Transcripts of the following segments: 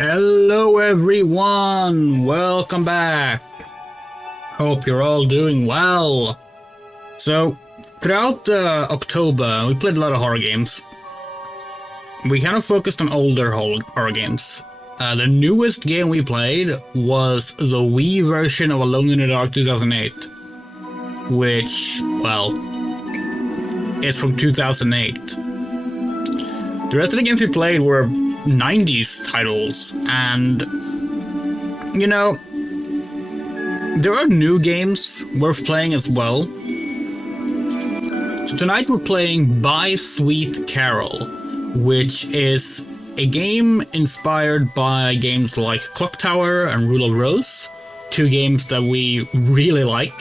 Hello everyone, welcome back. Hope you're all doing well. So, throughout October, we played a lot of horror games. We kind of focused on older horror games. The newest game we played was the Wii version of Alone in the Dark 2008, which, well, is from 2008. The rest of the games we played were 90s titles, and you know, there are new games worth playing as well. So tonight we're playing By Sweet Carole, which is a game inspired by games like Clock Tower and Rule of Rose, two games that we really like.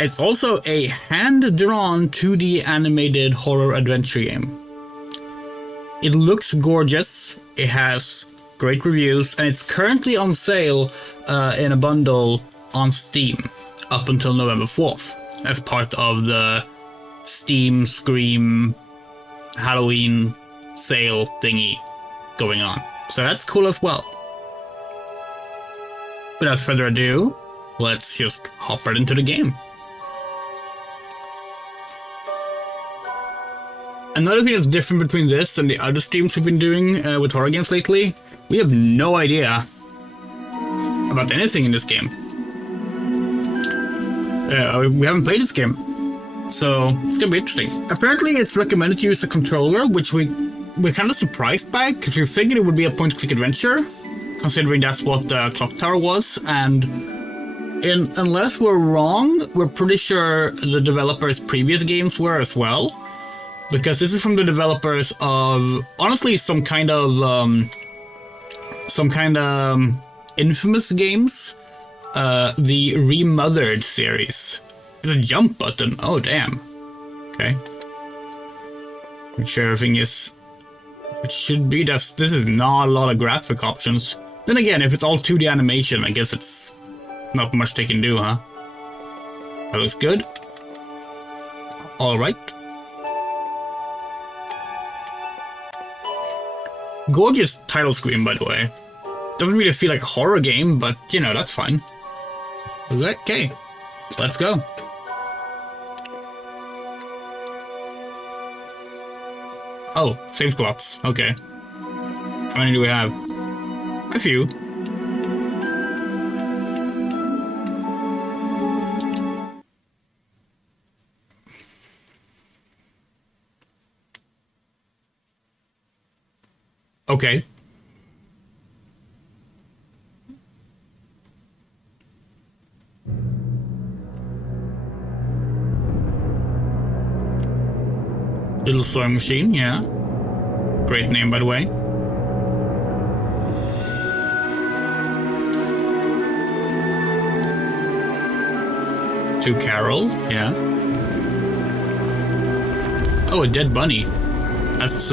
It's also a hand-drawn 2D animated horror adventure game. It looks gorgeous, it has great reviews, and it's currently on sale in a bundle on Steam up until November 4th as part of the Steam Scream Halloween sale thingy going on. So that's cool as well. Without further ado, let's just hop right into the game. Another thing that's different between this and the other streams we've been doing with horror games lately, we have no idea about anything in this game. We haven't played this game, so it's gonna be interesting. Apparently it's recommended to use a controller, which we're kind of surprised by, because we figured it would be a point-and-click adventure, considering that's what the Clock Tower was, and unless we're wrong, we're pretty sure the developers' previous games were as well. Because this is from the developers of, honestly, some kind of infamous games. The Remothered series. There's a jump button. Oh, damn. Okay. Make sure everything is... It should be. This is not a lot of graphic options. Then again, if it's all 2D animation, I guess it's not much they can do, huh? That looks good. Alright. Gorgeous title screen, by the way. Doesn't really feel like a horror game, but, you know, that's fine. Okay, let's go. Oh, save slots. Okay. How many do we have? A few. Okay. Little sewing machine, yeah. Great name, by the way. To Carole, yeah. Oh, a dead bunny. That's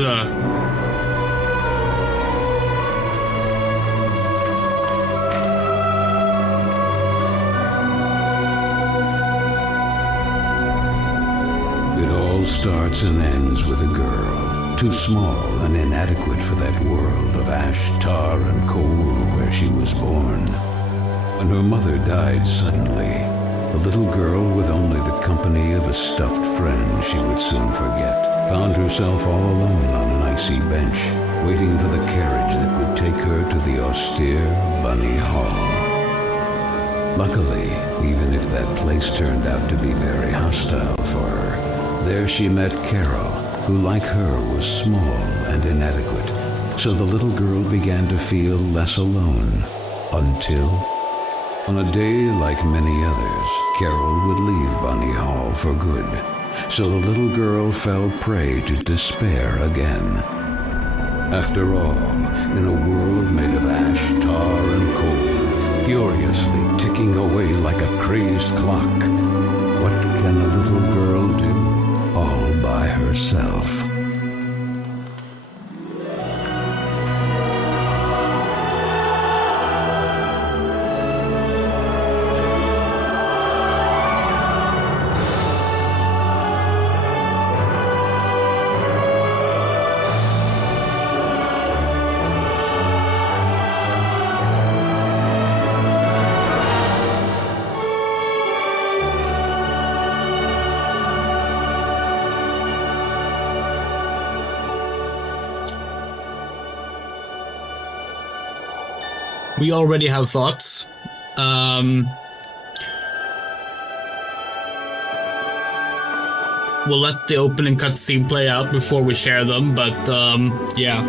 starts and ends with a girl, too small and inadequate for that world of ash, tar, and coal where she was born. When her mother died suddenly, the little girl, with only the company of a stuffed friend she would soon forget, found herself all alone on an icy bench, waiting for the carriage that would take her to the austere Bunny Hall. Luckily, even if that place turned out to be very hostile for her, there she met Carole, who like her was small and inadequate, so the little girl began to feel less alone, until, on a day like many others, Carole would leave Bunny Hall for good, so the little girl fell prey to despair again. After all, in a world made of ash, tar, and coal, furiously ticking away like a crazed clock, what can a little girl do? All by herself. We already have thoughts. We'll let the opening cutscene play out before we share them, but yeah.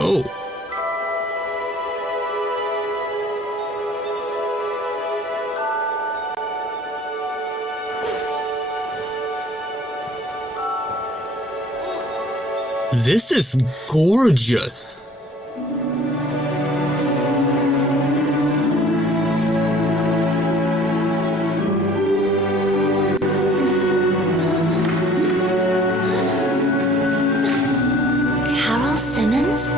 Oh. This is gorgeous. Carole Simmons?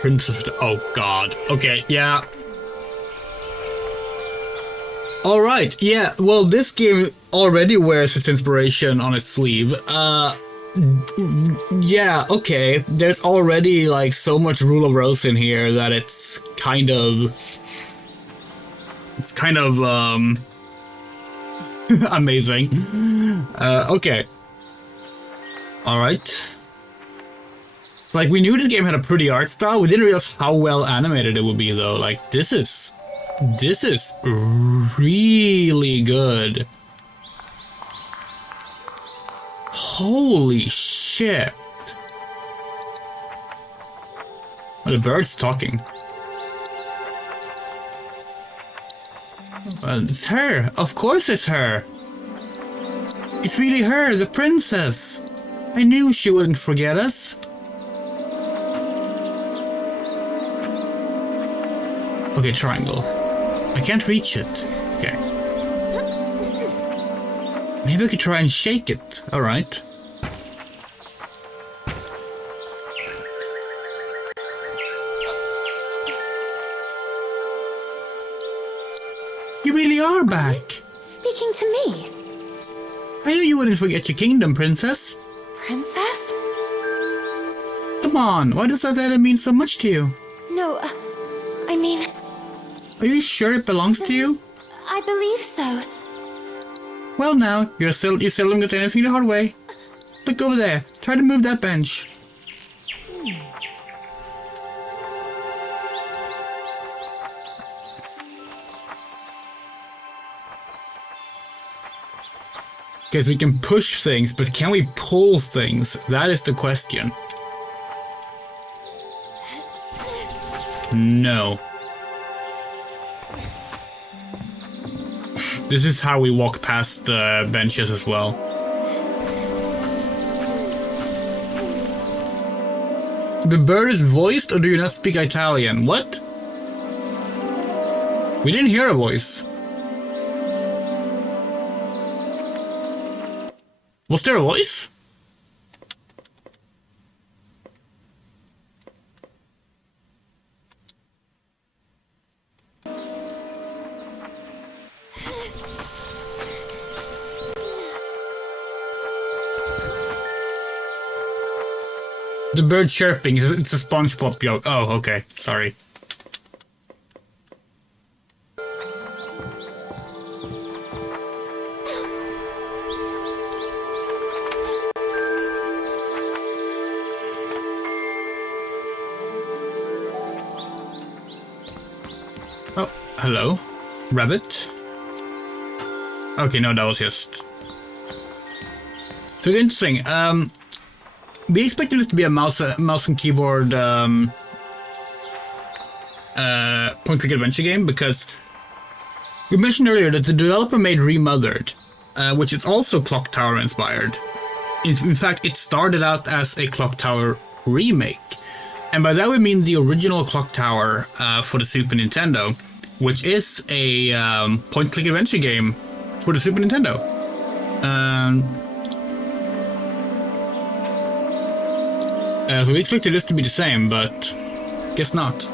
Princess. Oh god. Okay, yeah. Alright, yeah. Well, this game already wears its inspiration on its sleeve. Yeah, okay. There's already like so much Rule of Rose in here that it's kind of amazing. Okay. Alright. Like, we knew the game had a pretty art style. We didn't realize how well animated it would be, though. Like, this is really good. Holy shit. Oh, the bird's talking. It's her. Of course it's her. It's really her, the princess. I knew she wouldn't forget us. Okay, triangle. I can't reach it. Okay. Maybe I could try and shake it. Alright. You really are back. Speaking to me? I knew you wouldn't forget your kingdom, princess. Princess? Come on, why does that letter mean so much to you? No, I mean... Are you sure it belongs to you? I believe so. Well now, you seldom get anything the hard way. Look over there. Try to move that bench. Okay, so we can push things, but can we pull things? That is the question. No. This is how we walk past the benches as well. The bird is voiced, or do you not speak Italian? What? We didn't hear a voice. Was there a voice? The bird chirping, it's a SpongeBob joke. Oh, okay, sorry. Oh, hello? Rabbit? Okay, no, that was just... So it's interesting, we expected this to be a mouse and keyboard point-click adventure game because we mentioned earlier that the developer made Remothered, which is also Clock Tower inspired. In fact, it started out as a Clock Tower remake, and by that we mean the original Clock Tower for the Super Nintendo, which is a point-click adventure game for the Super Nintendo. We expected this to be the same, but guess not.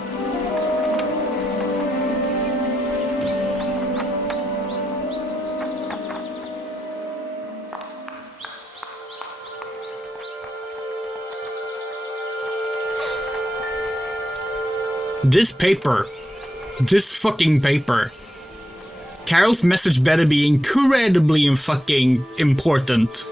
This paper. This fucking paper. Carole's message better be incredibly fucking important.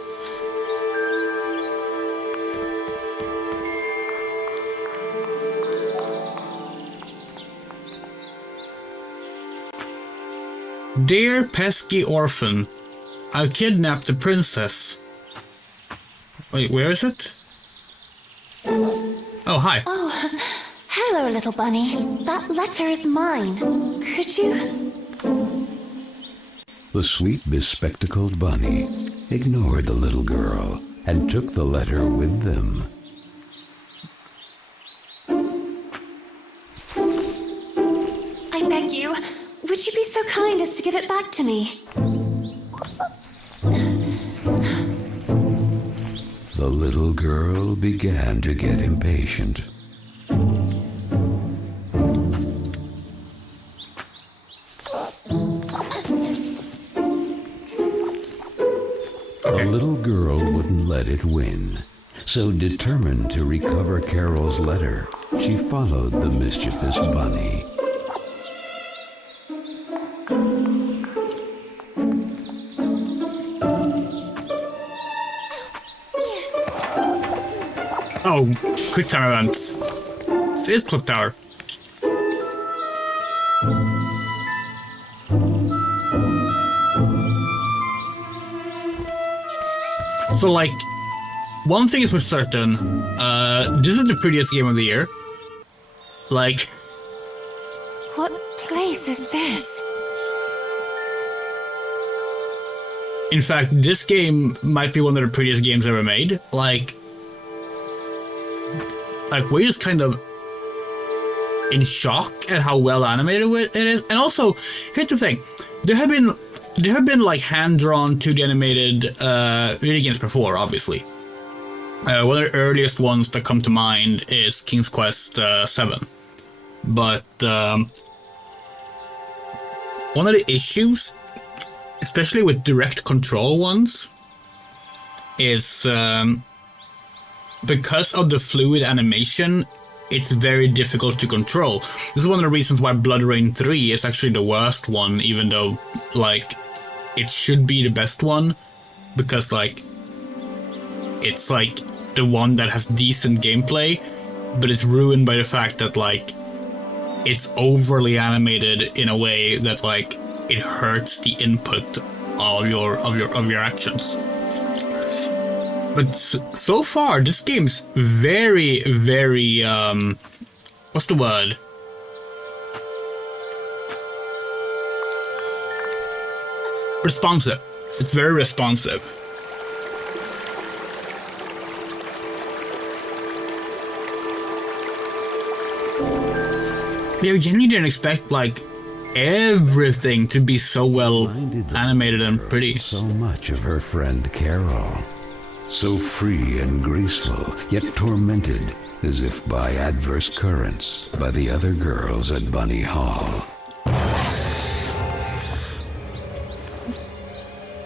Dear pesky orphan, I kidnapped the princess. Wait, where is it? Oh, hi. Oh, hello, little bunny. That letter is mine. Could you... The sweet bespectacled bunny ignored the little girl and took the letter with them. I beg you, would you be so kind as to give it back to me? The little girl began to get impatient. The little girl wouldn't let it win. So determined to recover Carole's letter, she followed the mischievous bunny. Oh, quick time events. This is Clock Tower. So, like, one thing is for certain, this is the prettiest game of the year. Like... What place is this? In fact, this game might be one of the prettiest games ever made. Like, we're just kind of in shock at how well animated it is. And also, here's the thing. There have been like hand-drawn 2D animated video games before, obviously. One of the earliest ones that come to mind is King's Quest VII. But one of the issues, especially with direct control ones, is because of the fluid animation, it's very difficult to control. This is one of the reasons why Blood Rain 3 is actually the worst one, even though, like, it should be the best one, because, like, it's, like, the one that has decent gameplay, but it's ruined by the fact that, like, it's overly animated in a way that, like, it hurts the input of your actions. But so far, this game's very, very, what's the word? Responsive. It's very responsive. Yeah, I genuinely didn't expect, like, everything to be so well animated and pretty. So much of her friend Carole. So free and graceful, yet tormented, as if by adverse currents, by the other girls at Bunny Hall.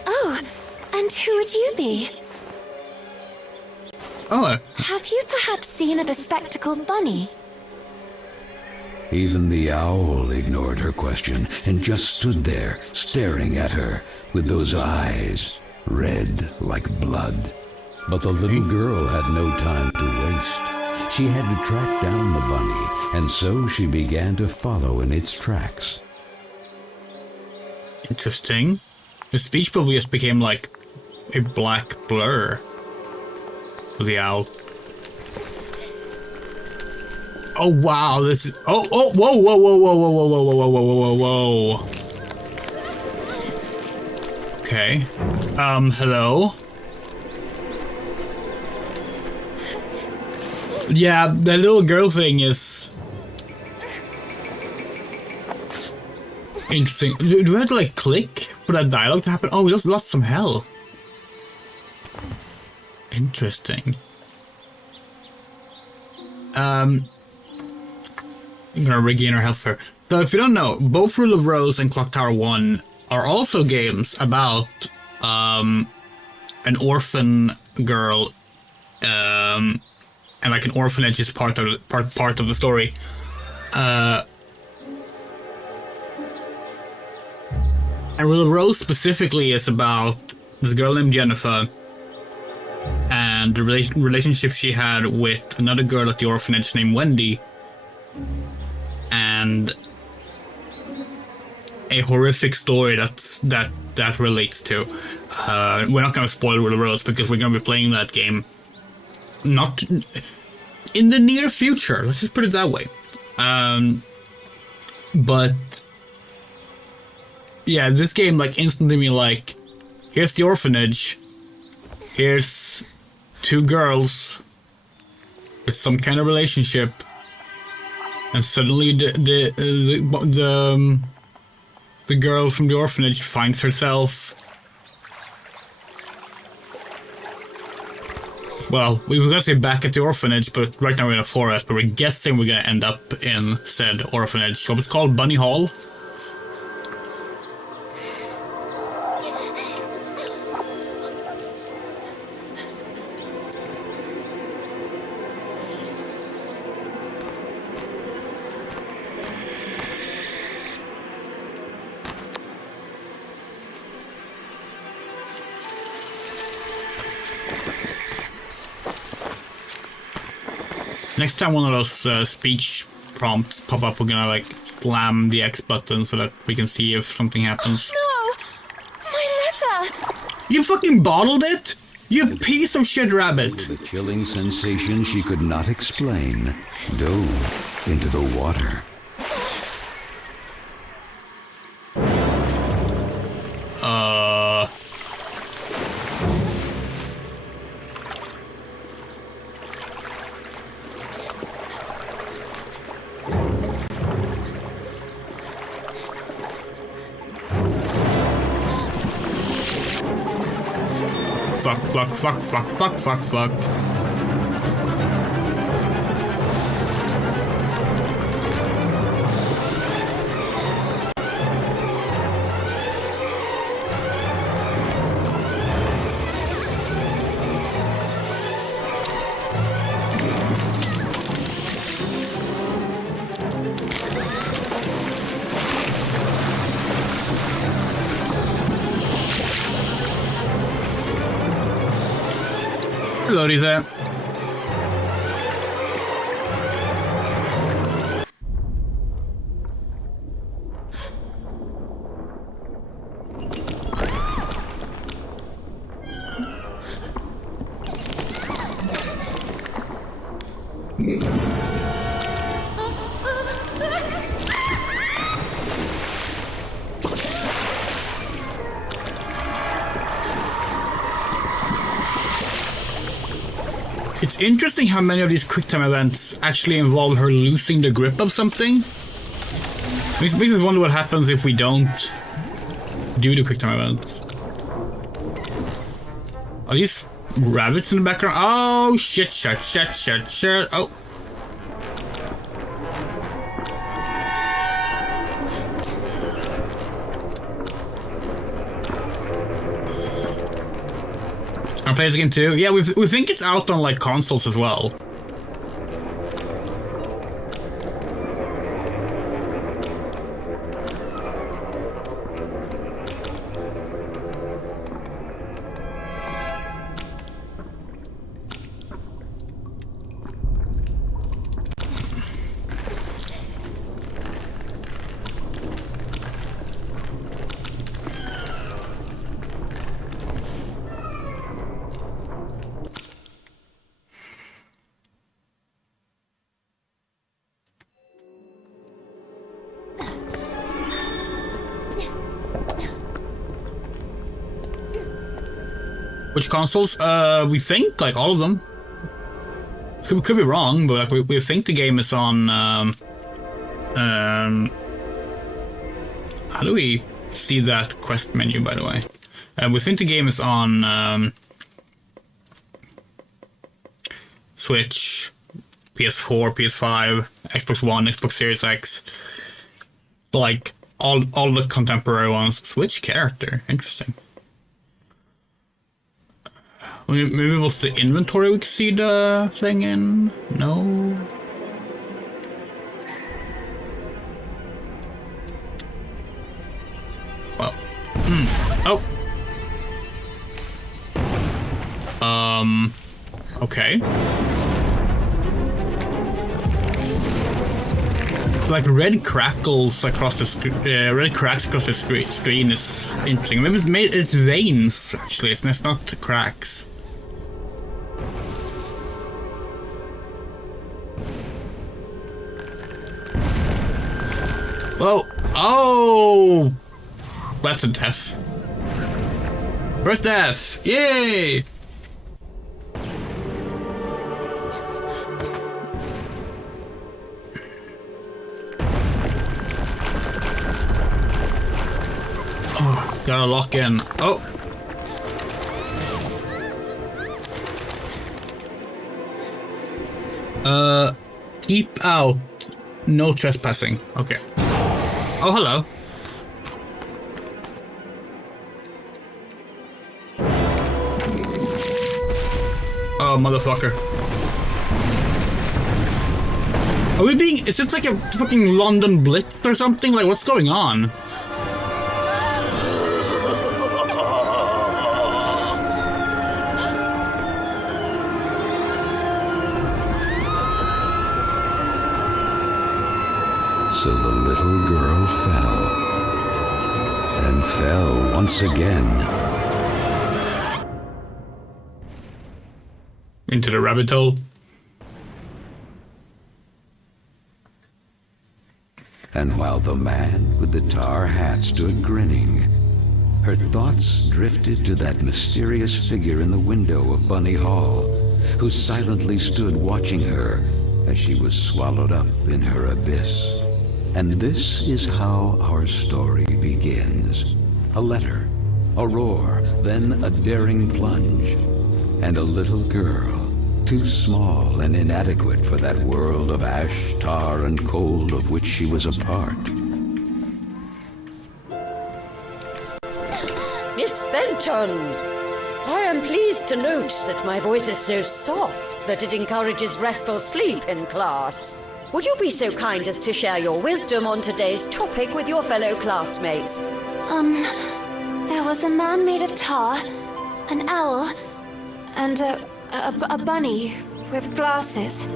Oh, and who would you be? Oh. Have you perhaps seen a bespectacled bunny? Even the owl ignored her question and just stood there, staring at her, with those eyes, red like blood. But the little girl had no time to waste. She had to track down the bunny, and so she began to follow in its tracks. Interesting. The speech probably just became like a black blur with the owl. Oh wow, this is whoa, whoa, whoa, whoa, whoa, whoa, whoa, whoa, whoa, whoa, whoa, whoa. Okay. Hello? Yeah, the little girl thing is interesting. Do we have to like click for that dialogue to happen? Oh, we just lost some health. Interesting. I'm gonna regain our health here. So if you don't know, both Rule of Rose and Clock Tower 1 are also games about an orphan girl, and like an orphanage is part of the story. And Rule of Rose specifically is about this girl named Jennifer and the relationship she had with another girl at the orphanage named Wendy, and a horrific story that relates to. We're not going to spoil Rule of Rose because we're going to be playing that game not in the near future. Let's just put it that way. But yeah, this game like instantly me like, here's the orphanage. Here's two girls with some kind of relationship, and suddenly the girl from the orphanage finds herself. Well, we were gonna say back at the orphanage, but right now we're in a forest. But we're guessing we're gonna end up in said orphanage. What was called Bunny Hall. Next time one of those speech prompts pop up, we're gonna like slam the X button so that we can see if something happens. No! My letter! You fucking bottled it? You piece of shit rabbit! With a chilling sensation she could not explain, dove into the water. Fuck. Hello, there. It's interesting how many of these QuickTime events actually involve her losing the grip of something. Makes me wonder what happens if we don't do the QuickTime events. Are these rabbits in the background? Oh shit. Oh. I play this game too. Yeah, we think it's out on like consoles as well. Which consoles? We think like all of them. Could be wrong, but like we think the game is on. How do we see that quest menu? By the way, we think the game is on Switch, PS4, PS5, Xbox One, Xbox Series X. Like all the contemporary ones. Switch character, interesting. Maybe what's the inventory we can see the thing in? No. Well. Oh. Okay. Like red crackles across the red cracks across the screen is interesting. Maybe it's veins actually. It's not cracks. Whoa! Oh, that's a death. First death! Yay! Gotta lock in. Oh! Keep out. No trespassing. Okay. Oh, hello. Oh, motherfucker. Are we being... Is this like a fucking London Blitz or something? Like, what's going on? So the little girl fell, and fell once again. Into the rabbit hole. And while the man with the tar hat stood grinning, her thoughts drifted to that mysterious figure in the window of Bunny Hall, who silently stood watching her as she was swallowed up in her abyss. And this is how our story begins. A letter, a roar, then a daring plunge, and a little girl, too small and inadequate for that world of ash, tar, and cold of which she was a part. Miss Benton, I am pleased to note that my voice is so soft that it encourages restful sleep in class. Would you be so kind as to share your wisdom on today's topic with your fellow classmates? There was a man made of tar, an owl, and a bunny with glasses.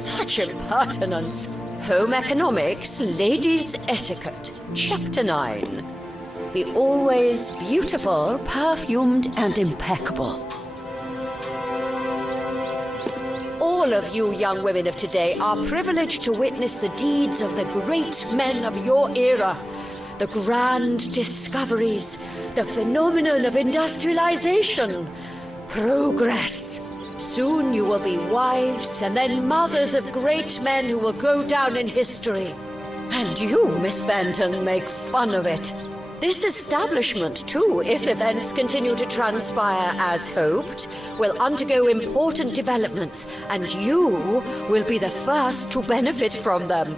Such impertinence. Home Economics, Ladies' Etiquette, Chapter 9. Be always beautiful, perfumed, and impeccable. All of you young women of today are privileged to witness the deeds of the great men of your era, the grand discoveries, the phenomenon of industrialization, progress. Soon you will be wives and then mothers of great men who will go down in history. And you, Miss Benton, make fun of it. This establishment, too, if events continue to transpire as hoped, will undergo important developments, and you will be the first to benefit from them.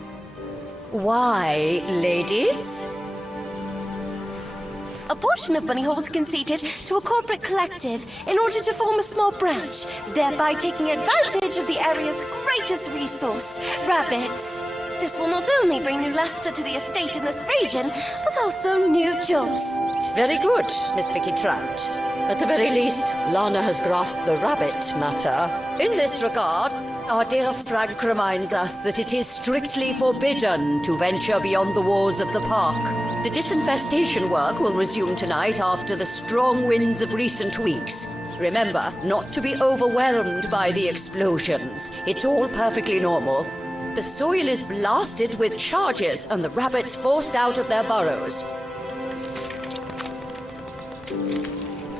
Why, ladies? A portion of Bunny Hall was conceded to a corporate collective in order to form a small branch, thereby taking advantage of the area's greatest resource, rabbits. This will not only bring new luster to the estate in this region, but also new jobs. Very good, Miss Vicky Trout. At the very least, Lana has grasped the rabbit matter. In this regard, our dear Frank reminds us that it is strictly forbidden to venture beyond the walls of the park. The disinfestation work will resume tonight after the strong winds of recent weeks. Remember, not to be overwhelmed by the explosions. It's all perfectly normal. The soil is blasted with charges and the rabbits forced out of their burrows.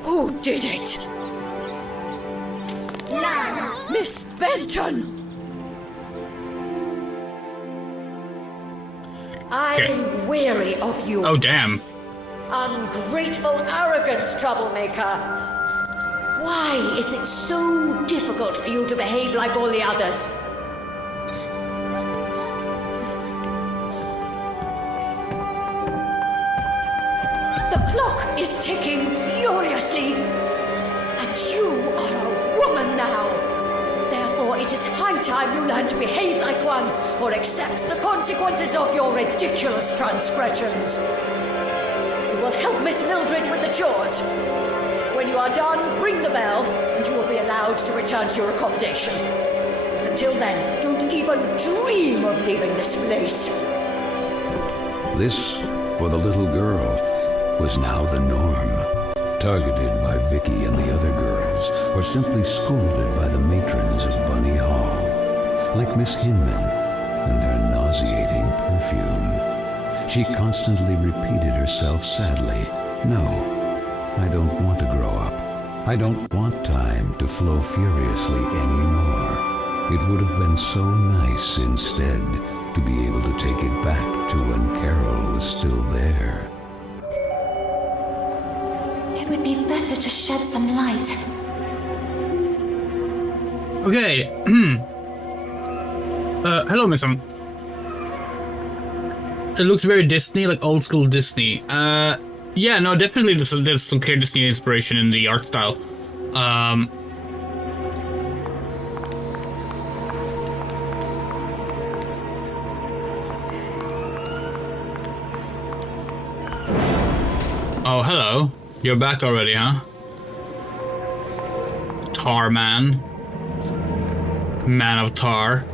Who did it? Lana! Miss Benton! I'm weary of you. Oh, damn. Ungrateful, arrogant troublemaker. Why is it so difficult for you to behave like all the others? The clock is ticking furiously, and you are a woman now. Therefore, it is high time you learn to behave like one, or accept the consequences of your ridiculous transgressions. You will help Miss Mildred with the chores. When you are done, ring the bell, and you will be allowed to return to your accommodation. But until then, don't even dream of leaving this place. This, for the little girl, was now the norm. Targeted by Vicky and the other girls, or simply scolded by the matrons of Bunny Hall. Like Miss Hinman and her nauseating perfume. She constantly repeated herself sadly, "No, I don't want to grow up. I don't want time to flow furiously anymore. It would have been so nice instead to be able to take it back to when Carole was still there." It would be better to shed some light. Okay. Hello, Miss. It looks very Disney, like old school Disney. Yeah, no, definitely there's some clear Disney inspiration in the art style. Oh, hello. You're back already, huh? Tar Man. Man of Tar.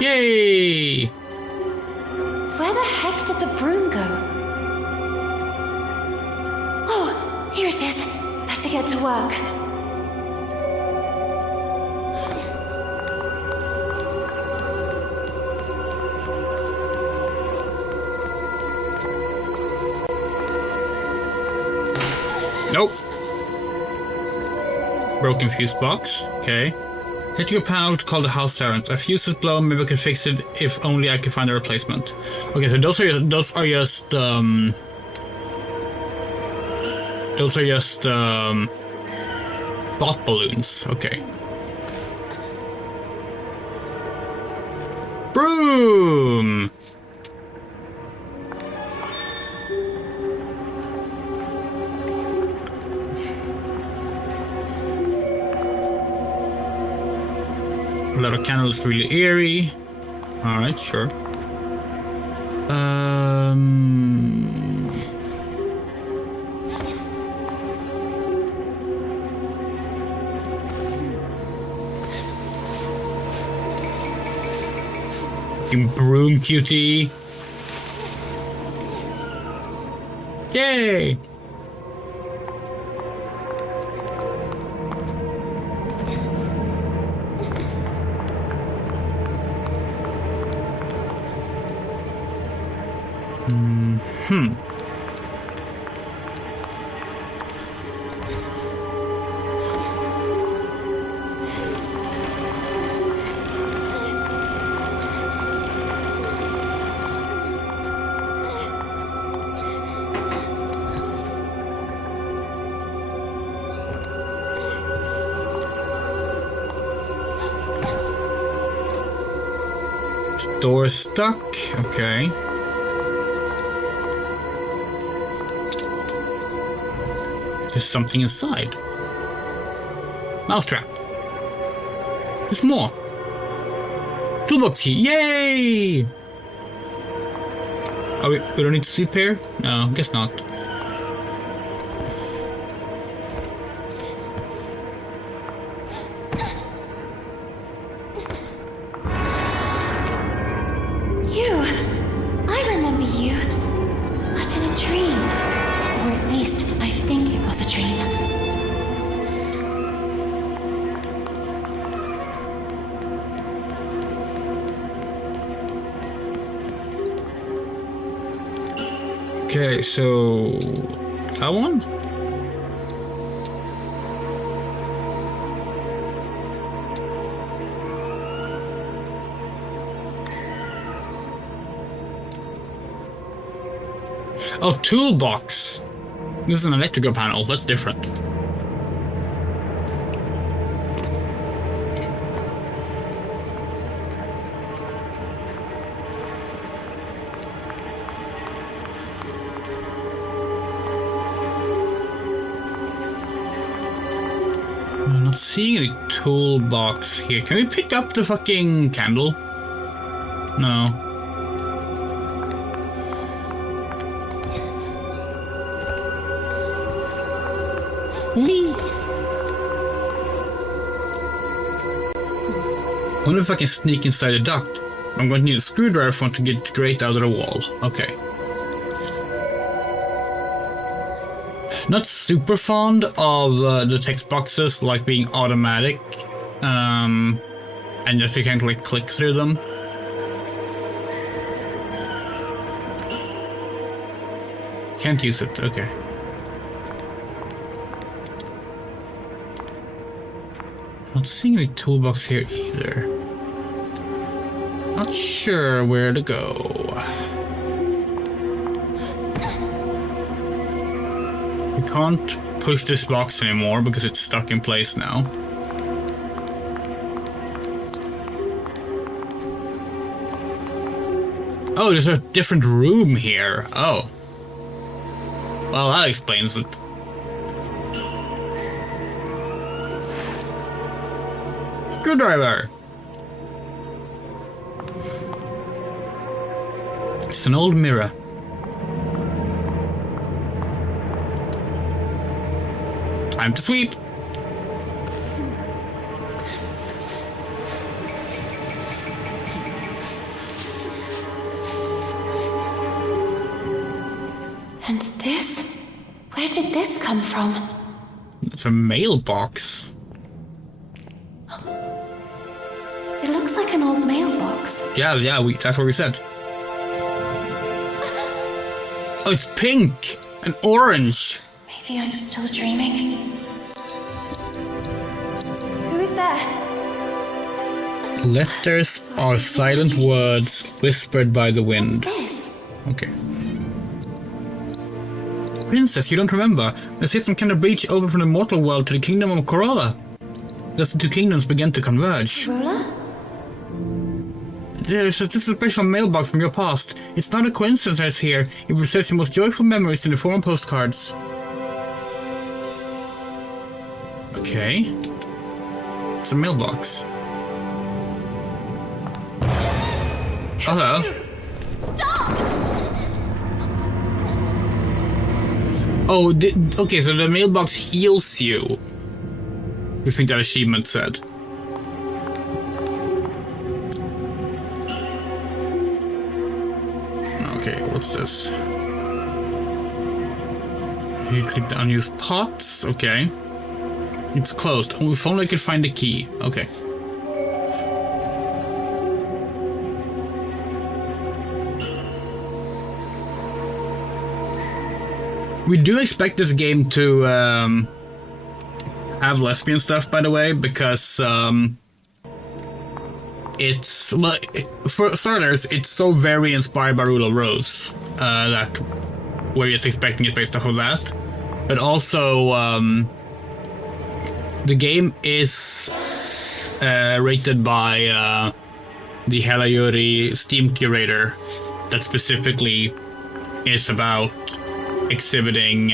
Yay! Where the heck did the broom go? Oh, here it is. Better get to work. Nope. Broken fuse box. Okay. Hit your panel to call the house sirens. A fuse is blown. Maybe I can fix it if only I can find a replacement. Okay, so those are just thought balloons. Okay. Broom. Little candle is really eerie. Alright, sure. Broom cutie. Yay! Door stuck. Okay. There's something inside. Mousetrap. There's more. Toolbox key. Yay! Oh, we don't need to sleep here? No, guess not. Okay, so that one? Oh, toolbox. This is an electrical panel. That's different. I'm not seeing any toolbox here. Can we pick up the fucking candle? No. Whee! I wonder if I can sneak inside the duct. I'm going to need a screwdriver for it to get grate out of the wall. Okay. Not super fond of the text boxes like being automatic, and that you can't like click through them. Can't use it. Okay. Not seeing any toolbox here either. Not sure where to go. We can't push this box anymore because it's stuck in place now. Oh, there's a different room here. Oh. Well, that explains it. Screwdriver! It's an old mirror. Time to sweep! And this? Where did this come from? It's a mailbox. It looks like an old mailbox. Yeah, that's what we said. Oh, it's pink and orange. Maybe I'm still dreaming. Who is there? Letters are silent words whispered by the wind. This? Okay. Princess, you don't remember? They say some kind of breach opened from the mortal world to the kingdom of Carole. Thus the two kingdoms began to converge. Rolla? This is a special mailbox from your past. It's not a coincidence that it's here. It preserves your most joyful memories in the form of postcards. Okay. It's a mailbox. Hello. Stop! Oh, okay, so the mailbox heals you. You think that achievement said. Okay, what's this? You click the unused pots, okay. It's closed. Oh, if only I could find the key. Okay. We do expect this game to have lesbian stuff, by the way, because it's, well, for starters, it's so very inspired by Rule of Rose that we're just expecting it based off of that. But also, the game is rated by the Hela Yuri Steam curator that specifically is about exhibiting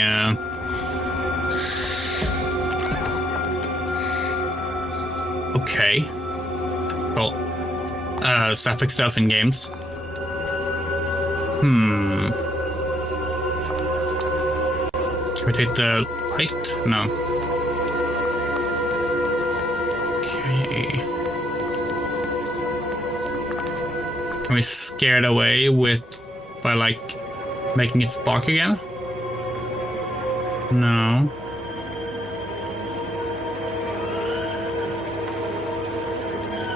okay, well, sapphic stuff in games. Can we take the light? No. Okay. Can we scare it away by like making it spark again? No.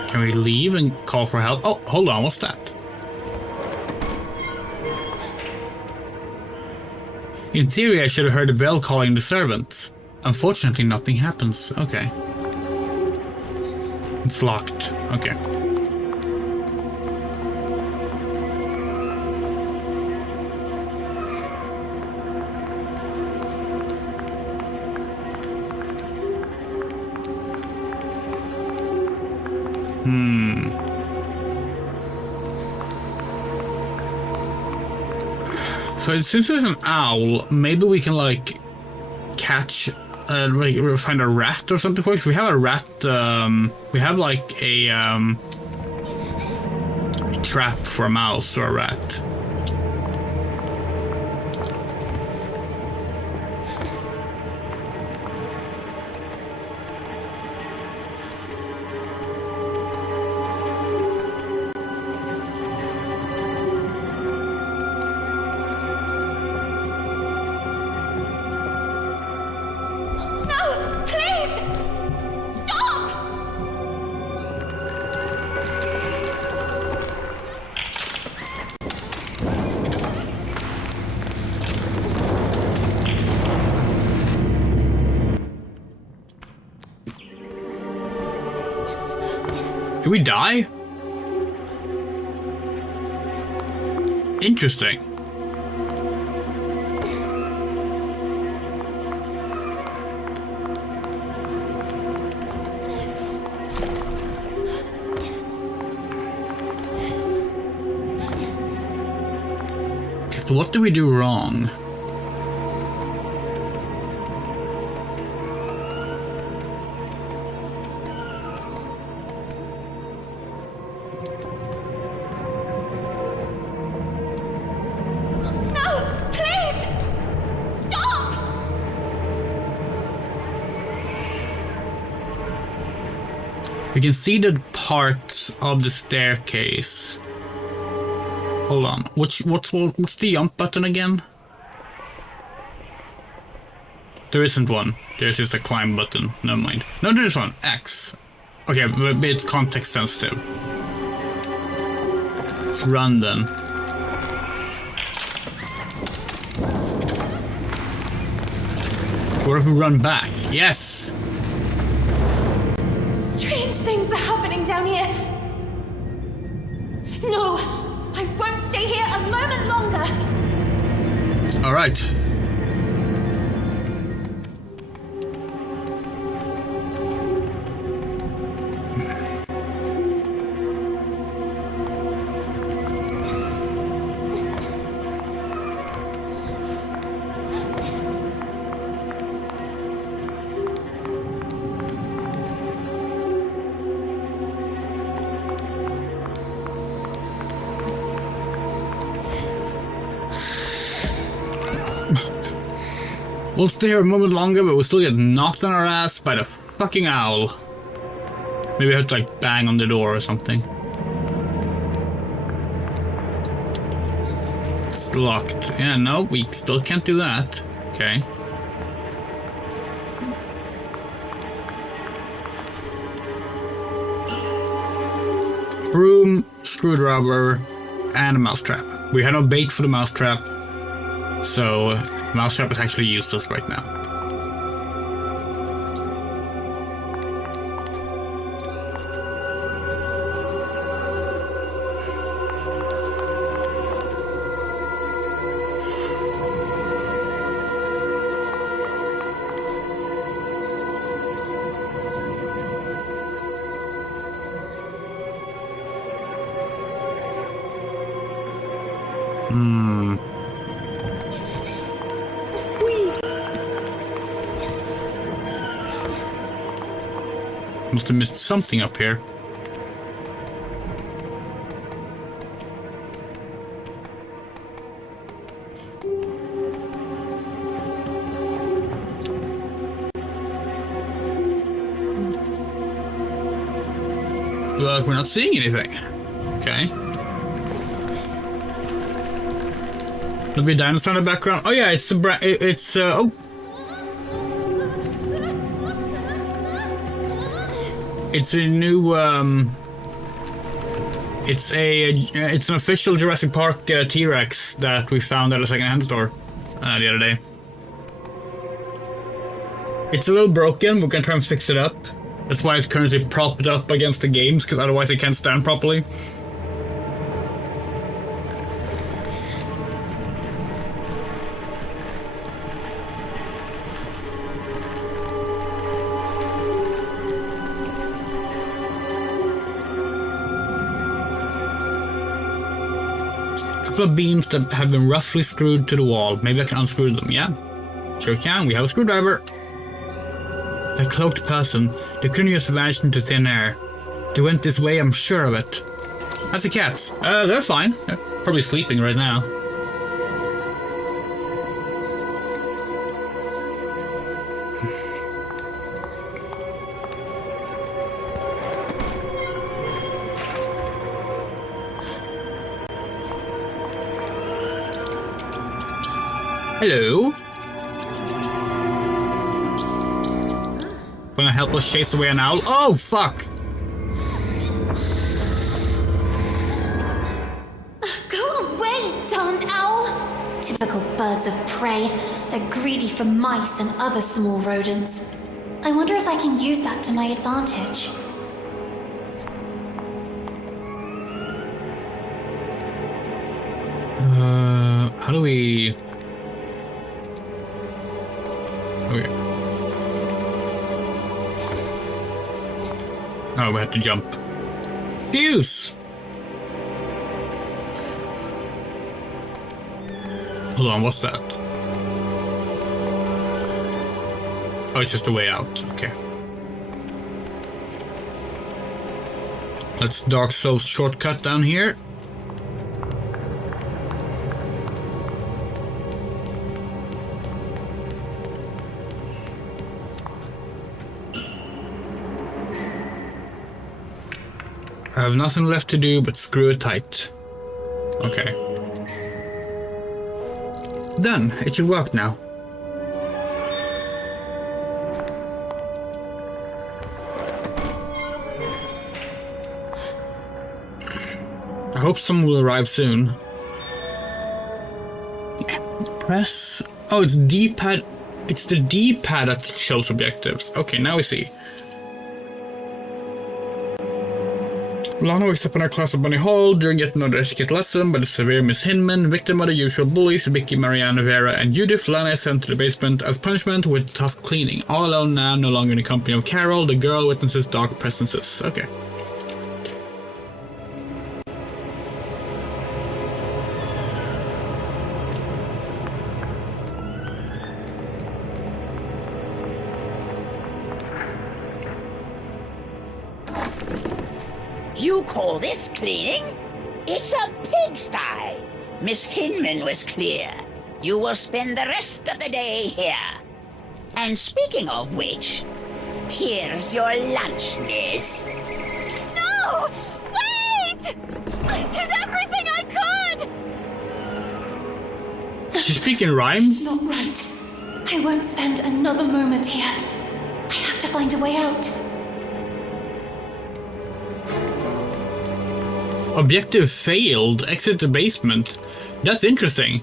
Can we leave and call for help? Oh, hold on, what's that? In theory, I should have heard a bell calling the servants. Unfortunately, nothing happens. Okay. It's locked. Okay. So since there's an owl, maybe we can like catch, like find a rat or something for it. We have a rat. We have like a trap for a mouse or a rat. Did we die? Interesting. So what did we do wrong? We can see the parts of the staircase. Hold on. What's the jump button again? There isn't one. There's just a climb button. Never mind. No, there's one. X. Okay, but it's context sensitive. Let's run then. What if we run back? Yes! Strange things are happening down here. No, I won't stay here a moment longer. All right. We'll stay here a moment longer, but we'll still get knocked on our ass by the fucking owl. Maybe I have to like bang on the door or something. It's locked. Yeah, no, we still can't do that. Okay. Broom, screwdriver, and a mousetrap. We had no bait for the mousetrap, so mousetrap is actually useless right now. Must have missed something up here. Look, we're not seeing anything. Okay. There'll be a dinosaur in the background. Oh yeah, it's a oh. It's a new, it's an official Jurassic Park T-Rex that we found at a second-hand store the other day. It's a little broken, we can try and fix it up. That's why it's currently propped up against the games, because otherwise it can't stand properly. couple of beams that have been roughly screwed to the wall. Maybe I can unscrew them, yeah? Sure can, we have a screwdriver. That cloaked person, they couldn't just vanish into thin air. They went this way, I'm sure of it. How's the cats? They're fine. They're probably sleeping right now. Hello? Gonna help us chase away an owl? Oh, fuck! Go away, darned owl! Typical birds of prey. They're greedy for mice and other small rodents. I wonder if I can use that to my advantage. How do we... Okay. Oh, we have to jump. Fuse! Hold on, what's that? Oh, it's just a way out. Okay. Let's Dark Souls shortcut down here. I have nothing left to do but screw it tight. Okay. Done. It should work now. I hope someone will arrive soon. Press... Oh, it's D-pad. It's the D-pad that shows objectives. Okay, now we see. Lana wakes up in our class at Bunny Hall during yet another etiquette lesson by the severe Miss Hinman, victim of the usual bullies Vicky, Marianne, Vera, and Judith. Lana is sent to the basement as punishment with task cleaning. All alone now, no longer in the company of Carole, the girl witnesses dark presences. Okay. You call this cleaning? It's a pigsty. Miss Hinman was clear. You will spend the rest of the day here. And speaking of which, here's your lunch, miss. No! Wait! I did everything I could! She's speaking rhyme? It's not right. I won't spend another moment here. I have to find a way out. Objective failed. Exit the basement. That's interesting.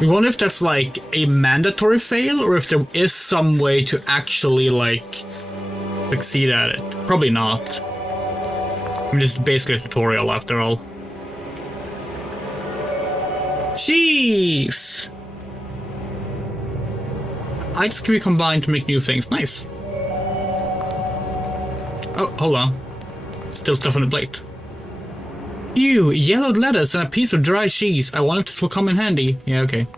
We wonder if that's like a mandatory fail or if there is some way to actually like succeed at it. Probably not. I mean, this is basically a tutorial after all. Jeez! Items can be combined to make new things. Nice. Oh, hold on. Still stuff on the plate. Ew, yellowed lettuce and a piece of dry cheese. I wonder if this will come in handy. Yeah, okay.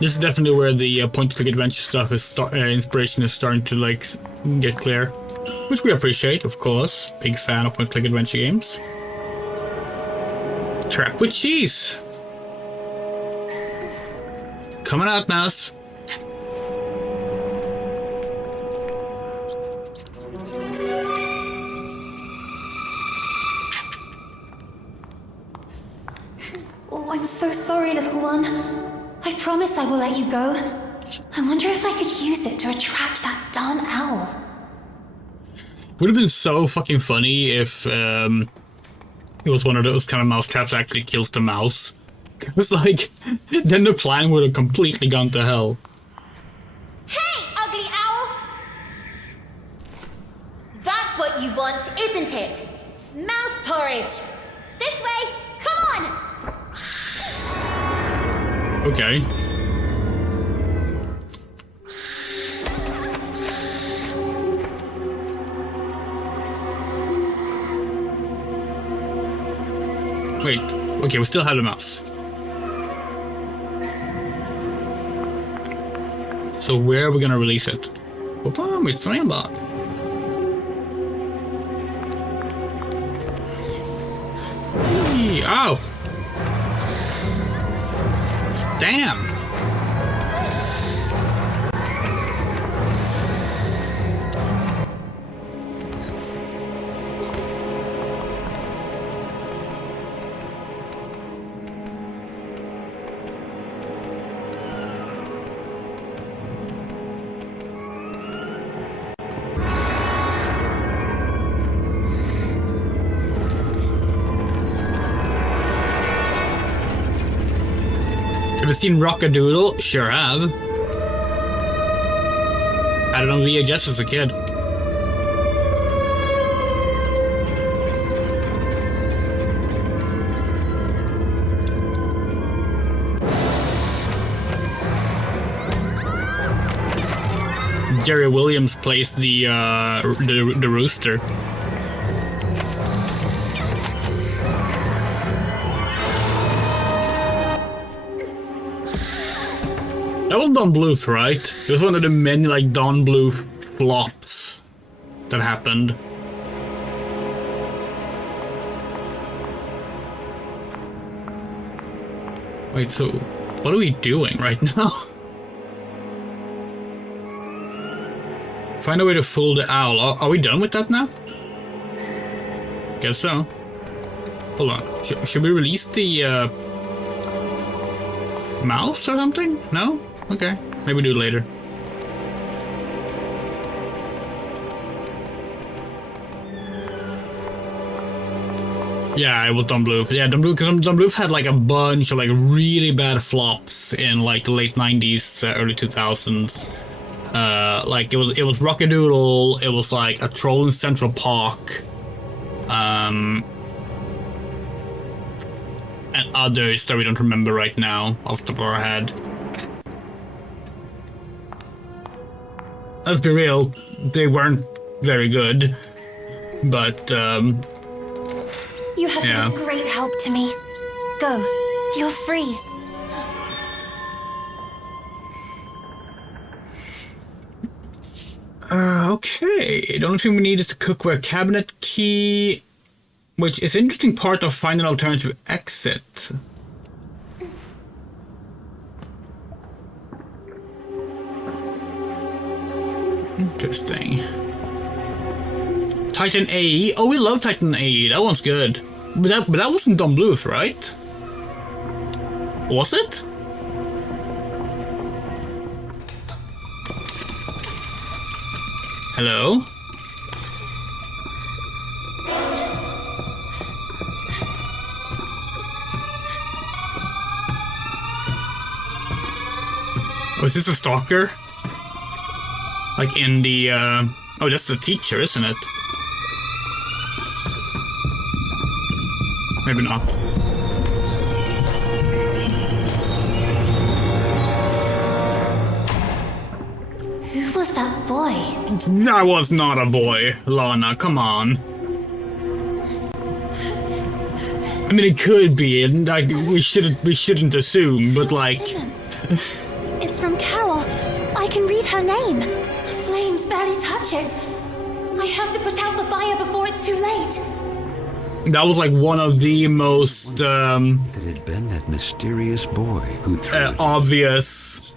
This is definitely where the point-and-click adventure stuff is inspiration is starting to like get clear, which we appreciate, of course. Big fan of point-and-click adventure games. Trap with cheese. Coming out, mouse. Oh, I'm so sorry, little one. I promise I will let you go. I wonder if I could use it to attract that darn owl. Would have been so fucking funny if it was one of those kind of mouse traps that actually kills the mouse. It was like, then the plan would have completely gone to hell. Hey, ugly owl! That's what you want, isn't it? Mouse porridge! This way! Come on! Okay. Wait, okay, we still have the mouse. So where are we gonna release it? Opa, it's Rainbow. Ow! Damn! Have you seen Rockadoodle? Sure have. Had it on VHS as a kid. Jerry Williams plays the rooster. That was Don Bluth, right? It was one of the many like Don Bluth flops that happened. Wait, so what are we doing right now? Find a way to fool the owl. Are we done with that now? Guess so. Hold on. Should we release the mouse or something? No? Okay. Maybe do it later. Yeah, it was Don Bluth. Yeah, Don Bluth had like a bunch of like really bad flops in like the late 90s, early 2000s. Like it was Rockadoodle, it was like a Troll in Central Park, and others that we don't remember right now off the top of our head. Let's be real, they weren't very good, but You have been a great help to me. Go, you're free. Okay, the only thing we need is the cookware cabinet key, which is an interesting part of finding an alternative exit. Interesting. Titan AE. Oh, we love Titan AE. That one's good. But that wasn't Don Bluth, right? Was it? Hello? Was this a stalker? Like in the, oh, that's the teacher, isn't it? Maybe not. Who was that boy? That was not a boy, Lana, come on. I mean, it could be, and like, we shouldn't assume, but like... It's from Carole. I can read her name. The flames barely touch it. I have to put out the fire before it's too late. That was like one of the most, It had been that mysterious boy who threw obvious...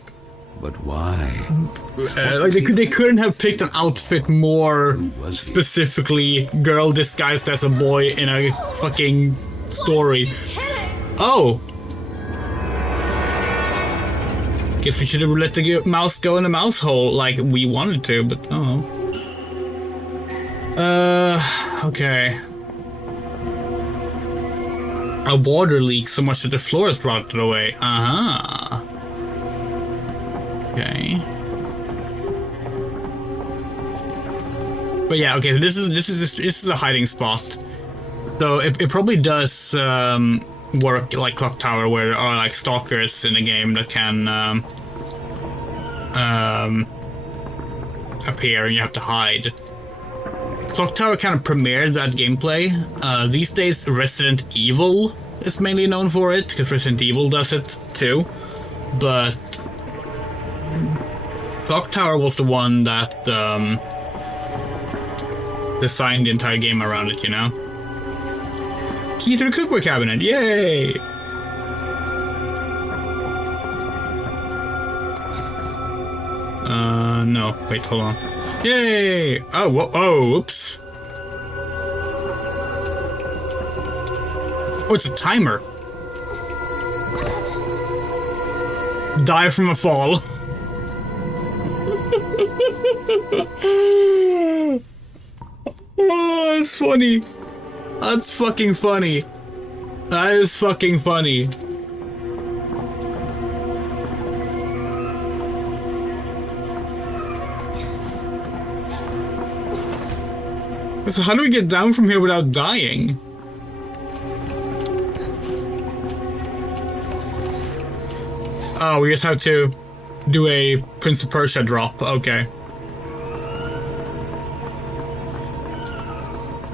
But why? Like they couldn't have picked an outfit more specifically girl disguised as a boy in a fucking story. Oh! Guess we should have let the mouse go in the mouse hole like we wanted to, but oh. Okay. A water leak so much that the floor is rotted away. Uh-huh. Okay. But yeah, okay, so this is a hiding spot. So it probably does work like Clock Tower, where there are like stalkers in the game that can appear and you have to hide. Clock Tower kind of premiered that gameplay. These days Resident Evil is mainly known for it, because Resident Evil does it too. But Clock Tower was the one that designed the entire game around it, you know? Key to the cookware cabinet, yay! No, wait, hold on. Yay! Oh, oops. Oh, it's a timer. Die from a fall. Oh, that's funny. That's fucking funny. That is fucking funny. So how do we get down from here without dying? Oh, we just have to do a Prince of Persia drop. Okay.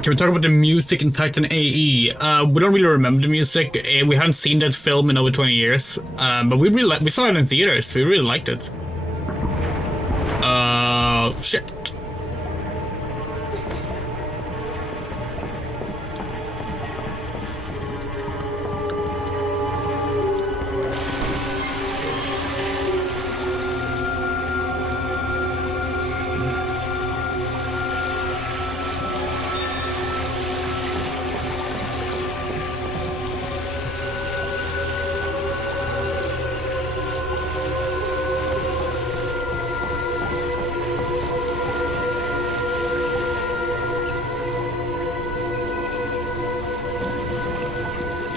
Can we talk about the music in Titan AE? We don't really remember the music. We haven't seen that film in over 20 years. But we saw it in theaters. We really liked it. Shit.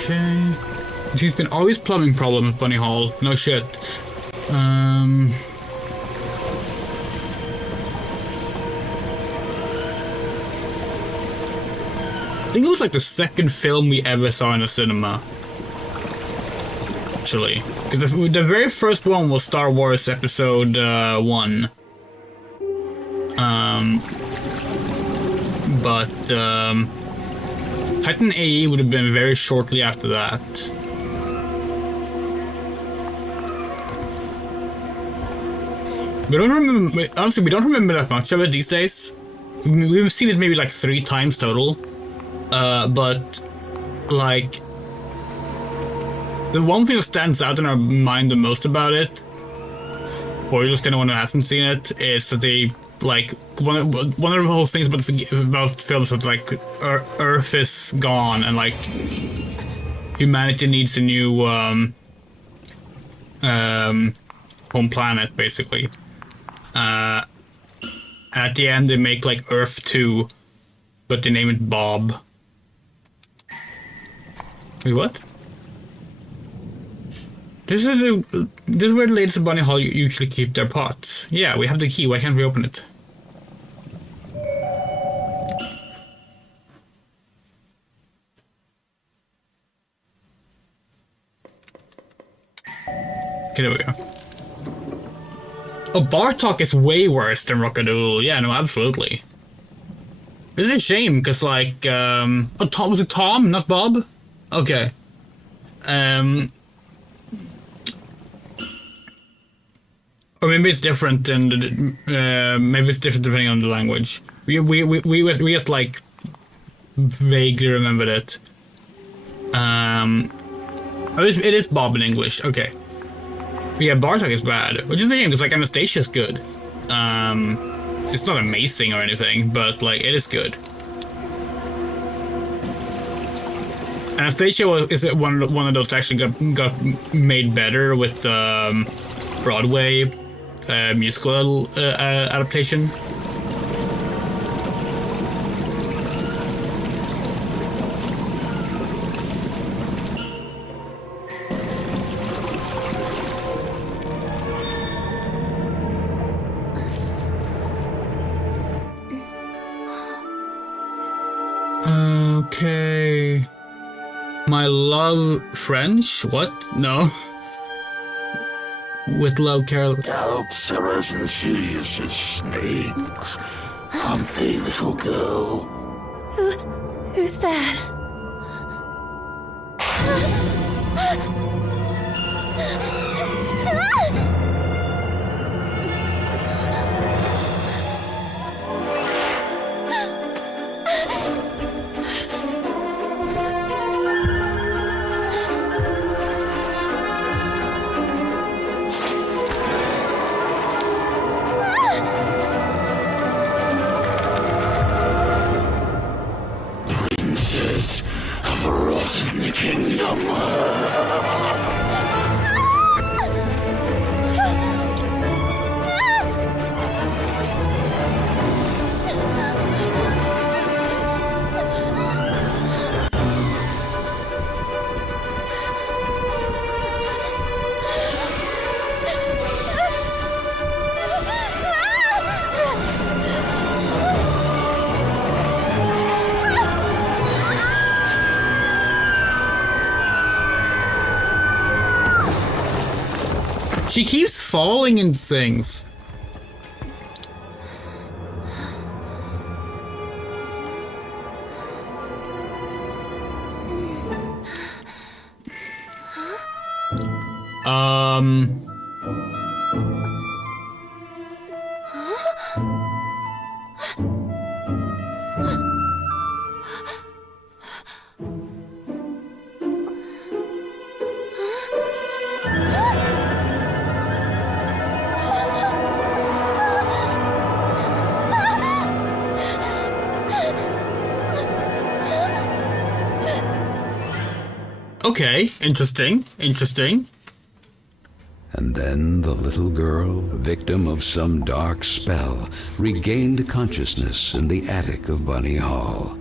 Okay. There's been always plumbing problem at Bunny Hall. No shit. I think it was like the second film we ever saw in a cinema. Actually. Because the very first one was Star Wars Episode 1. Titan AE would have been very shortly after that. We don't remember, honestly, we don't remember that much of it these days. We've seen it maybe like 3 times total. But, like, the one thing that stands out in our mind the most about it, spoilers to anyone who hasn't seen it, is that they, like, one of the whole things about films that, like, Earth is gone and, like, humanity needs a new home planet, basically. At the end, they make, like, Earth 2, but they name it Bob. Wait, what? This is where the ladies of Bunny Hall usually keep their pots. Yeah, we have the key. Why can't we open it? Okay, there we go. Oh, Bartok is way worse than Rockadoodle. Yeah, no, absolutely. This is a shame, because, like, oh, Tom, was it Tom, not Bob? Okay. Or maybe it's different, and maybe it's different depending on the language. We just, like, vaguely remembered it. Oh, it is Bob in English, okay. But yeah, Bartok is bad, which is the game, because, like, Anastasia's good. It's not amazing or anything, but, like, it is good. Anastasia is one of those that actually got made better with the Broadway musical adaptation. Okay. My love French? What? No. With love, Carole. Doubts are as insidious as snakes, aren't they, little girl? Who's there? Princes of a rotten kingdom. She keeps falling in things. Okay, interesting, interesting. And then the little girl, victim of some dark spell, regained consciousness in the attic of Bunny Hall.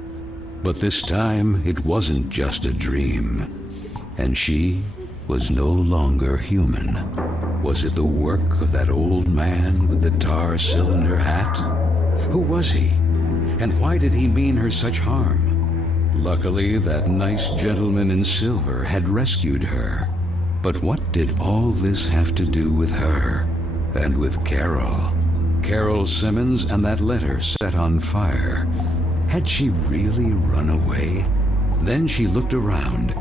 But this time, it wasn't just a dream. And she was no longer human. Was it the work of that old man with the tar cylinder hat? Who was he? And why did he mean her such harm? Luckily, that nice gentleman in silver had rescued her. But what did all this have to do with her? And with Carole? Carole Simmons and that letter set on fire. Had she really run away? Then she looked around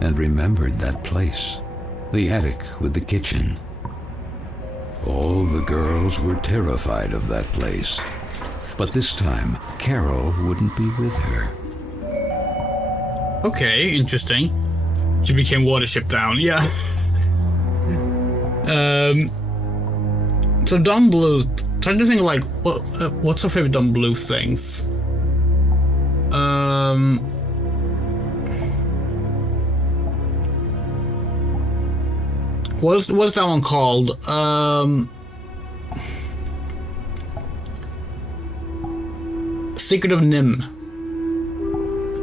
and remembered that place. The attic with the kitchen. All the girls were terrified of that place. But this time, Carole wouldn't be with her. Okay, interesting. She became Watership Down, yeah. So Don Bluth, trying to think like, what's her favorite Don Bluth things? What's that one called? Secret of Nim.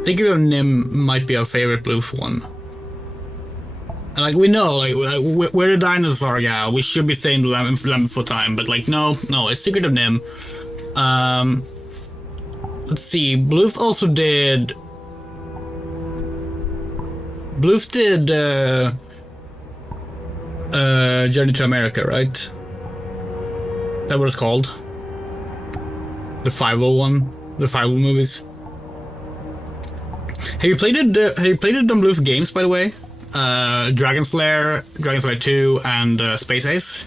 Secret of Nim might be our favorite Bluth one. And like we know, like we're the dinosaur gal. We should be saying lemon for time, but like no, it's Secret of Nim. Let's see. Bluth also did. Bluth did Journey to America, right? That what it's called. The 501, the 501 movies. Have you played it? Have you played the Don Bluth games, by the way? Dragon Slayer 2, and Space Ace.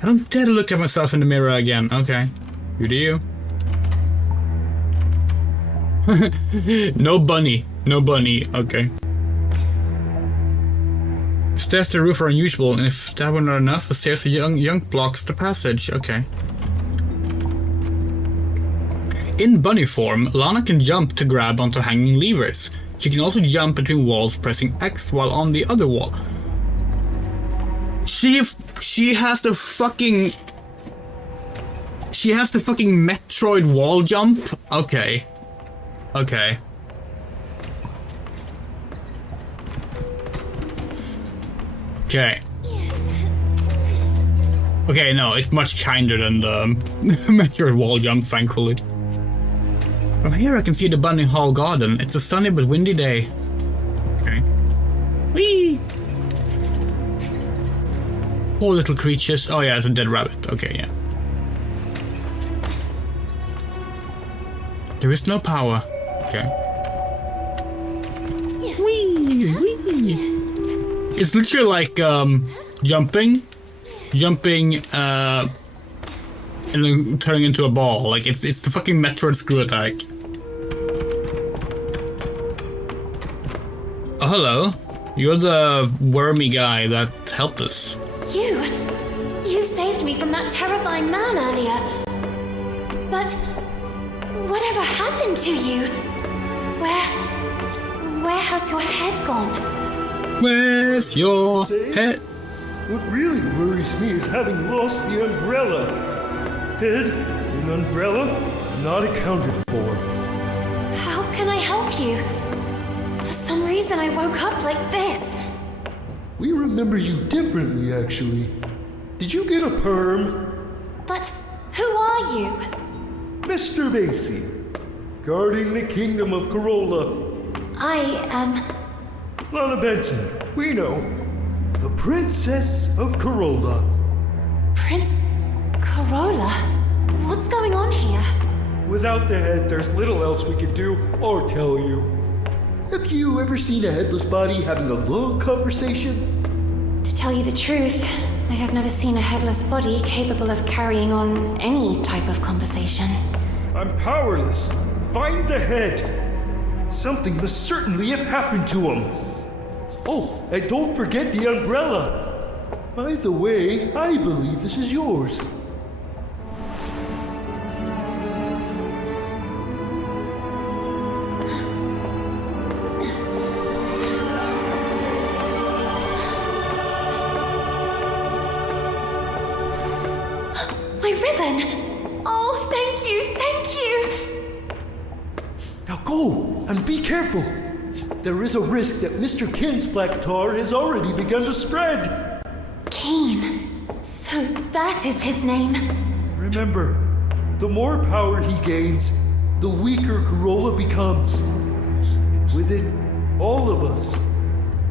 I don't dare to look at myself in the mirror again. Okay, you do you. No bunny. Okay. Stairs to the roof are unusual, and if that were not enough, the stairs to young blocks the passage. Okay. In bunny form, Lana can jump to grab onto hanging levers. She can also jump between walls pressing X while on the other wall. She has the fucking Metroid wall jump? Okay. Okay, no, it's much kinder than the Metroid wall jump, thankfully. From here I can see the Bunny Hall garden. It's a sunny but windy day. Okay. Whee! Poor little creatures. Oh yeah, it's a dead rabbit. Okay, yeah. There is no power. Okay. Whee! Whee! It's literally like jumping, and then turning into a ball. Like it's the fucking Metroid screw attack. Oh, hello. You're the wormy guy that helped us. You saved me from that terrifying man earlier. But whatever happened to you? Where has your head gone? Where's your head? What really worries me is having lost the umbrella. Head and umbrella not accounted for. How can I help you? For some reason I woke up like this. We remember you differently, actually. Did you get a perm? But who are you? Mr. Basie, guarding the kingdom of Carole. I am... Lana Benton, we know. The Princess of Carole. Prince Carole? What's going on here? Without the head, there's little else we can do or tell you. Have you ever seen a headless body having a long conversation? To tell you the truth, I have never seen a headless body capable of carrying on any type of conversation. I'm powerless. Find the head. Something must certainly have happened to him. Oh, and don't forget the umbrella. By the way, I believe this is yours. My ribbon! Oh, thank you! Now go, and be careful. There is a risk that Mr. Kin's black tar has already begun to spread. Keen. So that is his name. Remember, the more power he gains, the weaker Carole becomes. And with it, all of us.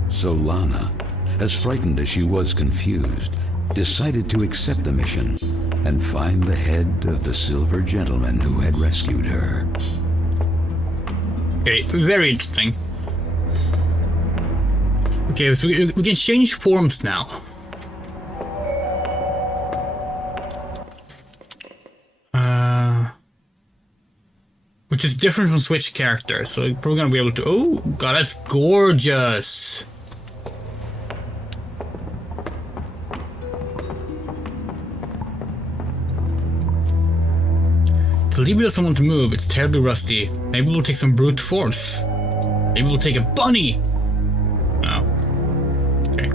So Lana, as frightened as she was confused, decided to accept the mission and find the head of the silver gentleman who had rescued her. Okay, very interesting. Okay, so we can change forms now. Which is different from Switch characters, so we're probably gonna be able to. Oh god, that's gorgeous! To leave it to someone to move, it's terribly rusty. Maybe we'll take some brute force. Maybe we'll take a bunny! Oh. Okay.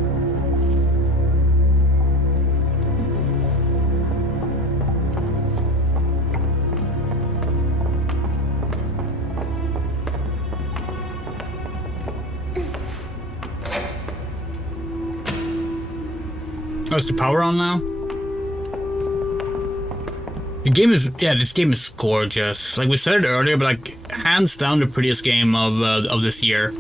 Oh, is the power on now? The game is, yeah, this game is gorgeous. Like we said it earlier, but like hands down the prettiest game of this year.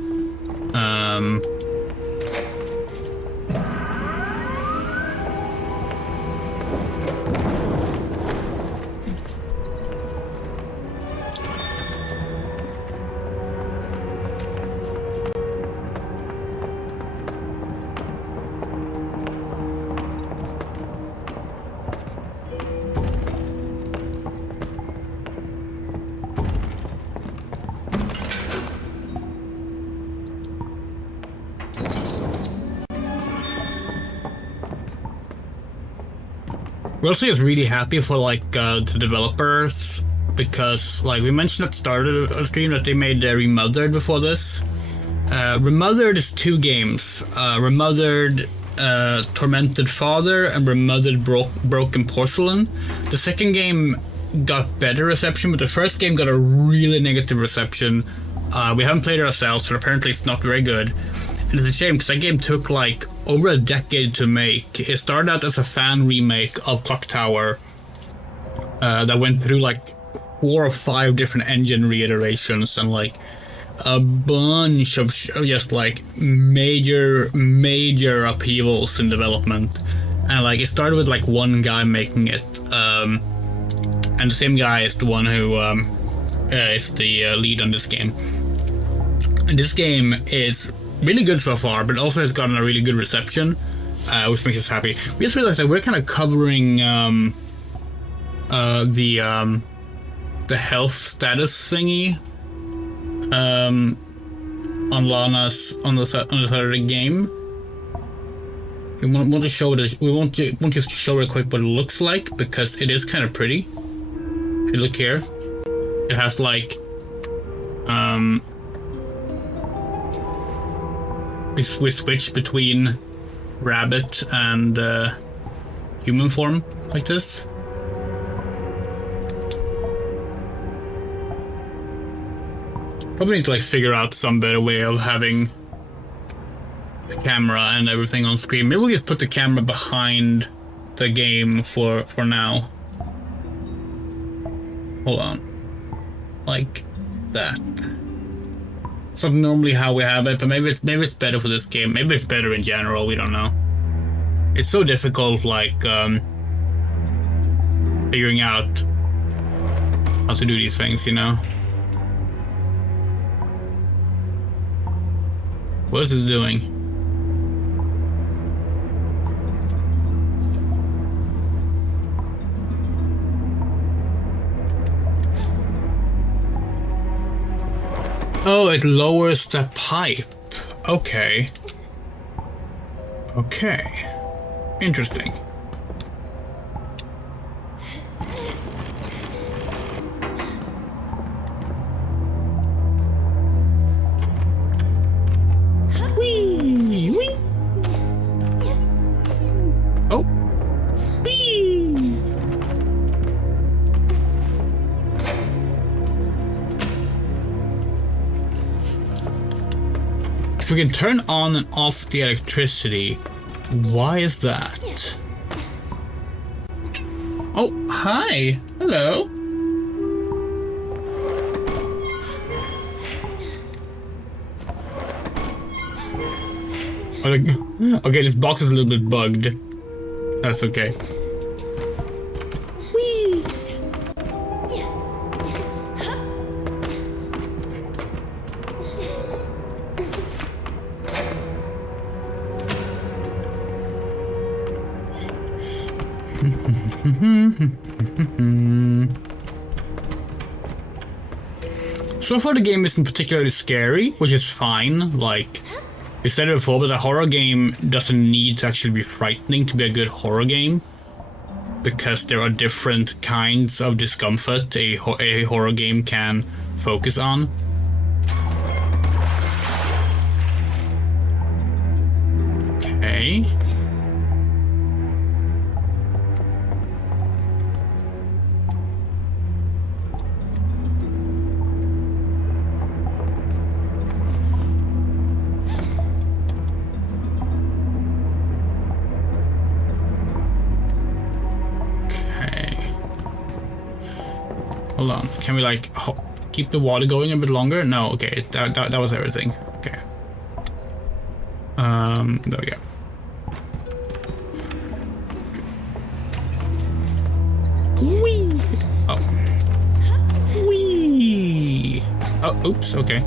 We're also just really happy for like the developers, because like we mentioned at the start of the stream that they made Remothered before this. Remothered is two games. Remothered Tormented Father and Remothered Broken Porcelain. The second game got better reception, but the first game got a really negative reception. We haven't played it ourselves, but apparently it's not very good. And it's a shame because that game took like over a decade to make. It started out as a fan remake of Clock Tower that went through like 4 or 5 different engine reiterations and like a bunch of just like major upheavals in development. And like it started with like one guy making it, and the same guy is the one who is the lead on this game. And this game is really good so far, but also has gotten a really good reception, which makes us happy. We just realized that we're kind of covering the health status thingy on Lana's on the side of the game. We want to show it. We want to show real quick what it looks like, because it is kind of pretty. If you look here, it has like we switch between rabbit and human form like this. Probably need to like figure out some better way of having the camera and everything on screen. Maybe we'll just put the camera behind the game for now. Hold on, like that. It's not normally how we have it, but maybe it's better for this game. Maybe it's better in general. We don't know. It's so difficult, like figuring out how to do these things, you know. What is this doing? Oh, it lowers the pipe. Okay. Okay. Interesting. Whee! Whee! Oh. Whee! So we can turn on and off the electricity. Why is that? Oh, hi. Hello. Okay, this box is a little bit bugged. That's okay. Whee! So far the game isn't particularly scary, which is fine. Like, we said it before, but a horror game doesn't need to actually be frightening to be a good horror game, because there are different kinds of discomfort a horror game can focus on. Okay. Hold on, can we like keep the water going a bit longer? No, okay, that was everything. Okay. There we go. Whee! Oh. Whee! Oh, oops, okay.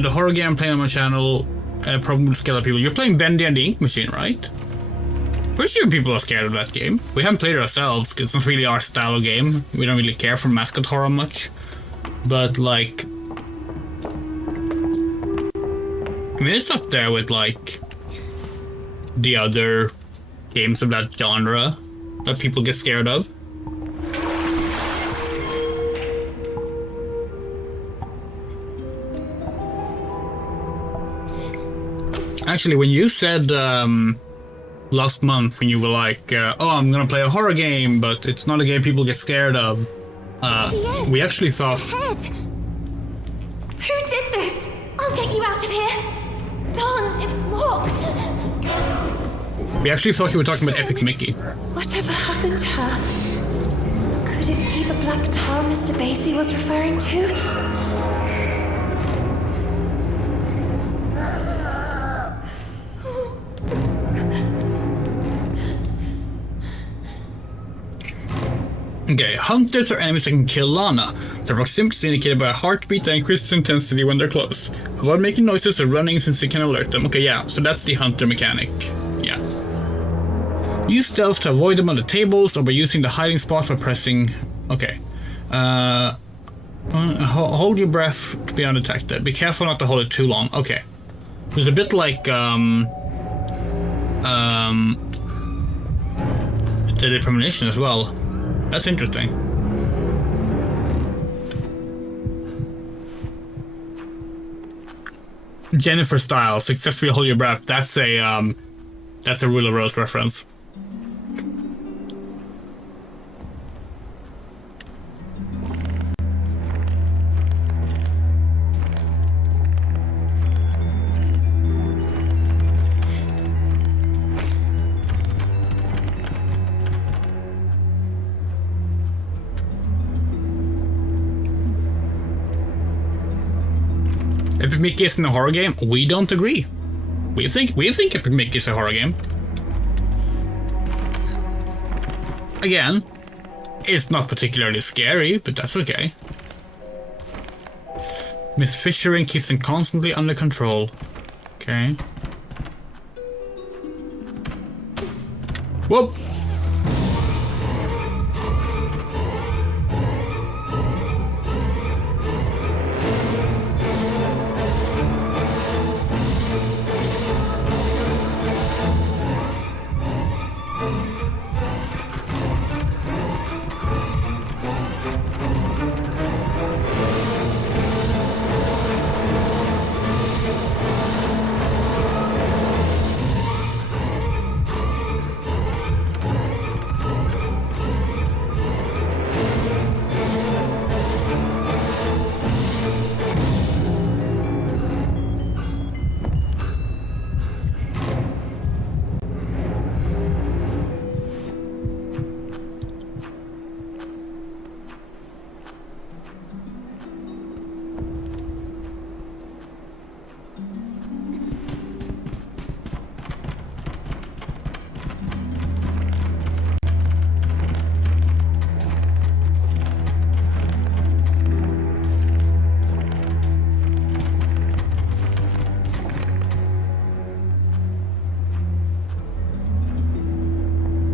The horror game I'm playing on my channel, probably scare people. You're playing Bendy and the Ink Machine, right? Pretty sure people are scared of that game. We haven't played it ourselves, because it's not really our style of game. We don't really care for mascot horror much. But, like... I mean, it's up there with, like... the other games of that genre that people get scared of. Actually, when you said, last month, when you were like, oh, I'm gonna play a horror game, but it's not a game people get scared of, Yes, we actually thought... Head. Who did this? I'll get you out of here. Don, it's locked. We actually thought you were talking about Epic Mickey. Whatever happened to her? Could it be the black tar Mr. Basie was referring to? Okay, hunters are enemies that can kill Lana. Their proximity is indicated by a heartbeat that increases intensity when they're close. Avoid making noises or running since it can alert them. Okay, yeah, so that's the hunter mechanic. Yeah. Use stealth to avoid them on the tables or by using the hiding spots by pressing... Okay. Hold your breath to be undetected. Be careful not to hold it too long. Okay. It's a bit like, deadly premonition as well. That's interesting. Jennifer style, successfully hold your breath. That's a Rule of Rose reference. Epic Mickey isn't a horror game? We don't agree. We think Epic Mickey is a horror game. Again, it's not particularly scary, but that's okay. Miss Fishering keeps them constantly under control. Okay. Whoop!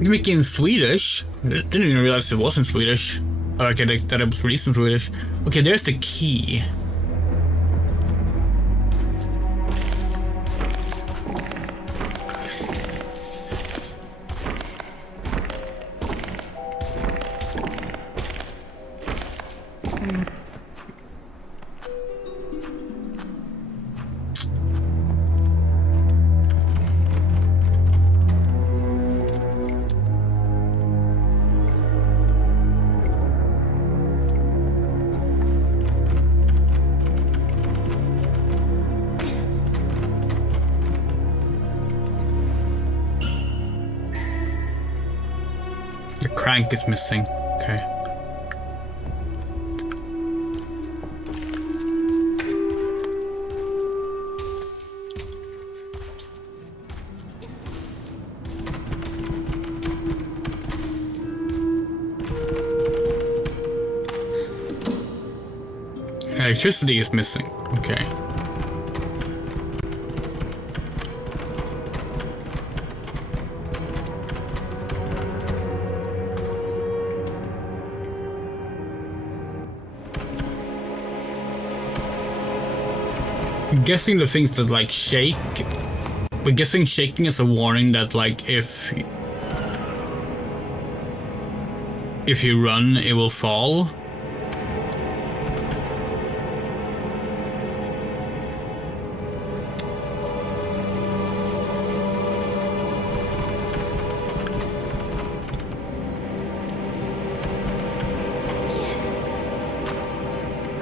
Mickey in Swedish? Didn't even realize it was in Swedish. Okay, that it was released in Swedish. Okay, there's the key. Crank is missing. Okay. Electricity is missing. Okay. I'm guessing the things that like shake. We're guessing shaking is a warning that like if you run, it will fall.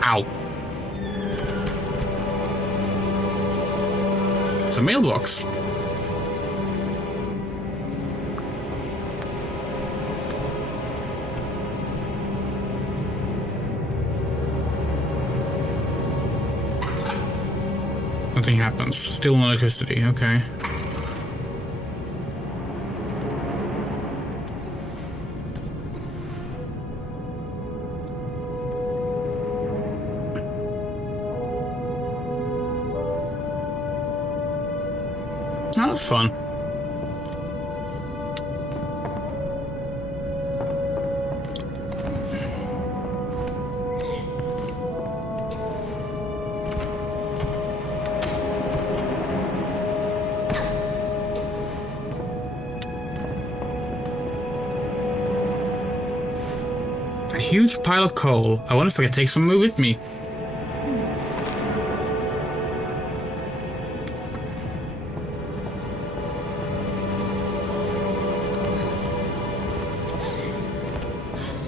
Ow. It's a mailbox. Nothing happens. Still no electricity. Okay. That was fun. A huge pile of coal. I wonder if I can take some with me.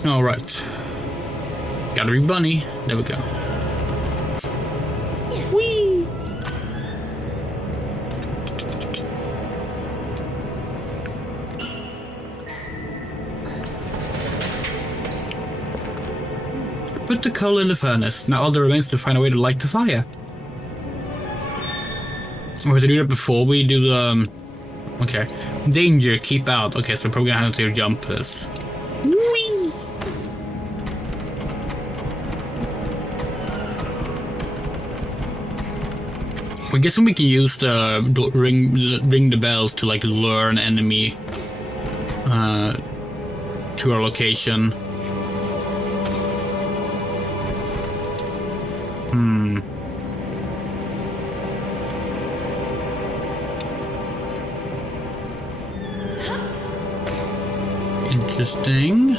Alright. Gotta be bunny. There we go. Whee! Put the coal in the furnace. Now all that remains to find a way to light the fire. Or to do that before we do the... okay. Danger, keep out. Okay, so we're probably gonna have to jump this. Whee! I'm guessing we can use the ring the bells to like lure an enemy to our location. Interesting.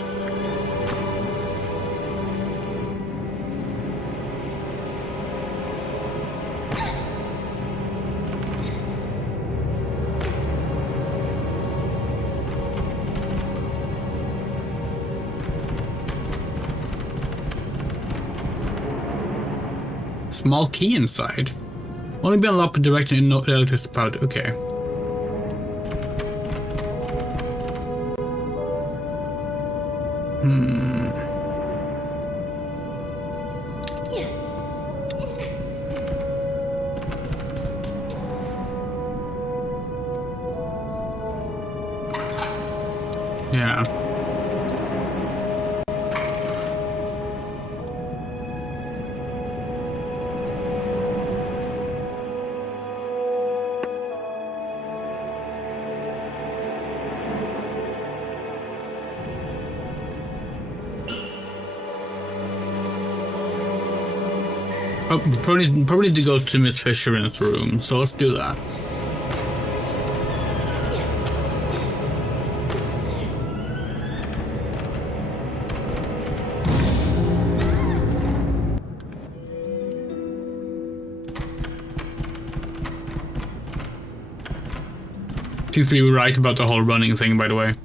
Small key inside. Only be unlocked directly in no electricity power. Okay. Yeah. Oh, we probably need to go to Miss Fisherman's room, so let's do that. Seems to be right about the whole running thing, by the way.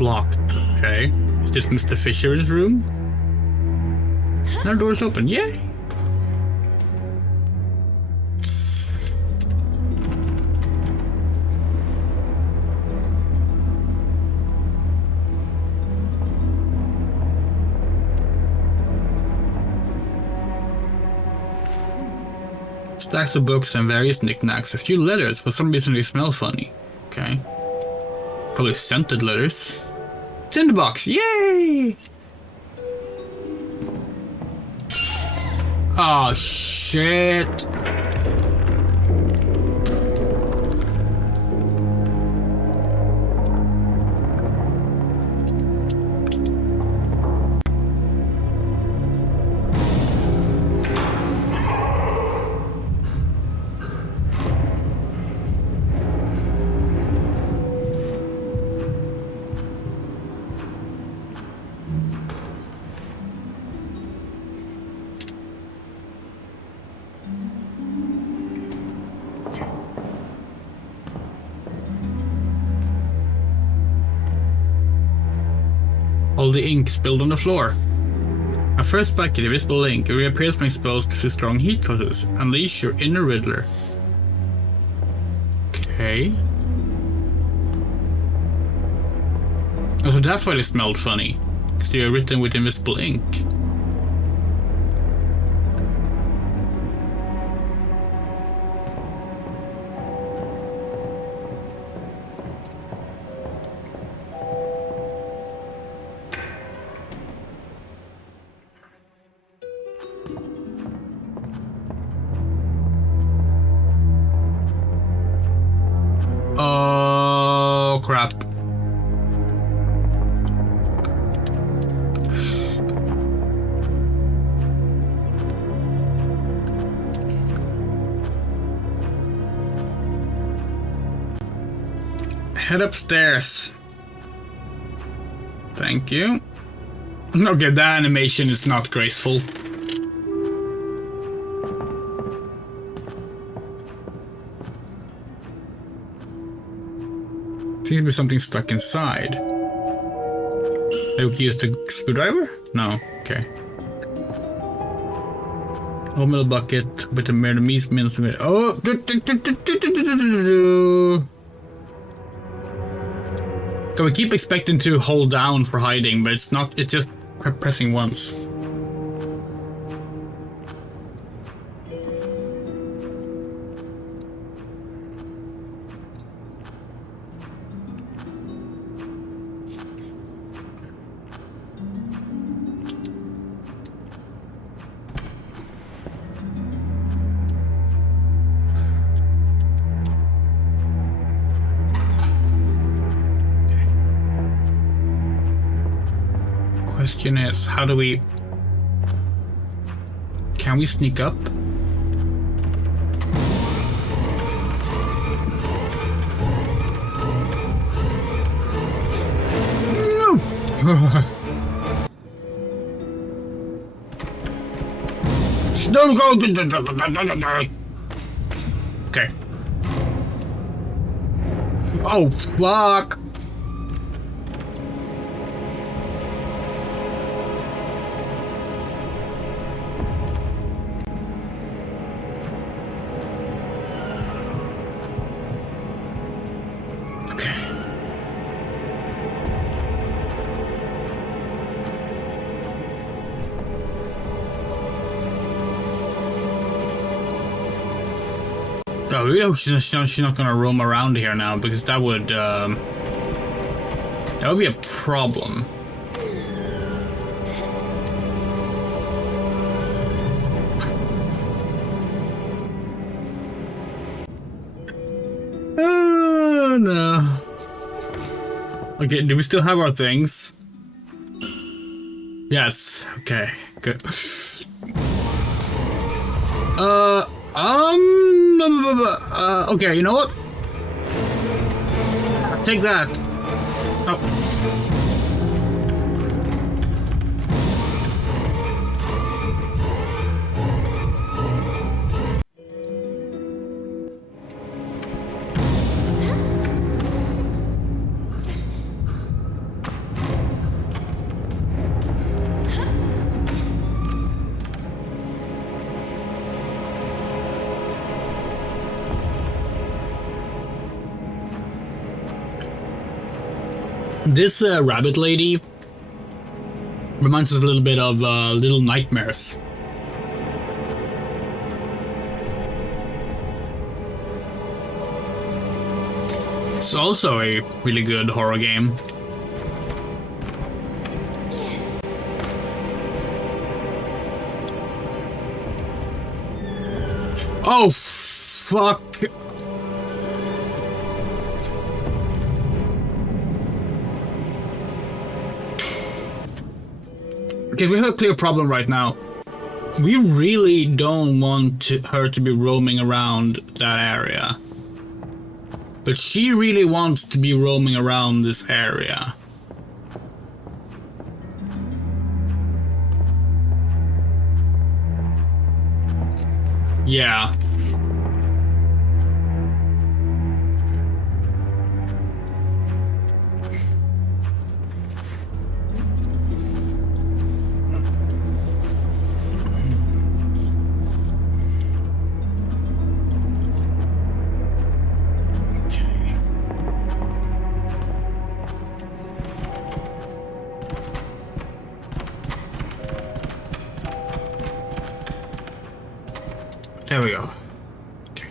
Locked. Okay. Is this Mr. Fisher's room? Our door's open. Yay! Stacks of books and various knickknacks. A few letters, but some reason they smell funny. Okay. Probably scented letters. Tinderbox, yay! Oh shit. All the ink spilled on the floor. A first bucket of visible ink reappears when exposed to strong heat causes. Unleash your inner Riddler. Okay. Oh, so that's why they smelled funny. Because they were written with invisible ink. head upstairs. Thank you. Okay, that animation is not graceful. Seems to be something stuck inside. Maybe we can use the screwdriver? No. Okay. Old metal bucket with a means. Oh! So we keep expecting to hold down for hiding, but it's not. It's just pressing once. Question is, how do we... Can we sneak up? No! Don't go! Okay. Oh, fuck! Oh, really hope she's not gonna roam around here now, because that would be a problem. Oh no. Okay, do we still have our things? Yes. Okay. Good. Okay, you know what? Take that. Oh. This rabbit lady reminds us a little bit of Little Nightmares. It's also a really good horror game. Oh, fuck. Okay, we have a clear problem right now. We really don't want her to be roaming around that area. But she really wants to be roaming around this area. Yeah. There we go. Okay.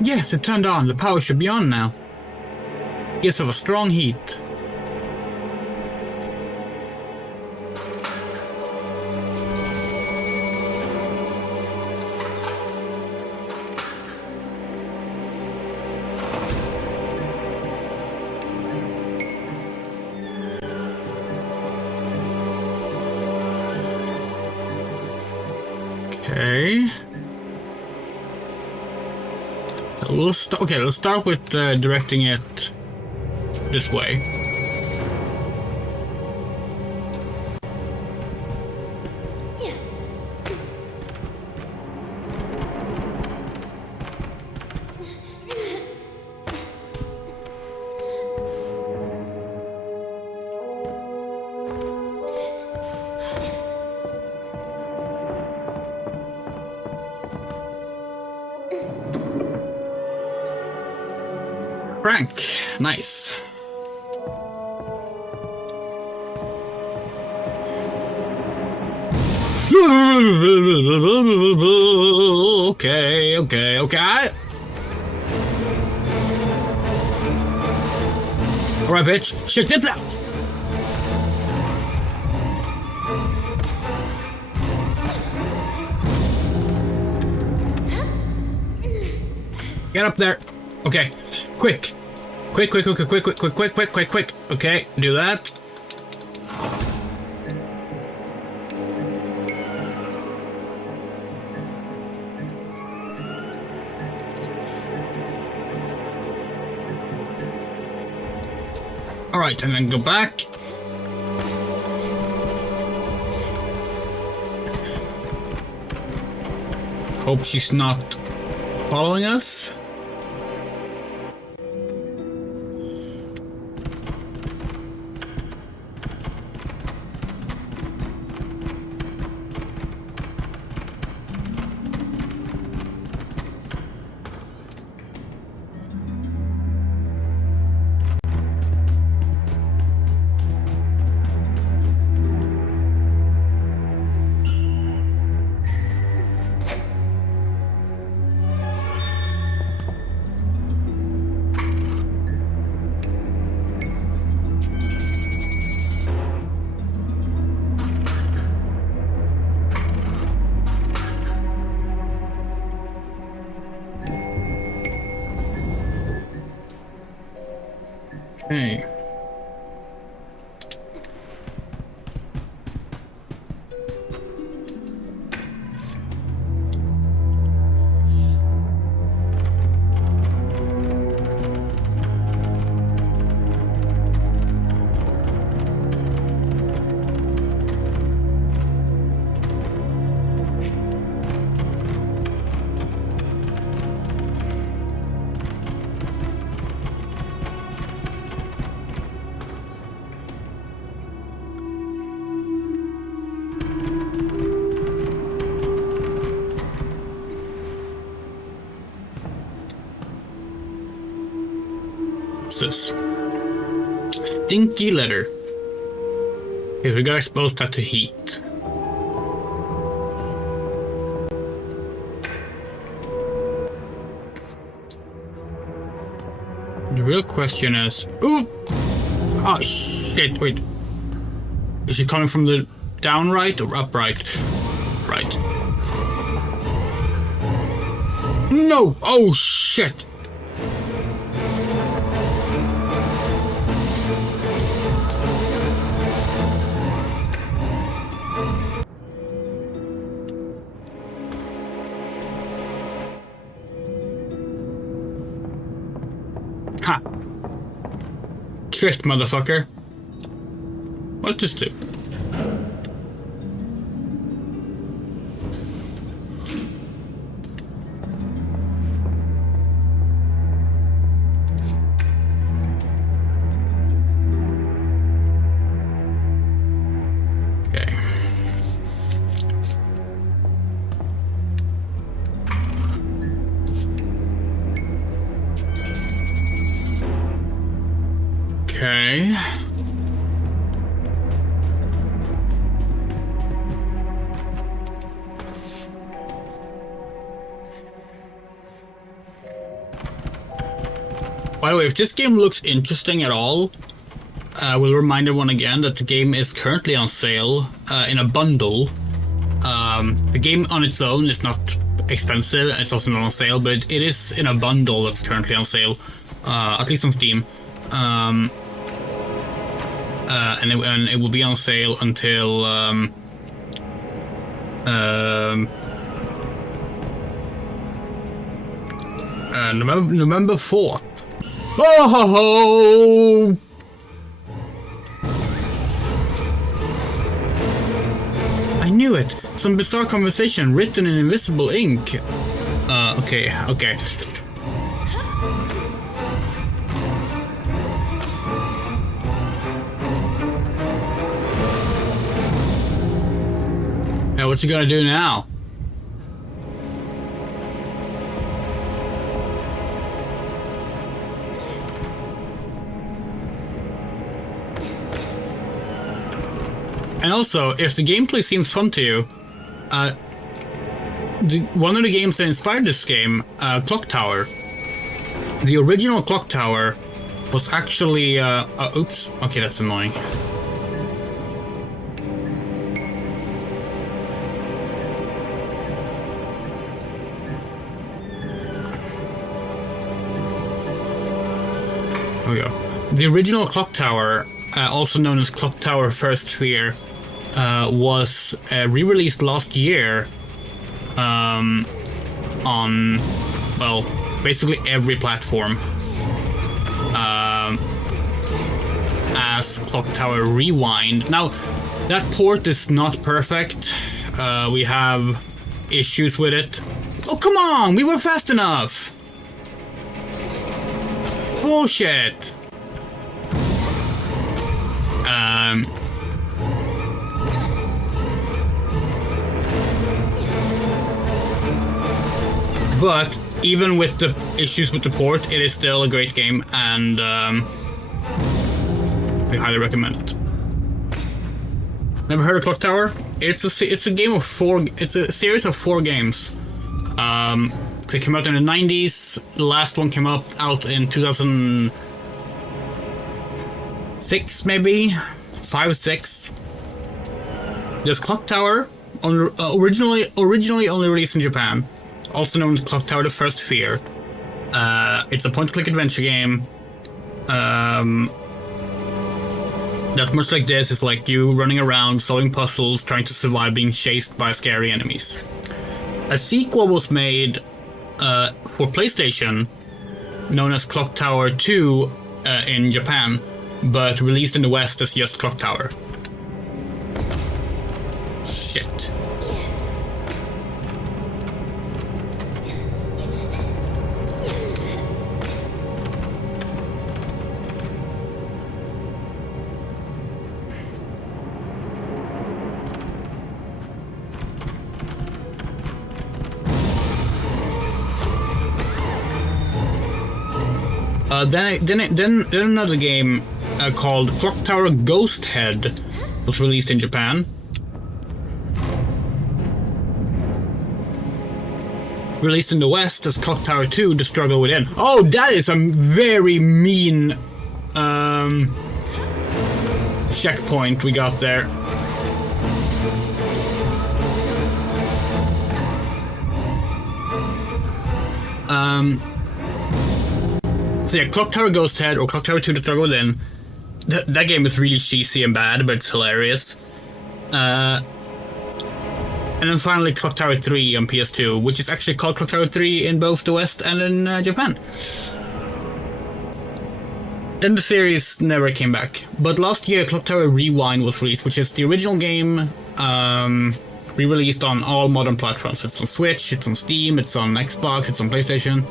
Yes, it turned on. The power should be on now. Gives off a strong heat. Okay. Let's start with directing it this way. Frank, nice. Okay. Alright, bitch, check this out. Get up there. Okay, quick. Okay, do that. All right, and then go back. Hope she's not following us. Okay. What's this? Stinky letter. Okay, we gotta expose that to heat. The real question is... Ooh! Oh, shit, wait. Is it coming from the down right or upright? Right. No! Oh, shit! Ha! Tricked, motherfucker. What's this do? Okay. Okay. By the way, if this game looks interesting at all, we'll remind everyone again that the game is currently on sale in a bundle. The game on its own is not expensive, it's also not on sale, but it is in a bundle that's currently on sale, at least on Steam. And it will be on sale until November 4th. Oh ho ho! I knew it! Some bizarre conversation written in invisible ink. Okay. Now, what you gonna do now? And also, if the gameplay seems fun to you, one of the games that inspired this game, Clock Tower, the original Clock Tower was actually, oops, okay, that's annoying. There we go. The original Clock Tower, also known as Clock Tower First Sphere, was re-released last year on, well, basically every platform as Clock Tower Rewind. Now, that port is not perfect. We have issues with it. Oh, come on! We were fast enough! Bullshit! But even with the issues with the port, it is still a great game, and we highly recommend it. Never heard of Clock Tower? It's a game of it's a series of 4 games. They came out in the 90s. The last one came out in 2006, maybe 5, 6. There's Clock Tower, originally only released in Japan, also known as Clock Tower: The First Sphere. It's a point-and-click adventure game. That much like this is like you running around solving puzzles, trying to survive being chased by scary enemies. A sequel was made for PlayStation, known as Clock Tower 2 in Japan, but released in the West as just Clock Tower. Shit. Then another game called Clock Tower Ghost Head was released in Japan. Released in the West as Clock Tower 2: The Struggle Within. Oh, that is a very mean checkpoint we got there. So yeah, Clock Tower Ghost Head or Clock Tower 2: The Struggle Within. That game is really cheesy and bad, but it's hilarious. And then finally Clock Tower 3 on PS2, which is actually called Clock Tower 3 in both the West and in Japan. Then the series never came back. But last year Clock Tower Rewind was released, which is the original game re-released on all modern platforms. It's on Switch, it's on Steam, it's on Xbox, it's on PlayStation.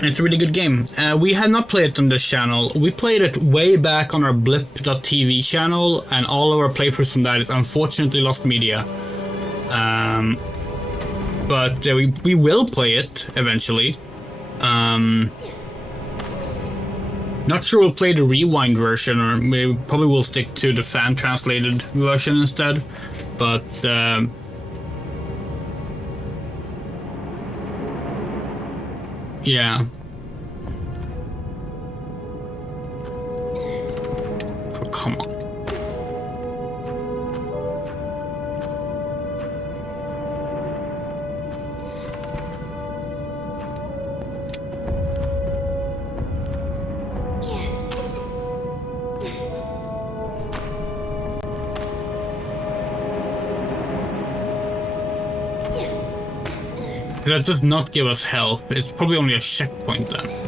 It's a really good game. We had not played it on this channel. We played it way back on our blip.tv channel, and all of our playthroughs from that is unfortunately lost media. But we will play it eventually. Not sure we'll play the rewind version, or we probably will stick to the fan translated version instead. But yeah. Oh, come on. That does not give us health. It's probably only a checkpoint then.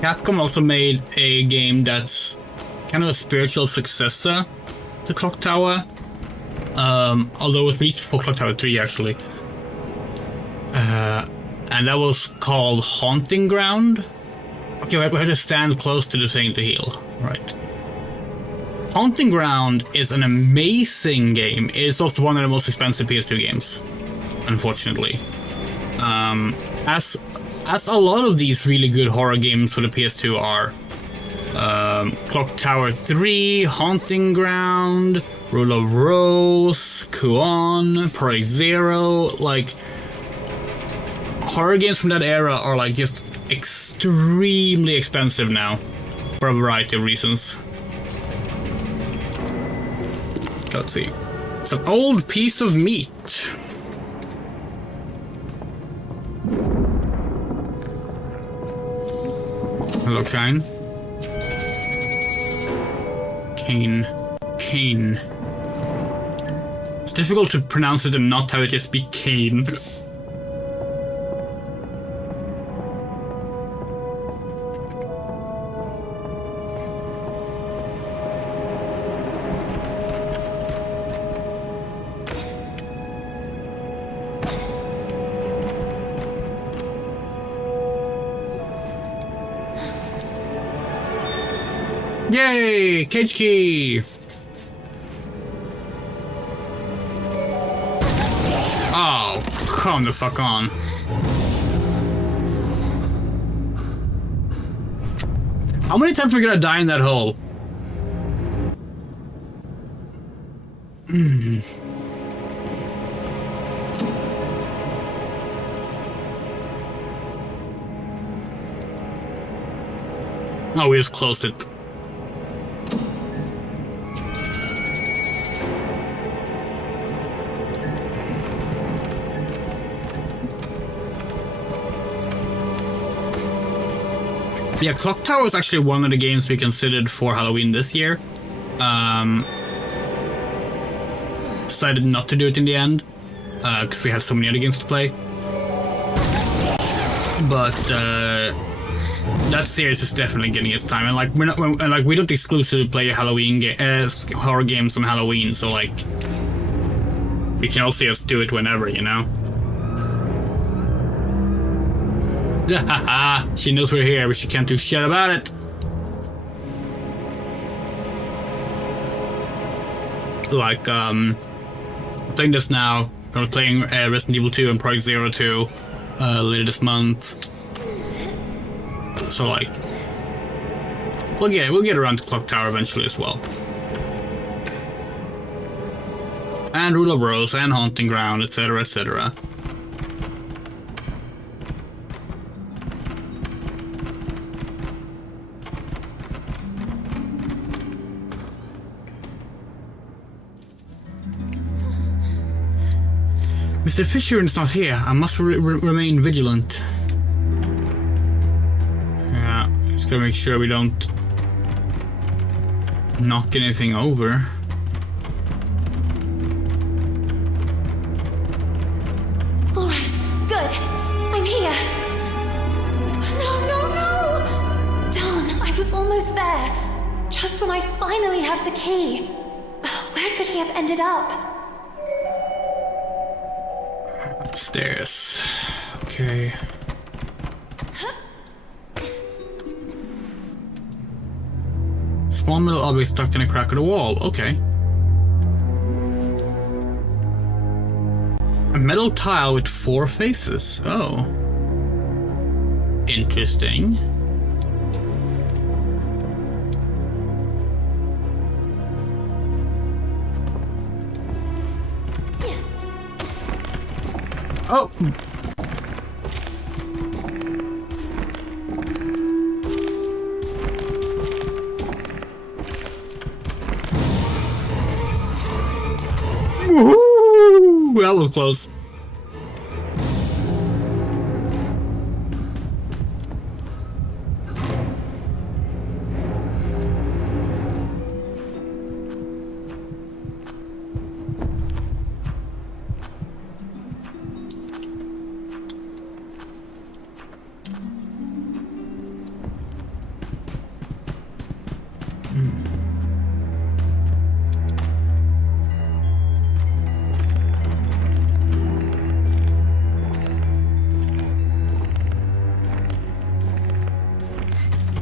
Capcom also made a game that's kind of a spiritual successor to Clock Tower, although it was released before Clock Tower 3 actually. And that was called Haunting Ground. Okay, we have to stand close to the thing to heal. Right. Haunting Ground is an amazing game. It's also one of the most expensive PS2 games, unfortunately. As a lot of these really good horror games for the PS2 are. Clock Tower 3, Haunting Ground, Rule of Rose, Kuon, Project Zero, like horror games from that era are like just extremely expensive now for a variety of reasons. Let's see. It's an old piece of meat. Hello, Kane. Kane. It's difficult to pronounce it and not have it just be Kane. Yay! Cage key! Oh, come the fuck on. How many times are we gonna die in that hole? Oh, we just closed it. Yeah, Clock Tower is actually one of the games we considered for Halloween this year. Decided not to do it in the end, because we had so many other games to play. But that series is definitely getting its time, and like we don't exclusively play Halloween horror games on Halloween, so like we can also just do it whenever, you know. She knows we're here, but she can't do shit about it. Like, playing this now. We're playing Resident Evil 2 and Project Zero 2 later this month. So, like, we'll get around to Clock Tower eventually as well. And Rule of Rose and Haunting Ground, etc., etc. Mr. Fisher is not here. I must remain vigilant. Yeah, just gotta make sure we don't knock anything over. Alright, good. I'm here. No! Darn, I was almost there. Just when I finally have the key. Where could he have ended up? Upstairs. Okay. Small metal object stuck in a crack of the wall. Okay. A metal tile with 4 faces. Oh. Interesting. Oh! Woohoo! That was close.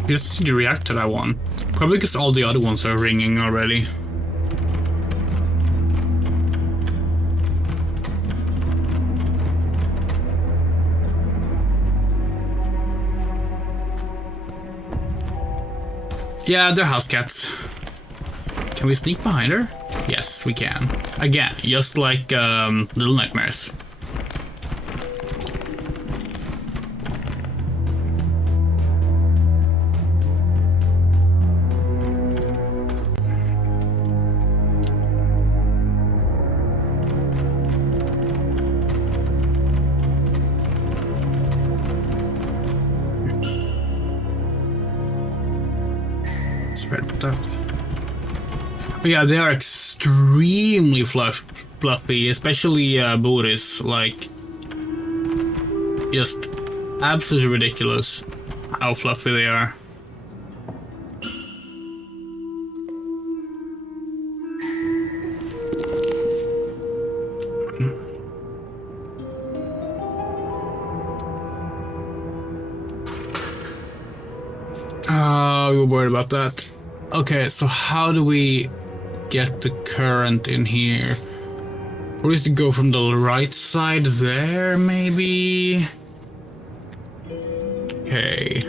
Just to react to that one. Probably because all the other ones are ringing already. Yeah, they're house cats. Can we sneak behind her? Yes, we can. Again, just like Little Nightmares. But yeah, they are extremely fluffy, especially booties. Like, just absolutely ridiculous how fluffy they are. We were worried about that. Okay, so how do we get the current in here? Or is it go from the right side there, maybe? Okay.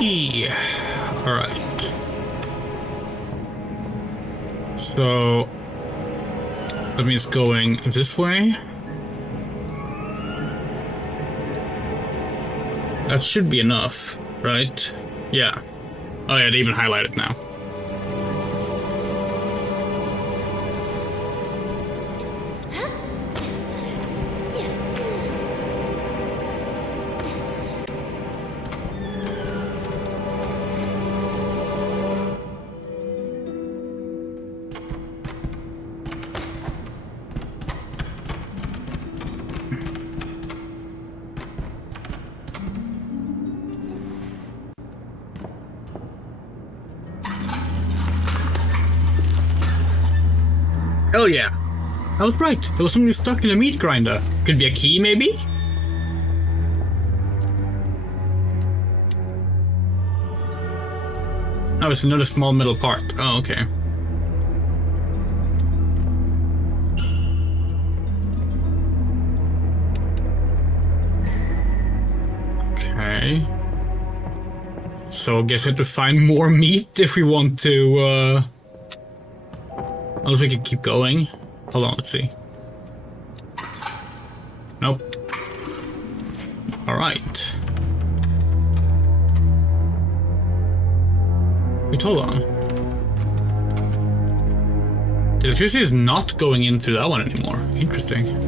Yeah. All right. So that means going this way. That should be enough, right? Yeah. Oh yeah, they even highlight it now. Hell yeah. I was right. There was something stuck in the meat grinder. Could be a key, maybe? Oh, it's another small metal part. Oh, okay. Okay. So I guess we have to find more meat if we want to, I don't know if we can keep going. Hold on, let's see. Nope. Alright. Wait, hold on. The electricity is not going into that one anymore. Interesting.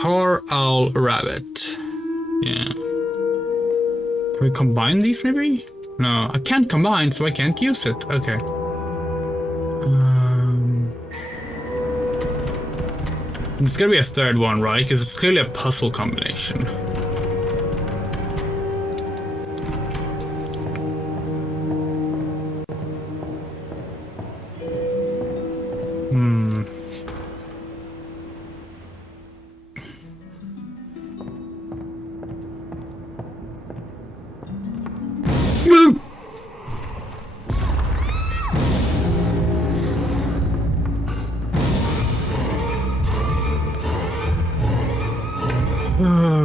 Tar, owl, rabbit. Yeah. Can we combine these maybe? No, I can't combine, so I can't use it. Okay. There's gotta be a third one, right? Because it's clearly a puzzle combination.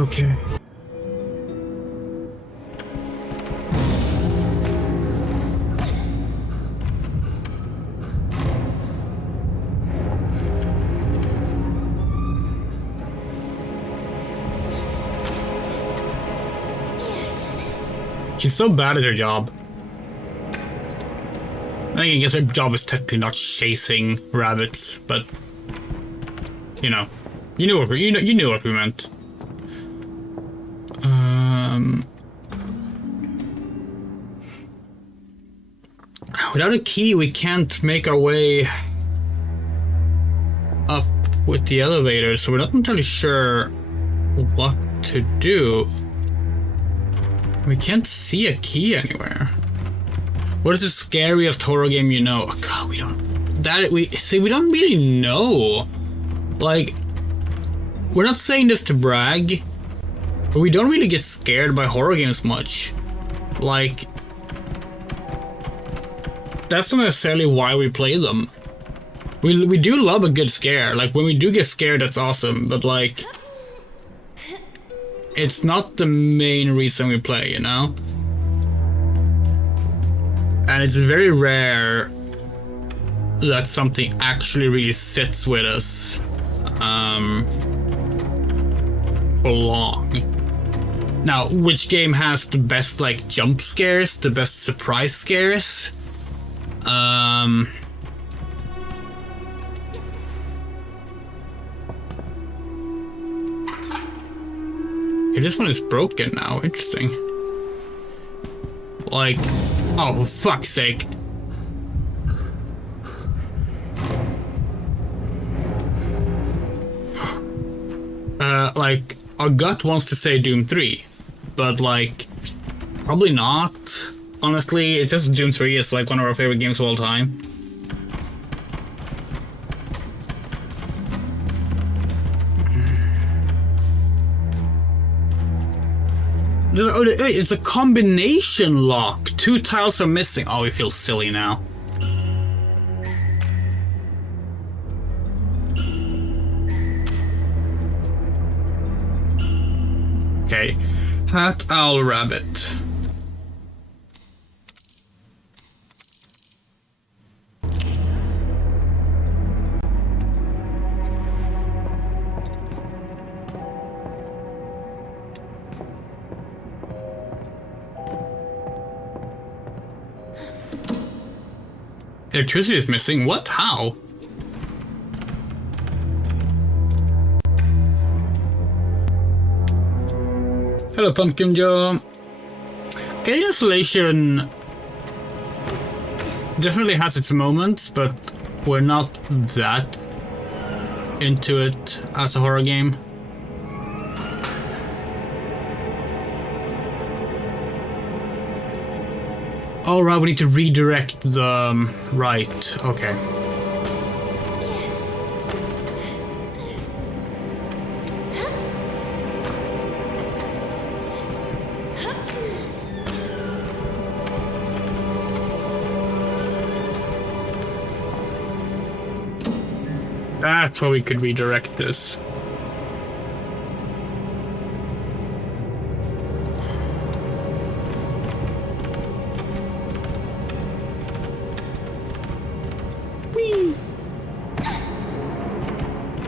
Okay. She's so bad at her job. I guess her job is technically not chasing rabbits, but you know, you knew what we meant. Without a key, we can't make our way up with the elevator, so we're not entirely sure what to do. We can't see a key anywhere. What is the scariest horror game you know? Oh God, we don't. We don't really know. Like, we're not saying this to brag, but we don't really get scared by horror games much. Like, that's not necessarily why we play them. We do love a good scare. Like, when we do get scared, that's awesome. But like, it's not the main reason we play, you know? And it's very rare that something actually really sits with us for long. Now, which game has the best like jump scares, the best surprise scares? Hey, this one is broken now. Interesting. Like, oh, for fuck's sake. Like, our gut wants to say Doom 3, but like, probably not. Honestly, it's just Doom 3 is like one of our favorite games of all time. Oh, it's a combination lock. 2 tiles are missing. Oh, we feel silly now. Okay. Hat, owl, rabbit. Electricity is missing? What? How? Hello, Pumpkin Joe. Alien Isolation definitely has its moments, but we're not that into it as a horror game. All right, we need to redirect the right. Okay. That's why we could redirect this.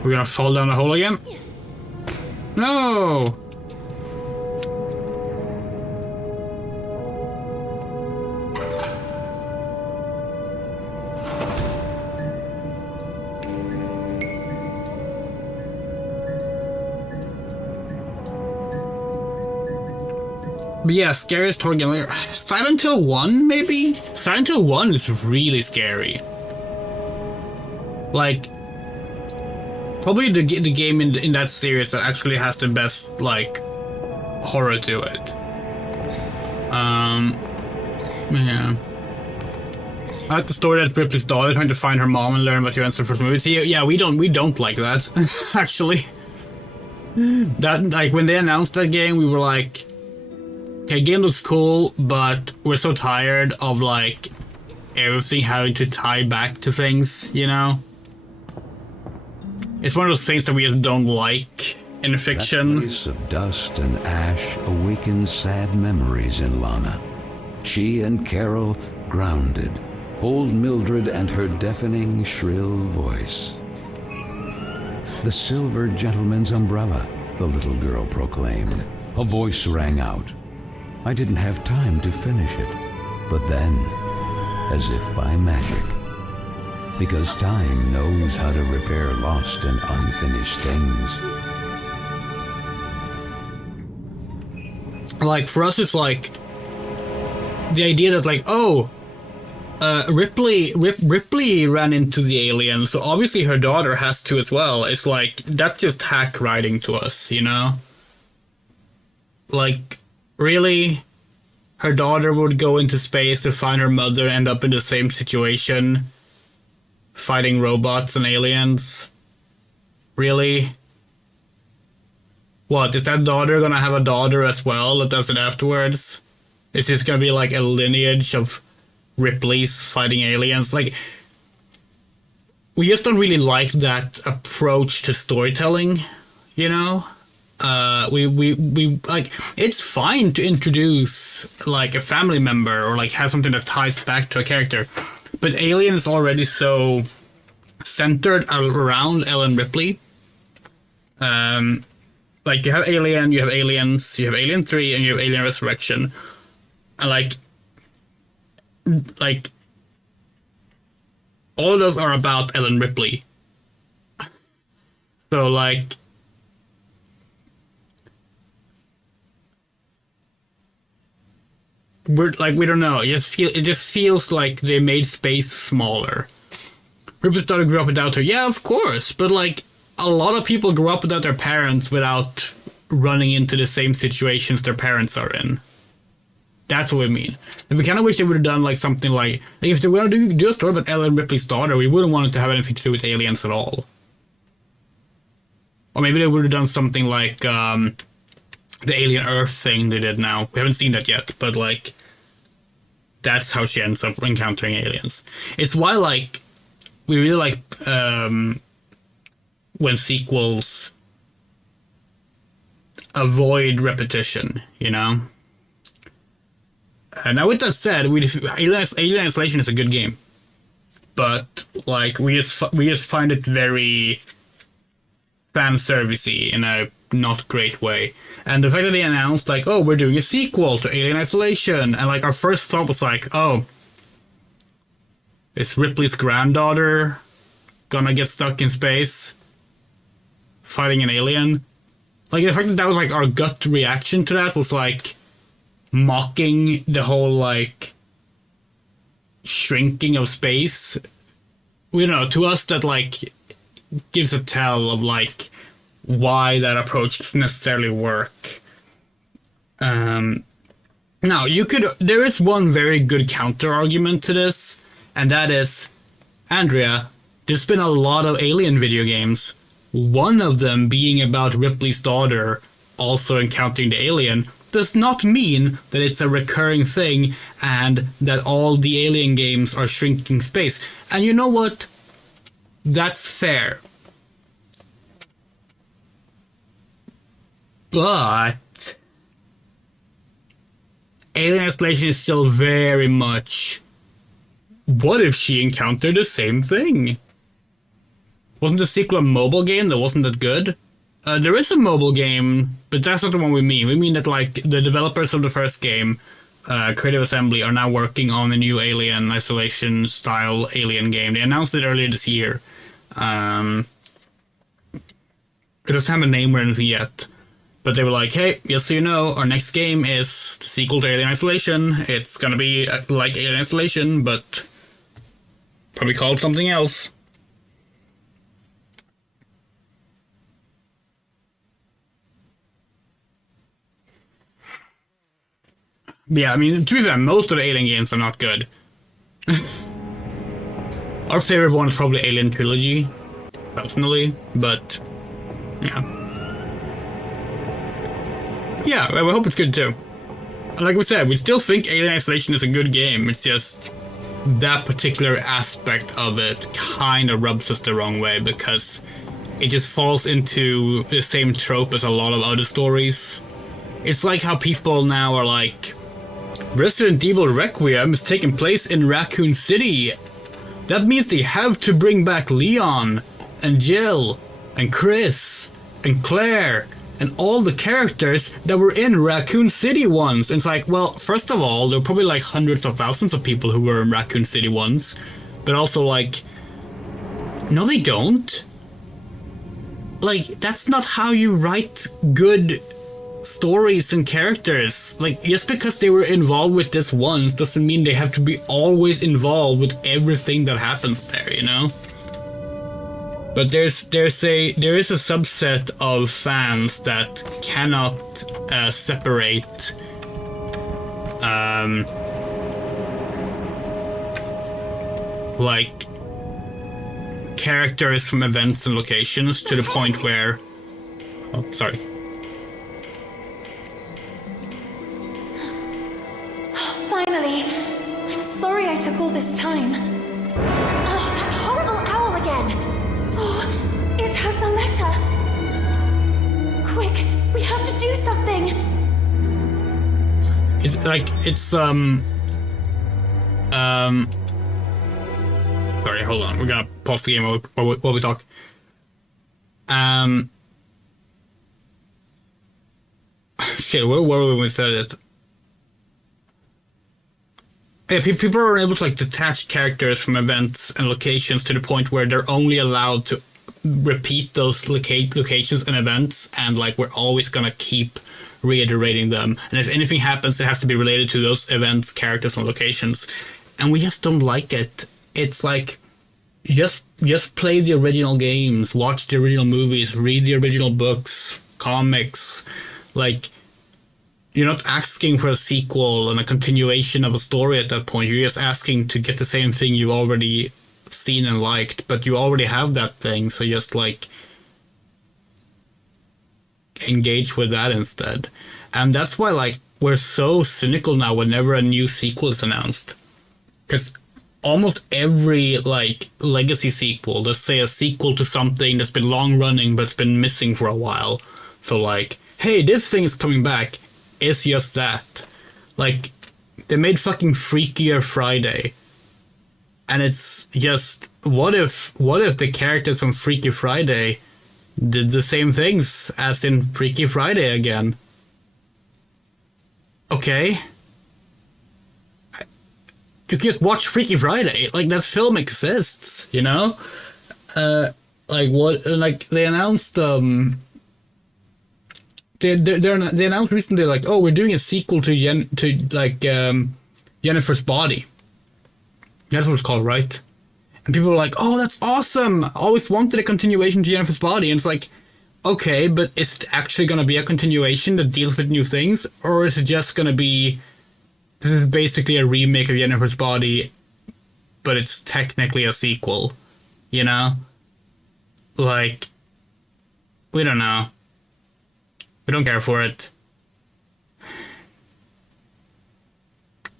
We're gonna fall down the hole again? No! But yeah, scariest horror game. Silent Hill 1, maybe? Silent Hill 1 is really scary. Like, probably the game in that series that actually has the best, like, horror to it. Yeah. I like the story that Ripley's daughter trying to find her mom and learn what events the first movie. See, yeah, we don't like that, actually. That, like, when they announced that game, we were like, okay, game looks cool, but we're so tired of, like, everything having to tie back to things, you know? It's one of those things that we just don't like in fiction. That place of dust and ash awakens sad memories in Lana. She and Carole, grounded, hold Mildred and her deafening, shrill voice. The silver gentleman's umbrella, the little girl proclaimed. A voice rang out. I didn't have time to finish it. But then, as if by magic, because time knows how to repair lost and unfinished things. Like, for us, it's like the idea that, like, oh, Ripley ran into the alien, so obviously her daughter has to as well. It's like, that's just hack writing to us, you know? Like, really? Her daughter would go into space to find her mother and end up in the same situation, fighting robots and aliens? Really? What, is that daughter gonna have a daughter as well that does it afterwards? Is this gonna be like a lineage of Ripley's fighting aliens? Like, we just don't really like that approach to storytelling, you know? We like, it's fine to introduce like a family member or like have something that ties back to a character, but Alien is already so centered around Ellen Ripley. Like, you have Alien, you have Aliens, you have Alien 3, and you have Alien Resurrection. And like all of those are about Ellen Ripley. So, like, we don't know. It just feels like they made space smaller. Ripley's daughter grew up without her. Yeah, of course, but like, a lot of people grew up without their parents without running into the same situations their parents are in. That's what we mean. And we kind of wish they would have done like something like if they were going to do a story about Ellen Ripley's daughter, we wouldn't want it to have anything to do with aliens at all. Or maybe they would have done something like the Alien Earth thing they did now. We haven't seen that yet, but like, that's how she ends up encountering aliens. It's why, like, we really like when sequels avoid repetition, you know? Now, with that said, Alien Isolation is a good game, but like, we just find it very fan servicey in a not great way. And the fact that they announced like, oh, we're doing a sequel to Alien Isolation, and like, our first thought was like, oh, is Ripley's granddaughter gonna get stuck in space fighting an alien? Like, the fact that was like our gut reaction to that was like mocking the whole like shrinking of space. We don't know, to us that like gives a tell of like why that approach doesn't necessarily work. Now, there is one very good counter argument to this, and that is, Andrea, there's been a lot of Alien video games, one of them being about Ripley's daughter also encountering the alien, does not mean that it's a recurring thing and that all the Alien games are shrinking space. And you know what? That's fair. But Alien Isolation is still very much, what if she encountered the same thing? Wasn't the sequel a mobile game that wasn't that good? There is a mobile game, but that's not the one we mean. We mean that like the developers of the first game, Creative Assembly, are now working on a new Alien Isolation style Alien game. They announced it earlier this year. It doesn't have a name or anything yet, But they were like, hey, just so you know, our next game is the sequel to Alien Isolation. It's gonna be like Alien Isolation, but probably called something else. Yeah, I mean, to be fair, most of the Alien games are not good. Our favorite one is probably Alien Trilogy, personally, but yeah. Yeah, I hope it's good too. And like we said, we still think Alien Isolation is a good game, it's just that particular aspect of it kind of rubs us the wrong way because it just falls into the same trope as a lot of other stories. It's like how people now are like, Resident Evil Requiem is taking place in Raccoon City. That means they have to bring back Leon, and Jill, and Chris, and Claire, and all the characters that were in Raccoon City once. And it's like, well, first of all, there were probably like hundreds of thousands of people who were in Raccoon City once. But also like, no they don't. Like, that's not how you write good stories and characters. Like, just because they were involved with this once doesn't mean they have to be always involved with everything that happens there, you know? But there is a subset of fans that cannot separate like characters from events and locations to the point where sorry. Finally! I'm sorry I took all this time. Oh, that horrible owl again! Oh, it has the letter! Quick, we have to do something! It's like, it's, sorry, hold on, we're gonna pause the game while we talk. Shit, where were we when we said it? Yeah, people are able to like detach characters from events and locations to the point where they're only allowed to repeat those locations and events, and like we're always gonna keep reiterating them. And if anything happens, it has to be related to those events, characters, and locations. And we just don't like it. It's like just play the original games, watch the original movies, read the original books, comics, like. You're not asking for a sequel and a continuation of a story at that point. You're just asking to get the same thing you've already seen and liked, but you already have that thing, so just like engage with that instead. And that's why like we're so cynical now whenever a new sequel is announced. Because almost every like legacy sequel, let's say a sequel to something that's been long running but it's been missing for a while. So like, hey, this thing is coming back. It's just that. Like, they made fucking Freakier Friday. And it's just, what if the characters from Freaky Friday did the same things as in Freaky Friday again? Okay. You can just watch Freaky Friday. Like, that film exists, you know? Like, what, like, they announced, They announced recently, like, oh, we're doing a sequel to Jennifer's Body. That's what it's called, right? And people were like, oh, that's awesome! I always wanted a continuation to Jennifer's Body. And it's like, okay, but is it actually going to be a continuation that deals with new things? Or is it just going to be, this is basically a remake of Jennifer's Body, but it's technically a sequel, you know? Like, we don't know. We don't care for it.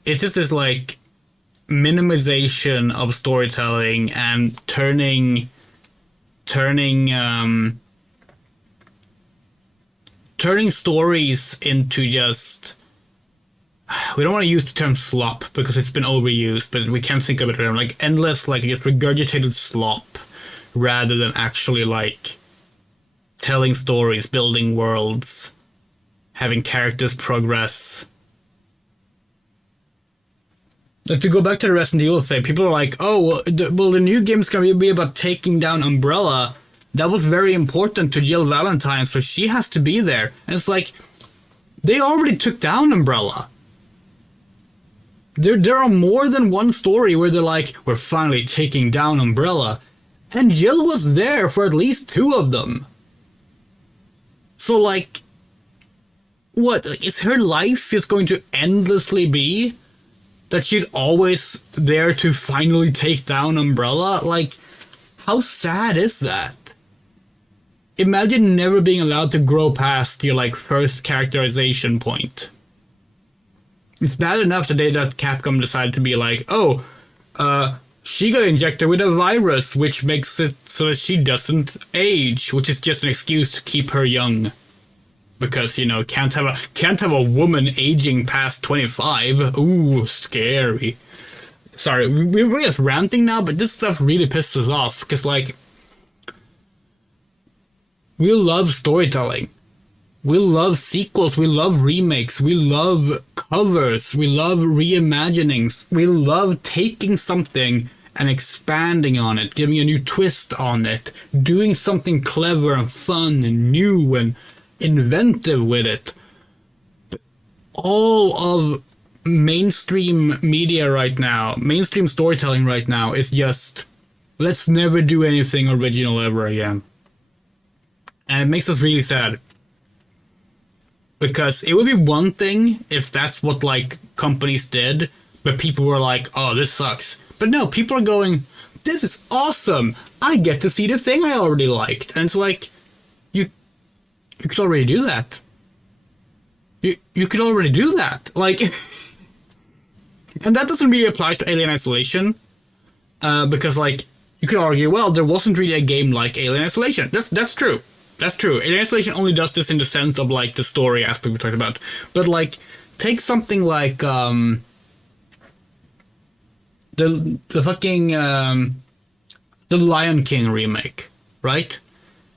It's just this like minimization of storytelling and turning stories into just, we don't want to use the term slop because it's been overused, but we can't think of it like endless, like just regurgitated slop rather than actually like telling stories, building worlds, having characters progress. Like, to go back to the Resident Evil thing, people are like, oh, well, the new game's gonna be about taking down Umbrella. that was very important to Jill Valentine, so she has to be there. And it's like, they already took down Umbrella. There are more than one story where they're like, we're finally taking down Umbrella. And Jill was there for at least 2 of them. So like, what, is her life just going to endlessly be that she's always there to finally take down Umbrella? Like, how sad is that? Imagine never being allowed to grow past your, like, first characterization point. It's bad enough that Capcom decided to be like, oh, she got injected with a virus, which makes it so that she doesn't age, which is just an excuse to keep her young. Because, you know, can't have a woman aging past 25. Ooh, scary. Sorry, we're just ranting now, but this stuff really pisses us off, because, like, we love storytelling. We love sequels, we love remakes, we love covers, we love reimaginings, we love taking something and expanding on it, giving a new twist on it, doing something clever and fun and new and inventive with it. But all of mainstream media right now, mainstream storytelling right now is just, let's never do anything original ever again. And it makes us really sad. Because it would be one thing if that's what, like, companies did, but people were like, oh, this sucks. But no, people are going, this is awesome! I get to see the thing I already liked. And it's like, you could already do that. You could already do that. Like, and that doesn't really apply to Alien Isolation, because, like, you could argue, well, there wasn't really a game like Alien Isolation. That's true. That's true. Alien Isolation only does this in the sense of, like, the story aspect we talked about. But, like, take something like, the fucking, the Lion King remake, right?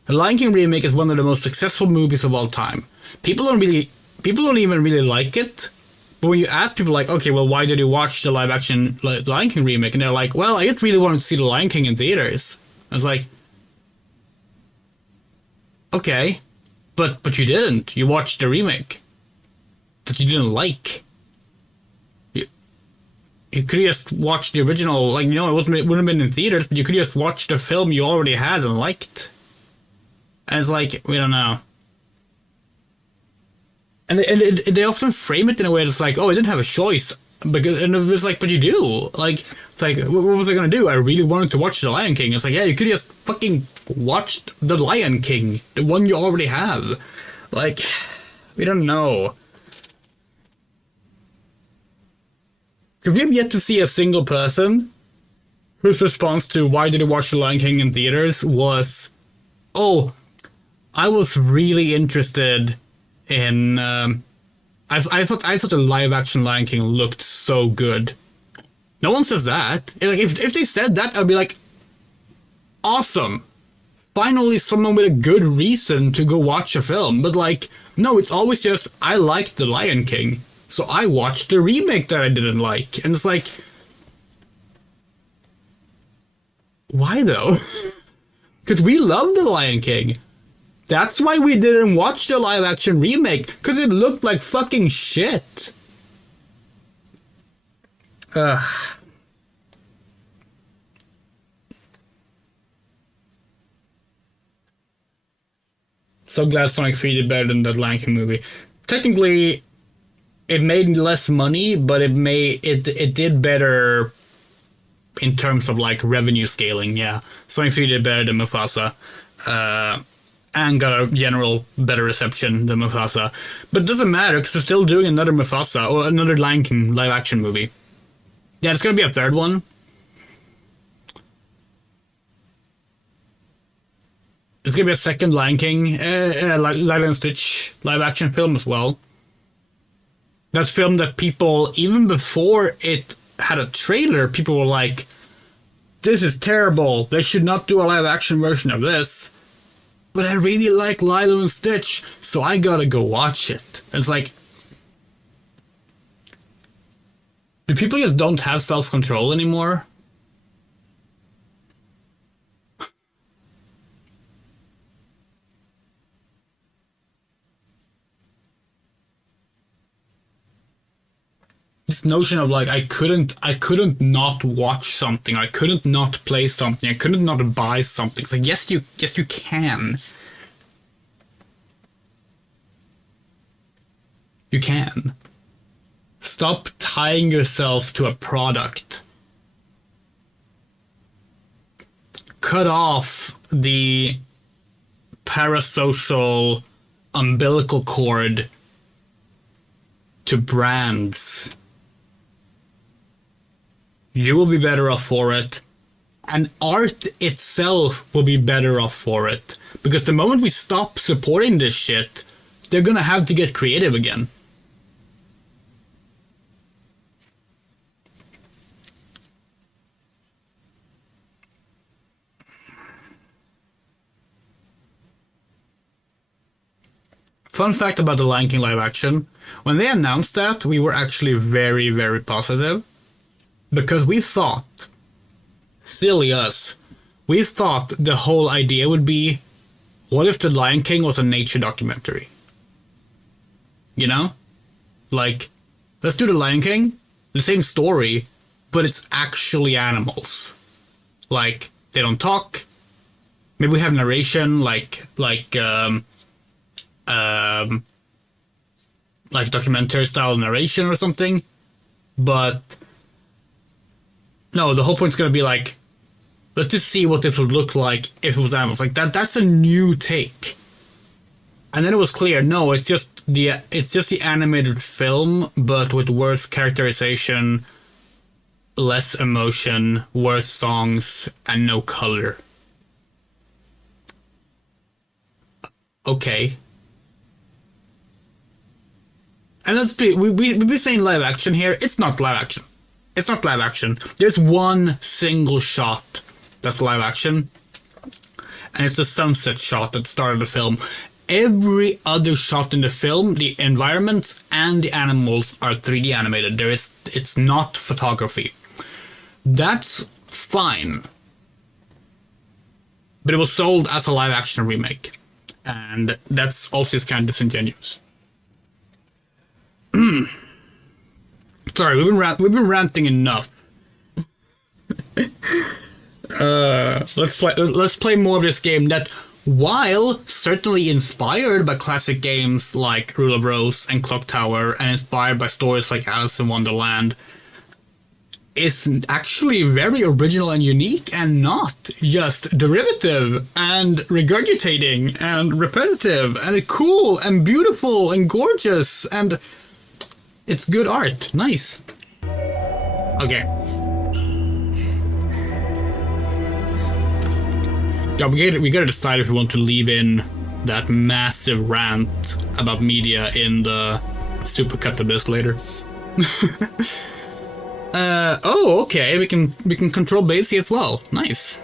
The Lion King remake is one of the most successful movies of all time. People don't even really like it. But when you ask people, like, okay, well, why did you watch the live-action Lion King remake? And they're like, well, I just really wanted to see the Lion King in theaters. I was like, okay, but you didn't. You watched the remake that you didn't like. You could have just watched the original, like, you know, it wouldn't have been in theaters, but you could have just watched the film you already had and liked. And it's like, we don't know. And they often frame it in a way that's like, oh, I didn't have a choice. Because, and it was like, but you do. Like, it's like, what was I gonna do? I really wanted to watch The Lion King. It's like, yeah, you could just fucking watched The Lion King, the one you already have. Like, we don't know. Because we have yet to see a single person whose response to why did you watch The Lion King in theaters was, oh, I was really interested in, I thought the live-action Lion King looked so good. No one says that. If they said that, I'd be like, awesome. Finally someone with a good reason to go watch a film. But, like, no, it's always just, I liked The Lion King, so I watched the remake that I didn't like. And it's like, why though? Because we love The Lion King. That's why we didn't watch the live-action remake, because it looked like fucking shit. Ugh. So glad Sonic 3 did better than that Lion King movie. Technically, it made less money, but it did better in terms of, like, revenue scaling, yeah. Sonic 3 did better than Mufasa. And got a general better reception than Mufasa. But it doesn't matter, because they're still doing another Mufasa, or another Lion King live-action movie. Yeah, it's gonna be a third one. There's gonna be a second Lion King, Lilo and Stitch live-action film as well. That film that people, even before it had a trailer, people were like, this is terrible, they should not do a live-action version of this. But I really like Lilo and Stitch, so I gotta go watch it. And it's like, do people just don't have self-control anymore? this notion of like I couldn't not watch something, I couldn't not play something, I couldn't not buy something. It's like yes you can. You can. Stop tying yourself to a product. Cut off the parasocial umbilical cord to brands. You will be better off for it, and art itself will be better off for it. Because the moment we stop supporting this shit, they're gonna have to get creative again. Fun fact about the Lion King live action, when they announced that, we were actually very, very positive. Because we thought, silly us, we thought the whole idea would be, what if the Lion King was a nature documentary? You know? Like, let's do the Lion King, the same story, but it's actually animals. Like, they don't talk, maybe we have narration, like documentary style narration or something, but no, the whole point's gonna be like, let's just see what this would look like if it was animals. Like that's a new take. And then it was clear, no, it's just the animated film, but with worse characterization, less emotion, worse songs, and no color. Okay. And let's be, we've been saying live action here. It's not live action. It's not live action. There's one single shot that's live action. And it's the sunset shot that started the film. Every other shot in the film, the environments and the animals are 3D animated. It's not photography. That's fine. But it was sold as a live action remake. And that's also just kind of disingenuous. Sorry, we've been ranting enough. Let's play more of this game that, while certainly inspired by classic games like Rule of Rose and Clock Tower, and inspired by stories like Alice in Wonderland, is actually very original and unique, and not just derivative and regurgitating and repetitive and cool and beautiful and gorgeous, and it's good art. Nice. Okay. Yeah, we gotta decide if we want to leave in that massive rant about media in the supercut of this later. Oh, okay. We can control Basie as well. Nice.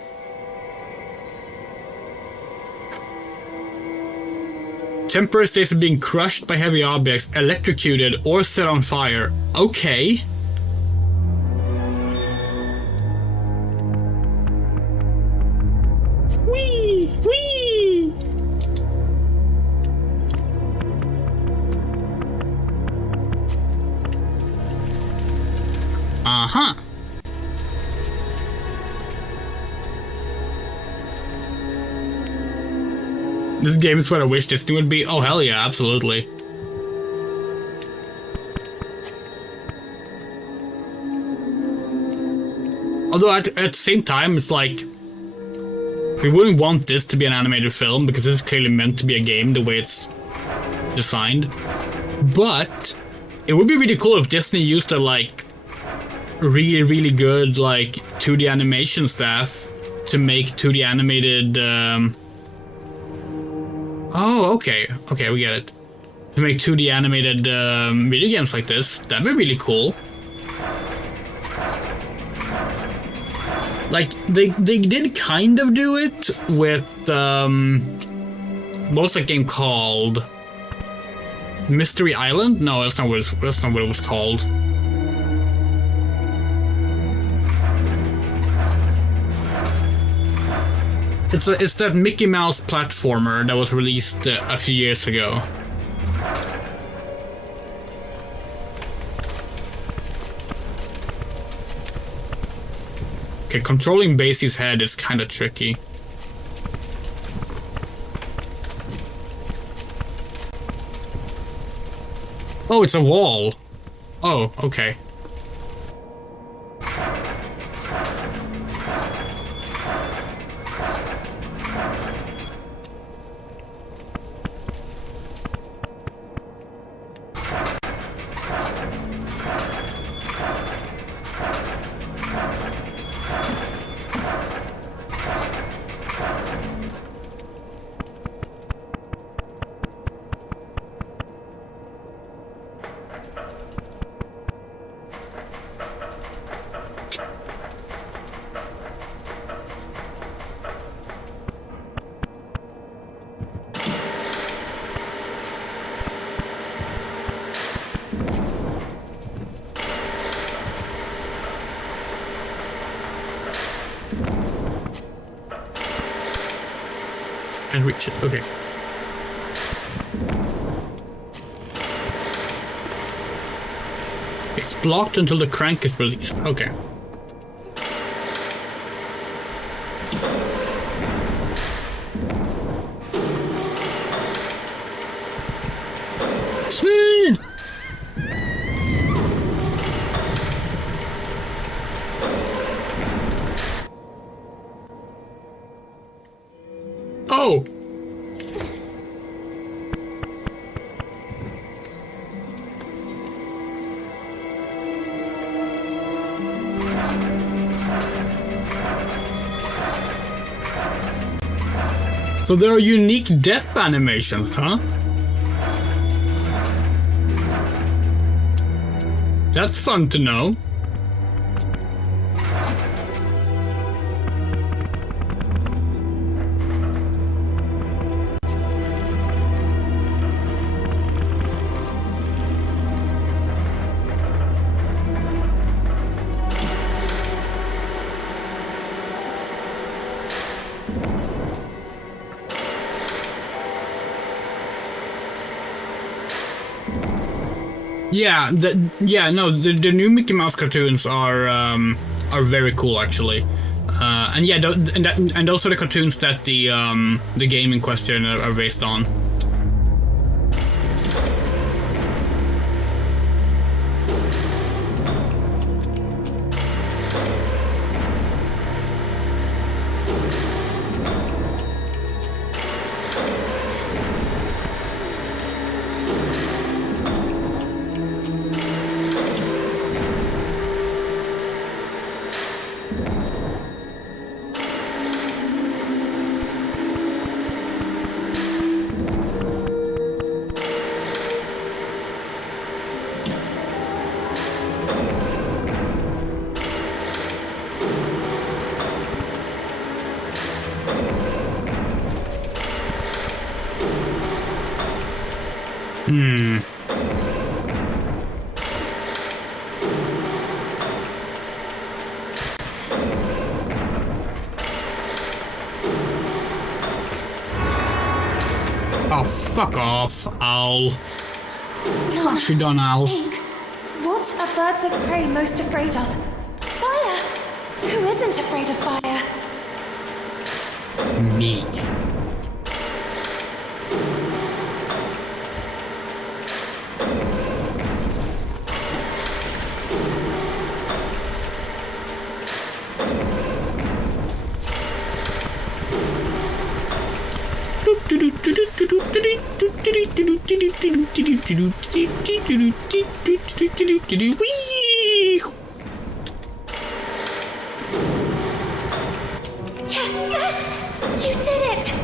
Temporary states of being crushed by heavy objects, electrocuted, or set on fire. Okay. Whee! Whee! Uh-huh. This game is what I wish this thing would be. Oh, hell yeah, absolutely. Although at the same time, it's like, we wouldn't want this to be an animated film because it's clearly meant to be a game the way it's designed. But it would be really cool if Disney used a like really, really good like 2D animation staff to make 2D animated oh, okay, we get it. To make 2D animated video games like this, that'd be really cool. Like, they did kind of do it with, what was that game called? Mystery Island? No, that's not what it was called. It's that Mickey Mouse platformer that was released a few years ago. Okay, controlling Basie's head is kind of tricky. Oh, it's a wall. Oh, okay. And reach it. Okay. It's blocked until the crank is released. Okay. Speed! Oh! So there are unique death animations, huh? That's fun to know. Yeah, the new Mickey Mouse cartoons are very cool actually, and yeah, and those are the cartoons that the game in question are based on. Oh, fuck off, Owl. Gosh, you done, Owl. Ink, what are birds of prey most afraid of? Fire! Who isn't afraid of fire? Me. Whee! Yes, yes! You did it!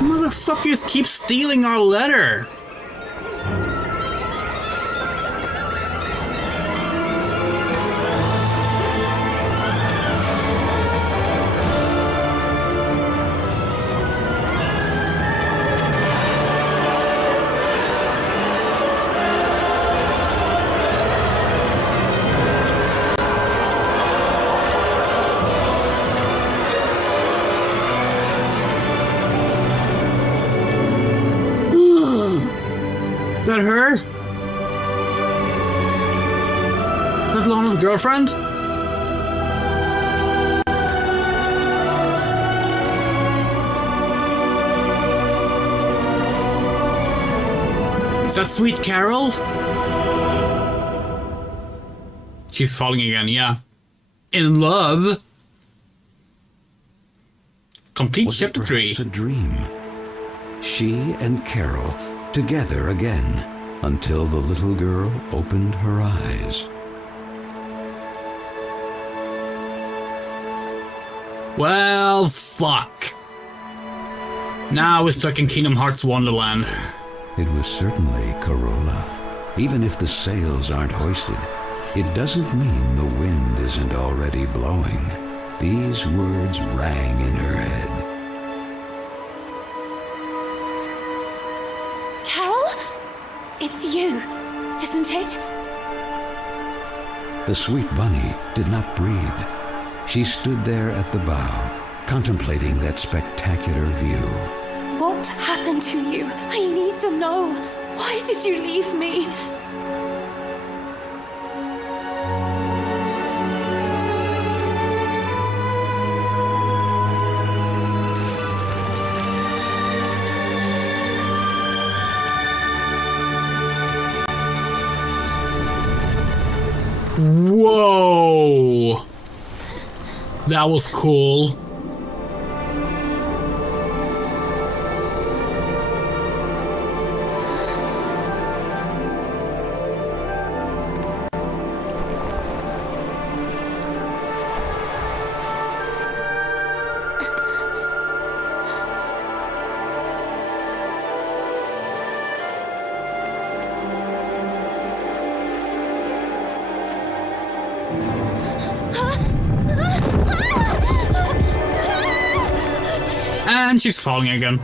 Motherfuckers keep stealing our letter. girlfriend? Is that sweet Carole? She's falling again, yeah. In love? Complete Was chapter it 3. perhaps a dream? She and Carole together again until the little girl opened her eyes. Well, fuck. Now we're stuck in Kingdom Hearts Wonderland. It was certainly Carole. Even if the sails aren't hoisted, it doesn't mean the wind isn't already blowing. These words rang in her head. Carole? It's you, isn't it? The sweet bunny did not breathe. She stood there at the bow, contemplating that spectacular view. What happened to you? I need to know. Why did you leave me? Whoa! That was cool. And she's falling again.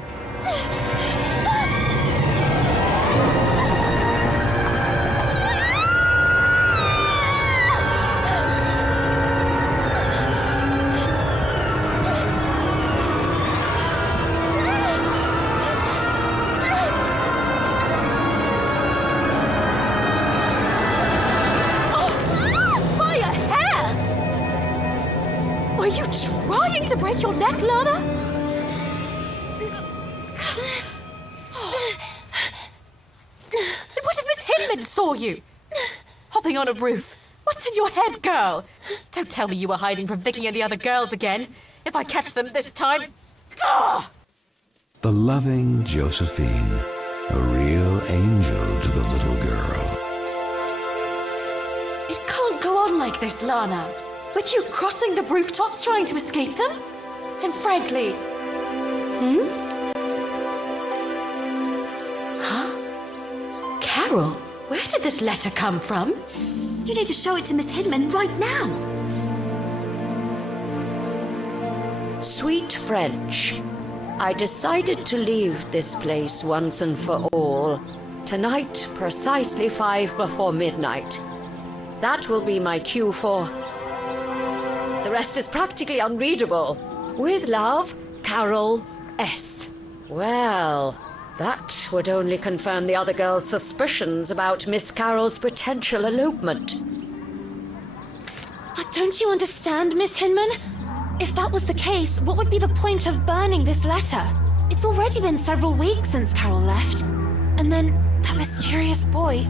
My hair! Are you trying to break your neck, Lana? What if Miss Hinman saw you? Hopping on a roof. What's in your head, girl? Don't tell me you were hiding from Vicky and the other girls again. If I catch them this time... Gah! The loving Josephine, a real angel to the little girl. It can't go on like this, Lana. With you crossing the rooftops trying to escape them? And frankly... Huh? Carole, where did this letter come from? You need to show it to Miss Hinman right now. Sweet French, I decided to leave this place once and for all. Tonight, precisely 5 before midnight. That will be my cue for... The rest is practically unreadable. With love, Carole S. Well, that would only confirm the other girls' suspicions about Miss Carole's potential elopement. But don't you understand, Miss Hinman? If that was the case, what would be the point of burning this letter? It's already been several weeks since Carole left. And then that mysterious boy.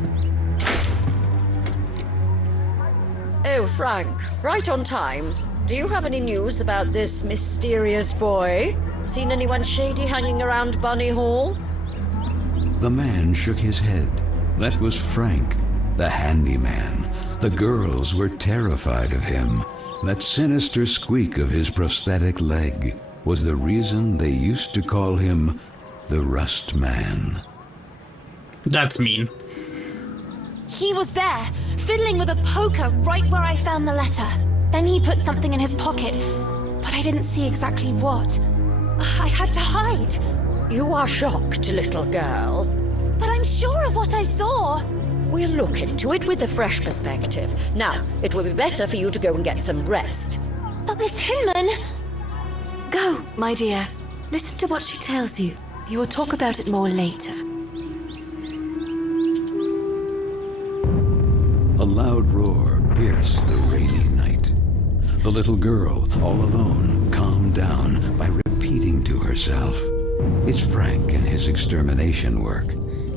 Oh, Frank, right on time. Do you have any news about this mysterious boy? Seen anyone shady hanging around Bunny Hall? The man shook his head. That was Frank, the handyman. The girls were terrified of him. That sinister squeak of his prosthetic leg was the reason they used to call him the Rust Man. That's mean. He was there, fiddling with a poker right where I found the letter. Then he put something in his pocket, but I didn't see exactly what. I had to hide. You are shocked, little girl. But I'm sure of what I saw. We'll look into it with a fresh perspective. Now, it will be better for you to go and get some rest. But Miss Hinman... Go, my dear. Listen to what she tells you. You will talk about it more later. A loud roar pierce the rainy night. The little girl, all alone, calmed down by repeating to herself, "It's Frank and his extermination work.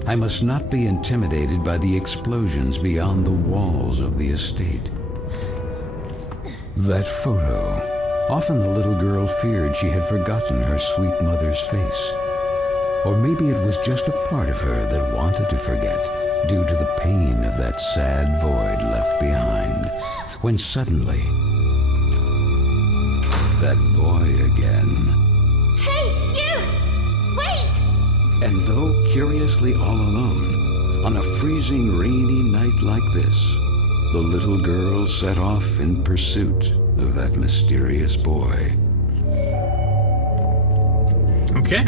I must not be intimidated by the explosions beyond the walls of the estate." That photo. Often the little girl feared she had forgotten her sweet mother's face. Or maybe it was just a part of her that wanted to forget, due to the pain of that sad void left behind, when suddenly, that boy again. Hey, you! Wait! And though curiously all alone, on a freezing rainy night like this, the little girl set off in pursuit of that mysterious boy. Okay.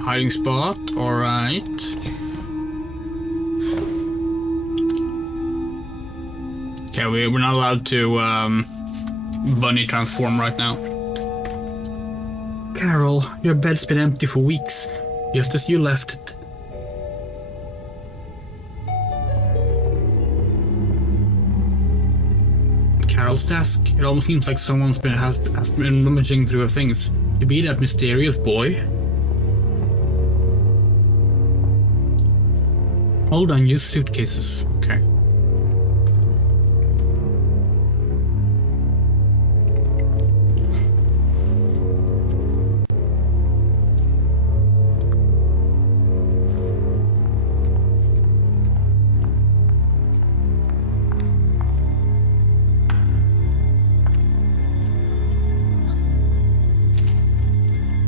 Hiding spot, alright. Okay, we're not allowed to bunny transform right now. Carole, your bed's been empty for weeks, just as you left it. Carole's desk. It almost seems like someone's has been rummaging through her things. To be that mysterious boy. Hold on, use suitcases. Okay.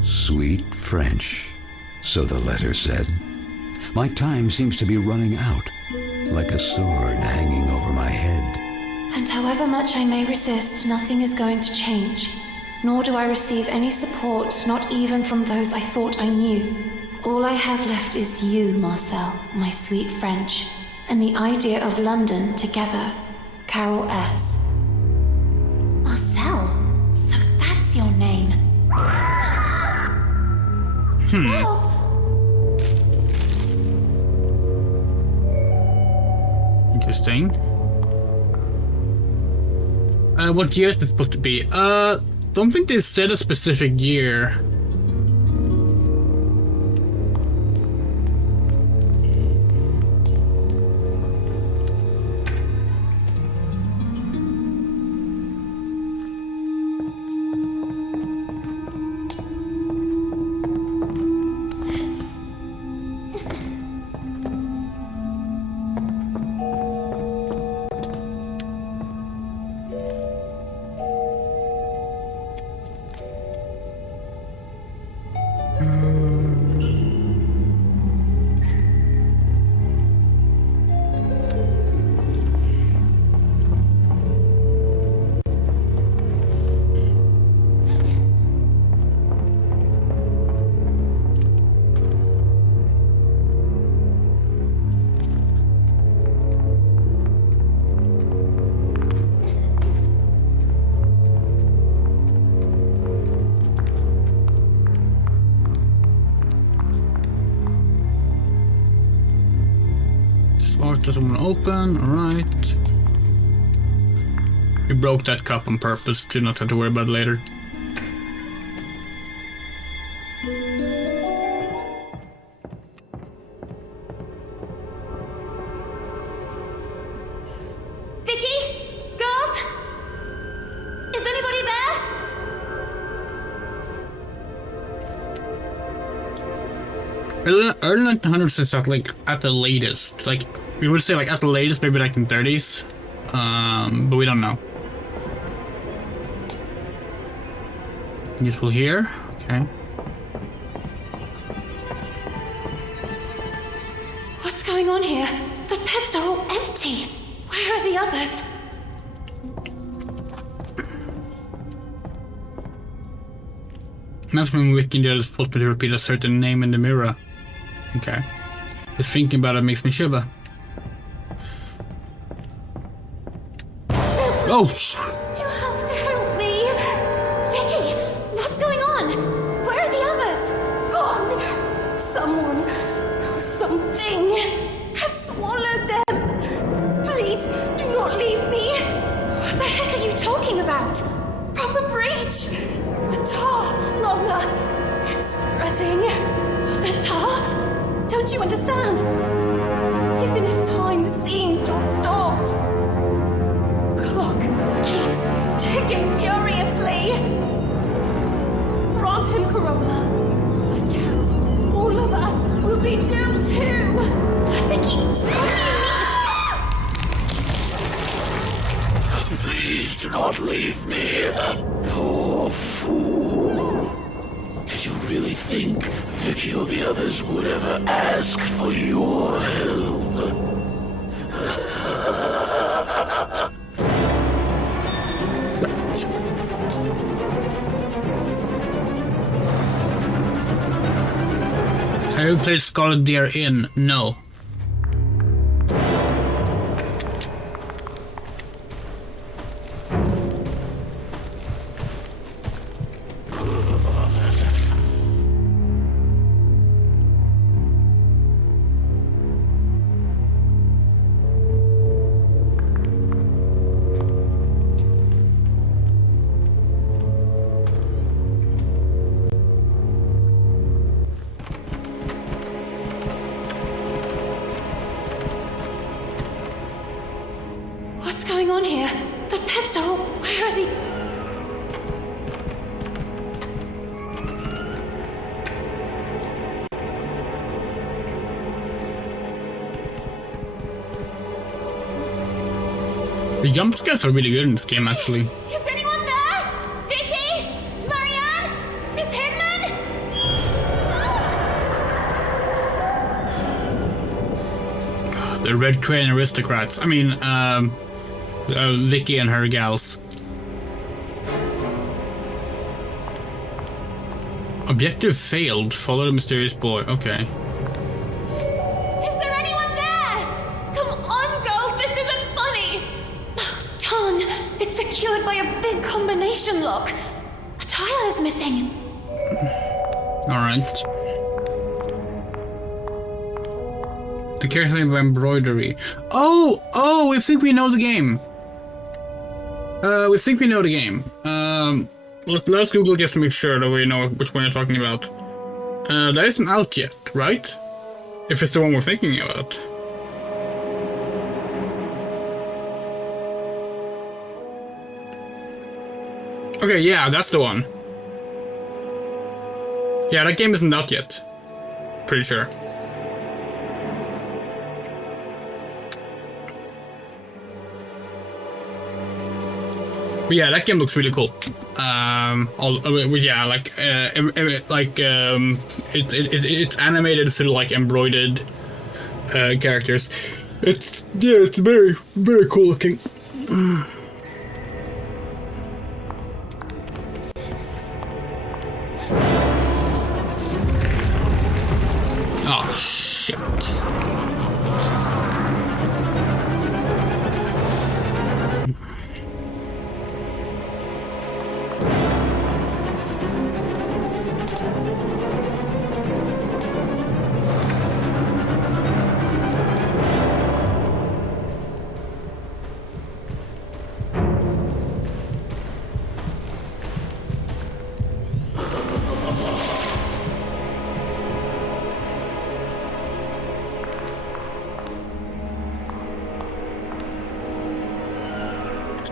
Sweet French, so the letter said. My time seems to be running out, like a sword hanging over my head. And however much I may resist, nothing is going to change. Nor do I receive any support, not even from those I thought I knew. All I have left is you, Marcel, my sweet French, and the idea of London together. Carole S. Marcel? So that's your name. Elf! Interesting. What year is it supposed to be? Don't think they said a specific year. Doesn't want to open, alright. We broke that cup on purpose to not have to worry about it later. Vicky? Girls? Is anybody there? Early 1900s is at the latest. Like, we would say like at the latest, maybe like in 30s. But we don't know. Useful here. Okay. What's going on here? The beds are all empty. Where are the others? That's when Wikindale is supposed to repeat a certain name in the mirror. Okay. Just thinking about it makes me shiver. You Oh! have to help me! Vicky, what's going dreading the tar? Don't you understand? Even if time seems to have stopped, the clock keeps ticking furiously. Grant him, Carola. Like him, all of us will be doomed too. Vicky, what do you mean? Please do not leave me. Poor fool. Did you really think Vicky or the others would ever ask for your help? Have you played Scarlet Deer Inn? No. What's going on here? The pets are all... Where are they? The jump scares are really good in this game, actually. Is anyone there? Vicky? Marianne? Miss Hinman? The Red Crane aristocrats. I mean, Vicky and her gals. Objective failed. Follow the mysterious boy. Okay. Is there anyone there? Come on, girls, this isn't funny. Ton, it's secured by a big combination lock. A tile is missing. Alright. The character name of embroidery. Oh, we think we know the game. Let's Google just to make sure that we know which one you're talking about. That isn't out yet, right? If it's the one we're thinking about. Okay, yeah, that's the one. Yeah, that game isn't out yet. Pretty sure. But yeah, that game looks really cool. It's animated through like embroidered characters. It's very cool looking. Oh shit.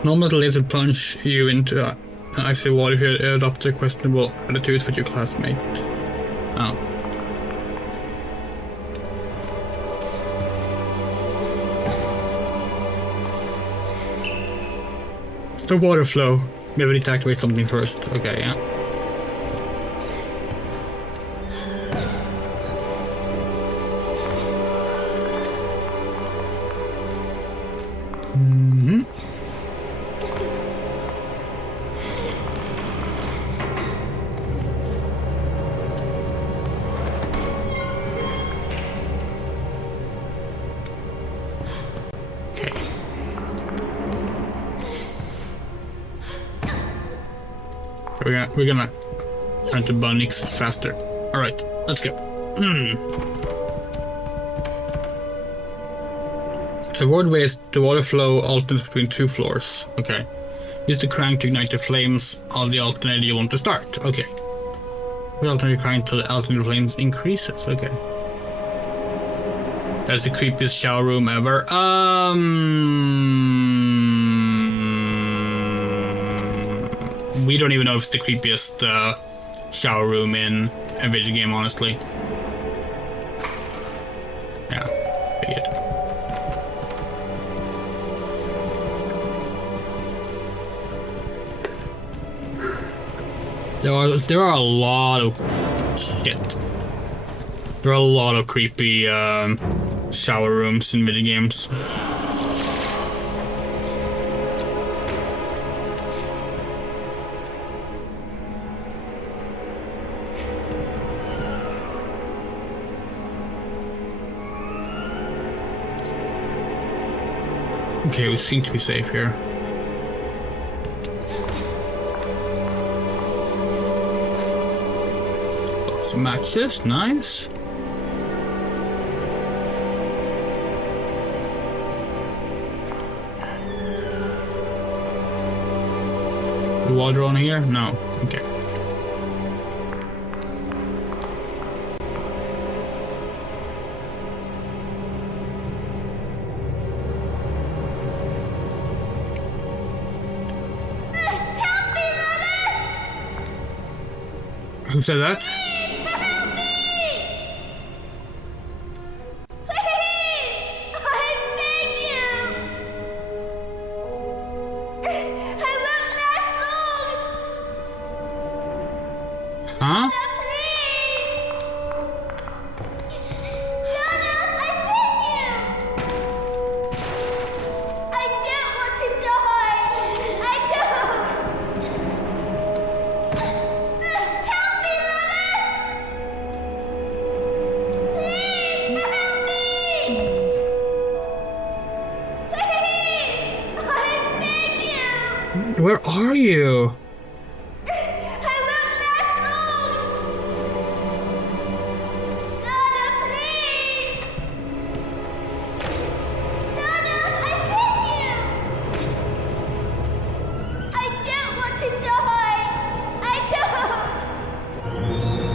Normal laser plunge you into icy water if you adopt a questionable attitude with your classmate. Oh. It's the water flow. Maybe we need to activate something first. Okay, yeah. We're gonna turn to Bunnyx faster. Alright, let's go. To avoid waste, the water flow alternates between two floors. Okay. Use the crank to ignite the flames of the alternator you want to start. Okay. We alternate crying until the alternate flames increases. Okay. That's the creepiest shower room ever. We don't even know if it's the creepiest shower room in a video game, honestly. Yeah, figured. There are a lot of shit. There are a lot of creepy shower rooms in video games. Okay, we seem to be safe here. Lots of matches, nice. Water on here? No. Okay. Who said that? Huh? Where are you?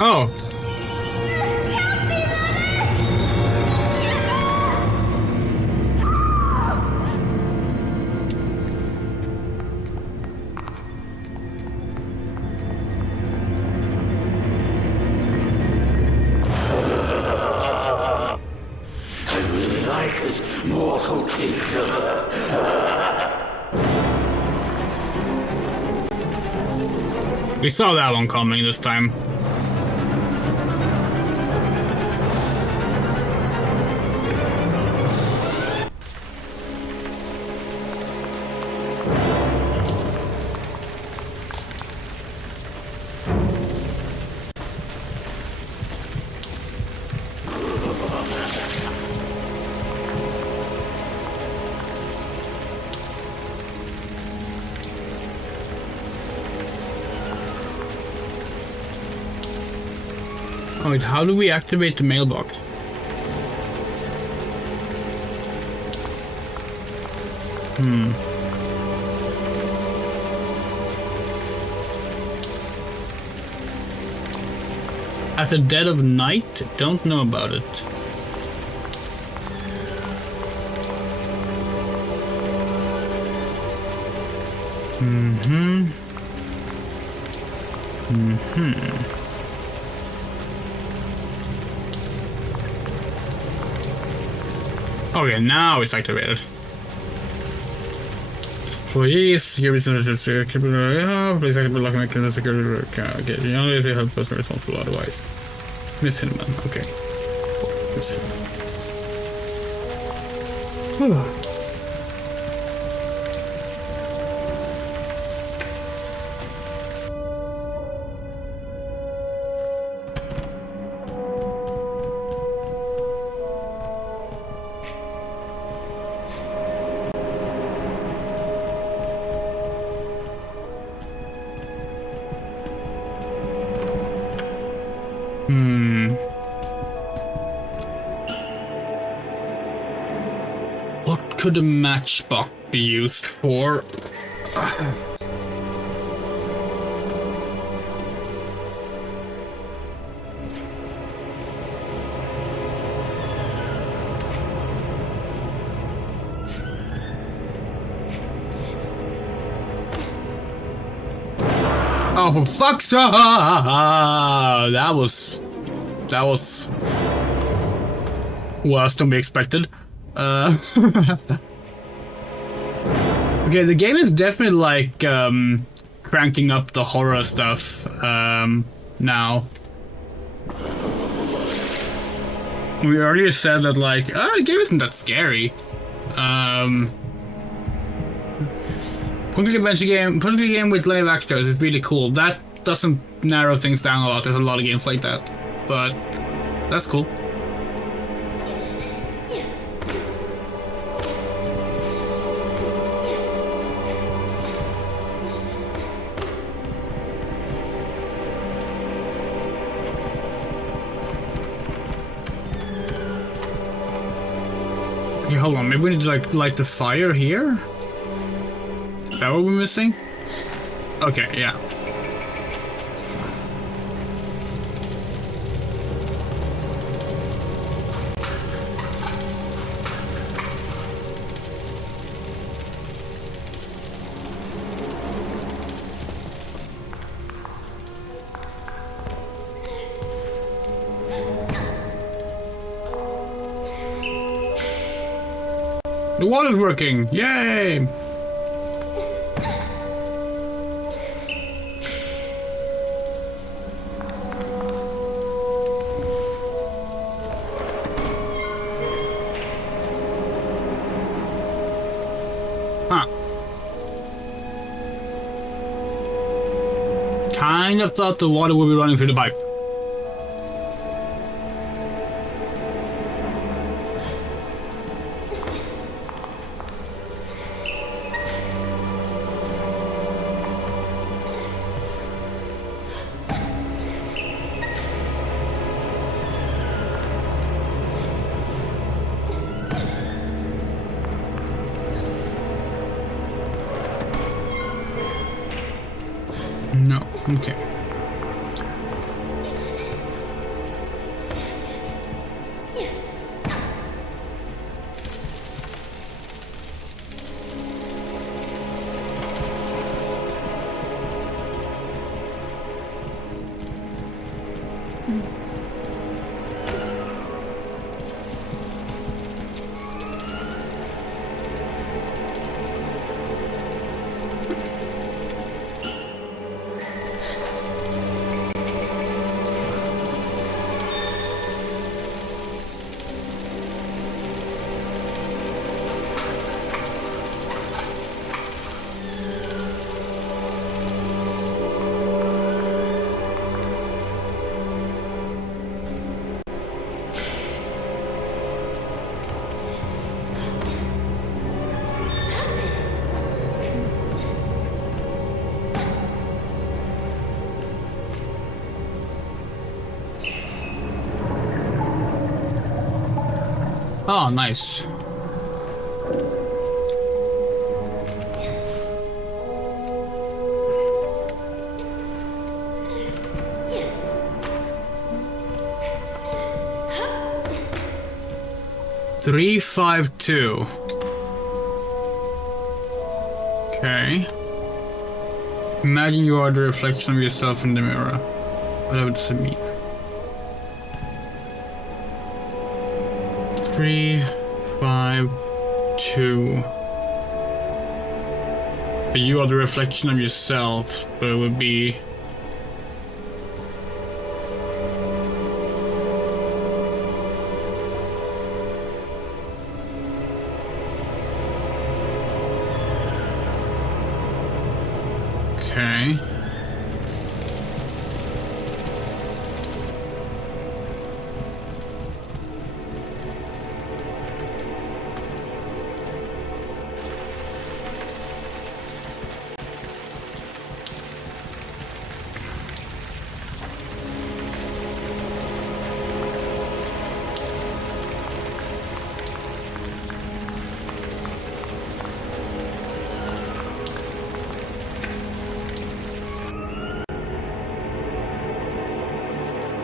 Oh. I really like this mortal kingdom. We saw that one coming this time. Oh, wait, how do we activate the mailbox? At the dead of night? Don't know about it. Okay, now it's activated. Please, here is a please activate lock and security. Okay, you only have to help us responsible otherwise. Miss Hinman, okay. Miss Hinman. What could a matchbox be used for? Oh, for fuck's sake! That was worse than we expected. Okay, the game is definitely like cranking up the horror stuff now. We earlier said that like, the game isn't that scary. Point adventure game with live actors is really cool. That doesn't narrow things down a lot. There's a lot of games like that, but that's cool. Okay, hold on. Maybe we need to like light the fire here. Is that what we're missing? Okay, yeah. The water's working! Yay! Huh. Kind of thought the water would be running through the pipe. No, okay. Oh, nice. Three, 5, 2. Okay. Imagine you are the reflection of yourself in the mirror. Whatever does it mean? 3, 5, 2. But you are the reflection of yourself, so it would be... Okay.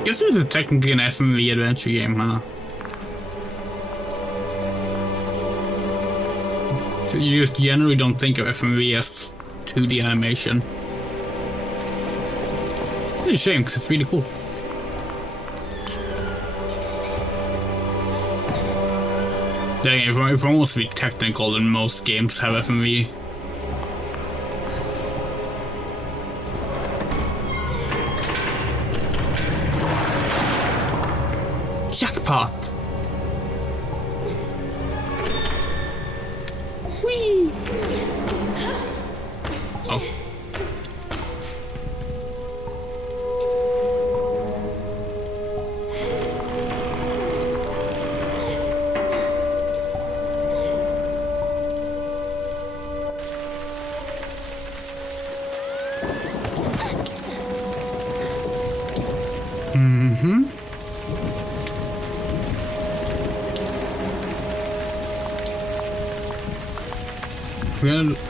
This is technically an FMV adventure game, huh? So you just generally don't think of FMV as 2D animation. It's a shame because it's really cool. Then again, if I want to be technical, then most games have FMV. Jackpot! Whee! Oh.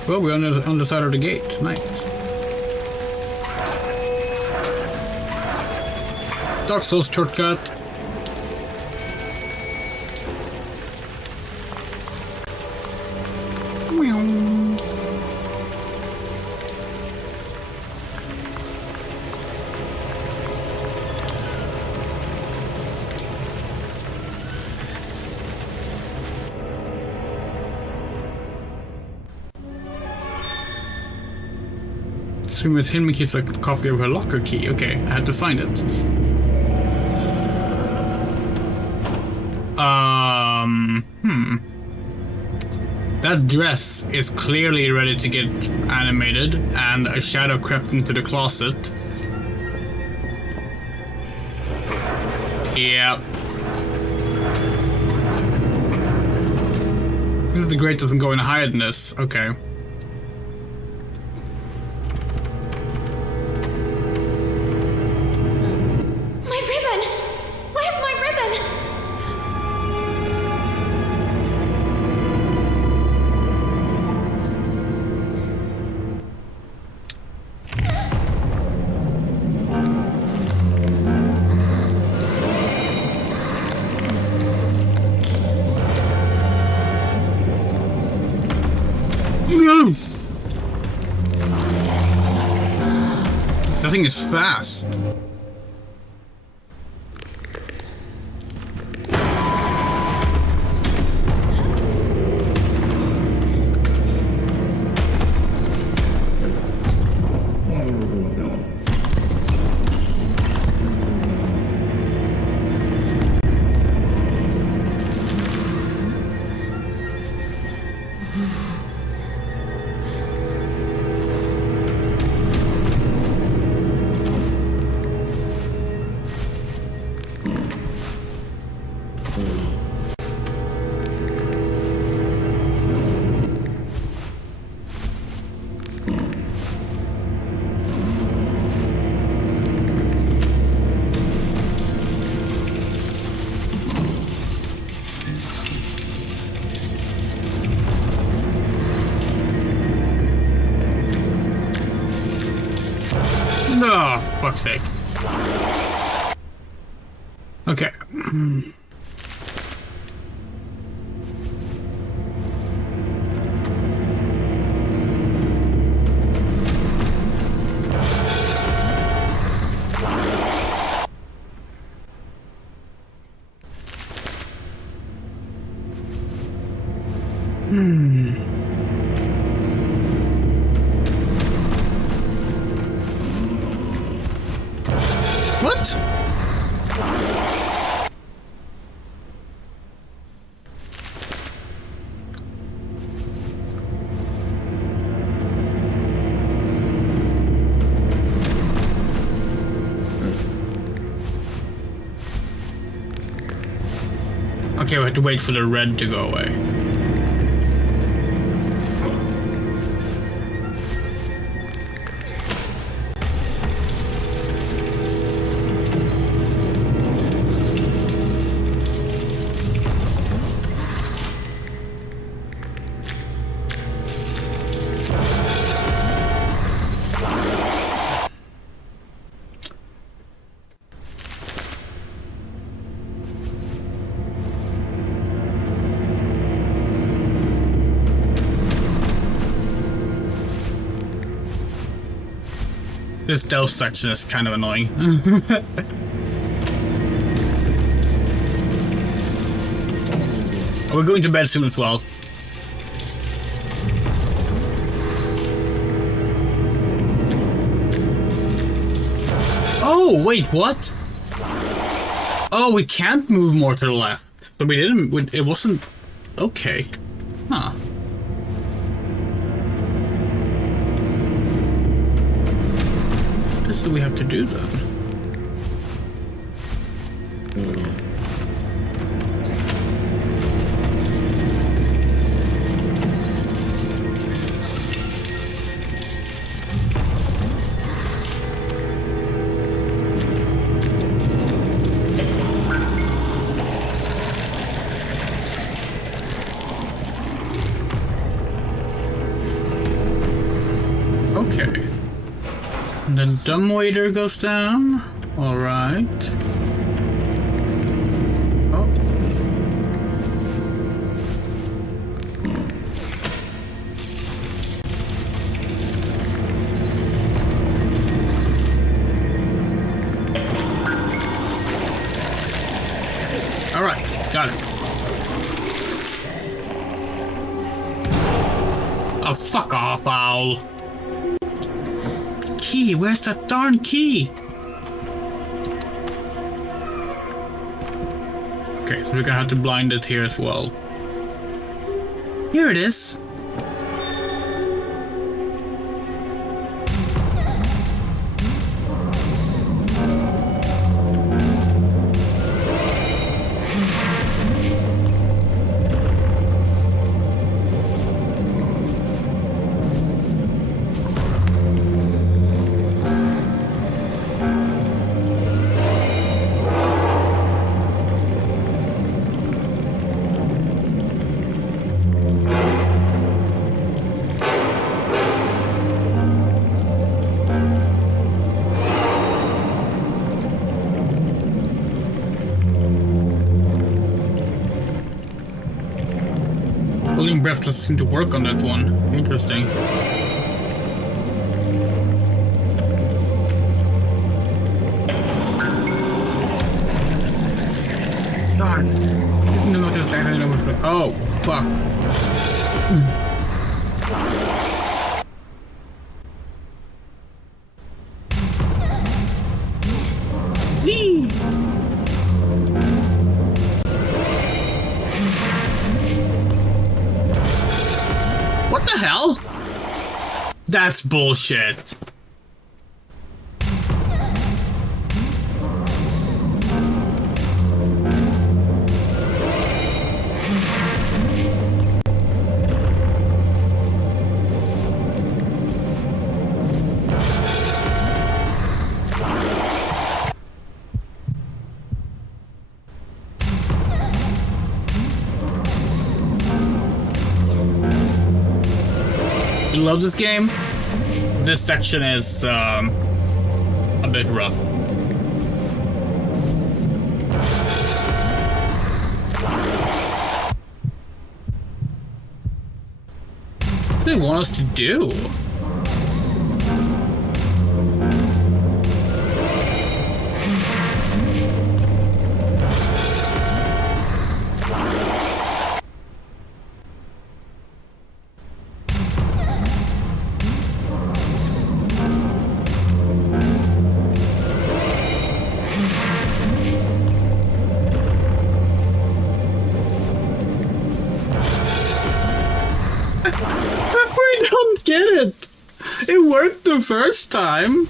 We're on the other side of the gate. Nice. Dark Souls shortcut. Miss Hinman keeps a copy of her locker key. Okay, I had to find it. That dress is clearly ready to get animated, and a shadow crept into the closet. Yep. The grate doesn't go in hidiness. Okay. That thing is fast. No, fuck's sake. Okay. What? Okay, we have to wait for the red to go away. This stealth section is kind of annoying. We're going to bed soon as well. Oh, wait, what? Oh, we can't move more to the left. But we didn't, it wasn't... Okay. Huh. What do we have to do then? Okay. And then dumbwaiter goes down. Alright. Oh. Alright, got it. Oh, fuck off, owl. Key, where's that darn key? Okay, so we're gonna have to blind it here as well. Here it is. Holding breath doesn't seem to work on that one. Interesting. Darn. Didn't know what that. Oh, fuck. Whee! What the hell? That's bullshit. You love this game? This section is a bit rough. What do they want us to do? We don't get it. It worked the first time.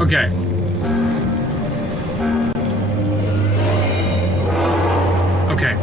Okay. Okay.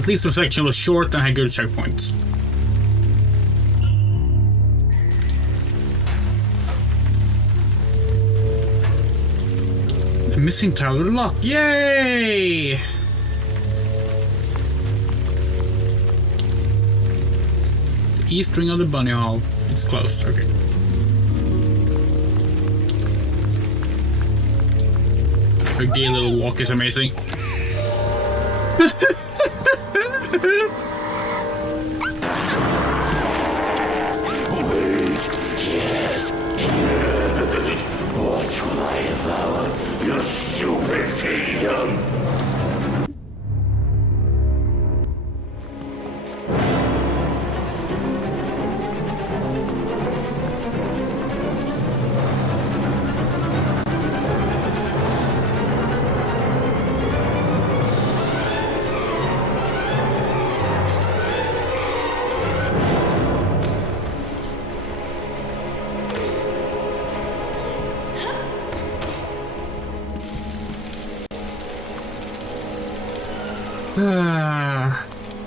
At least the section was short and had good checkpoints. The missing tower lock. Yay! The east wing of the bunny hall. It's closed. Okay. Her gay little walk is amazing. What will I devour, you stupid kingdom?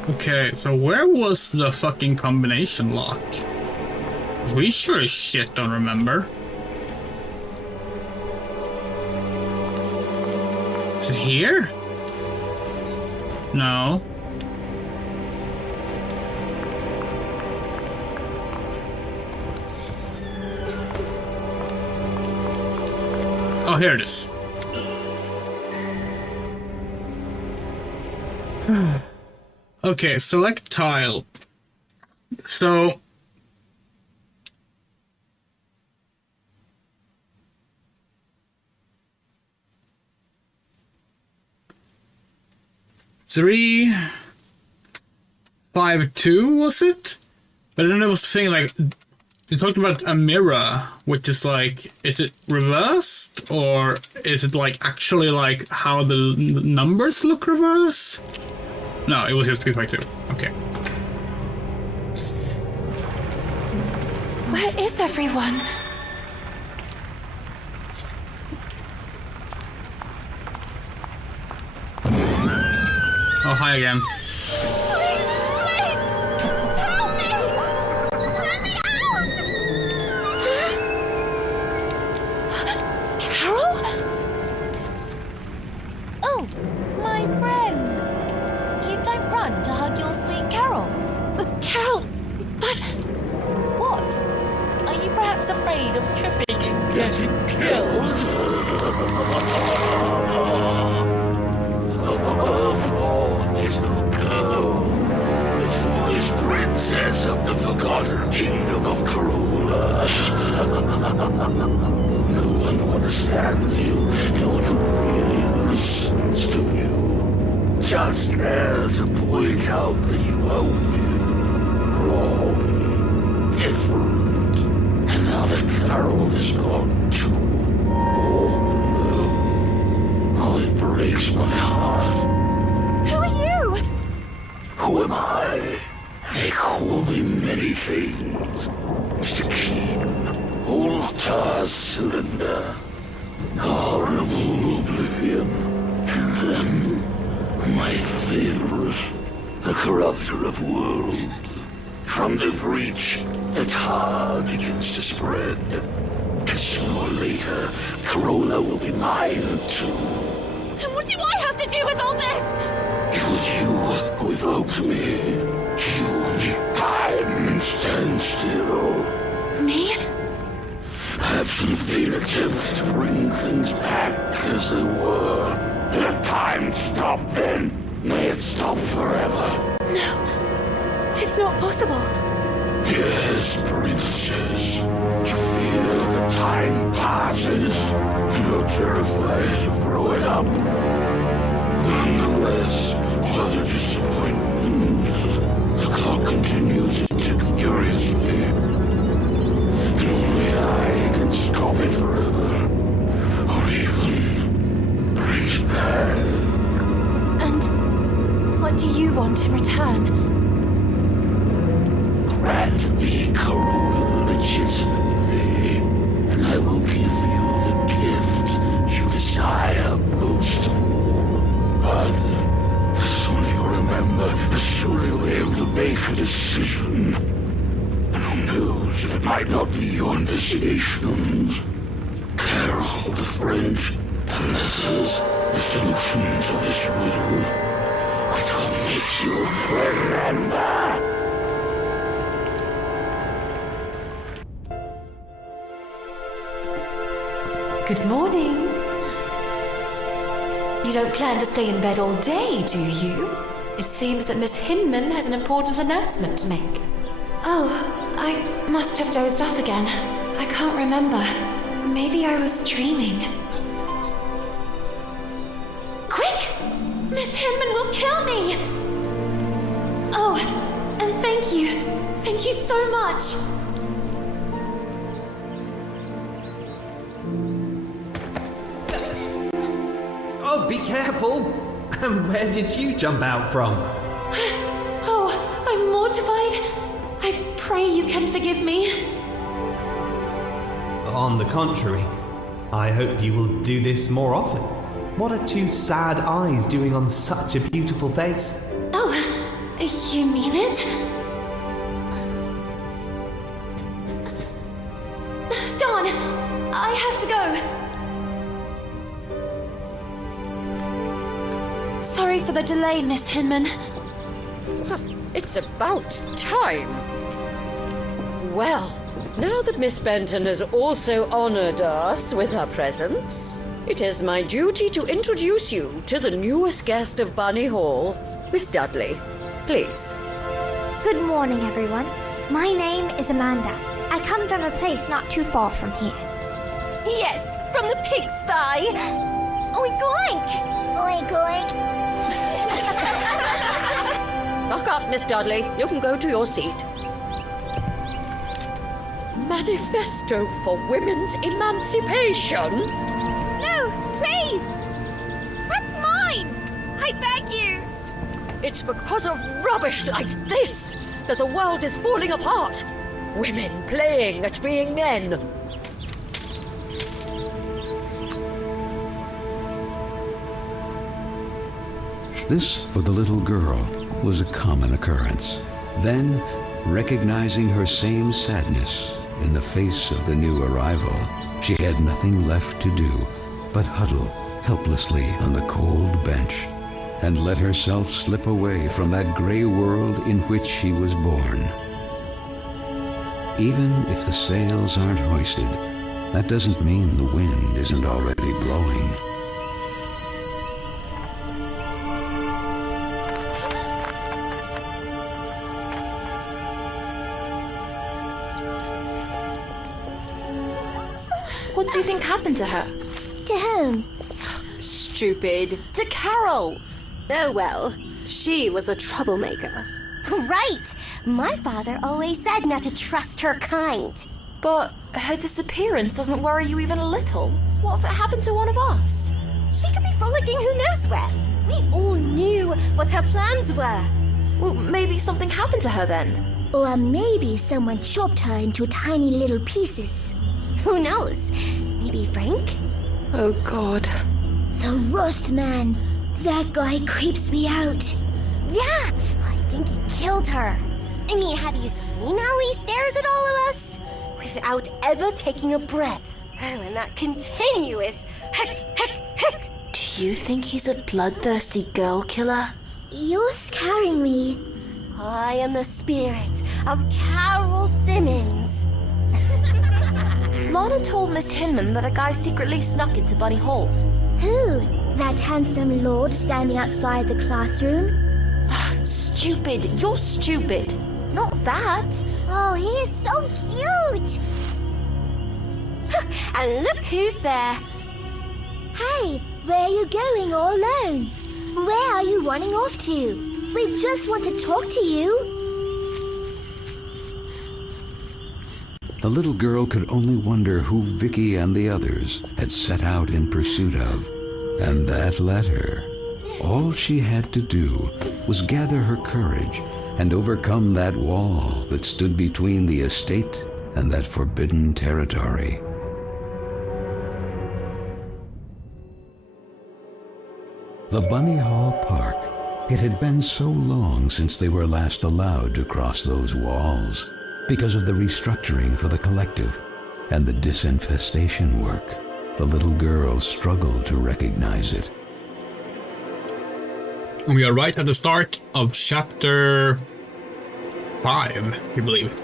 Okay, so where was the fucking combination lock? We sure as shit don't remember. Is it here? No. Oh, here it is. Okay, select tile. So three, 5, 2 was it? But then I was saying like you talked about a mirror, which is like, is it reversed or is it like actually like how the numbers look reversed? No, it was just 3, 5, 2. Okay. Where is everyone? Oh, hi again. Afraid of tripping and Getting killed? Poor little girl. The foolish princess of the forgotten kingdom of Carole. No one understands you. No one really listens to you. Just there to point out that you are weird, wrong, different. Now that Carole is gone too. Oh, it breaks my heart. Who are you? Who am I? They call me many things. Mr. Keen, Altar Cylinder, Horrible Oblivion, and then my favorite, the Corrupter of Worlds. From the breach, the tar begins to spread. And sooner or later, Carole will be mine too. And what do I have to do with all this? It was you who evoked me. You need time and stand still. Me? Perhaps in a vain attempt to bring things back as they were. Let time stop then. May it stop forever. No. It's not possible. Yes, princess. You fear the time passes. You're terrified of growing up. Nonetheless, without disappointment, the clock continues to tick furiously. And only I can stop it forever. Or even bring it back. And what do you want in return? Grant me Carole legitimately, and I will give you the gift you desire most of all. But the sooner you remember, the sooner you'll be able to make a decision. And who knows if it might not be your investigations. Carole, the French, the letters, the solutions of this riddle. It will make you remember. Good morning. You don't plan to stay in bed all day, do you? It seems that Miss Hinman has an important announcement to make. Oh, I must have dozed off again. I can't remember. Maybe I was dreaming. Quick! Miss Hinman will kill me! Oh, and thank you. Thank you so much. Oh, be careful! And where did you jump out from? Oh, I'm mortified. I pray you can forgive me. On the contrary, I hope you will do this more often. What are two sad eyes doing on such a beautiful face? Oh, you mean it? Dawn, I have to go. Sorry for the delay, Miss Hinman. It's about time. Well, now that Miss Benton has also honored us with her presence, it is my duty to introduce you to the newest guest of Bunny Hall, Miss Dudley. Please. Good morning, everyone. My name is Amanda. I come from a place not too far from here. Yes, from the pigsty. Oink oink! Oink oink! Buck up, Miss Dudley. You can go to your seat. Manifesto for Women's Emancipation? No, please! That's mine! I beg you! It's because of rubbish like this that the world is falling apart. Women playing at being men. This, for the little girl, was a common occurrence. Then, recognizing her same sadness in the face of the new arrival, she had nothing left to do but huddle helplessly on the cold bench and let herself slip away from that gray world in which she was born. Even if the sails aren't hoisted, that doesn't mean the wind isn't already blowing. What do you think happened to her? To whom? Stupid. To Carole. Oh well, she was a troublemaker. Right! My father always said not to trust her kind. But her disappearance doesn't worry you even a little. What if it happened to one of us? She could be frolicking who knows where. We all knew what her plans were. Well, maybe something happened to her then. Or maybe someone chopped her into tiny little pieces. Who knows? Maybe Frank? Oh, God. The Rust Man. That guy creeps me out. Yeah, I think he killed her. I mean, have you seen how he stares at all of us? Without ever taking a breath. Oh, and that continuous heck, heck, heck. Do you think he's a bloodthirsty girl killer? You're scaring me. I am the spirit of Carole Simmons. Lana told Miss Hinman that a guy secretly snuck into Bunny Hall. Who? That handsome lord standing outside the classroom? Stupid. You're stupid. Not that. Oh, he is so cute! And look who's there. Hey, where are you going all alone? Where are you running off to? We just want to talk to you. The little girl could only wonder who Vicky and the others had set out in pursuit of. And that letter. All she had to do was gather her courage and overcome that wall that stood between the estate and that forbidden territory. The Bunny Hall Park It had been so long since they were last allowed to cross those walls because of the restructuring for the collective and the disinfestation work. The little girl struggled to recognize it. We are right at the start of chapter 5, I believe.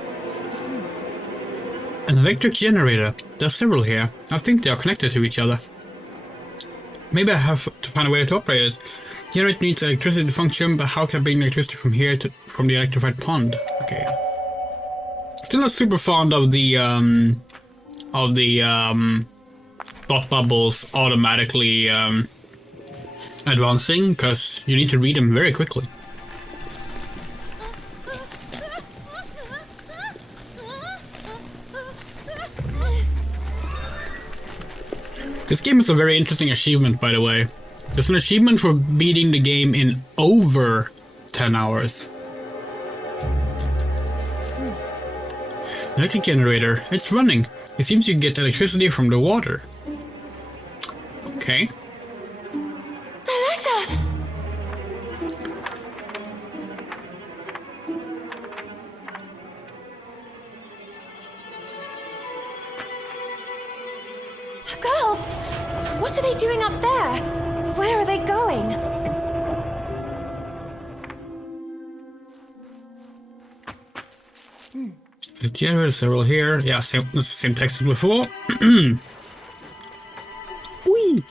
An electric generator. There's several here. I think they are connected to each other. Maybe I have to find a way to operate it. Generator needs electricity to function, but how can I bring electricity from here to from the electrified pond? Okay. Still not super fond of the thought bubbles automatically advancing, because you need to read them very quickly. This game is a very interesting achievement, by the way. There's an achievement for beating the game in over 10 hours. Electric generator. It's running. It seems you get electricity from the water. Okay. The letter! Girls! What are they doing up there? Where are they going? The generator several here. Yeah, same text as before. Whee!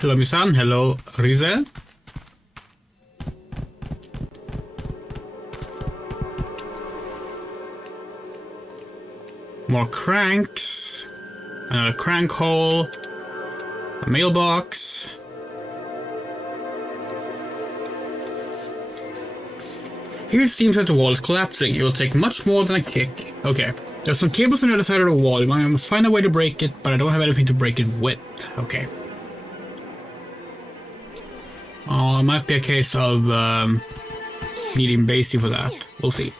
Hello, Misan. Hello, Rize. More cranks. Another crank hole. A mailbox. Here it seems that the wall is collapsing. It will take much more than a kick. Okay. There's some cables on the other side of the wall. I must find a way to break it, but I don't have anything to break it with. Okay. Oh, it might be a case of needing Basie for that. We'll see.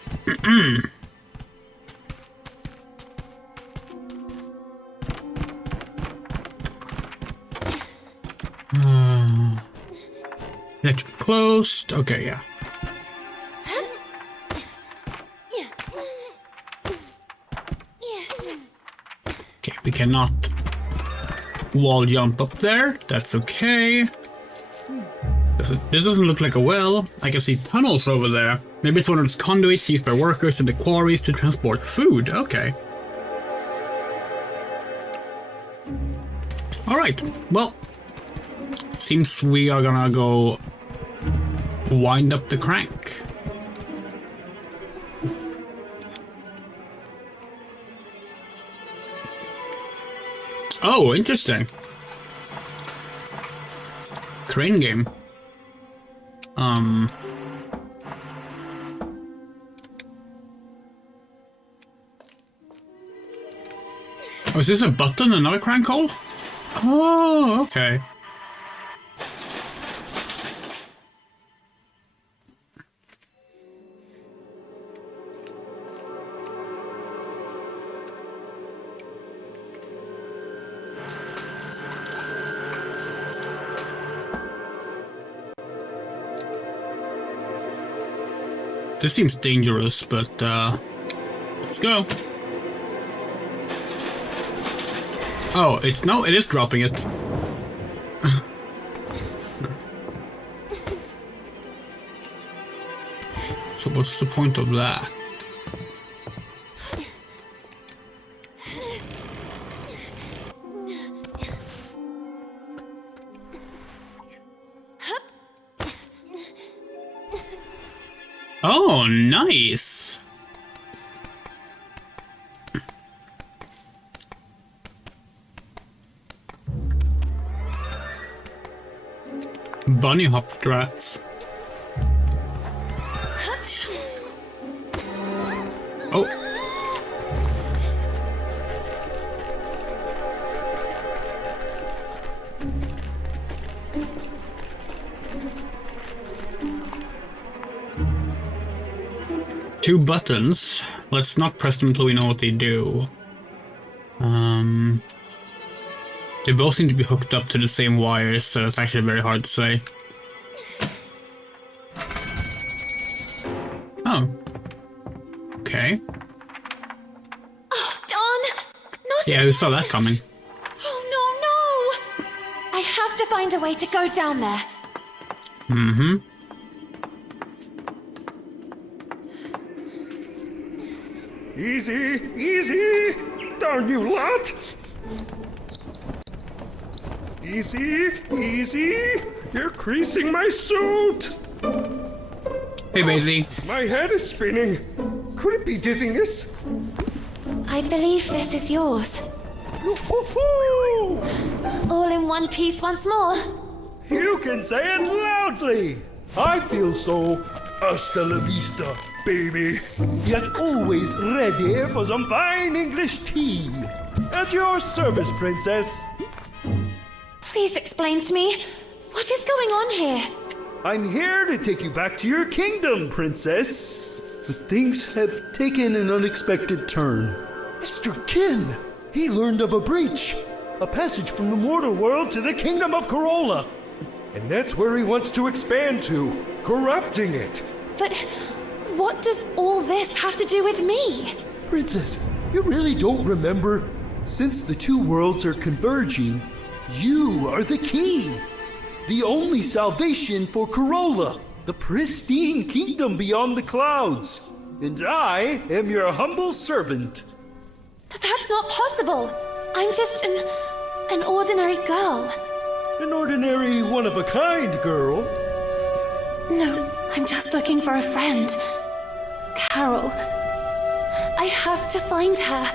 Electric closed. Okay, yeah. Okay, we cannot wall jump up there. That's okay. This doesn't look like a well. I can see tunnels over there. Maybe it's one of those conduits used by workers in the quarries to transport food. Okay. Alright, well. Seems we are gonna go wind up the crank. Oh, interesting. Crane game. Oh, is this a button, another crank hole? Oh, okay. This seems dangerous, but let's go. Oh, it is dropping it. So what's the point of that? Oh, nice. Bunny hop strats. Oh. Two buttons. Let's not press them until we know what they do. They both seem to be hooked up to the same wires, so it's actually very hard to say. Oh. Okay. Oh, Dawn! Not Yeah, who saw that coming? Oh, no, no! I have to find a way to go down there. Mm-hmm. Easy, easy! Darn you lot! Easy, easy! You're creasing my suit! Hey, Basie. My head is spinning. Could it be dizziness? I believe this is yours. Woo-hoo-hoo! All in one piece once more. You can say it loudly! I feel so hasta la vista, baby. Yet always ready for some fine English tea. At your service, princess. Please explain to me, what is going on here? I'm here to take you back to your kingdom, princess. But things have taken an unexpected turn. Mr. Kin, he learned of a breach. A passage from the mortal world to the kingdom of Carole. And that's where he wants to expand to, corrupting it. But what does all this have to do with me? Princess, you really don't remember? Since the two worlds are converging, you are the key. The only salvation for Carole, the pristine kingdom beyond the clouds. And I am your humble servant. That's not possible. I'm just an ordinary girl. An ordinary one-of-a-kind girl. No, I'm just looking for a friend. Carole. I have to find her.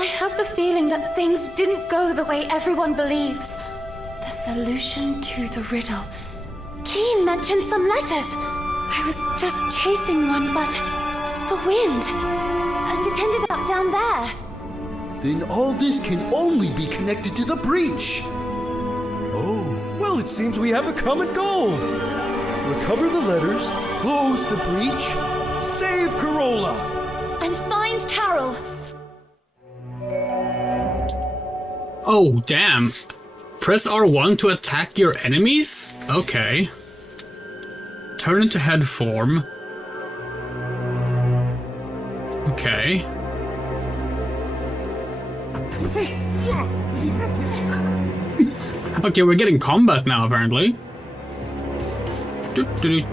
I have the feeling that things didn't go the way everyone believes. The solution to the riddle. Keen mentioned some letters. I was just chasing one, but the wind. And it ended up down there. Then all this can only be connected to the breach. Oh, well, it seems we have a common goal. Recover the letters, close the breach, save Carole. And find Carole. Oh, damn. Press R1 to attack your enemies? Okay. Turn into head form. Okay. Okay, we're getting combat now, apparently. Okay,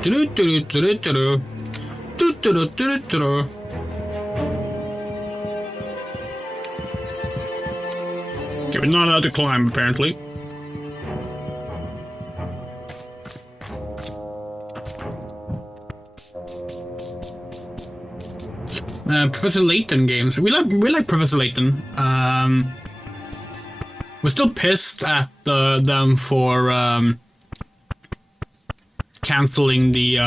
we're not allowed to climb, apparently. Professor Layton games. We like Professor Layton. We're still pissed at them for canceling the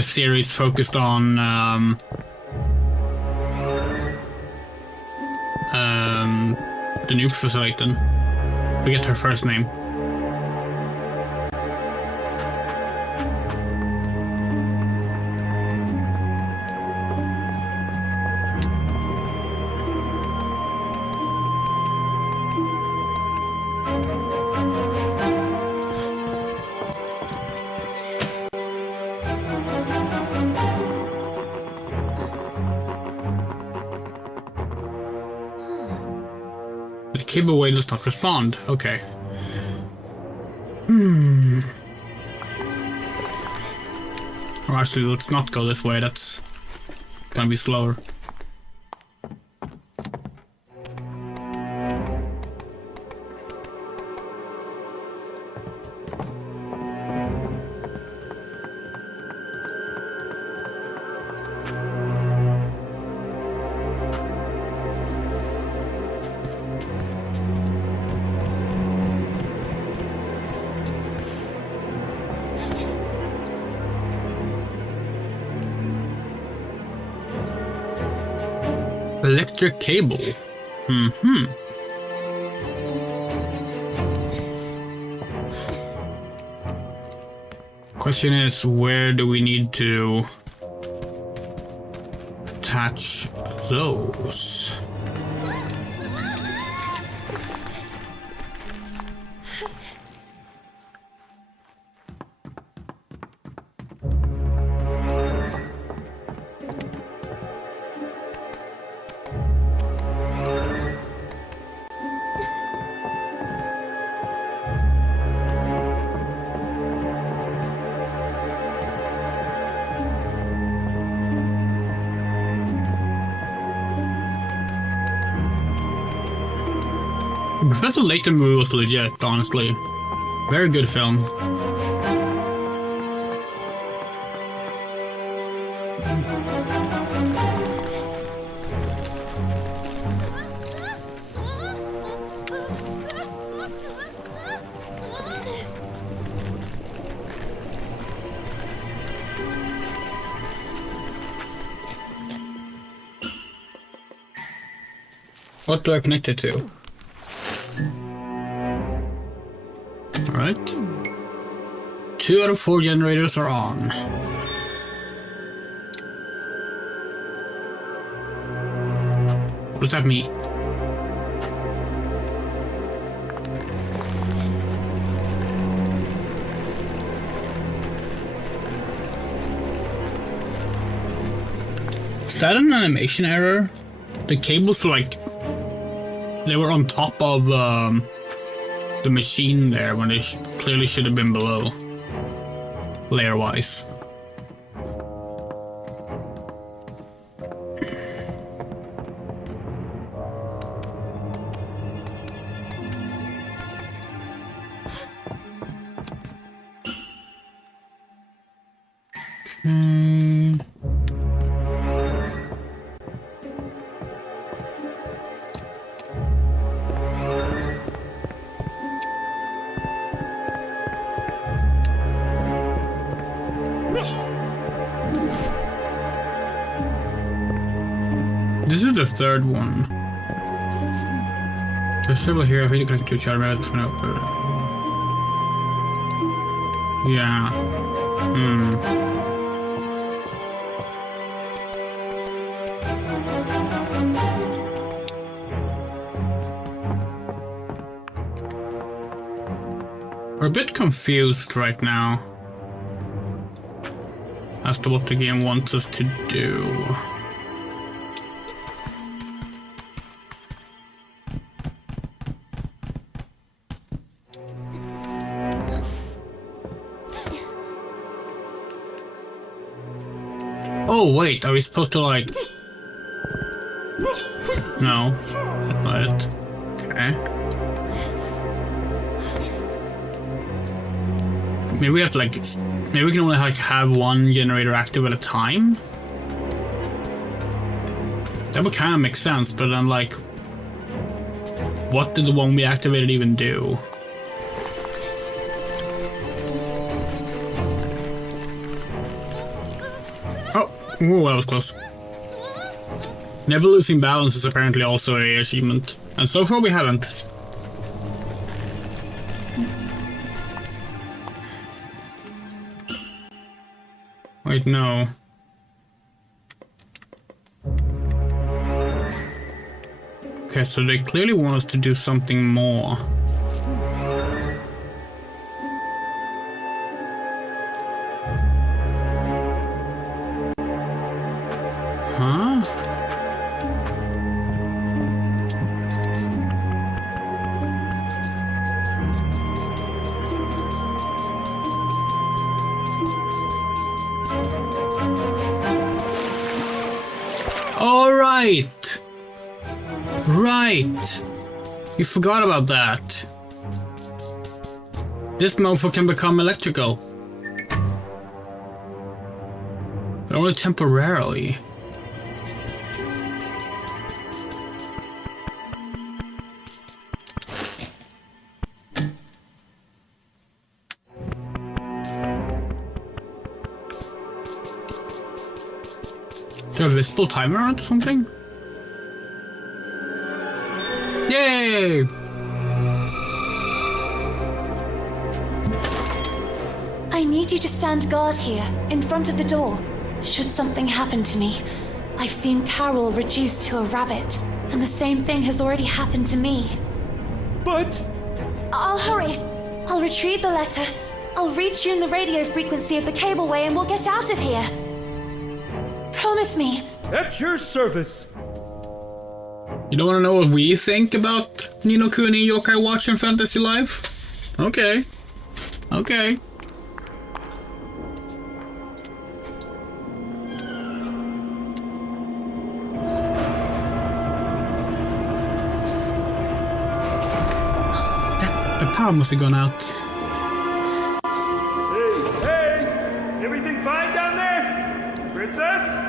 series focused on the new Professor Layton. Forget her first name. The giveaway does not respond. Okay. Or actually, let's not go this way. That's gonna be slower. Electric cable. Question is, where do we need to attach those? Professor Layton movie was legit, honestly. Very good film. What do I connect it to? Alright. 2 out of 4 generators are on. What does that mean? Is that an animation error? The cables were like... They were on top of the machine there when they clearly should have been below. Layer-wise. This is the third one. There's several here. I think you connect to each other. Yeah. We're a bit confused right now as to what the game wants us to do. Oh wait, are we supposed to like... No, that's not it. Okay. Maybe we have to like... Maybe we can only like have one generator active at a time? That would kind of make sense, but I'm like... What did the one we activated even do? Ooh, that was close. Never losing balance is apparently also an achievement. And so far we haven't. Wait, no. Okay, so they clearly want us to do something more. Right! You forgot about that. This mofo can become electrical. But only temporarily. Is there a visible timer or something? Yay! I need you to stand guard here, in front of the door. Should something happen to me, I've seen Carole reduced to a rabbit, and the same thing has already happened to me. But... I'll hurry. I'll retrieve the letter. I'll reach you in the radio frequency of the cableway and we'll get out of here. Promise me. At your service. You don't want to know what we think about Ni no Kuni Yokai Watch and Fantasy Life? Okay. Okay. power must have gone out. Hey! Everything fine down there? Princess?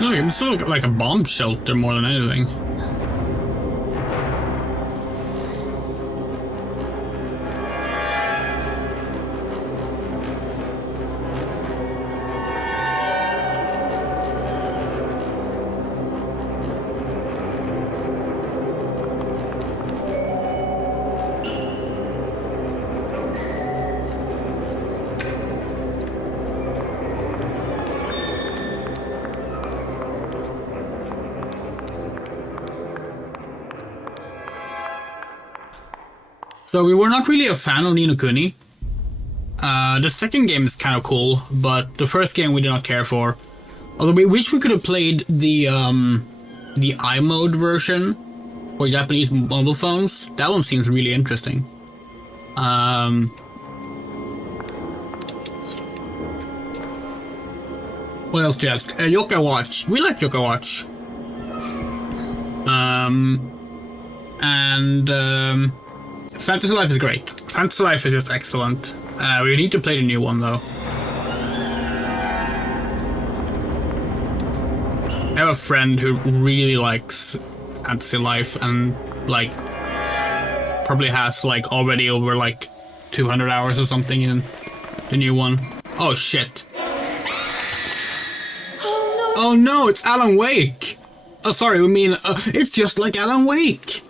No, it's still like a bomb shelter more than anything. So we were not really a fan of Ni no Kuni. The second game is kind of cool, but the first game we did not care for. Although we wish we could have played the iMode version for Japanese mobile phones. That one seems really interesting. What else do you ask? Yokai Watch. We like Yokai Watch. Fantasy Life is great. Fantasy Life is just excellent. We need to play the new one though. I have a friend who really likes Fantasy Life and like probably has like already over like 200 hours or something in the new one. Oh shit. Oh no, it's Alan Wake! Oh sorry, we mean it's just like Alan Wake!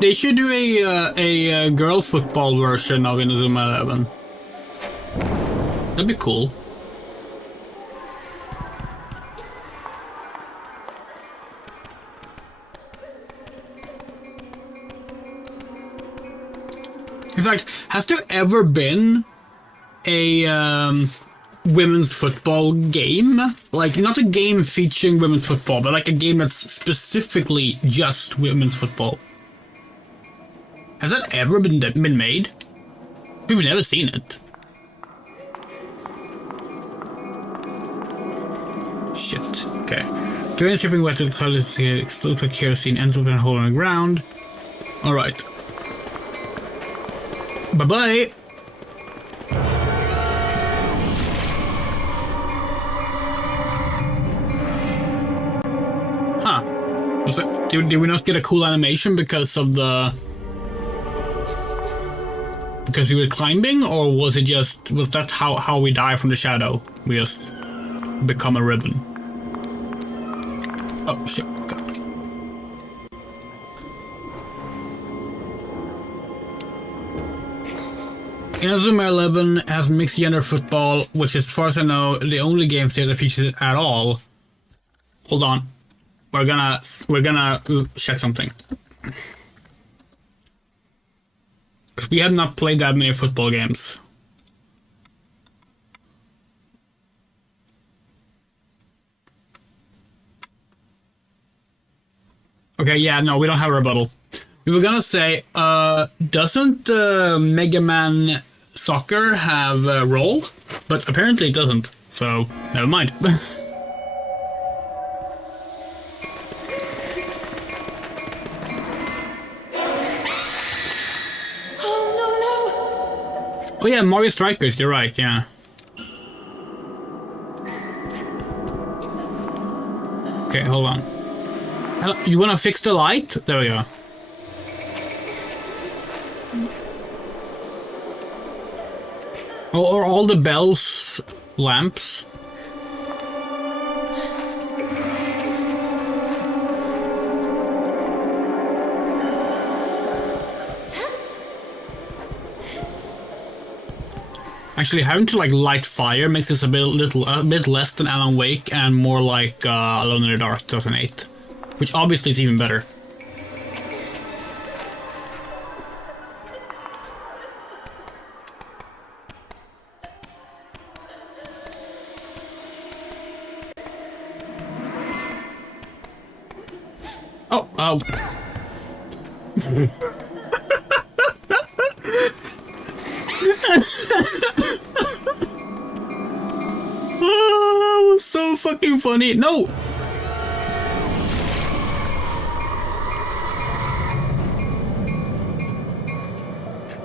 They should do a girl football version of Inazuma 11. That'd be cool. In fact, has there ever been a women's football game? Like, not a game featuring women's football, but like a game that's specifically just women's football. Has that ever been made? We've never seen it. Shit. Okay. During shipping wet, the solid looks like kerosene ends up in a hole in the ground. Alright. Bye-bye! Huh. Was it, did we not get a cool animation because of the... Because we were climbing, or was it just... Was that how we die from the shadow? We just become a ribbon. Oh shit, God. Inazuma 11 has mixed gender football, which as far as I know, the only game series that features it at all. Hold on. We're gonna check something. We have not played that many football games. Okay, yeah, no, we don't have a rebuttal. We were gonna say, doesn't Mega Man Soccer have a role? But apparently it doesn't, so never mind. Oh yeah, Mario Strikers, you're right, yeah. Okay, hold on. You wanna fix the light? There we go. Or all the bells lamps? Actually, having to like light fire makes this a bit less than Alan Wake and more like Alone in the Dark 2008, which obviously is even better. Oh, oh. Oh, that was so fucking funny. No!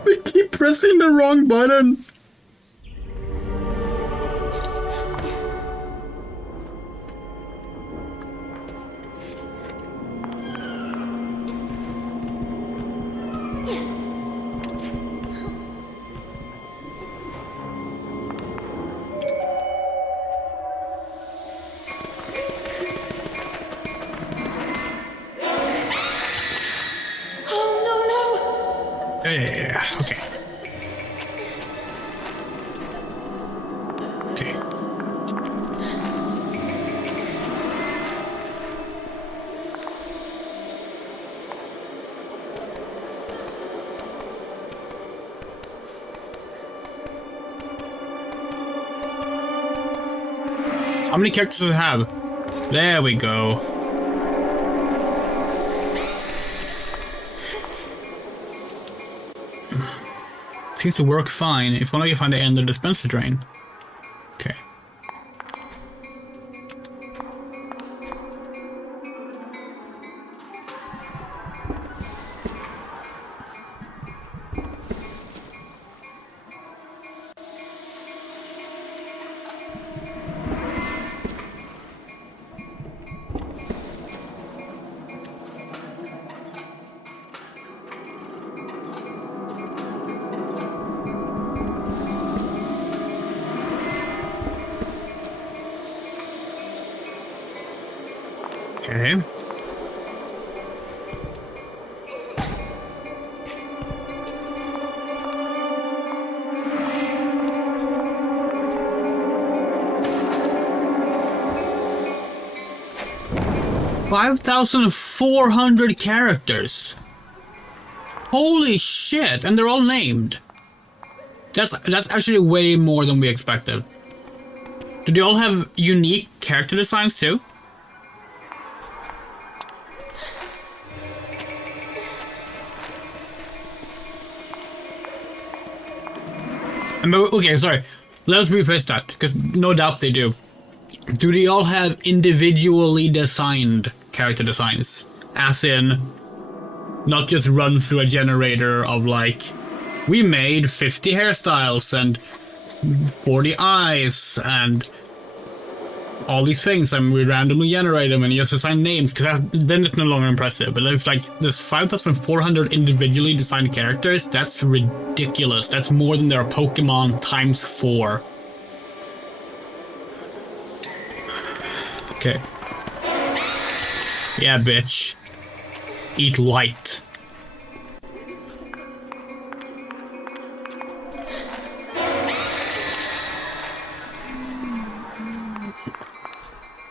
We keep pressing the wrong button. Yeah, okay. Okay. How many characters does it have? There we go. Seems to work fine. If only I can find the end of the dispenser drain. Okay. Okay. $5,400 characters. Holy shit! And they're all named. That's actually way more than we expected. Do they all have unique character designs too? Okay, sorry. Let's rephrase that, because no doubt they do. Do they all have individually designed character designs? As in, not just run through a generator of like, we made 50 hairstyles and 40 eyes and all these things, and we randomly generate them and you just assign names, because then it's no longer impressive. But if like there's 5,400 individually designed characters, that's ridiculous. That's more than there are Pokemon times 4. Okay. Yeah, bitch. Eat light.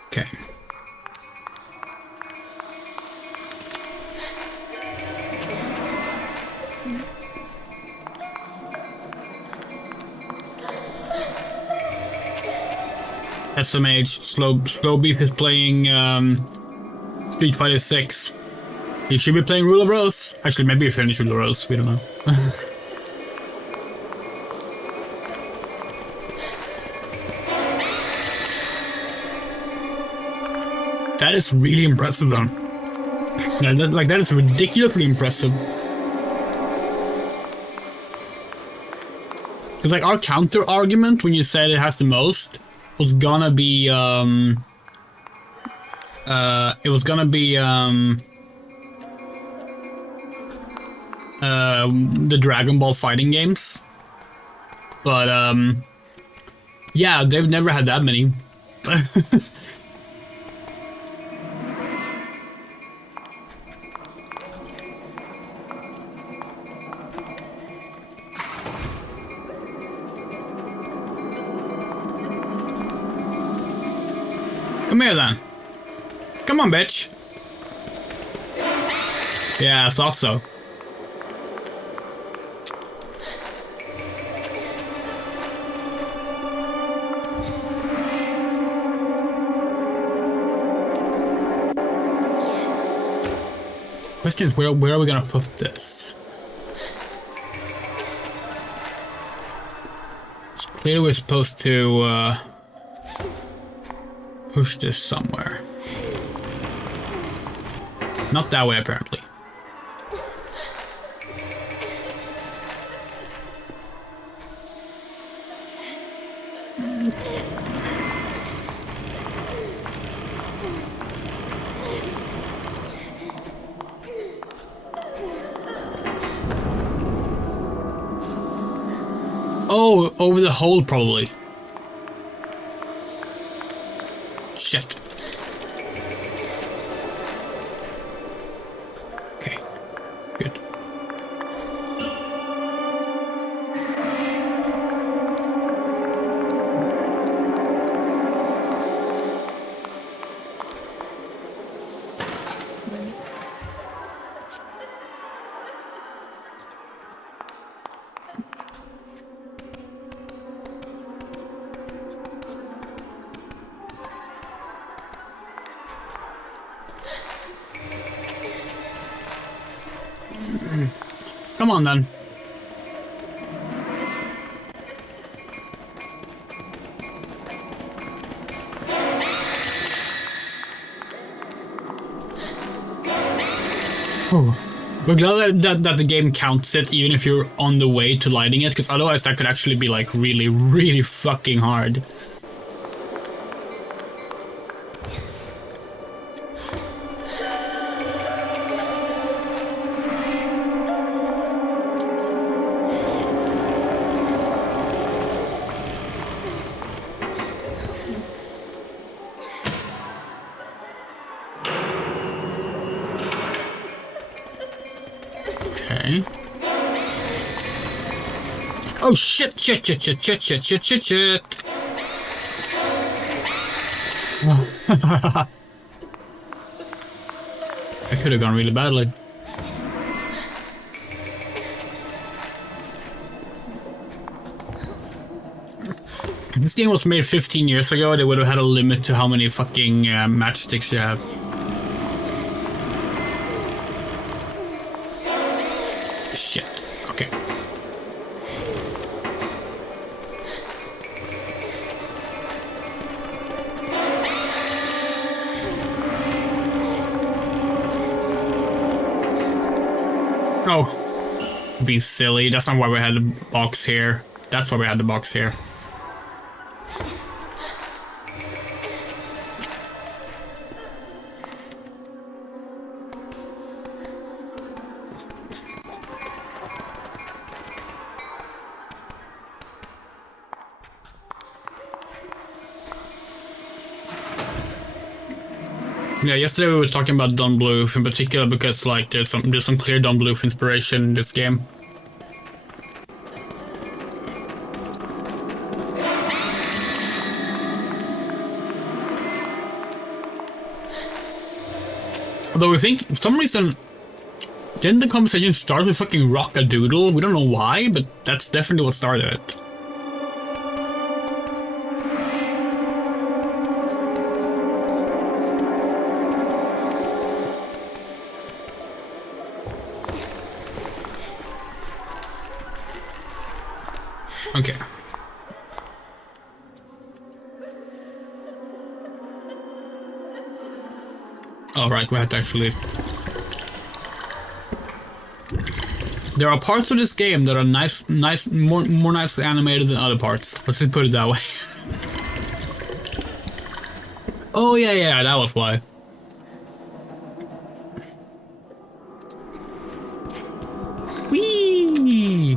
Okay. SMH, Slow Beef is playing Street Fighter 6. He should be playing Rule of Rose. Actually, maybe he finished Rule of Rose, we don't know. That is really impressive, though. That is ridiculously impressive. Because, like, our counter argument when you said it has the most was gonna be, the Dragon Ball fighting games. But, yeah, they've never had that many. Come here, then. Come on, bitch. Yeah, I thought so. Question is, where are we gonna put this? So clearly we're supposed to push this somewhere. Not that way, apparently. Oh, over the hole, probably. Shit. Okay, good. Come on, then. Oh. We're glad that the game counts it even if you're on the way to lighting it, because otherwise that could actually be like really, really fucking hard. Oh shit, shit. I could have gone really badly. If this game was made 15 years ago, they would have had a limit to how many fucking matchsticks you have. Shit. Okay. Oh, being silly. That's not why we had the box here. That's why we had the box here. Yeah, yesterday we were talking about Don Bluth in particular because like there's some clear Don Bluth inspiration in this game. Although we think for some reason didn't the conversation start with fucking Rock-a-Doodle? We don't know why, but that's definitely what started it. Okay. Alright, we have to actually... There are parts of this game that are more nicely animated than other parts. Let's just put it that way. Oh yeah, that was why. Whee!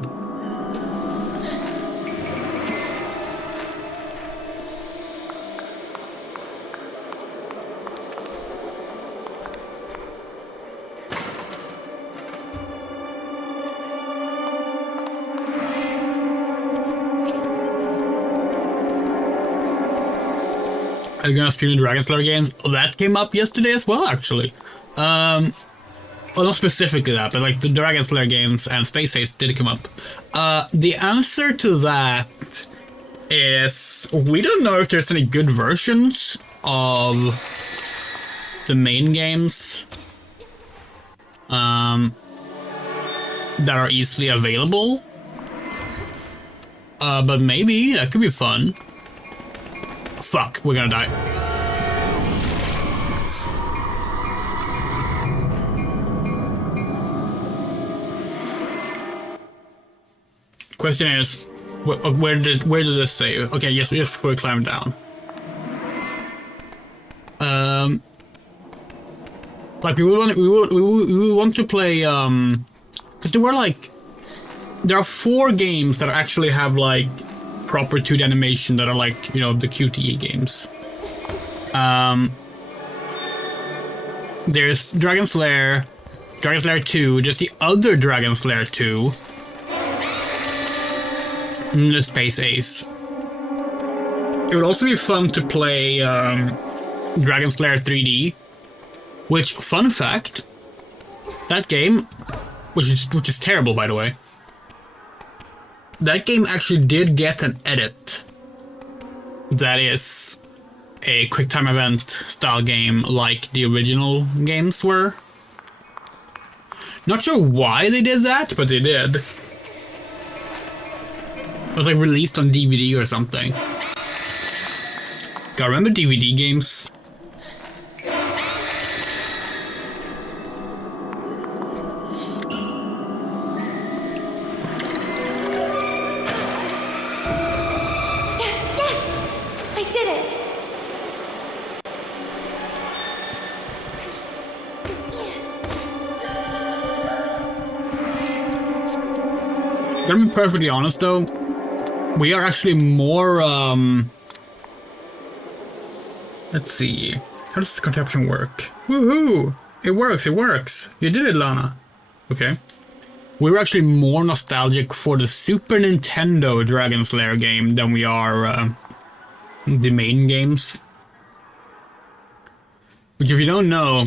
Are you gonna stream the Dragon Slayer games? Oh, that came up yesterday as well, actually. Well, not specifically that, but like the Dragon Slayer games and Space Ace did come up. The answer to that is we don't know if there's any good versions of the main games that are easily available. But maybe that could be fun. Fuck, we're gonna die. Question is, where did this save? Okay, yes, just before we climb down. Like we would want to play because there are 4 games that actually have like proper 2D animation that are like, you know, the QTE games. There's Dragon's Lair 2, there's the other Dragon's Lair 2, and the Space Ace. It would also be fun to play Dragon's Lair 3D, which, fun fact, that game, which is terrible by the way, that game actually did get an edit that is a QuickTime event style game like the original games were. Not sure why they did that, but they did. It was like released on DVD or something. God, remember DVD games? Gonna be perfectly honest though, we are actually more, let's see, how does this contraption work? Woohoo! It works! You did it, Lana. Okay. We were actually more nostalgic for the Super Nintendo Dragon's Lair game than we are the main games. Which, if you don't know,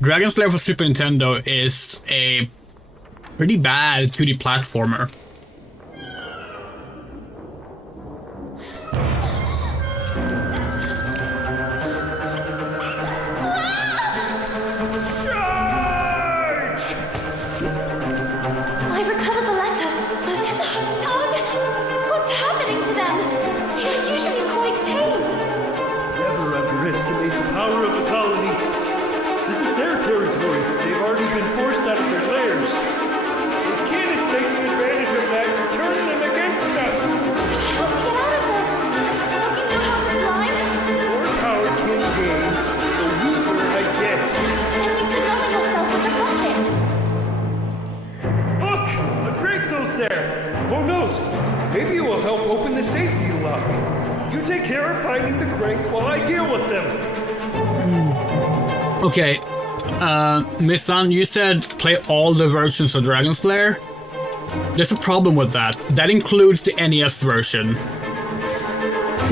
Dragon's Lair for Super Nintendo is a pretty bad 2D platformer. I recovered the letter, but Don, what's happening to them? They are usually quite tame. Never underestimate the power of the colony. This is their territory. They've already been forced out of their lairs. The kid is taking advantage of that to turn them against us. Help me get out of this. Don't you know how to fly? The more power Kin gains, the weaker I get. Then you can lower yourself with a rocket. Look! A crate goes there! Who knows? Maybe it will help open the safety lock. You take care of finding the crate while I deal with them. Okay. Miss Sun, you said play all the versions of Dragon's Lair. There's a problem with that. That includes the NES version.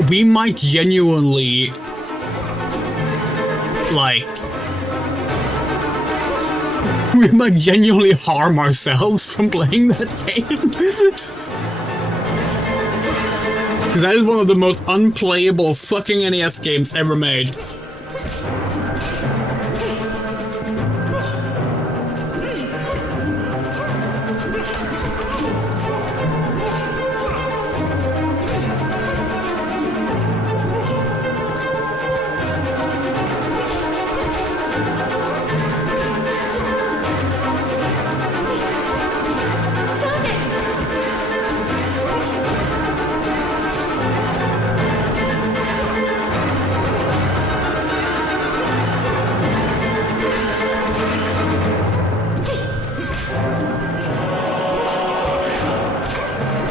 We might genuinely, we might genuinely harm ourselves from playing that game. That is one of the most unplayable fucking NES games ever made.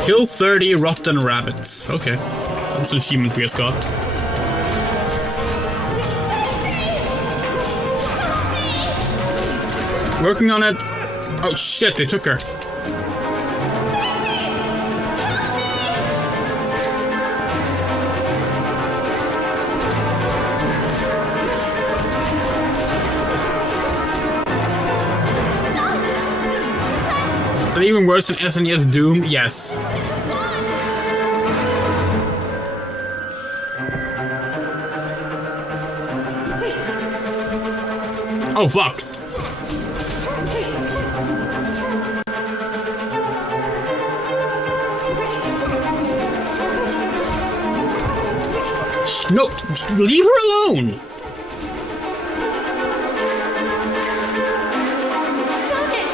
Kill 30 rotten rabbits. Okay. That's an achievement we just got. Working on it. Oh shit, they took her. Is it even worse than SNES Doom? Yes. Oh fuck. No, leave her alone! Found it!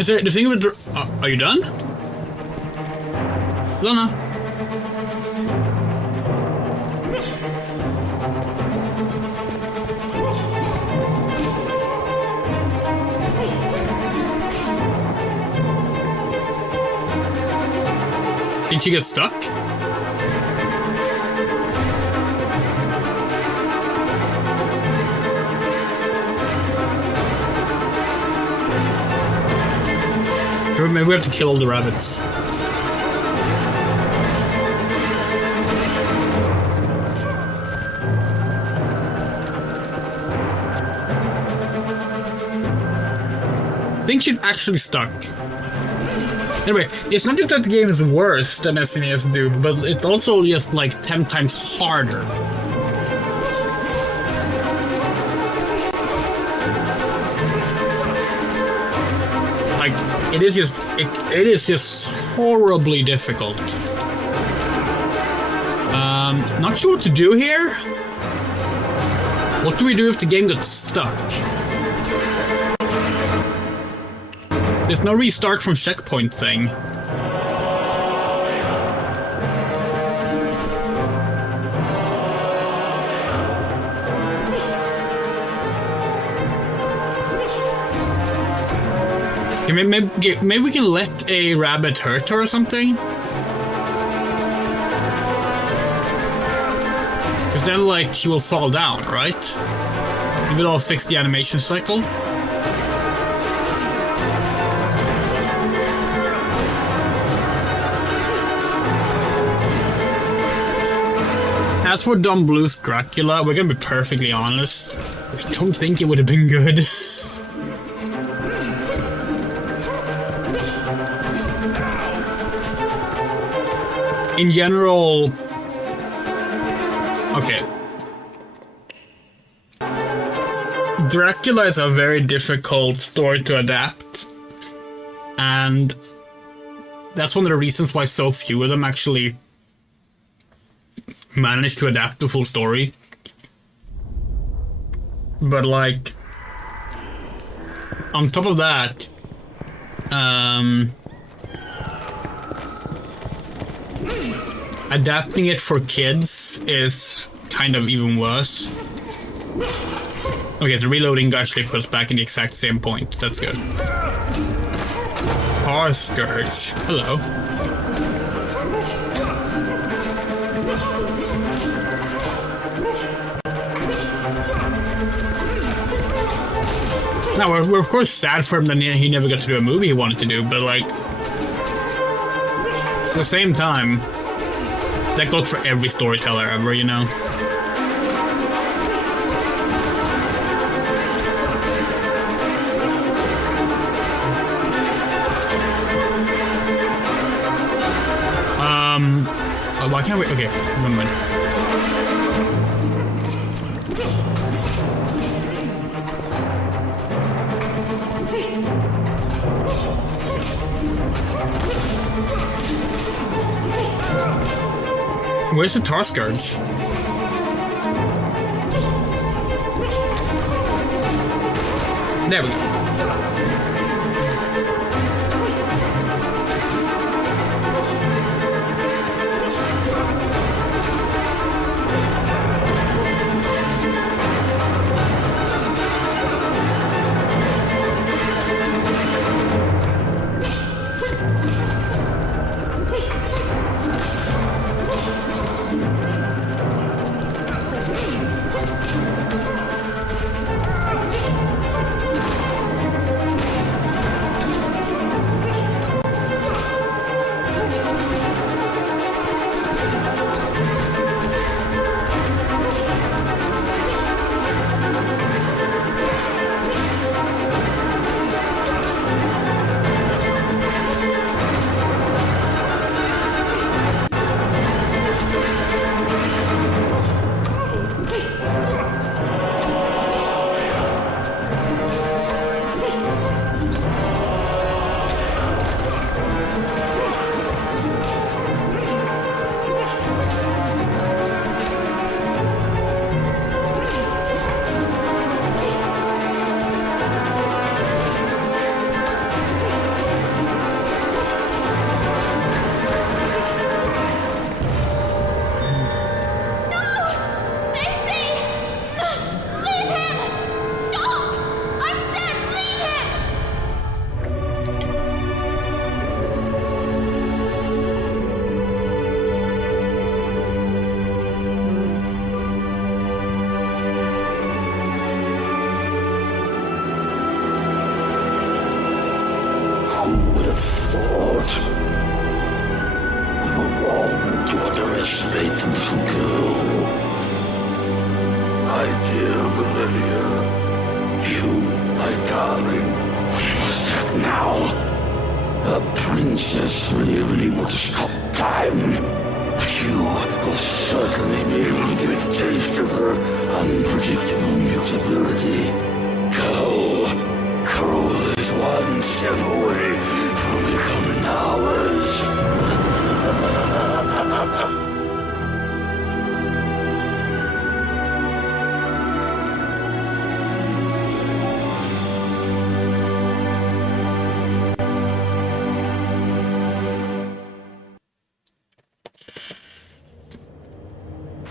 Is there the thing with the... are you done? Lana? Did she get stuck? Maybe we have to kill all the rabbits. I think she's actually stuck. Anyway, it's not just that the game is worse than SNES do, but it's also just like 10 times harder. Like, it is just horribly difficult. Not sure what to do here. What do we do if the game gets stuck? There's no restart from checkpoint thing. Okay, maybe we can let a rabbit hurt her or something? Because then, like, she will fall down, right? Maybe I'll fix the animation cycle. As for Don Bluth's Dracula, we're gonna be perfectly honest. I don't think it would have been good. In general... Okay. Dracula is a very difficult story to adapt. And that's one of the reasons why so few of them actually managed to adapt the full story. But like, on top of that, adapting it for kids is kind of even worse. Okay, so reloading actually puts us back in the exact same point. That's good. Tar Scourge. Hello. Now, we're of course sad for him that he never got to do a movie he wanted to do, but like, at the same time, that goes for every storyteller ever, you know? Why can't we? Okay, one minute. Where's the Tar Scourge? There we go. have thought. We were wrong to underestimate the little girl. My dear Valeria, you, my darling, we must act now. The princess may have been able to stop time, but you will certainly be able to give a taste of her unpredictable mutability. Carole is one step away from becoming ours.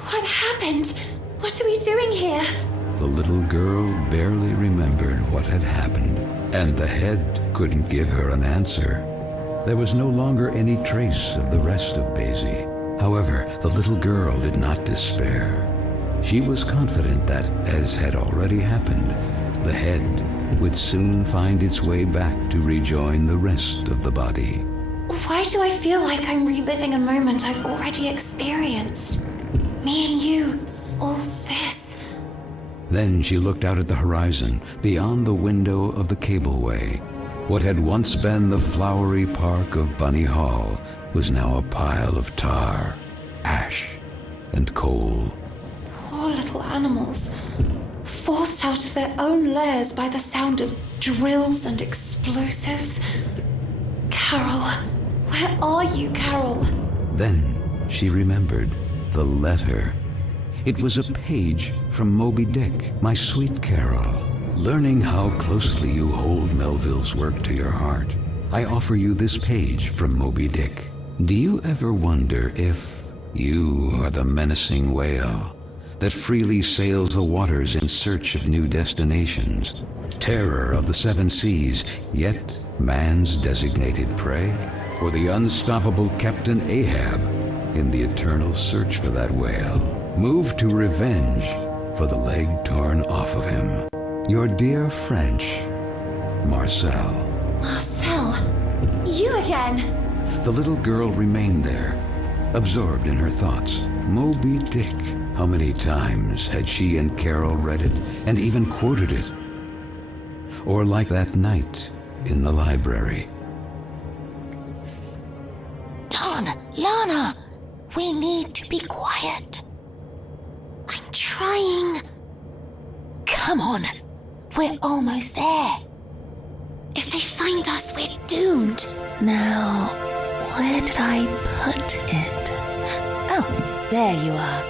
What happened? What are we doing here? The little girl barely remembered what had happened, and the head couldn't give her an answer. There was no longer any trace of the rest of Basie. However, the little girl did not despair. She was confident that, as had already happened, the head would soon find its way back to rejoin the rest of the body. Why do I feel like I'm reliving a moment I've already experienced? Me and you, all this. Then she looked out at the horizon, beyond the window of the cableway. What had once been the flowery park of Bunny Hall was now a pile of tar, ash, and coal. Poor little animals, forced out of their own lairs by the sound of drills and explosives. Carole, where are you, Carole? Then she remembered the letter. It was a page from Moby Dick, my sweet Carole. Learning how closely you hold Melville's work to your heart, I offer you this page from Moby Dick. Do you ever wonder if you are the menacing whale that freely sails the waters in search of new destinations, terror of the seven seas, yet man's designated prey? Or the unstoppable Captain Ahab in the eternal search for that whale, moved to revenge for the leg torn off of him? Your dear French, Marcel. Marcel, you again? The little girl remained there, absorbed in her thoughts. Moby Dick. How many times had she and Carole read it, and even quoted it? Or like that night in the library. Don, Lana, we need to be quiet. I'm trying. Come on, we're almost there. If they find us, we're doomed. Now, where did I put it? Oh, there you are.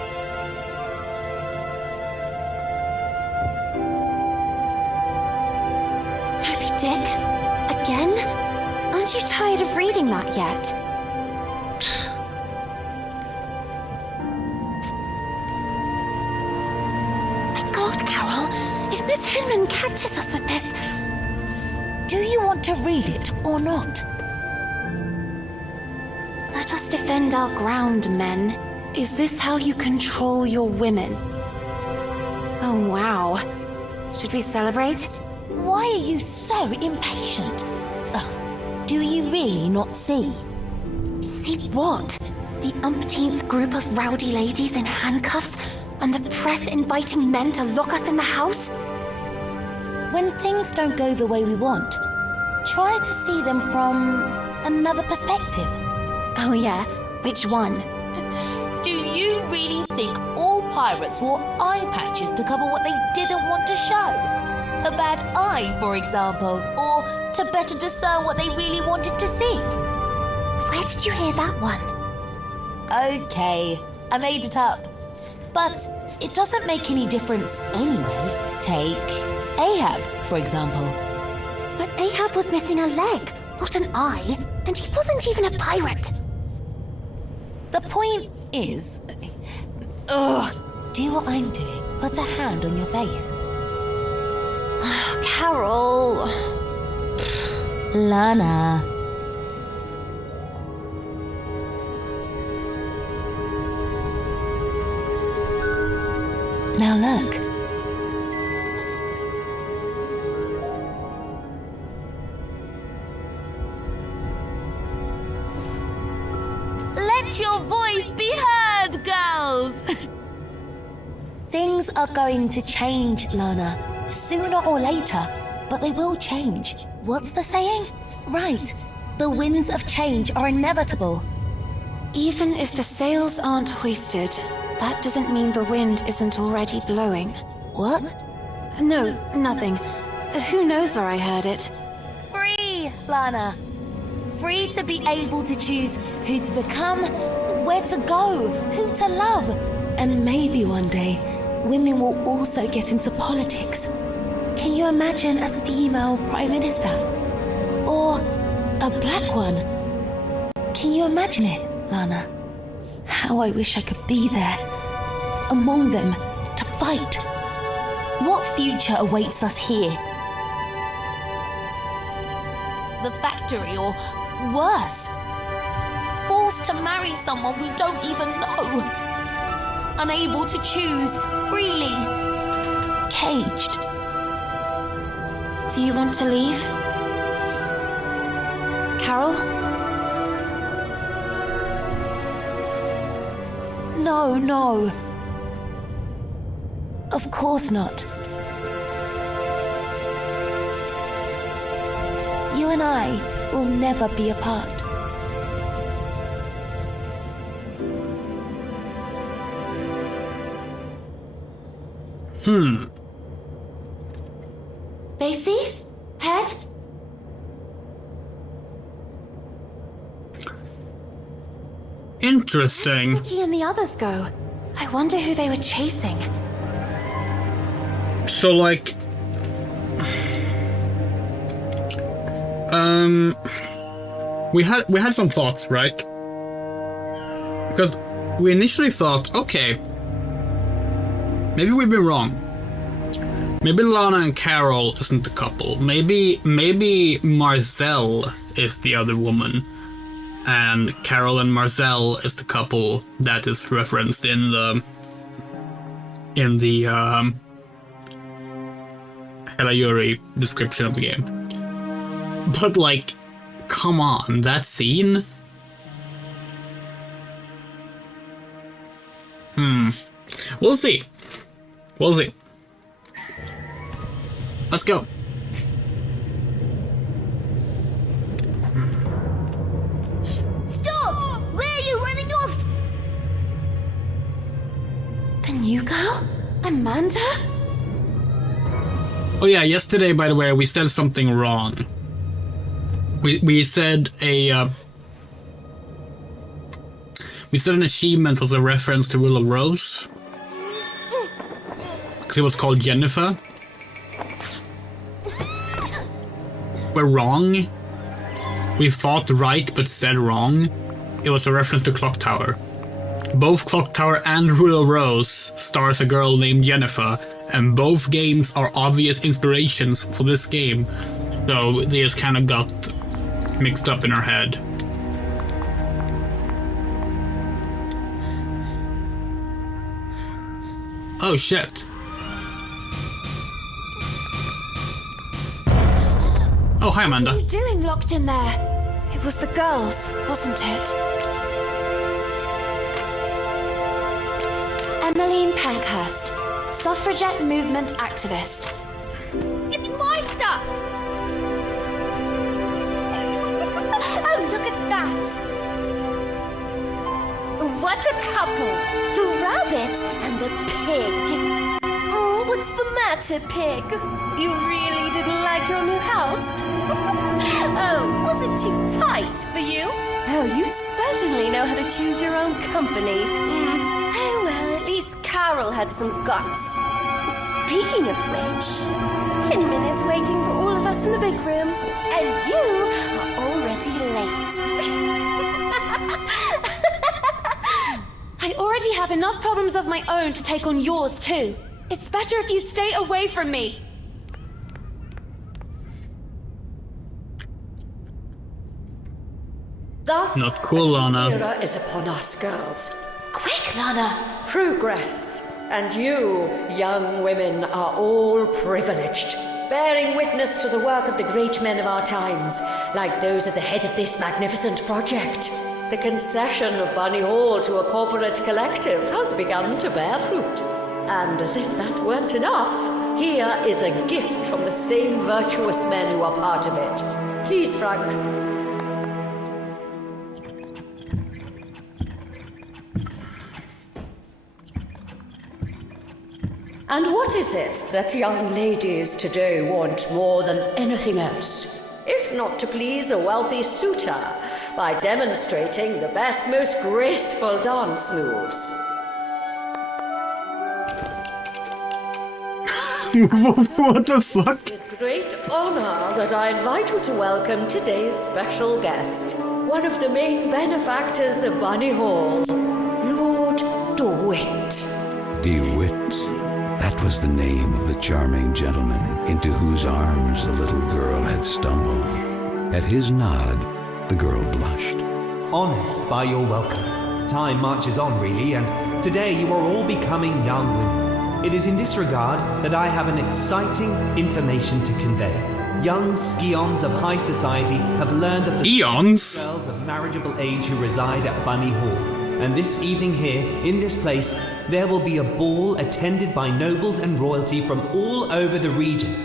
Moby Dick? Again? Aren't you tired of reading that yet? My God, Carole, if Miss Hinman catches us with this... Do you want to read it or not? Let us defend our ground, men. Is this how you control your women? Oh, wow. Should we celebrate? Why are you so impatient? Oh, do you really not see? See what? The umpteenth group of rowdy ladies in handcuffs, and the press inviting men to lock us in the house? When things don't go the way we want, try to see them from another perspective. Oh yeah? Which one? Do you really think all pirates wore eye patches to cover what they didn't want to show? A bad eye, for example, or to better discern what they really wanted to see? Where did you hear that one? Okay, I made it up. But it doesn't make any difference anyway. Take Ahab, for example. But Ahab was missing a leg, not an eye, and he wasn't even a pirate. The point is... Ugh! Do what I'm doing. Put a hand on your face. Carole... Lana. Now look. Let your voice be heard, girls! Things are going to change, Lana. Sooner or later, but they will change. What's the saying? Right. The winds of change are inevitable. Even if the sails aren't hoisted, that doesn't mean the wind isn't already blowing. What? No, nothing. Who knows where I heard it? Free, Lana. Free to be able to choose who to become, where to go, who to love. And maybe one day, women will also get into politics. Can you imagine a female prime minister? Or a black one? Can you imagine it, Lana? How I wish I could be there, among them, to fight. What future awaits us here? The factory, or worse, forced to marry someone we don't even know. Unable to choose freely. Caged. Do you want to leave? Carole? No. Of course not. You and I will never be apart. Basie? Head? Interesting. Where did Vicky and the others go? I wonder who they were chasing. So, like... We had some thoughts, right? Because we initially thought, okay, maybe we've been wrong. Maybe Lana and Carole isn't the couple. Maybe Marcel is the other woman, and Carole and Marcel is the couple that is referenced in the Hela Yuri description of the game. But like, come on, that scene? We'll see. Let's go. Stop! Where are you running off? The new girl? Amanda? Oh yeah, yesterday, by the way, we said something wrong. We said we said an achievement was a reference to Willow Rose. Because it was called Jennifer. We're wrong. We fought right but said wrong. It was a reference to Clock Tower. Both Clock Tower and Willow Rose stars a girl named Jennifer, and both games are obvious inspirations for this game. So they just kind of got mixed up in our head. Oh shit. Oh, hi Amanda. What are you doing locked in there? It was the girls, wasn't it? Emmeline Pankhurst, suffragette movement activist. It's my stuff! Oh, look at that! What a couple! The rabbit and the pig. Oh, what's the matter, pig? You really didn't like your new house? Oh, was it too tight for you? Oh, you certainly know how to choose your own company. Oh, well, at least Carole had some guts. Speaking of which, Hinman is waiting for all of us in the big room, and you are already late. I already have enough problems of my own to take on yours too. It's better if you stay away from me. Thus, Not cool, Lana. the era is upon us, girls. Quick, Lana! Progress. And you, young women, are all privileged, bearing witness to the work of the great men of our times, like those at the head of this magnificent project. The concession of Bunny Hall to a corporate collective has begun to bear fruit. And as if that weren't enough, here is a gift from the same virtuous men who are part of it. Please, Frank. And what is it that young ladies today want more than anything else, if not to please a wealthy suitor by demonstrating the best, most graceful dance moves? What the fuck? With great honor that I invite you to welcome today's special guest, one of the main benefactors of Bunny Hall, Lord DeWitt. DeWitt. That was the name of the charming gentleman into whose arms the little girl had stumbled. At his nod, the girl blushed. Honored by your welcome. Time marches on, really, and today you are all becoming young women. It is in this regard that I have an exciting information to convey. Young scions of high society have learned of the Scions? girls of marriageable age who reside at Bunny Hall. And this evening here, in this place, there will be a ball attended by nobles and royalty from all over the region.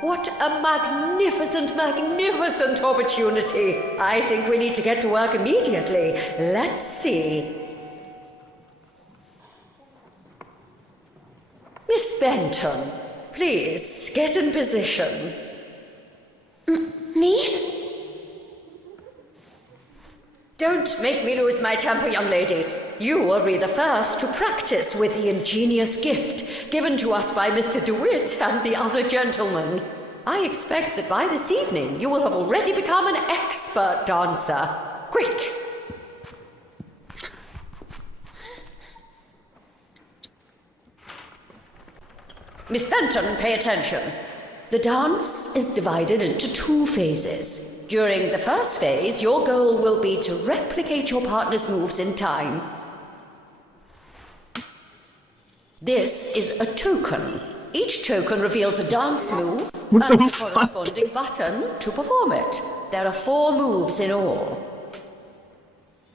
What a magnificent, magnificent opportunity. I think we need to get to work immediately. Let's see. Miss Benton, please get in position. Me? Don't make me lose my temper, young lady. You will be the first to practice with the ingenious gift given to us by Mr. DeWitt and the other gentlemen. I expect that by this evening you will have already become an expert dancer. Quick! Miss Benton, pay attention. The dance is divided into 2 phases. During the first phase, your goal will be to replicate your partner's moves in time. This is a token. Each token reveals a dance move and a corresponding button to perform it. There are 4 moves in all.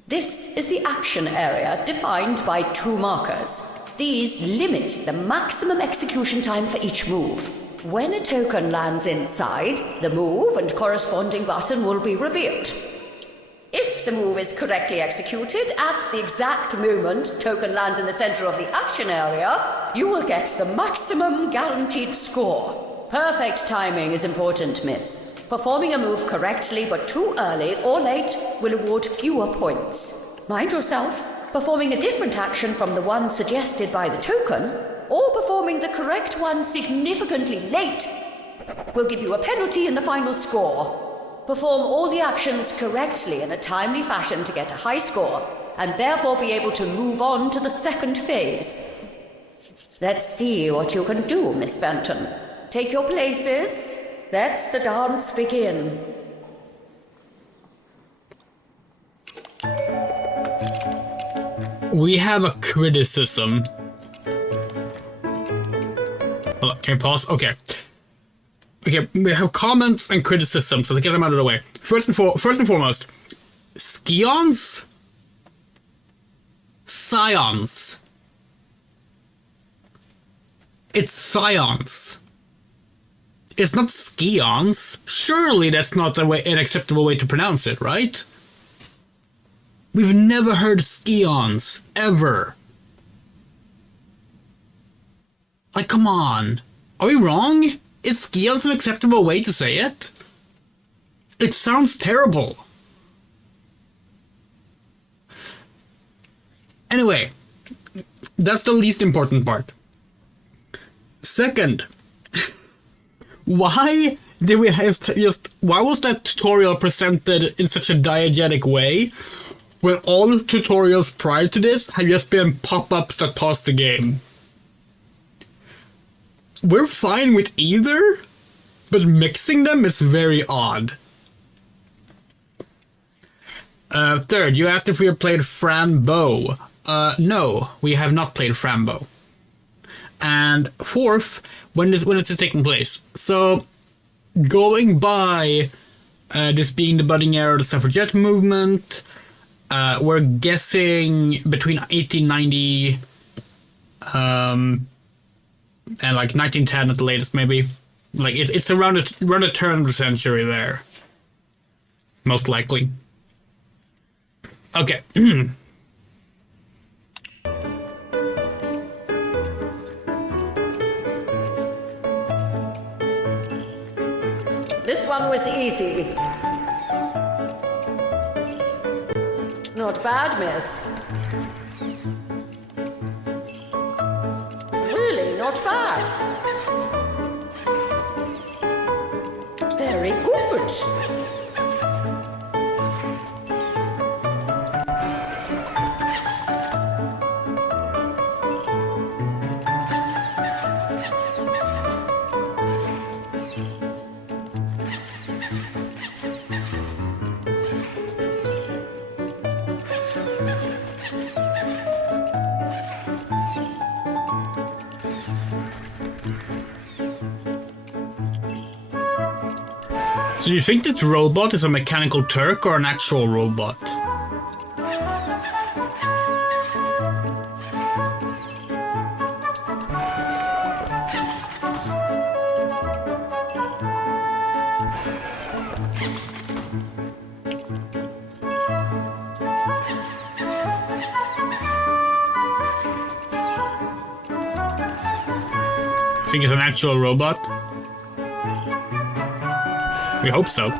This is the action area defined by 2 markers. These limit the maximum execution time for each move. When a token lands inside, the move and corresponding button will be revealed. If the move is correctly executed at the exact moment token lands in the center of the action area, you will get the maximum guaranteed score. Perfect timing is important, miss. Performing a move correctly but too early or late will award fewer points. Mind yourself, performing a different action from the one suggested by the token, or performing the correct one significantly late, will give you a penalty in the final score. Perform all the actions correctly in a timely fashion to get a high score, and therefore be able to move on to the second phase. Let's see what you can do, Miss Benton. Take your places. Let the dance begin. We have a criticism. Hold on, can I pause? Okay. Okay, we have comments and criticisms, so let's get them out of the way. First and foremost, scions? Scions. It's scions. It's not scions. Surely that's not an acceptable way to pronounce it, right? We've never heard scions, ever. Like, come on. Are we wrong? Is scions an acceptable way to say it? It sounds terrible. Anyway, that's the least important part. Second, why did we why was that tutorial presented in such a diegetic way when all tutorials prior to this have just been pop-ups that pause the game? We're fine with either, but mixing them is very odd. Third, you asked if we have played Frambo. No, we have not played Frambo. And fourth, when is this taking place? So, going by this being the budding era of the suffragette movement. We're guessing between 1890 and like 1910 at the latest, maybe. Like it's around the turn of the century there, most likely. Okay. This one was easy. Not bad, miss. Really, not bad. Very good. So you think this robot is a mechanical Turk or an actual robot? Think it's an actual robot? We hope so.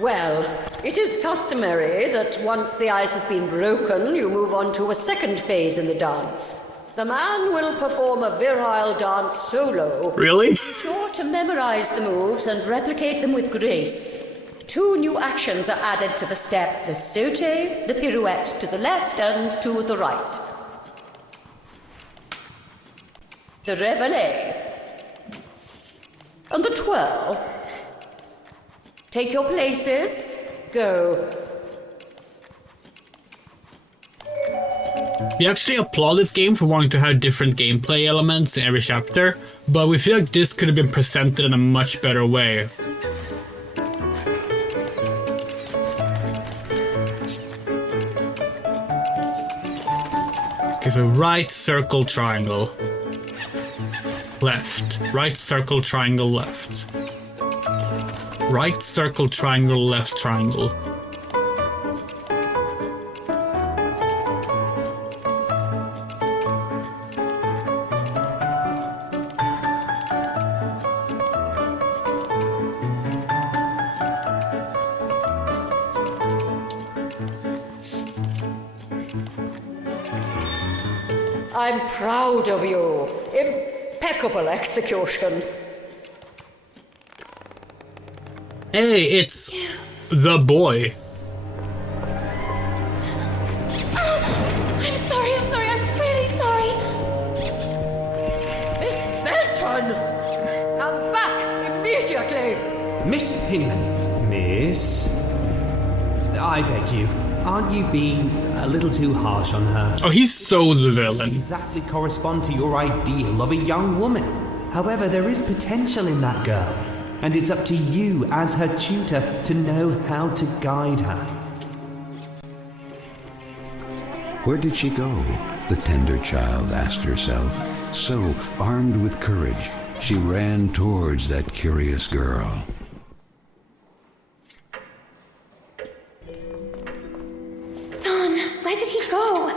Well, it is customary that once the ice has been broken, you move on to a second phase in the dance. The man will perform a virile dance solo. Really? Be sure to memorize the moves and replicate them with grace. 2 new actions are added to the step: the saute, the pirouette to the left and to the right. The reveille. And the twirl. Take your places. Go. We actually applaud this game for wanting to have different gameplay elements in every chapter, but we feel like this could have been presented in a much better way. Okay, so right circle triangle. Left. Right circle triangle left. Right circle triangle left triangle. I'm proud of you. Impeccable execution. Hey, it's the boy. I'm sorry, I'm really sorry. Miss Felton! Come back immediately! Miss Hinman. Miss? I beg you, aren't you being a little too harsh on her? Oh, he's so the villain. Exactly correspond to your ideal of a young woman. However, there is potential in that girl, and it's up to you as her tutor to know how to guide her. Where did she go? The tender child asked herself. So, armed with courage, she ran towards that curious girl. Don, where did he go?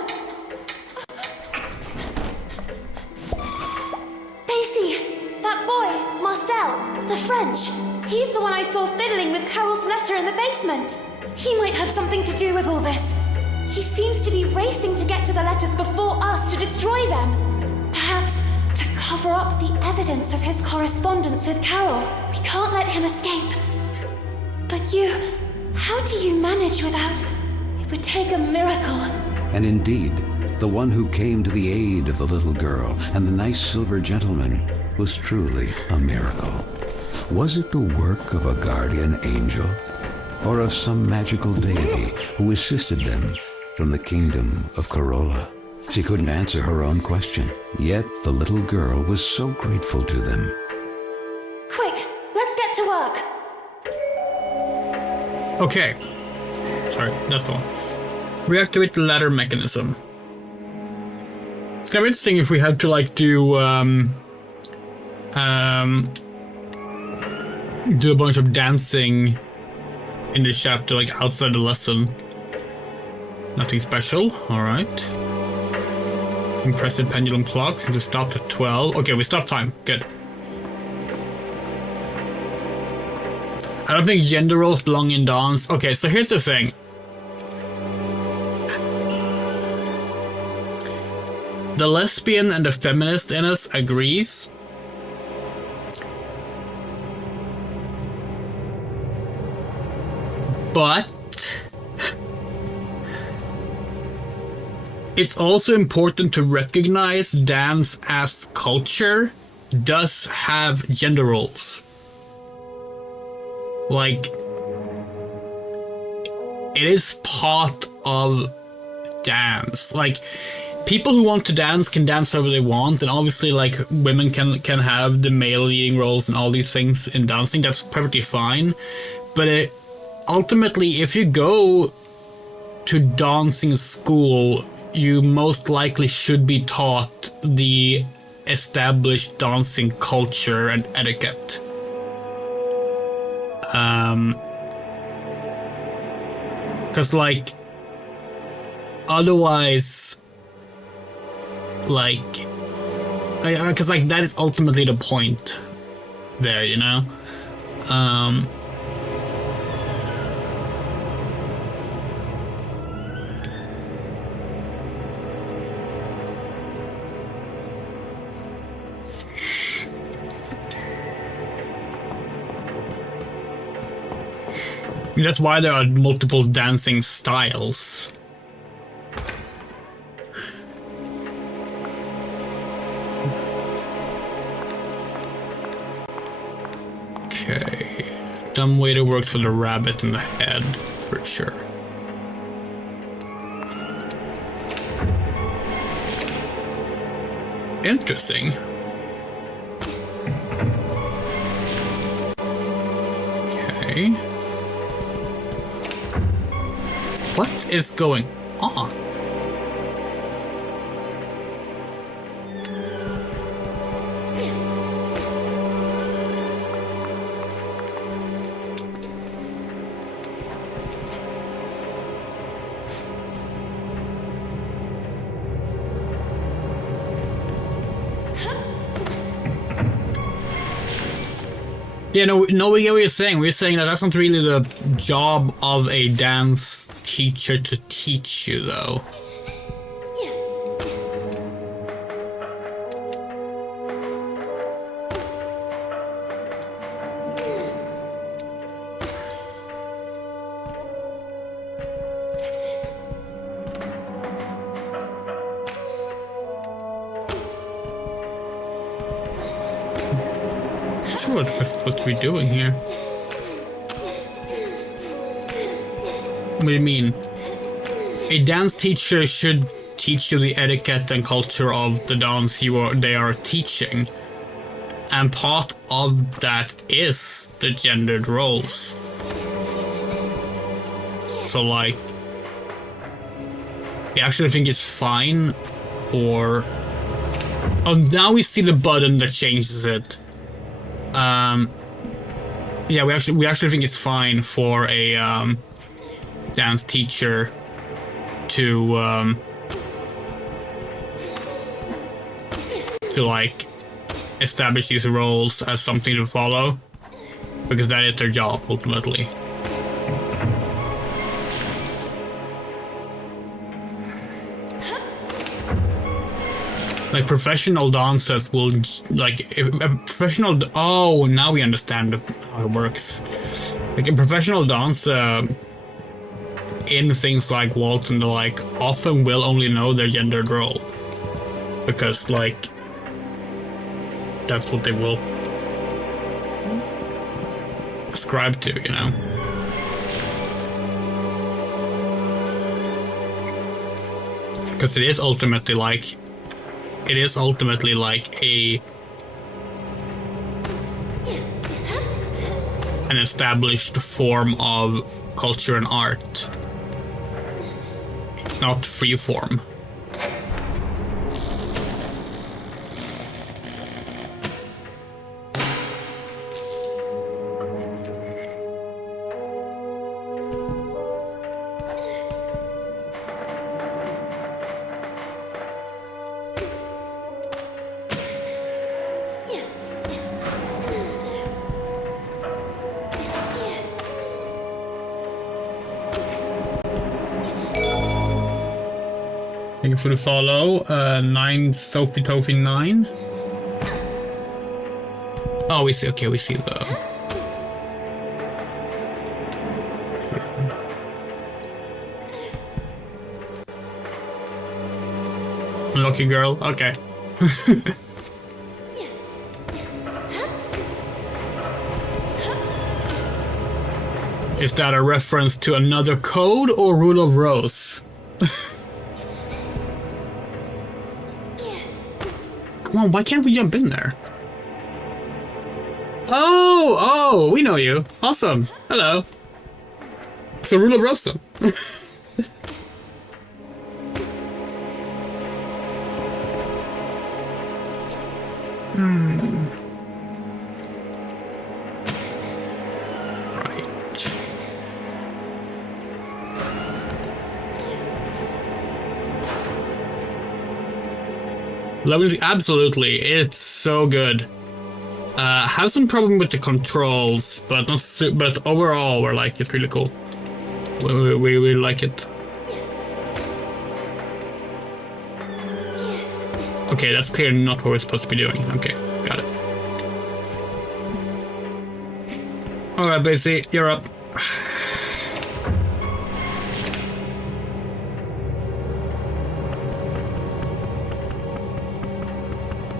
Basie, that boy, Marcel, the French. He's the one I saw fiddling with Carole's letter in the basement. He might have something to do with all this. He seems to be racing to get to the letters before us to destroy them. Perhaps to cover up the evidence of his correspondence with Carole. We can't let him escape. But how do you manage without... It would take a miracle. And indeed, the one who came to the aid of the little girl and the nice silver gentleman was truly a miracle. Was it the work of a guardian angel, or of some magical deity who assisted them from the kingdom of Carole? She couldn't answer her own question, yet the little girl was so grateful to them. Okay. Sorry, that's the one. Reactivate the ladder mechanism. It's kind of interesting if we had to like do a bunch of dancing in this chapter, like outside the lesson. Nothing special. All right. Impressive pendulum clock since it stopped at 12. Okay, we stopped time. Good. I don't think gender roles belong in dance. Okay, so here's the thing. The lesbian and the feminist in us agrees. But it's also important to recognize dance as culture does have gender roles. Like, it is part of dance. Like, people who want to dance can dance however they want, and obviously, like, women can have the male leading roles and all these things in dancing. That's perfectly fine. But ultimately, if you go to dancing school, you most likely should be taught the established dancing culture and etiquette. Because, like, otherwise, like, because, like, that is ultimately the point there, you know? That's why there are multiple dancing styles. Okay. Dumbwaiter works for the rabbit in the head, for sure. Interesting. Okay. What is going on? Yeah, no, we get what you're saying. We're saying that that's not really the job of a dance teacher to teach you, though. What we're supposed to be doing here. What do you mean? A dance teacher should teach you the etiquette and culture of the dance they are teaching. And part of that is the gendered roles. So, like, I actually think it's fine for... Oh, now we see the button that changes it. Yeah, we actually think it's fine for a dance teacher to like establish these roles as something to follow, because that is their job ultimately. Like, professional dancers will, like, if a professional... Oh, now we understand how it works. Like, a professional dancer in things like waltz and the like often will only know their gendered role. Because, like, that's what they will ascribe to, you know? Because it is ultimately like an established form of culture and art, not freeform. Thank you for the follow. 9 Sophie Tofi 9. Oh, we see. Okay, we see the. Lucky girl. Okay. Is that a reference to another code or rule of rose? Come on, why can't we jump in there? Oh, we know you. Awesome. Hello. So rule of rose then. Absolutely, it's so good. Have some problem with the controls, but not. But overall, we're like it's really cool. We really like it. Okay, that's clearly not what we're supposed to be doing. Okay, got it. All right, Basie, you're up.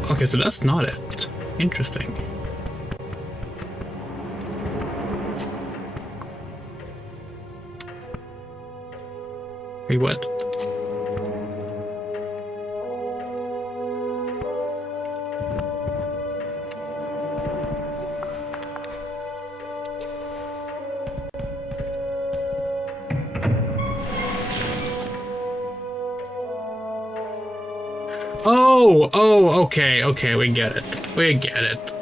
Okay, so that's not it. Interesting. Wait, what? Oh, okay, we get it. We get it.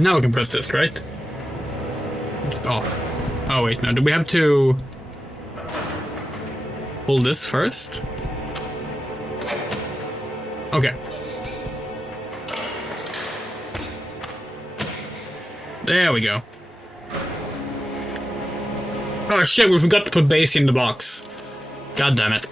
Now we can press this, right? Oh wait, no, do we have to pull this first? Okay. There we go. Oh shit, we forgot to put Basie in the box. God damn it.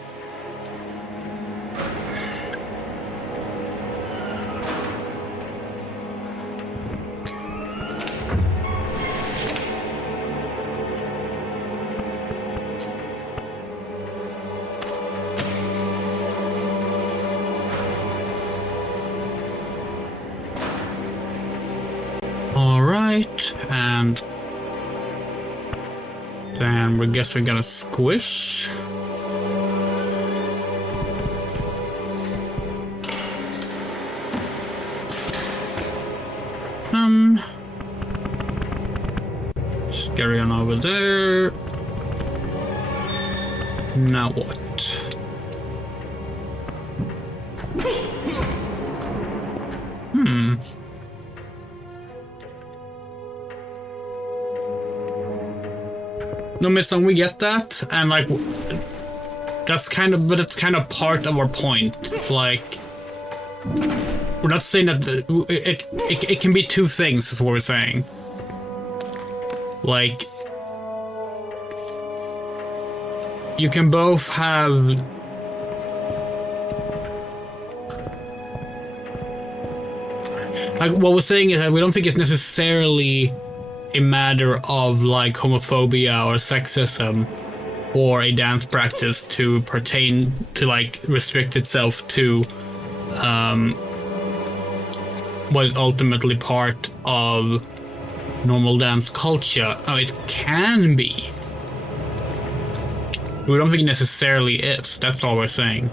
And then we guess we're gonna squish. Just carry on over there. Now what? No, Miss Song, we get that, and like that's kind of, but it's kind of part of our point. It's like we're not saying that it can be two things. Is what we're saying. Like you can both have like what we're saying is that we don't think it's necessarily a matter of like homophobia or sexism, or a dance practice to pertain to like restrict itself to what is ultimately part of normal dance culture. Oh, it can be. We don't think it necessarily is. That's all we're saying.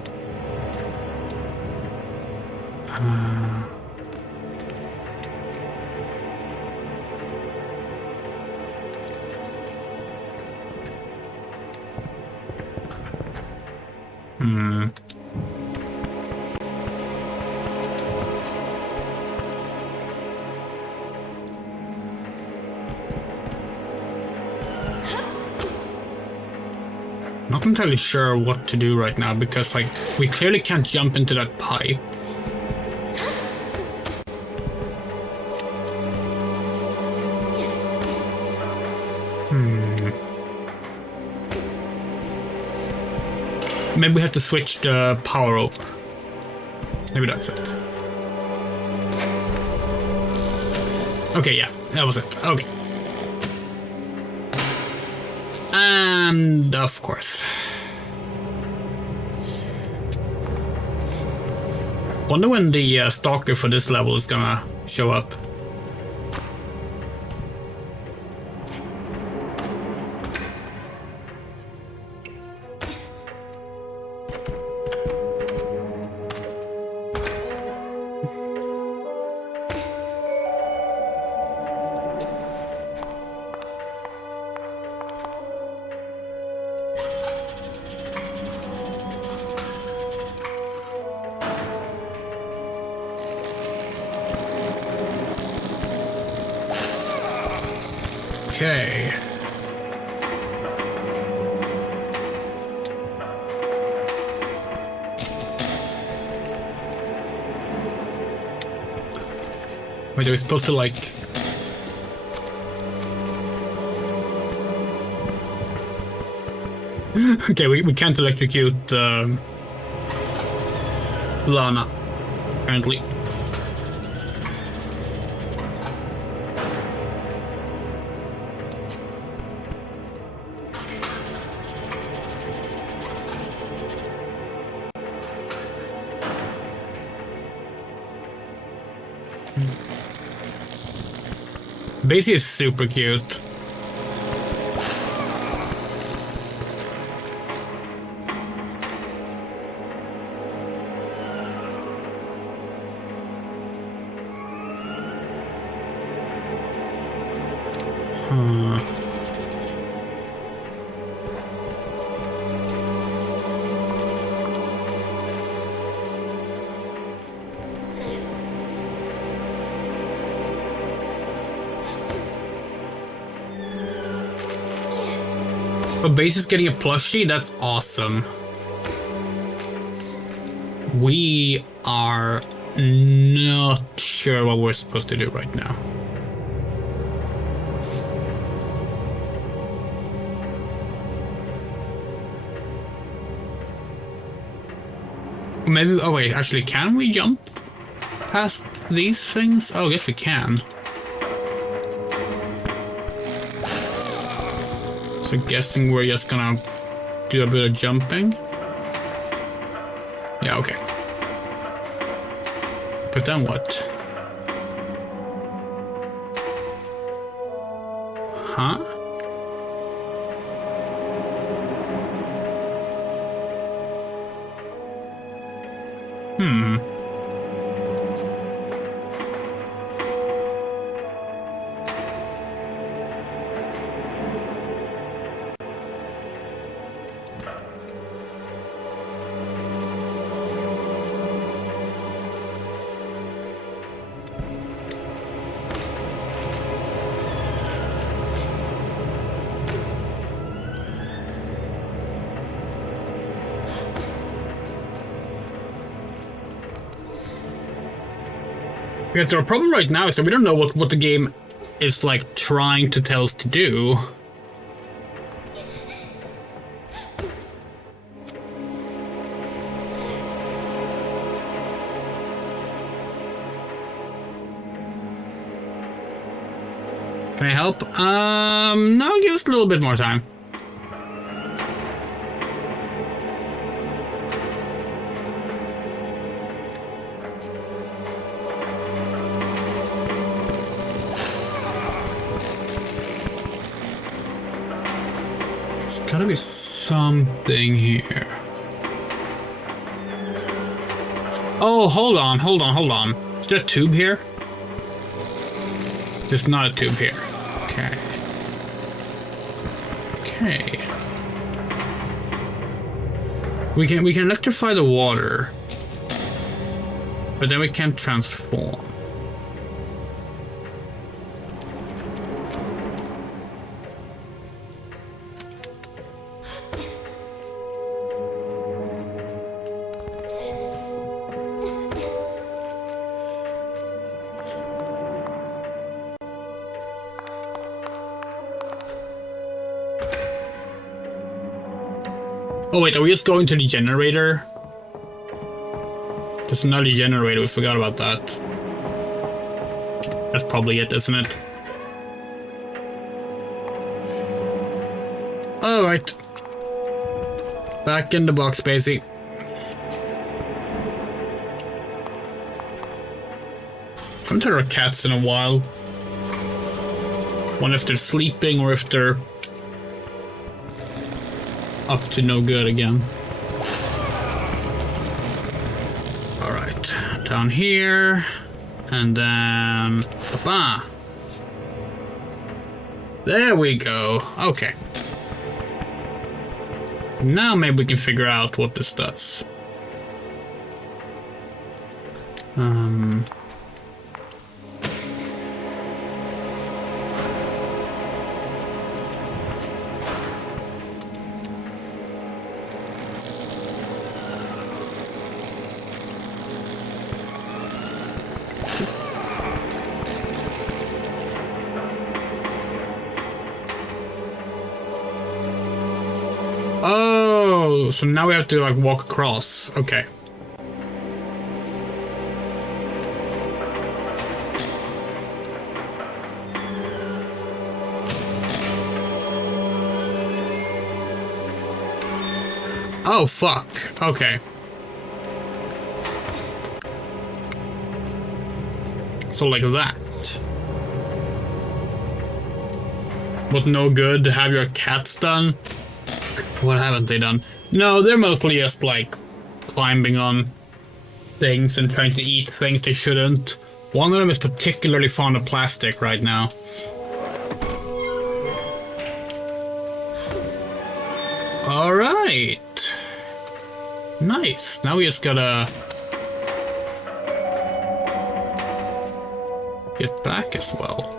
Not entirely sure what to do right now because, like, we clearly can't jump into that pipe. Maybe we have to switch the power over. Maybe that's it. Okay, yeah, that was it. Okay. And of course. Wonder when the stalker for this level is gonna show up. Okay. Wait, are we supposed to like... Okay, we can't electrocute Lana, apparently. Basie is super cute. But Base is getting a plushie? That's awesome. We are not sure what we're supposed to do right now. Maybe, oh wait, actually, can we jump past these things? Oh, I guess we can. So guessing we're just gonna do a bit of jumping. Yeah, okay. But then what? Huh? Because the problem right now is that we don't know what the game is like trying to tell us to do. Can I help? No, give us a little bit more time. There's gotta be something here. Oh, hold on. Is there a tube here? There's not a tube here. Okay. Okay. We can electrify the water, but then we can't transform. Oh wait, are we just going to the generator? There's another generator, we forgot about that. That's probably it, isn't it? Alright. Back in the box, Spacey. I haven't heard of cats in a while. Wonder if they're sleeping or if they're up to no good again. Alright, down here, and then... Ba-ba. There we go. Okay. Now maybe we can figure out what this does. Oh, so now we have to like walk across. Okay. Oh, fuck. Okay. So like that. But no good to have your cats done? What haven't they done? No, they're mostly just like climbing on things and trying to eat things they shouldn't. One of them is particularly fond of plastic right now. Alright. Nice. Now we just gotta get back as well.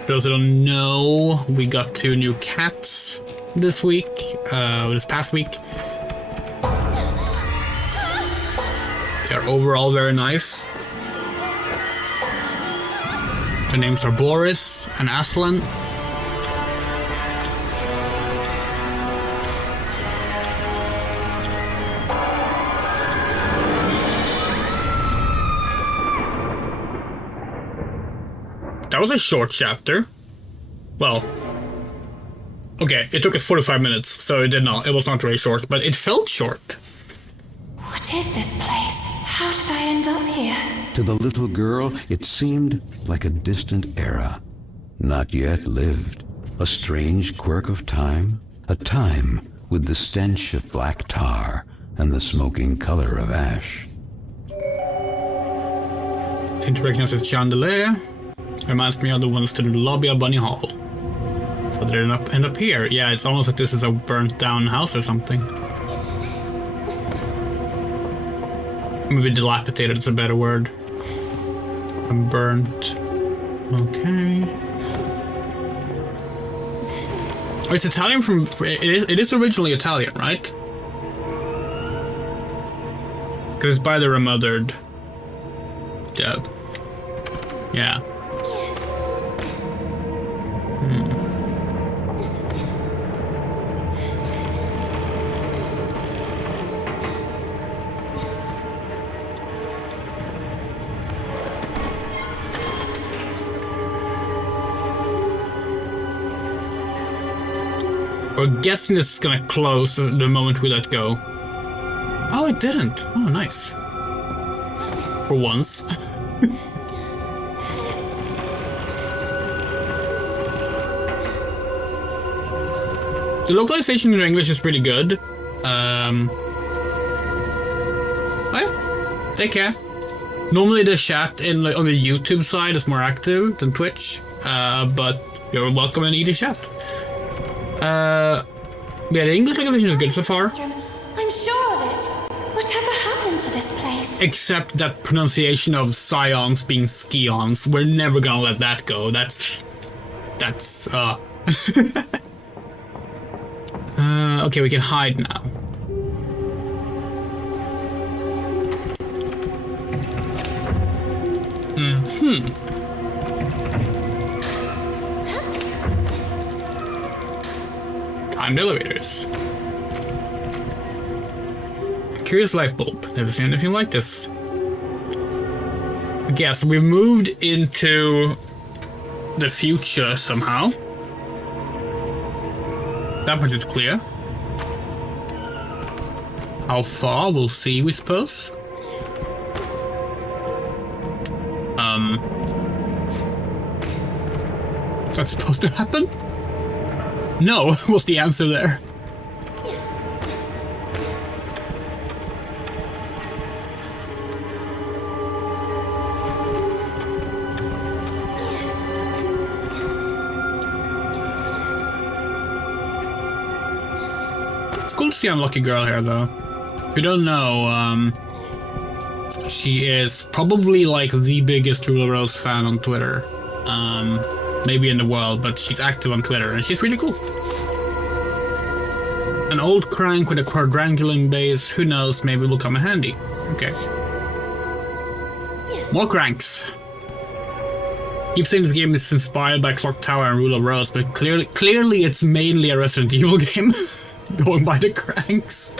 For those who don't know, we got 2 new cats this week, this past week. They're overall very nice. Their names are Boris and Aslan. That was a short chapter. Well, okay, it took us 45 minutes, so it was not very short, but it felt short. What is this place? How did I end up here? To the little girl, it seemed like a distant era, not yet lived. A strange quirk of time, a time with the stench of black tar and the smoking color of ash. I think to recognize this chandelier. Reminds me of the ones to the lobby of Bunny Hall. But they end up here. Yeah, it's almost like this is a burnt down house or something. Maybe dilapidated is a better word. And burnt. Okay. Oh, it's Italian from... It is originally Italian, right? Because it's by the remothered Deb. Yeah. We're guessing this is gonna close the moment we let go. Oh, it didn't. Oh, nice. For once. The localization in English is pretty good. Well, take care. Normally the chat on the YouTube side is more active than Twitch, but you're welcome in either chat. Yeah, the English localization is good so far. I'm sure of it. Whatever happened to this place? Except that pronunciation of scions being scions. We're never gonna let that go. That's okay, we can hide now. Timed elevators. Curious light bulb. Never seen anything like this. Okay, so we've moved into the future somehow. That part is clear. How far? We'll see, we suppose. Is that supposed to happen? No, what's the answer there? It's cool to see Unlucky Girl here, though. If you don't know, she is probably like the biggest Rule Rose fan on Twitter. Maybe in the world, but she's active on Twitter and she's really cool. An old crank with a quadrangulum base, who knows, maybe will come in handy. Okay. More cranks. Keep saying this game is inspired by Clock Tower and Rule of Rose, but clearly it's mainly a Resident Evil game. Going by the cranks.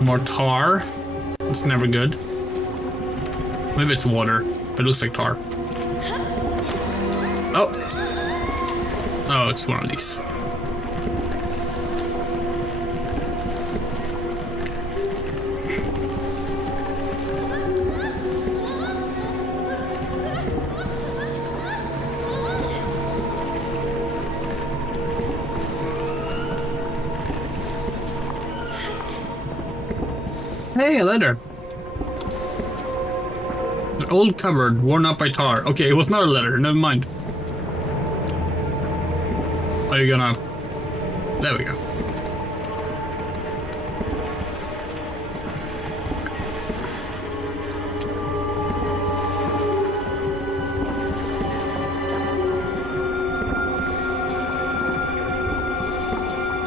More tar. It's never good. Maybe it's water, but it looks like tar. Oh! Oh, it's one of these. Hey, a letter. An old cupboard worn out by tar. Okay, it was not a letter. Never mind. Are you gonna... There we go.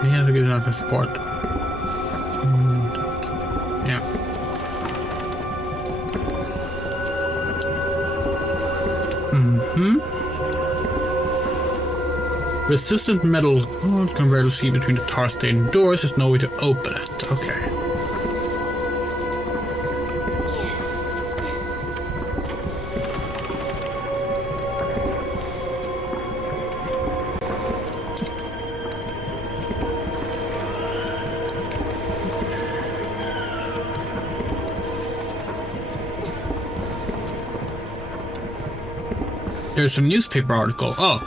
We have a good enough support. Yeah. Resistant metal cord can barely see between the tar stained doors. There's no way to open it. Okay. There's a newspaper article. Oh.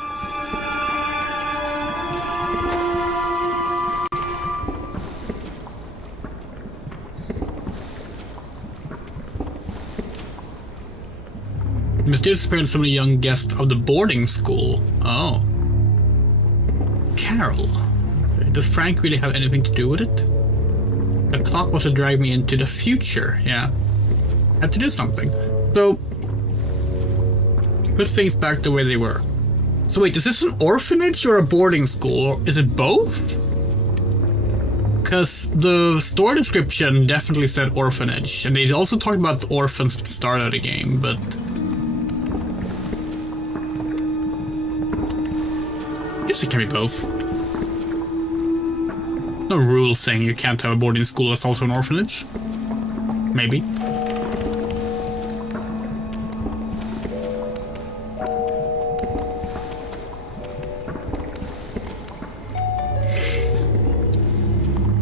Mysterious appearance from a young guest of the boarding school. Oh. Carole. Okay. Does Frank really have anything to do with it? The clock was to drag me into the future. Yeah. Had to do something. So, put things back the way they were. So wait, is this an orphanage or a boarding school? Or is it both? Because the store description definitely said orphanage. And they also talked about the orphans at the start of the game, but... I guess it can be both. No rule saying you can't have a boarding school that's also an orphanage. Maybe.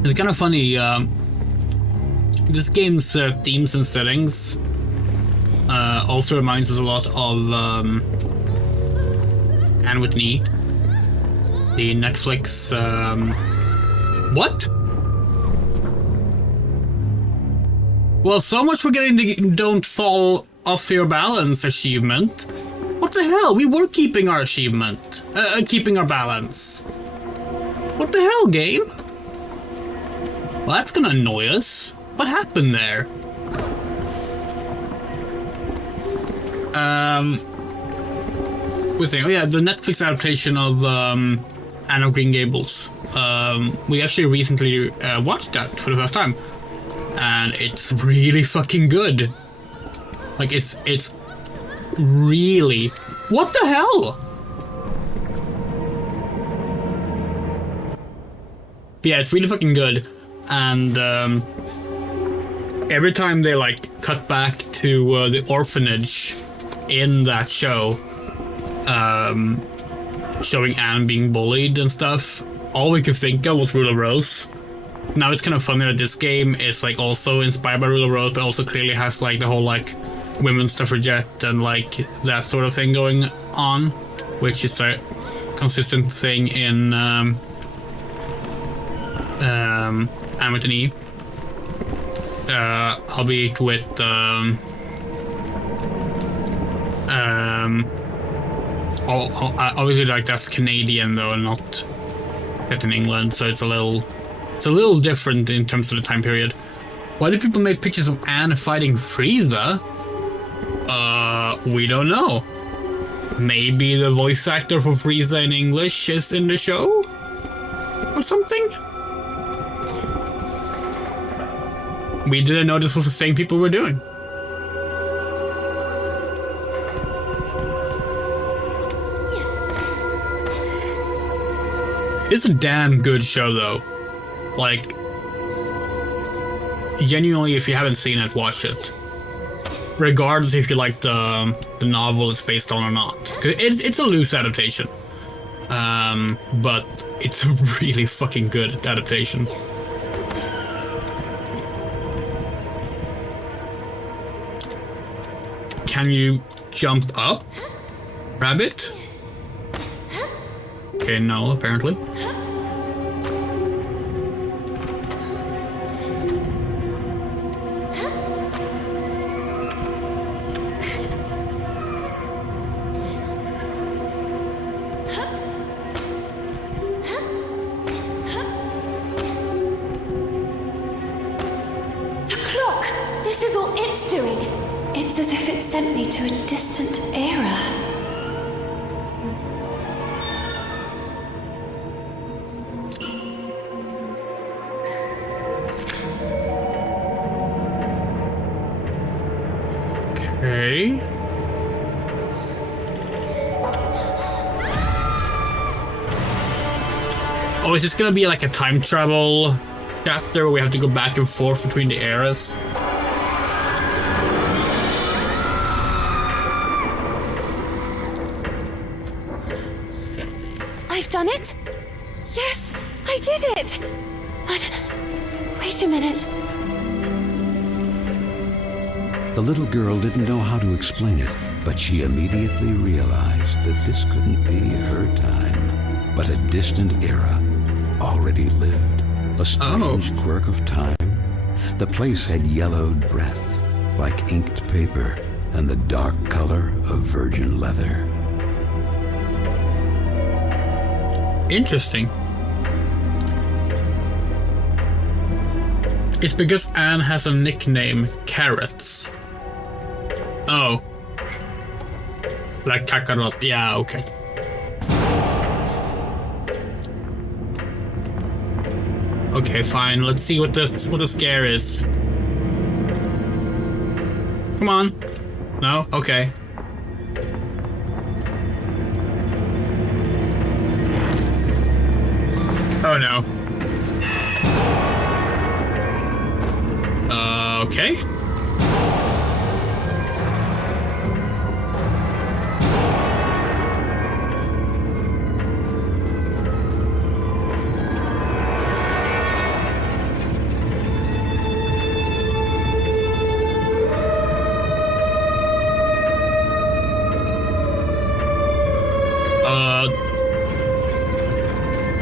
It's kind of funny, this game's themes and settings also reminds us a lot of Anne with Knee, the Netflix. What? Well, so much for getting the "Don't Fall Off Your Balance" achievement. What the hell? We were keeping our achievement, keeping our balance. What the hell, game? Well, that's gonna annoy us. What happened there? We're saying, oh yeah, the Netflix adaptation of Anne of Green Gables. We actually recently watched that for the first time, and it's really fucking good. Like, it's really... What the hell? Yeah, it's really fucking good, and every time they like cut back to the orphanage in that show, showing Anne being bullied and stuff, all we could think of was Rule of Rose. Now it's kind of funny that this game is like also inspired by Rule of Rose, but also clearly has like the whole like women's suffragette and like that sort of thing going on, which is a consistent thing in Anne with an E. Albeit with obviously like that's Canadian though, and not set in England, so it's a little different in terms of the time period. Why did people make pictures of Anne fighting Frieza? We don't know. Maybe the voice actor for Frieza in English is in the show? Or something? We didn't know this was the thing people were doing. It's a damn good show though. Like, genuinely, if you haven't seen it, watch it. Regardless if you like the novel it's based on or not. 'Cause it's a loose adaptation. But it's a really fucking good adaptation. Can you jump up, Rabbit? Okay, no, apparently. The clock! This is all it's doing. It's as if it sent me to a distant era. Okay. Oh, is this gonna be like a time travel chapter where we have to go back and forth between the eras? I've done it. Yes, I did it. But wait a minute. The little girl didn't know how to explain it, but she immediately realized that this couldn't be her time, but a distant era already lived. A strange quirk of time. The place had yellowed breath, like inked paper, and the dark color of virgin leather. Interesting. It's because Anne has a nickname, Carrots. Oh. Like Kakarot, yeah, okay. Okay, fine, let's see what the scare is. Come on. No? Okay. Oh no. Okay.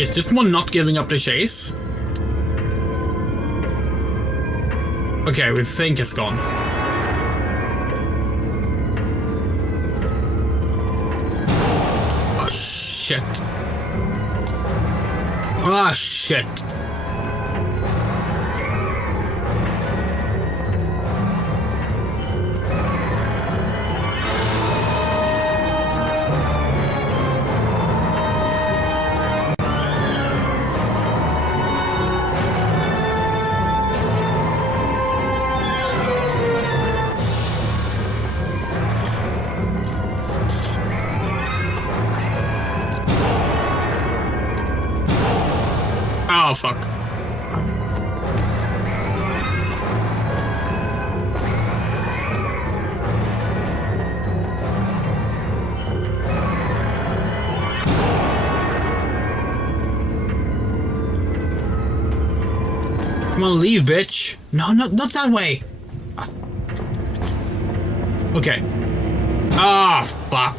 Is this one not giving up the chase? Okay, we think it's gone. Oh, shit. Ah, shit. Oh, fuck. Come on, leave, bitch. No, not that way. Okay. Ah, fuck.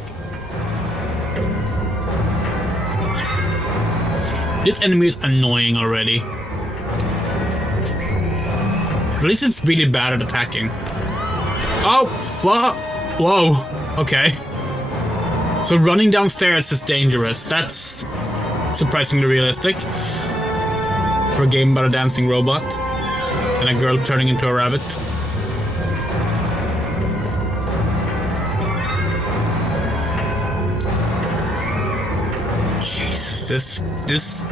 This enemy is annoying already. At least it's really bad at attacking. Oh, fuck. Whoa. Okay. So running downstairs is dangerous. That's surprisingly realistic. For a game about a dancing robot and a girl turning into a rabbit. Jesus, this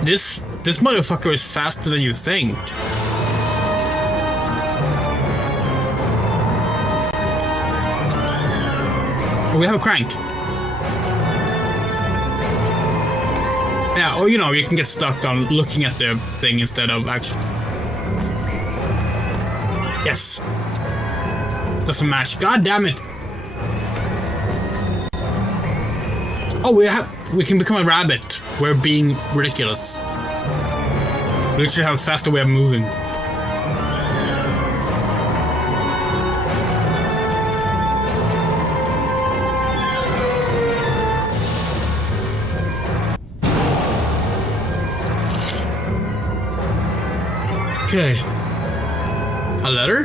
motherfucker is faster than you think. Oh, we have a crank. Yeah, or you know, you can get stuck on looking at the thing instead of actually. Yes. Doesn't match. God damn it. Oh, we can become a rabbit. We're being ridiculous. We should have a faster way of moving. Okay. A letter?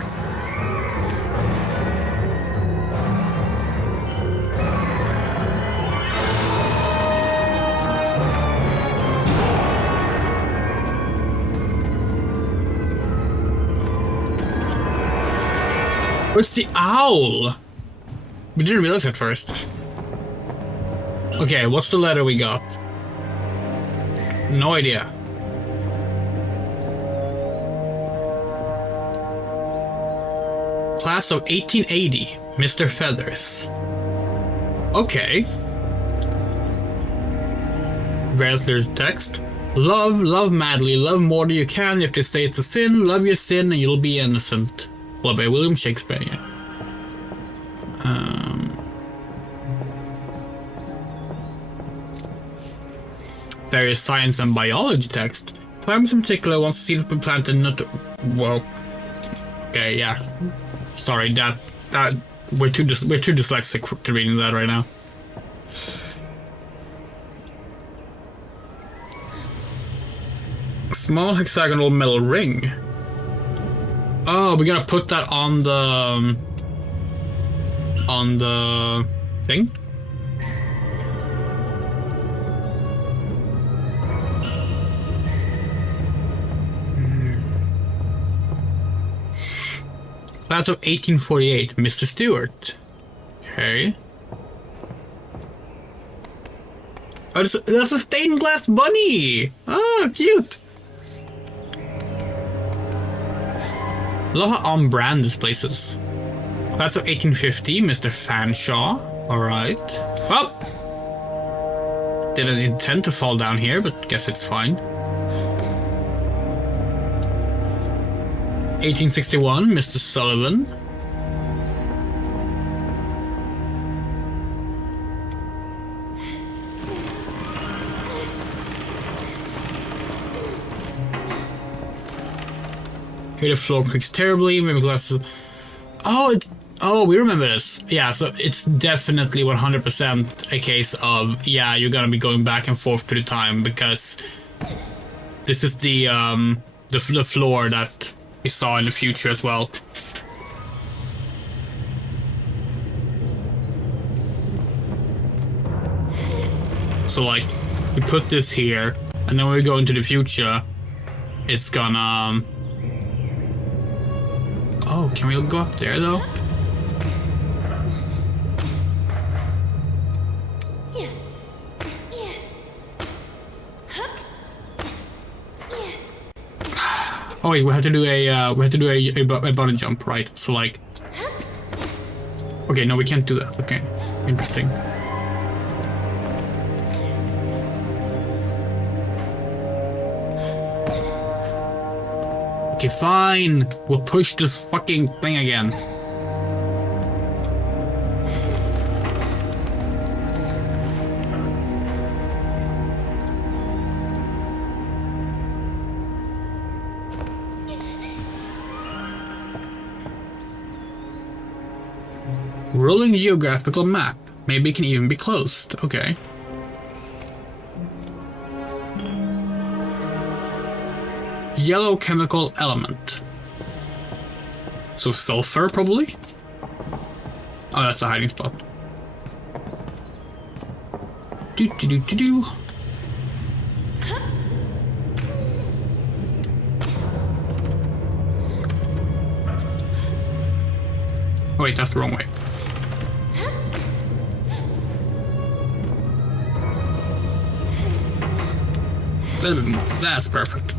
Where's the owl? We didn't realize at first. Okay, what's the letter we got? No idea. Class of 1880, Mr. Feathers. Okay. There's text. Love, love madly, love more than you can. If they say it's a sin, love your sin and you'll be innocent. Well, by William Shakespeare, yeah. Various science and biology text. Farmers in particular wants seeds to be planted not. Well. Okay, yeah. Sorry, that we're too dyslexic to reading that right now. Small hexagonal metal ring. Oh, we're gonna put that on the thing. Class of 1848, Mr. Stewart. Okay. Oh, that's a stained glass bunny! Oh, cute! Love how on brand this place is. Class of 1850, Mr. Fanshawe. Alright. Well, didn't intend to fall down here, but guess it's fine. 1861, Mr. Sullivan. Here the floor creaks terribly, maybe glasses. Oh, we remember this. Yeah, so it's definitely 100% a case of, yeah, you're gonna be going back and forth through time because This is the floor that we saw in the future as well. So like, we put this here, and then when we go into the future, it's gonna... Oh, can we go up there though? Oh wait, we have to do a button jump, right? So like, okay, no, we can't do that. Okay, interesting. Okay, fine. We'll push this fucking thing again. Rolling geographical map. Maybe it can even be closed. Okay. Yellow chemical element. So sulfur, probably? Oh, that's a hiding spot. Do. Oh, wait, that's the wrong way. A little bit more. That's perfect.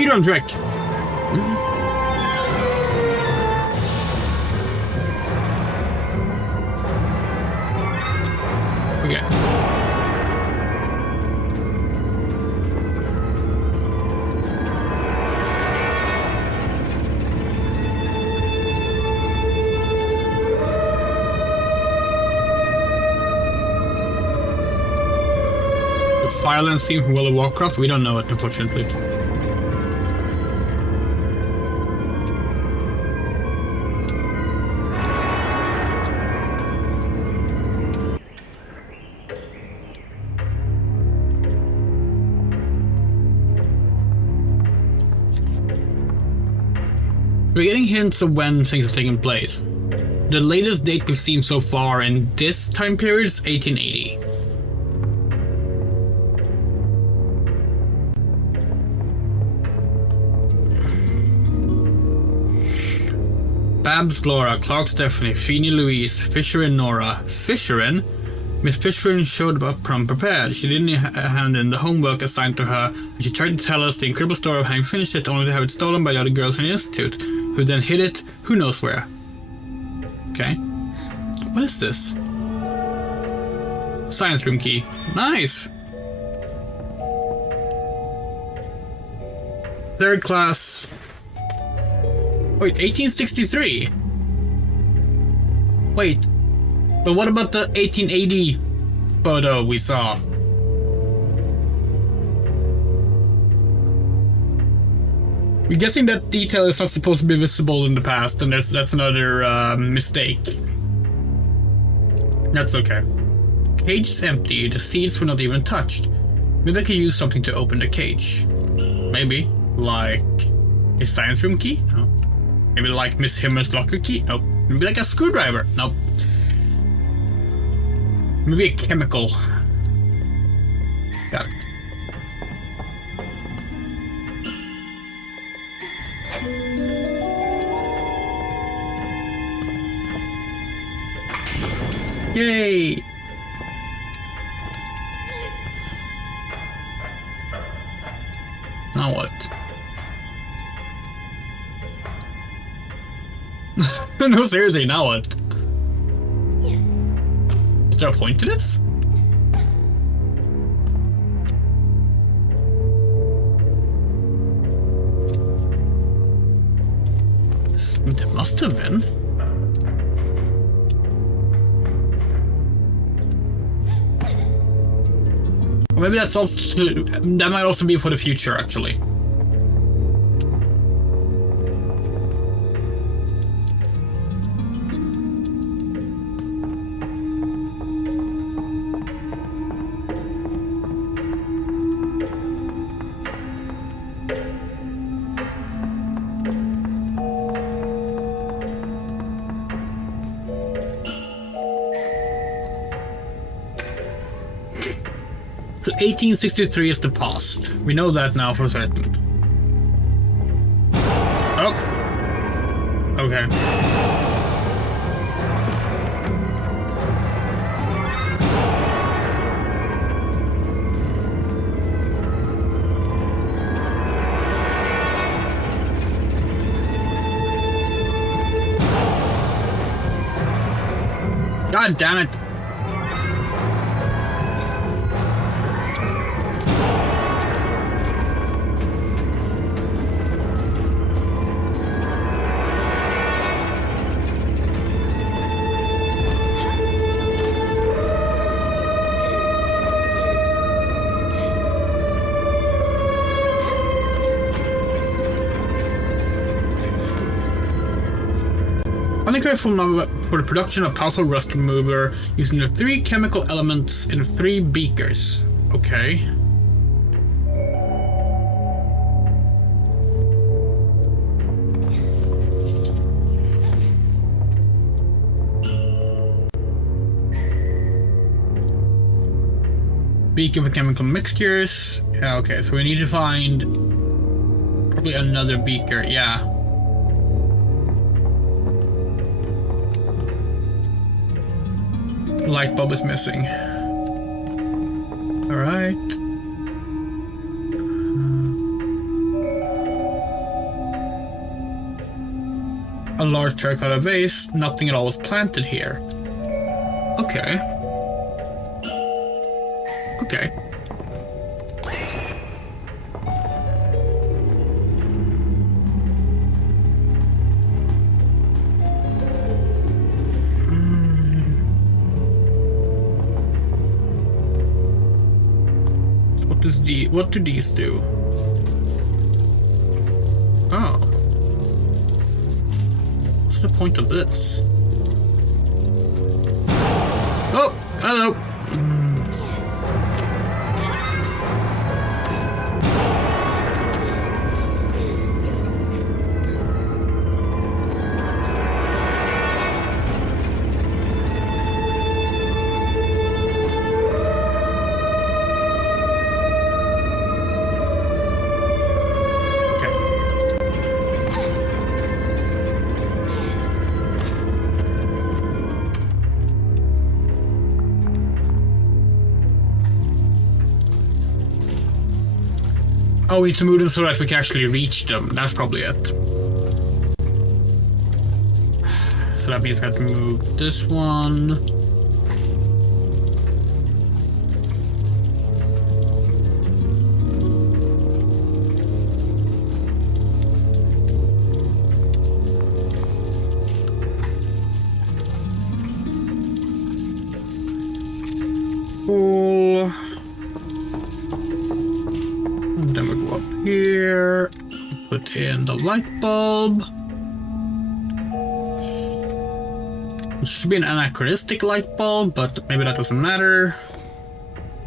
Speedrun trick. Okay. The violence theme from World of Warcraft? We don't know it, unfortunately. We're getting hints of when things are taking place. The latest date we've seen so far in this time period is 1880. Babs, Laura, Clark, Stephanie, Feeny, Louise, Fisherin, Nora. Fisherin? Miss Fisherin showed up prepared. She didn't hand in the homework assigned to her, and she tried to tell us the incredible story of having finished it only to have it stolen by the other girls in the institute, who then hid it who knows where. Okay. What is this? Science room key. Nice! Third class. Wait, 1863? Wait. But what about the 1880 photo we saw? We're guessing that detail is not supposed to be visible in the past, and that's another mistake. That's okay. Cage is empty, the seeds were not even touched. Maybe I could use something to open the cage. Maybe. Like a science room key? No. Maybe like Miss Himmel's locker key? Nope. Maybe like a screwdriver? Nope. Maybe a chemical. Got it. Yay! Now what? No, seriously, now what? Is there a point to this? There must have been. Or maybe that's also, that might also be for the future, actually. So 1863 is the past. We know that now for certain. Oh. Okay. God damn it. Honeycomb for the production of powerful rust remover using the 3 chemical elements in 3 beakers. Okay. Beaker for chemical mixtures. Yeah, okay, so we need to find probably another beaker, yeah. Light bulb is missing. All right. A large terracotta vase. Nothing at all was planted here. Okay. Okay. What do these do? Oh. What's the point of this? Oh, hello. Oh, we need to move them so that we can actually reach them. That's probably it. So that means we have to move this one. Cool. Then we go up here, put in the light bulb. It should be an anachronistic light bulb, but maybe that doesn't matter.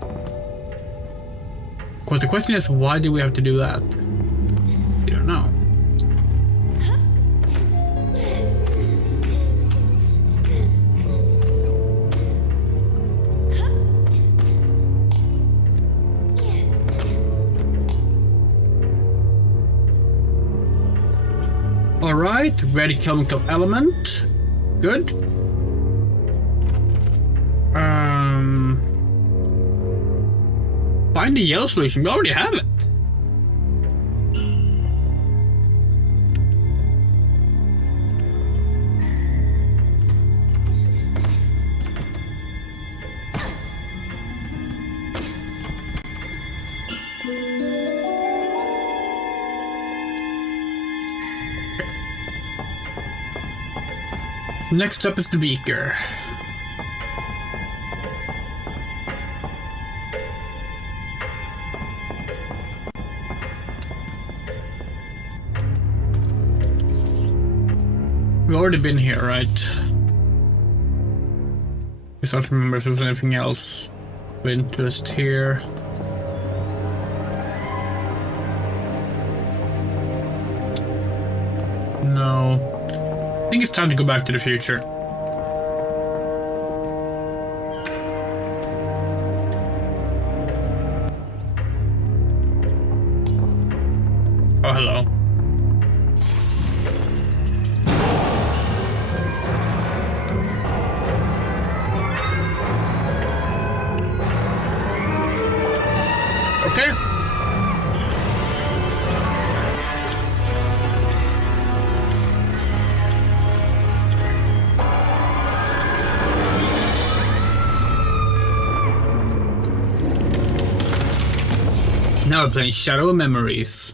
Of course, the question is, why do we have to do that? I don't know. Alright, ready chemical element. Good. Find the yellow solution. We already have it. Next up is the beaker. We've already been here, right? I don't remember if there was anything else of interest here. No. I think it's time to go back to the future. Oh, hello. Okay. Now we're playing Shadow of Memories.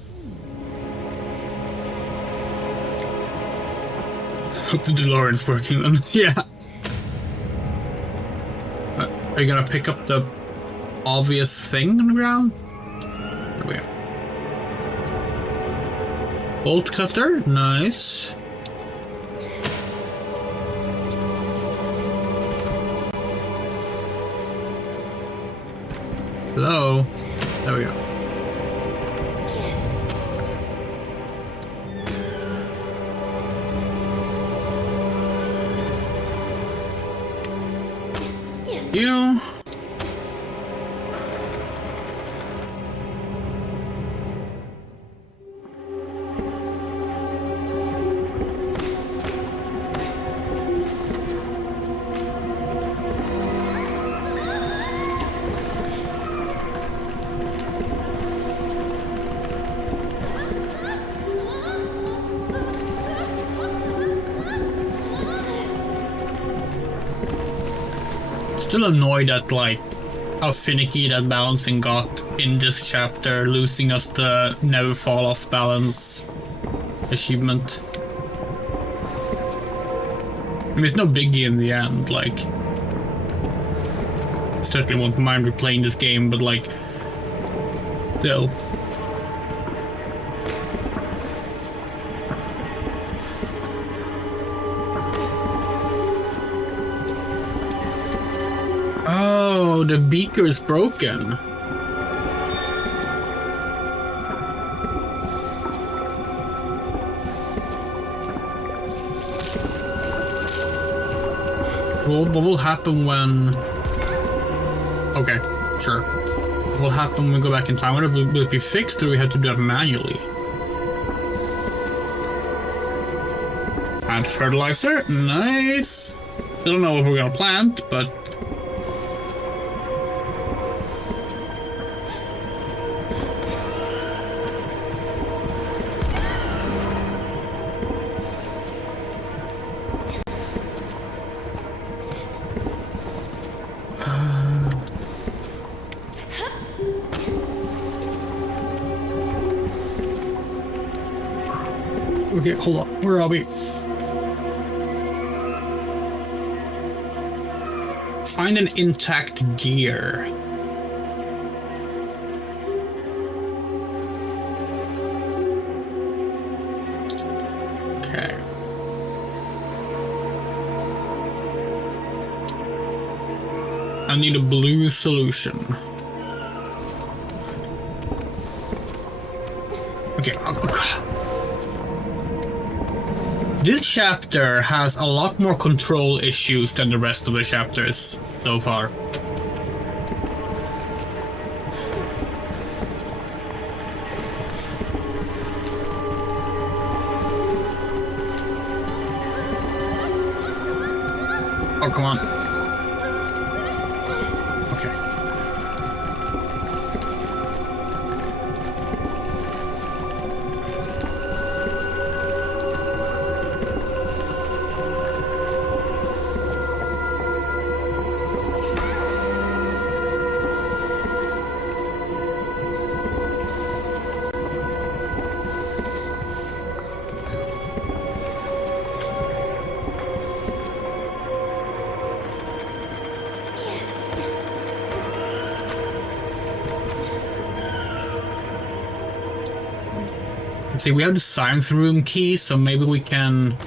Hope the DeLorean's working then. Yeah. Are you gonna pick up the obvious thing on the ground? There we go. Bolt cutter, nice. Hello. There we go. You. Still annoyed at like how finicky that balancing got in this chapter, losing us the never fall off balance achievement. I mean, it's no biggie in the end, like I certainly won't mind replaying this game, but like still. Oh, the beaker is broken. What will happen when... Okay, sure. What will happen when we go back in time? Will it be fixed, or do we have to do that manually? And fertilizer, nice. Still don't know what we're gonna plant, but... Okay, hold on. Where are we? Find an intact gear. Okay. I need a blue solution. Okay. This chapter has a lot more control issues than the rest of the chapters so far. Oh, come on. Okay. See, we have the science room key, so maybe we can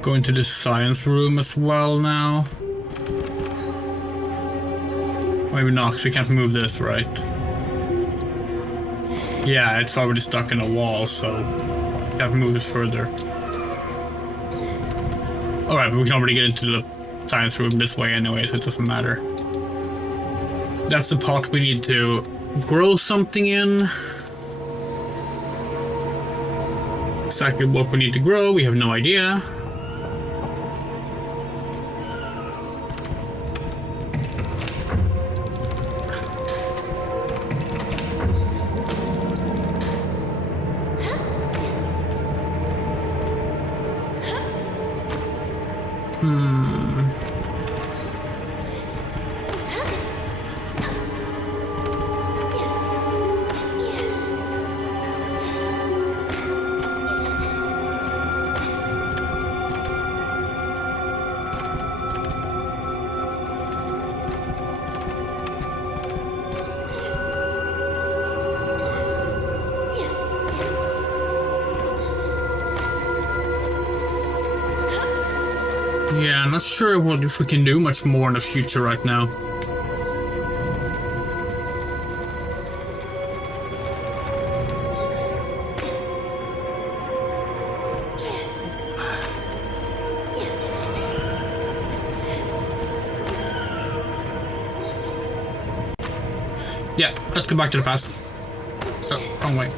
go into the science room as well now. Maybe not, because we can't move this, right? Yeah, it's already stuck in a wall, so we can't move it further. Alright, but we can already get into the science room this way anyway, so it doesn't matter. That's the pot we need to grow something in. Exactly what we need to grow, we have no idea. Yeah, I'm not sure if we can do much more in the future right now. Yeah, let's go back to the past. Oh, wrong way.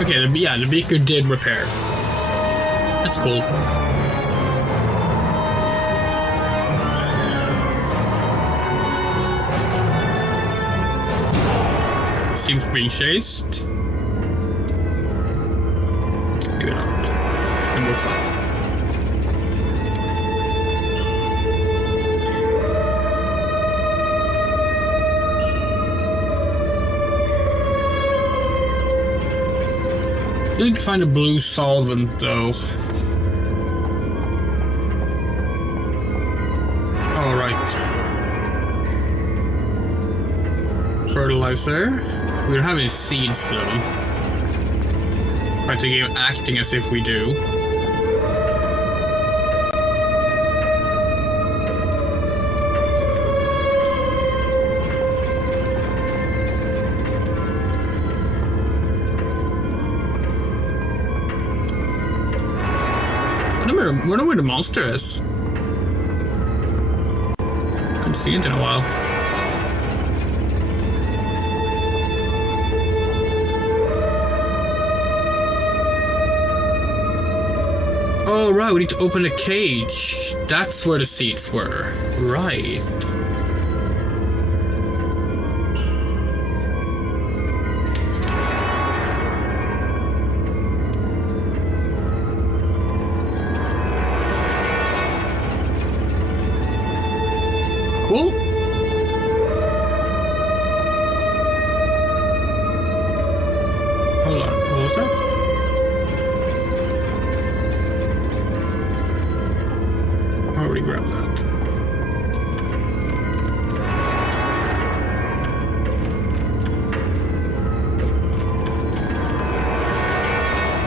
Okay, yeah, the beaker did repair. That's cool. Seems being chased. Maybe not. And we're fine. I need to find a blue solvent, though. Alright. Fertilizer. We don't have any seeds, though. Despite the game acting as if we do. I wonder where the monster is. I haven't seen it in a while. Oh, right, we need to open the cage. That's where the seats were. Right. Cool. Hold on, what was that? I already grabbed that.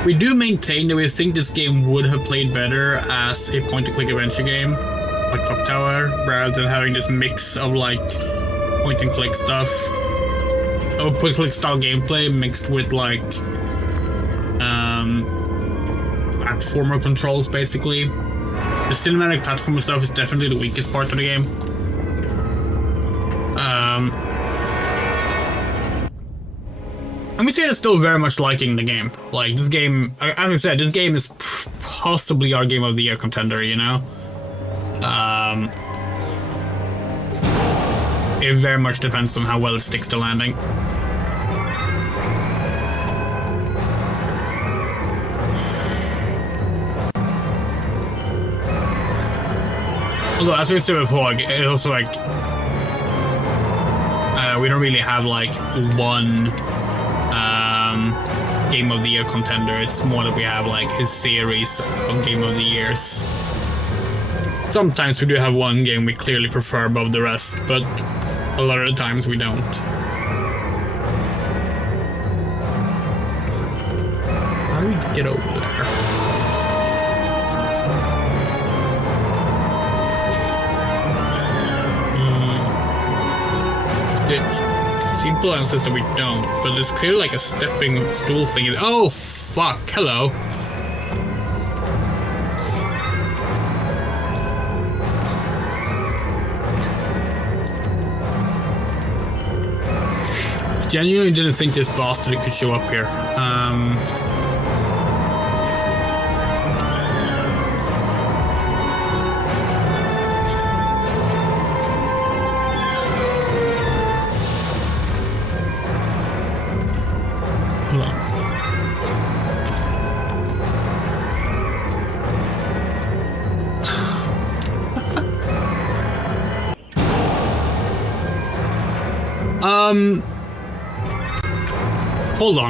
We do maintain that we think this game would have played better as a point-and-click adventure game, like Clock Tower, rather than having this mix of like point-and-click stuff, or point-and-click style gameplay mixed with like platformer controls, basically. The cinematic platformer stuff is definitely the weakest part of the game. And we say it's still very much liking the game. Like, this game, as I said, this game is possibly our Game of the Year contender, you know? It very much depends on how well it sticks to landing. Although, as we said before, it also like we don't really have like one Game of the Year contender. It's more that we have like a series of Game of the Years. Sometimes we do have one game we clearly prefer above the rest, but a lot of the times we don't. How do we get over there? The simple answer is that we don't, but there's clearly like a stepping stool thing. Oh fuck! Hello. Genuinely didn't think this bastard could show up here.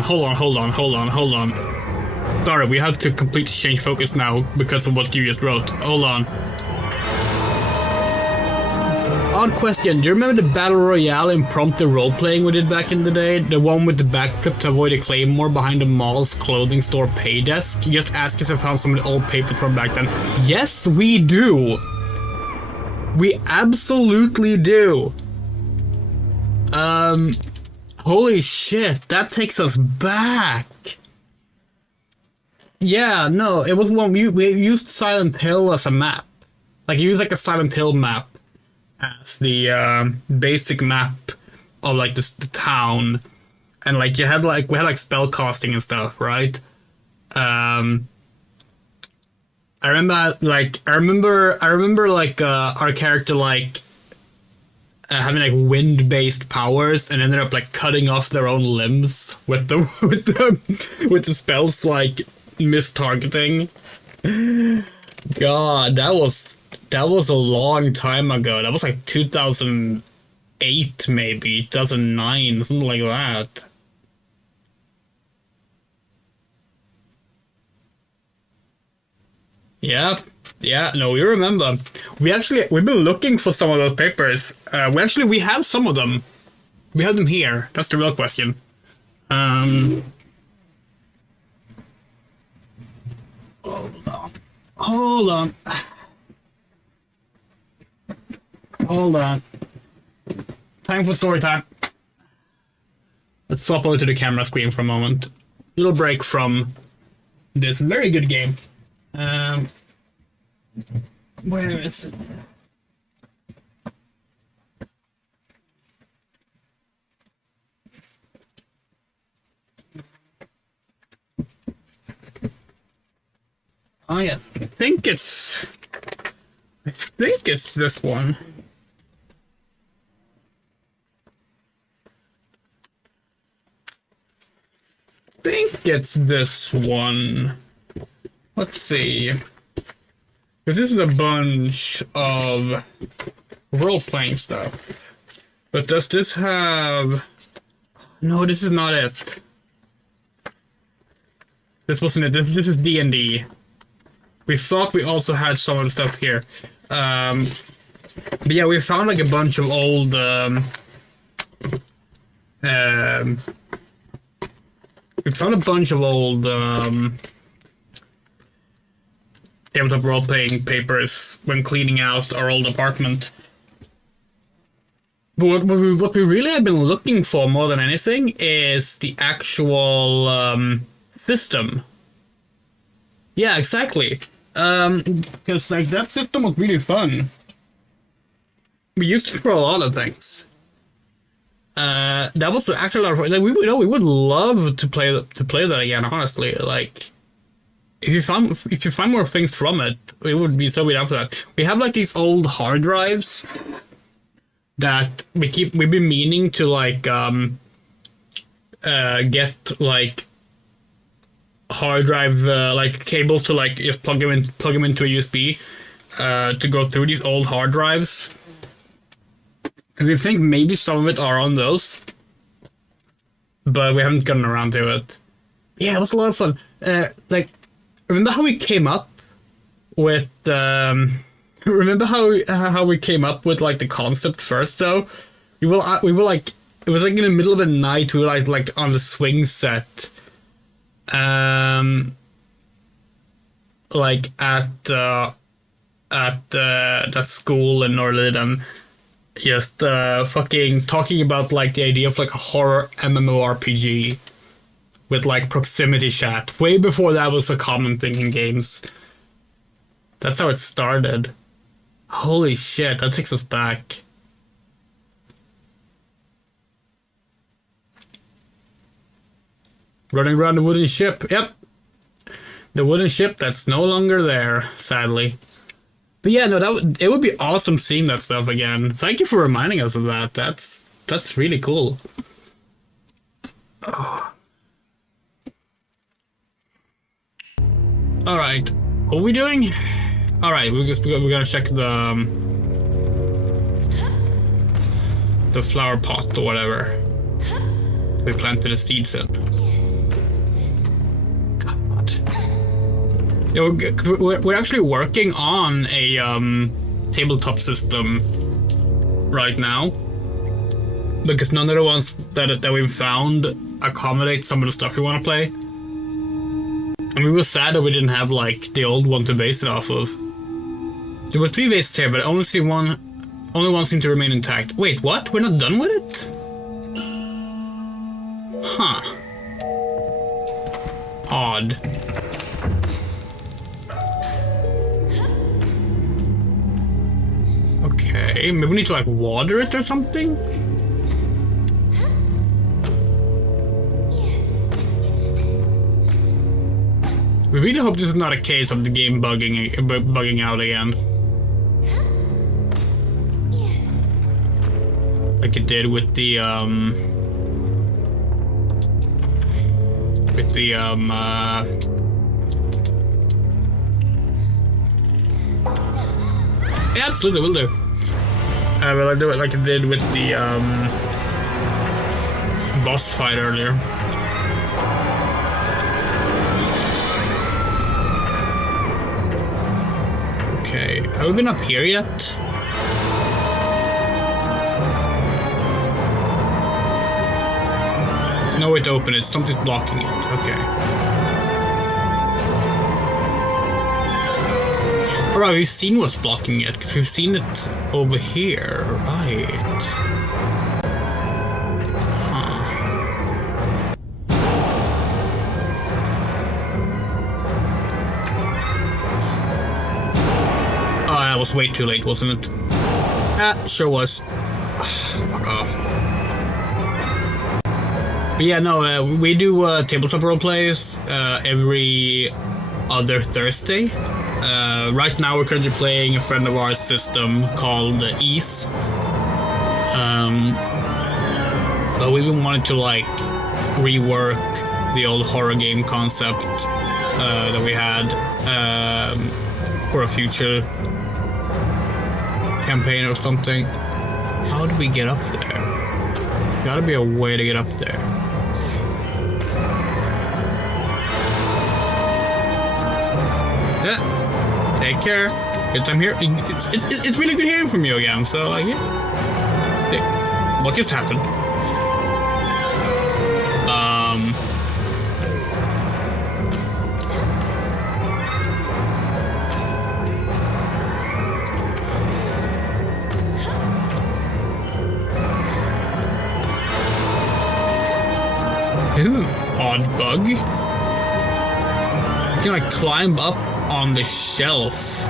Hold on. Hold on. Sorry, we have to completely change focus now because of what you just wrote. Hold on. Odd question, do you remember the Battle Royale impromptu role-playing we did back in the day? The one with the backflip to avoid a claymore behind the mall's clothing store pay desk? You just asked us if I found some old paper from back then. Yes, we do! We absolutely do! Holy shit, that takes us back! Yeah, no, it was one we used Silent Hill as a map. Like, you use like a Silent Hill map as the basic map of like the town. And like we had like spell casting and stuff, right? I remember our character like having like wind-based powers and ended up like cutting off their own limbs with the with the spells like mistargeting. God, that was a long time ago. That was like 2008 maybe, 2009, something like that. Yeah, no, we remember. We've been looking for some of those papers. We have some of them. We have them here. That's the real question. Hold on. Time for story time. Let's swap over to the camera screen for a moment. Little break from this very good game. Where is it? Oh yes, I think it's this one. I think it's this one. Let's see. This is a bunch of role-playing stuff. But does this have... No, this is not it. This wasn't it. This is D&D. We thought we also had some of the stuff here. But yeah, we found like a bunch of old... we found a bunch of old... tabletop role-playing papers when cleaning out our old apartment. But what we really have been looking for more than anything is the actual system. Yeah, exactly. Because like that system was really fun. We used it for a lot of things. That was actually a lot of fun. Like we would love to play that again. Honestly, like. If you find more things from it, we would be so down for that. We have like these old hard drives that we've been meaning to like get like hard drive like cables to like just plug them into a USB. to go through these old hard drives. And we think maybe some of it are on those, but we haven't gotten around to it. Yeah, it was a lot of fun. Like, remember how we came up with remember how we came up with like the concept first though? We were like, it was like in the middle of the night. We were like on the swing set, like at that school in Norliden, just fucking talking about like the idea of like a horror MMORPG with like proximity chat. Way before that was a common thing in games. That's how it started. Holy shit, that takes us back. Running around the wooden ship. Yep. The wooden ship that's no longer there, sadly. But yeah, no, it would be awesome seeing that stuff again. Thank you for reminding us of that. That's really cool. Oh. All right, what are we doing? All right, we're gonna check the flower pot or whatever we planted the seeds in. God. Yeah, we're actually working on a tabletop system right now because none of the ones that we've found accommodate some of the stuff we want to play. And we were sad that we didn't have like the old one to base it off of. There were 3 bases here, but only one seemed to remain intact. Wait, what? We're not done with it? Huh. Odd. Okay, maybe we need to like water it or something? We really hope this is not a case of the game bugging out again. Like it did with the yeah, absolutely will do. Well, I'll do it like it did with the boss fight earlier. Okay, have we been up here yet? There's no way to open it, something's blocking it, okay. Alright, we've seen what's blocking it, because we've seen it over here, right. Huh. Oh, that was way too late, wasn't it? Ah, sure was. Fuck off. But yeah, no, we do tabletop roleplays every other Thursday. Right now we're currently playing a friend of ours system called Ease. But we've been wanting to like rework the old horror game concept that we had for a future campaign or something. How do we get up there? Gotta be a way to get up there. Yeah. Take care. Good time here. It's really good hearing from you again. So like, yeah. What just happened? Ooh, odd bug. You can like climb up on the shelf,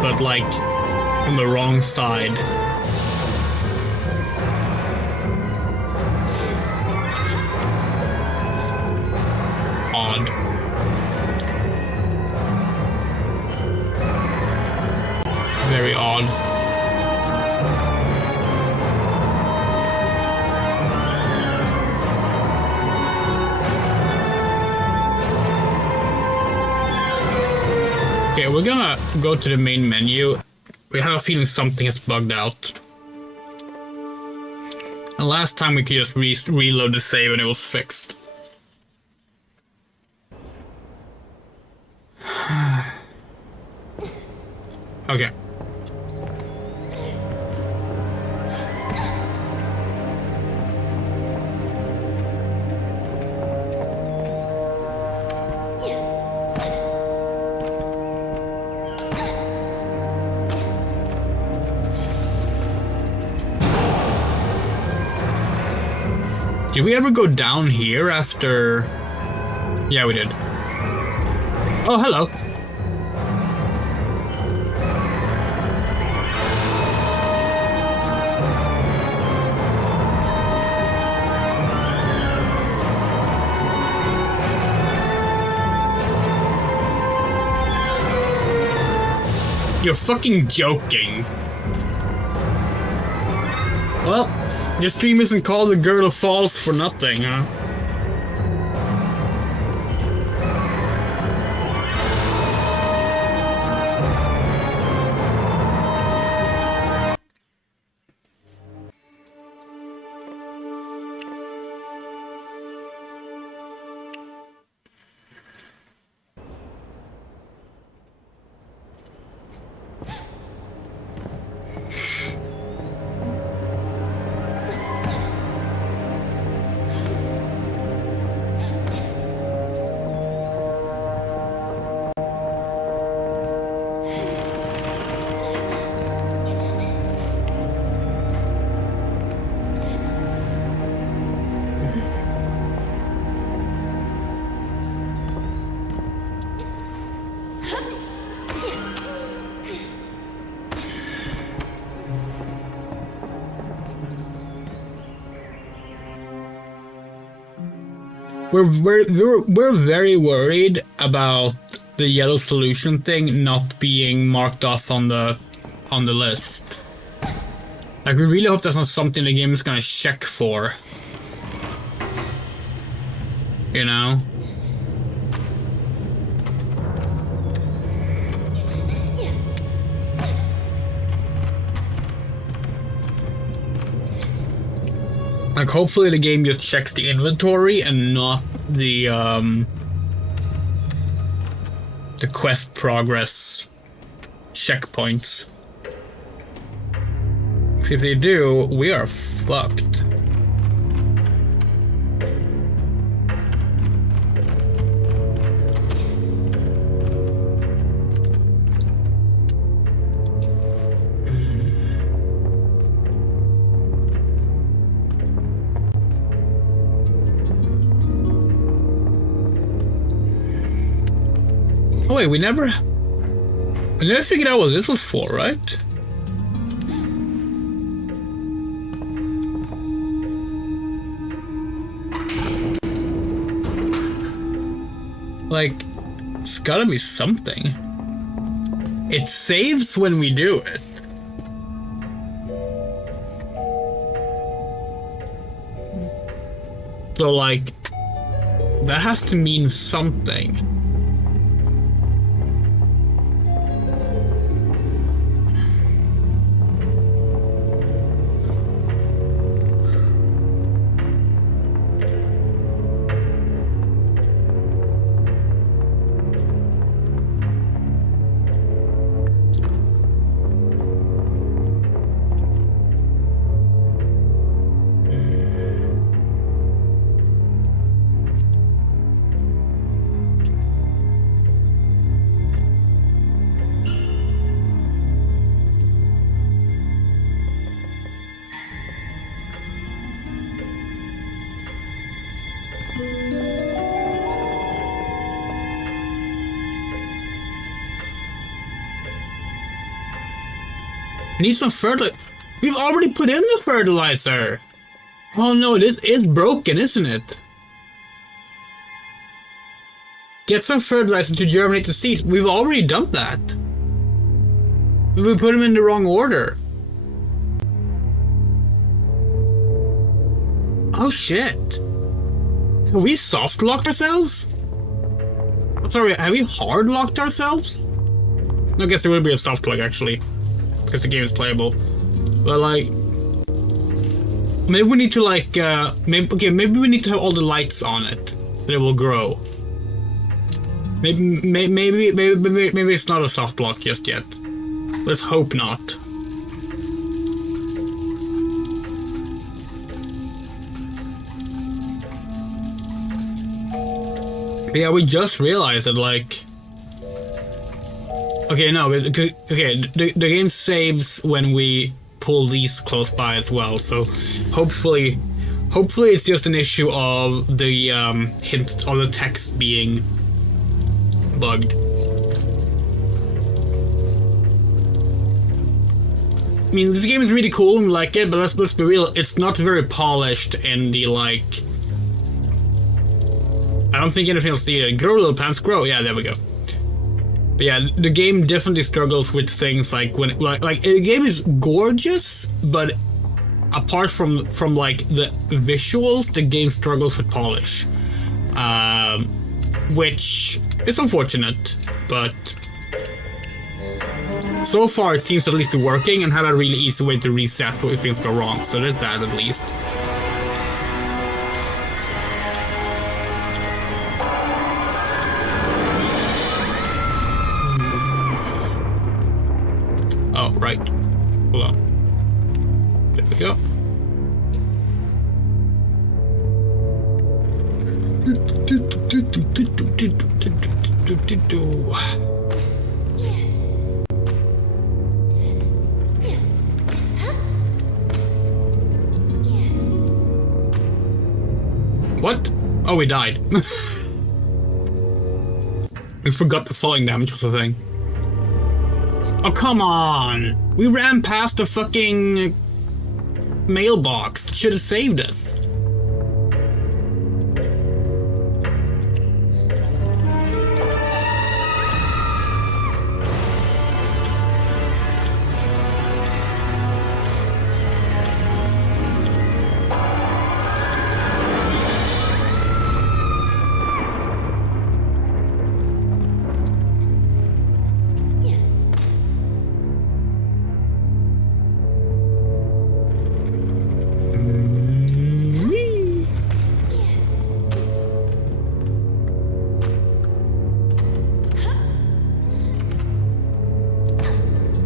but like on the wrong side. Odd. Very odd. Okay, we're gonna go to the main menu. We have a feeling something has bugged out. And last time we could just reload the save and it was fixed. Okay. Did we ever go down here after... Yeah, we did. Oh, hello. You're fucking joking. Well, this stream isn't called The Girl Who Falls for nothing, huh? We're very worried about the yellow solution thing not being marked off on the list. Like, we really hope that's not something the game is gonna check for. You know? Like, hopefully the game just checks the inventory and not the quest progress checkpoints. If they do, we are fucked. Oh wait, we never figured out what this was for, right? Like, it's gotta be something. It saves when we do it. So, like, that has to mean something. Need some fertilizer. We've already put in the fertilizer. Oh no, this is broken, isn't it? Get some fertilizer to germinate the seeds. We've already done that. We put them in the wrong order. Oh shit. Have we soft locked ourselves? Sorry, have we hard locked ourselves? I guess there will be a soft lock actually, because the game is playable. But like, maybe we need to like, maybe we need to have all the lights on it, that it will grow. Maybe it's not a soft lock just yet. Let's hope not. Yeah, we just realized that, like... Okay, no, okay, the game saves when we pull these close by as well, so hopefully it's just an issue of the hint of the text being bugged. I mean, this game is really cool and we like it, but let's be real, it's not very polished in the, like... I don't think anything else needed. Grow, little plants, grow. Yeah, there we go. But yeah, the game definitely struggles with things like when like the game is gorgeous, but apart from like the visuals, the game struggles with polish, which is unfortunate. But so far, it seems to at least be working and have a really easy way to reset if things go wrong. So there's that at least. Right. Hold on. There we go. What? Oh, we died. We forgot the falling damage was a thing. Oh, come on! We ran past the fucking mailbox. It should have saved us.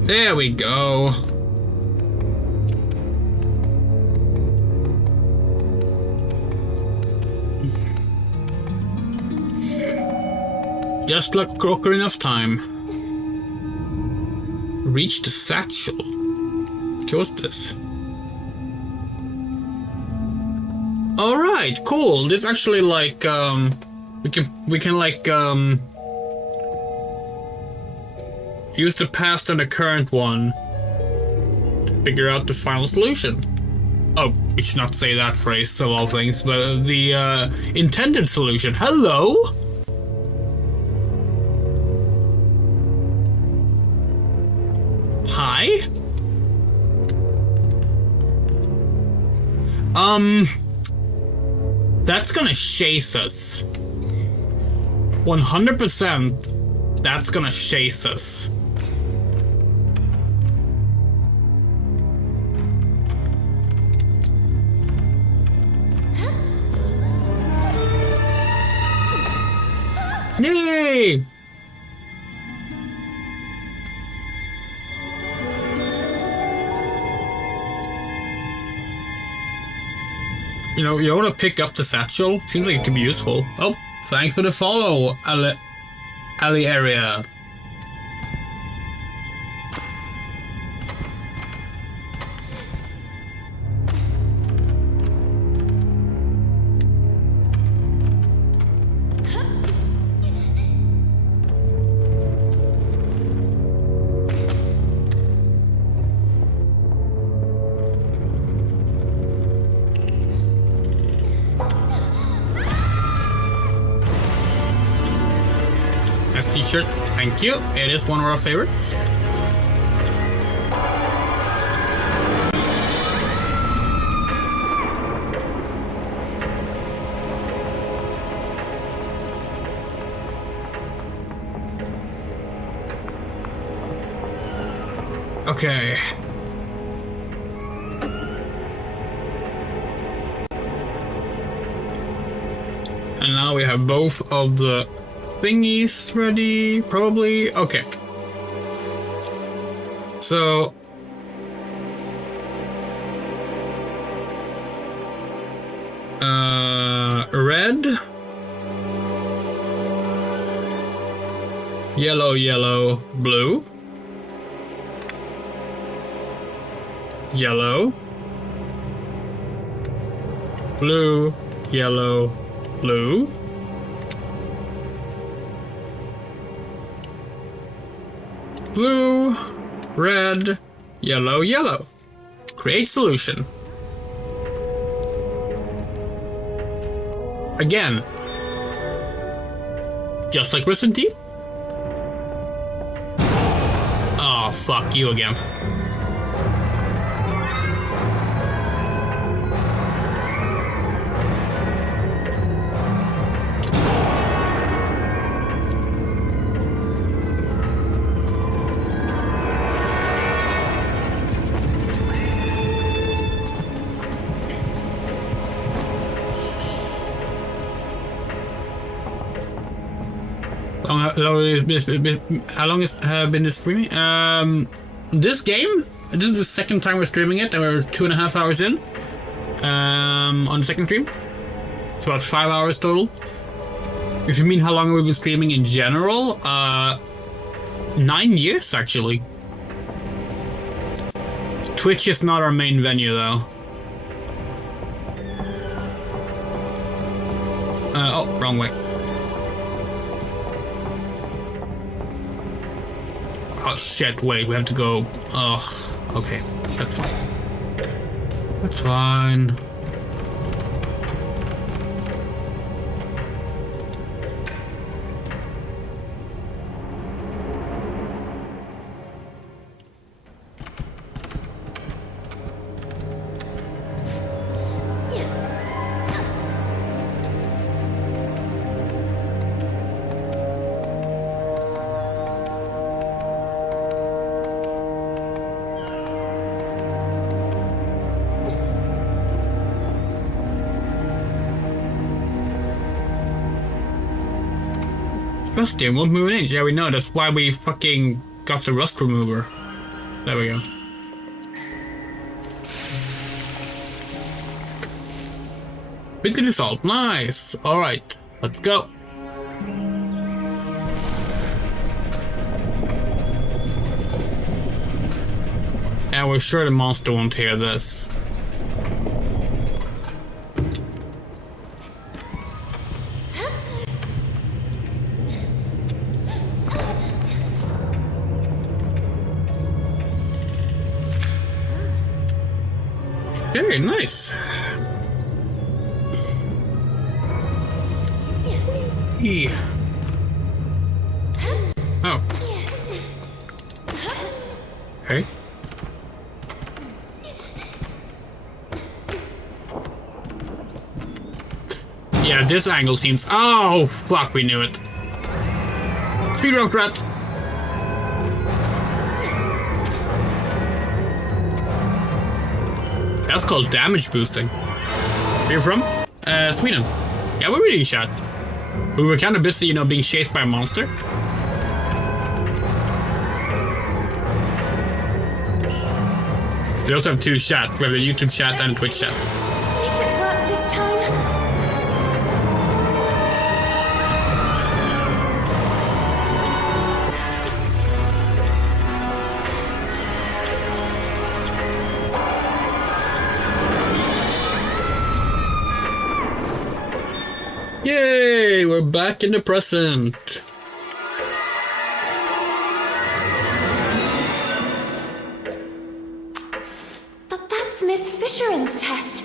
There we go. Just like Crocker enough time. Reach the satchel. What's this? Alright, cool. This actually like we can like use the past and the current one to figure out the final solution. Oh, we should not say that phrase of all things, but the intended solution. Hello? Hi? That's gonna chase us. 100%, that's gonna chase us. Yay! You know, you want to pick up the satchel? Seems like it could be useful. Oh, thanks for the follow, alley area. Nice t-shirt, thank you. It is one of our favorites. Okay. And now we have both of the thingies ready, probably. Okay. So... red. Yellow, yellow, blue. Yellow. Blue, yellow, blue. Blue, red, yellow, yellow. Create solution. Again. Just like Resident Evil. Oh, fuck you again. How long has been this streaming? This game, this is the second time we're streaming it, and we're 2.5 hours in. On the second stream. It's about 5 hours total. If you mean how long we've been streaming in general, 9 years actually. Twitch is not our main venue though. Oh, wrong way. Oh shit, wait, we have to go. Ugh, okay, that's fine. That's fine. Rust game won't move an inch. Yeah, we know. That's why we fucking got the rust remover. There we go. Bit salt. Nice. Alright. Let's go. And we're sure the monster won't hear this. Very nice. Yeah. Oh. Okay. Yeah, this angle seems... Oh, fuck, we knew it. Speedrun threat. That's called damage boosting. Where you from? Sweden. Yeah, we're really shot. We were kind of busy, you know, being chased by a monster. We also have 2 chats. We have a YouTube chat and a Twitch chat. Make it work this time. Yay! We're back in the present. But that's Miss Fisheran's test.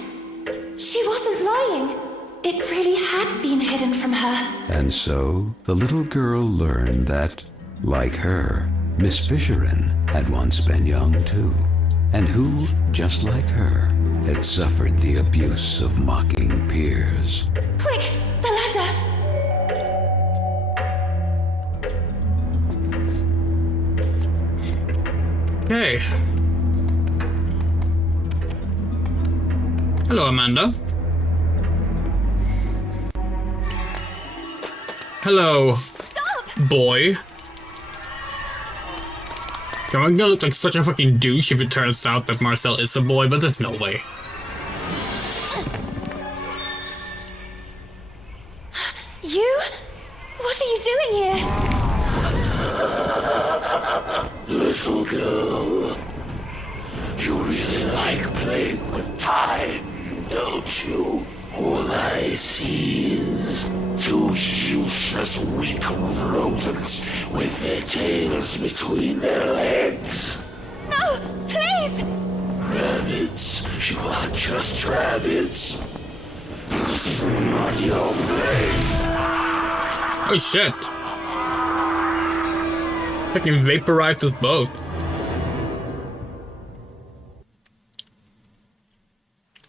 She wasn't lying. It really had been hidden from her. And so the little girl learned that, like her, Miss Fisheran had once been young too, and who, just like her, had suffered the abuse of mocking peers. Quick, the ladder! Okay. Hello, Amanda. Hello, boy. I'm gonna look like such a fucking douche if it turns out that Marcel is a boy, but there's no way. You? What are you doing here? Little girl, you really like playing with time, don't you? All I see is two useless, weak rodents with their tails between their legs. No, please! Rabbits, you are just rabbits. This is not your place. Oh shit. Fucking vaporized us both.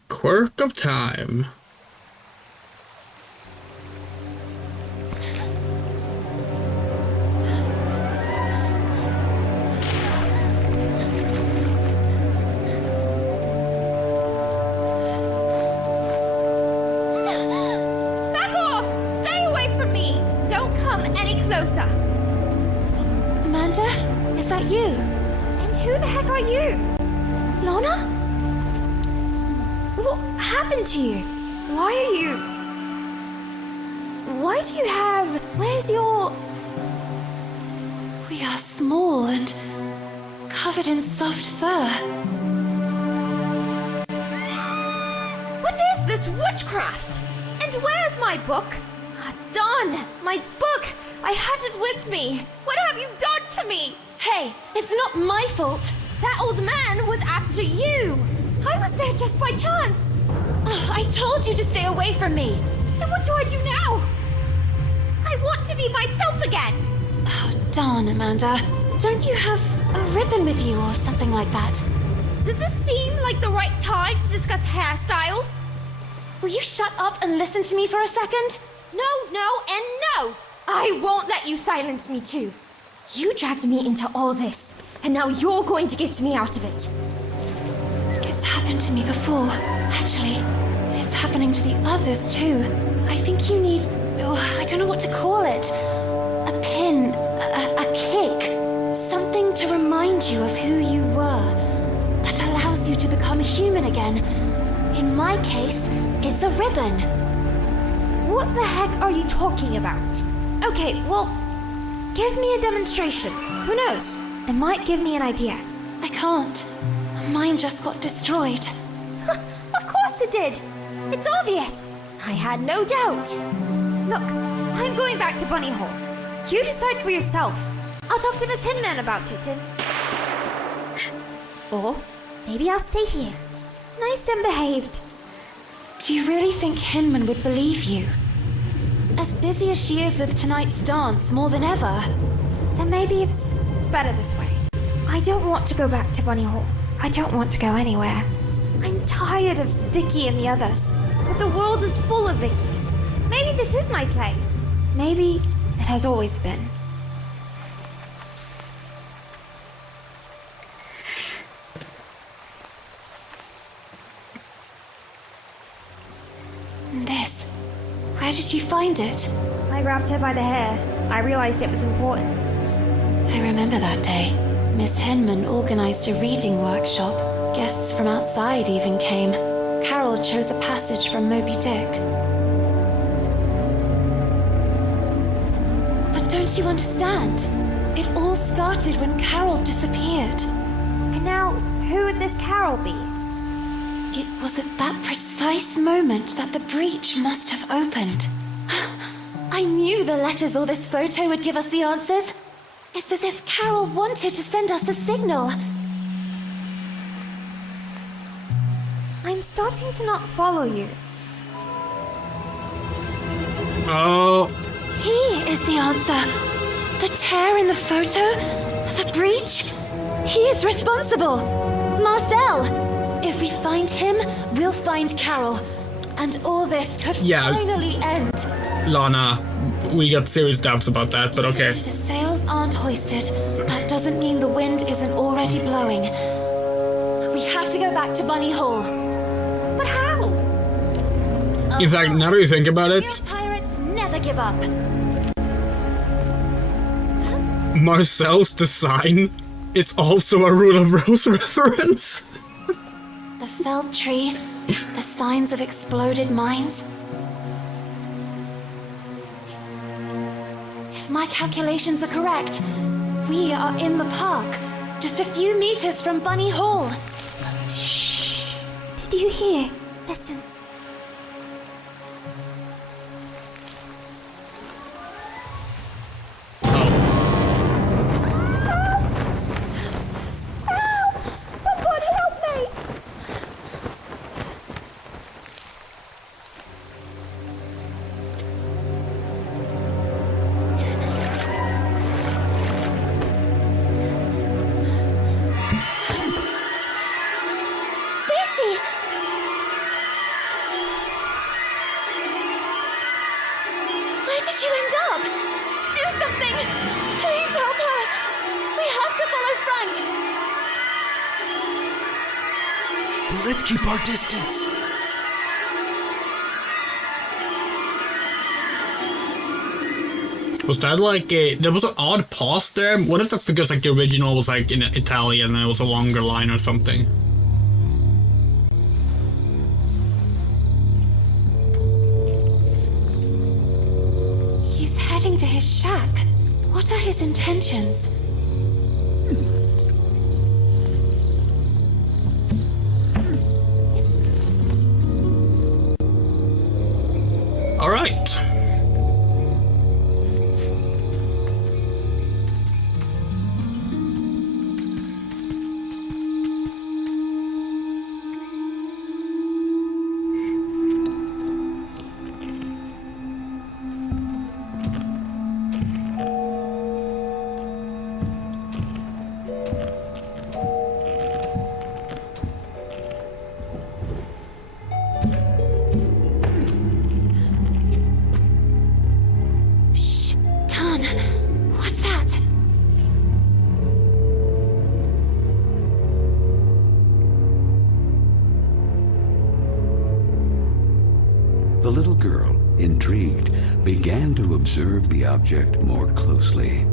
Quirk of time. Back off! Stay away from me! Don't come any closer! Amanda? Is that you? And who the heck are you? Lorna? What happened to you? Why are you... Why do you have... Where's your... We are small and covered in soft fur. What is this witchcraft? And where's my book? Ah, darn! My book! I had it with me! What have you done to me? Hey, it's not my fault. That old man was after you! I was there just by chance! I told you to stay away from me. And what do I do now? I want to be myself again! Oh, darn, Amanda. Don't you have a ribbon with you or something like that? Does this seem like the right time to discuss hairstyles? Will you shut up and listen to me for a second? No, no, and no! I won't let you silence me too. You dragged me into all this, and now you're going to get me out of it. It's happened to me before. Actually, it's happening to the others too. I think you need... I don't know what to call it. A pin, a kick. Something to remind you of who you were. That allows you to become human again. In my case, it's a ribbon. What the heck are you talking about? Okay, well, give me a demonstration. Who knows? It might give me an idea. I can't. Mine just got destroyed. Of course it did. It's obvious. I had no doubt. Look, I'm going back to Bunny Hall. You decide for yourself. I'll talk to Miss Hinman about it and... Or maybe I'll stay here. Nice and behaved. Do you really think Hinman would believe you? As busy as she is with tonight's dance more than ever. Then maybe it's better this way. I don't want to go back to Bunny Hall. I don't want to go anywhere. I'm tired of Vicky and the others. But the world is full of Vickies. Maybe this is my place. Maybe it has always been. This. Where did you find it? I grabbed her by the hair. I realized it was important. I remember that day. Miss Hinman organized a reading workshop. Guests from outside even came. Carole chose a passage from Moby Dick. But don't you understand? It all started when Carole disappeared. And now, who would this Carole be? It was at that precise moment that the breach must have opened. I knew the letters or this photo would give us the answers. It's as if Carole wanted to send us a signal. I'm starting to not follow you. Oh. He is the answer. The tear in the photo? The breach? He is responsible. Marcel! If we find him, we'll find Carole. And all this could Yeah. finally end. Lana, we got serious doubts about that, but okay. If the sails aren't hoisted, that doesn't mean the wind isn't already blowing. We have to go back to Bunny Hall. But how? In fact, now that you think about it, Real pirates never give up. Marcel's design is also a Rule of Rose reference. The felled tree, the signs of exploded mines. If my calculations are correct, we are in the park, just a few meters from Bunny Hall. Shh. Did you hear? Listen. Someone help me! Lucy! Where did you end up? Do something! Please help her! We have to follow Frank! Let's keep our distance. Was that like a... There was an odd pause there? What if that's because like the original was like in Italian and it was a longer line or something? He's heading to his shack. What are his intentions? All right. Shh! Ton! What's that? The little girl, intrigued, began to observe the object more closely.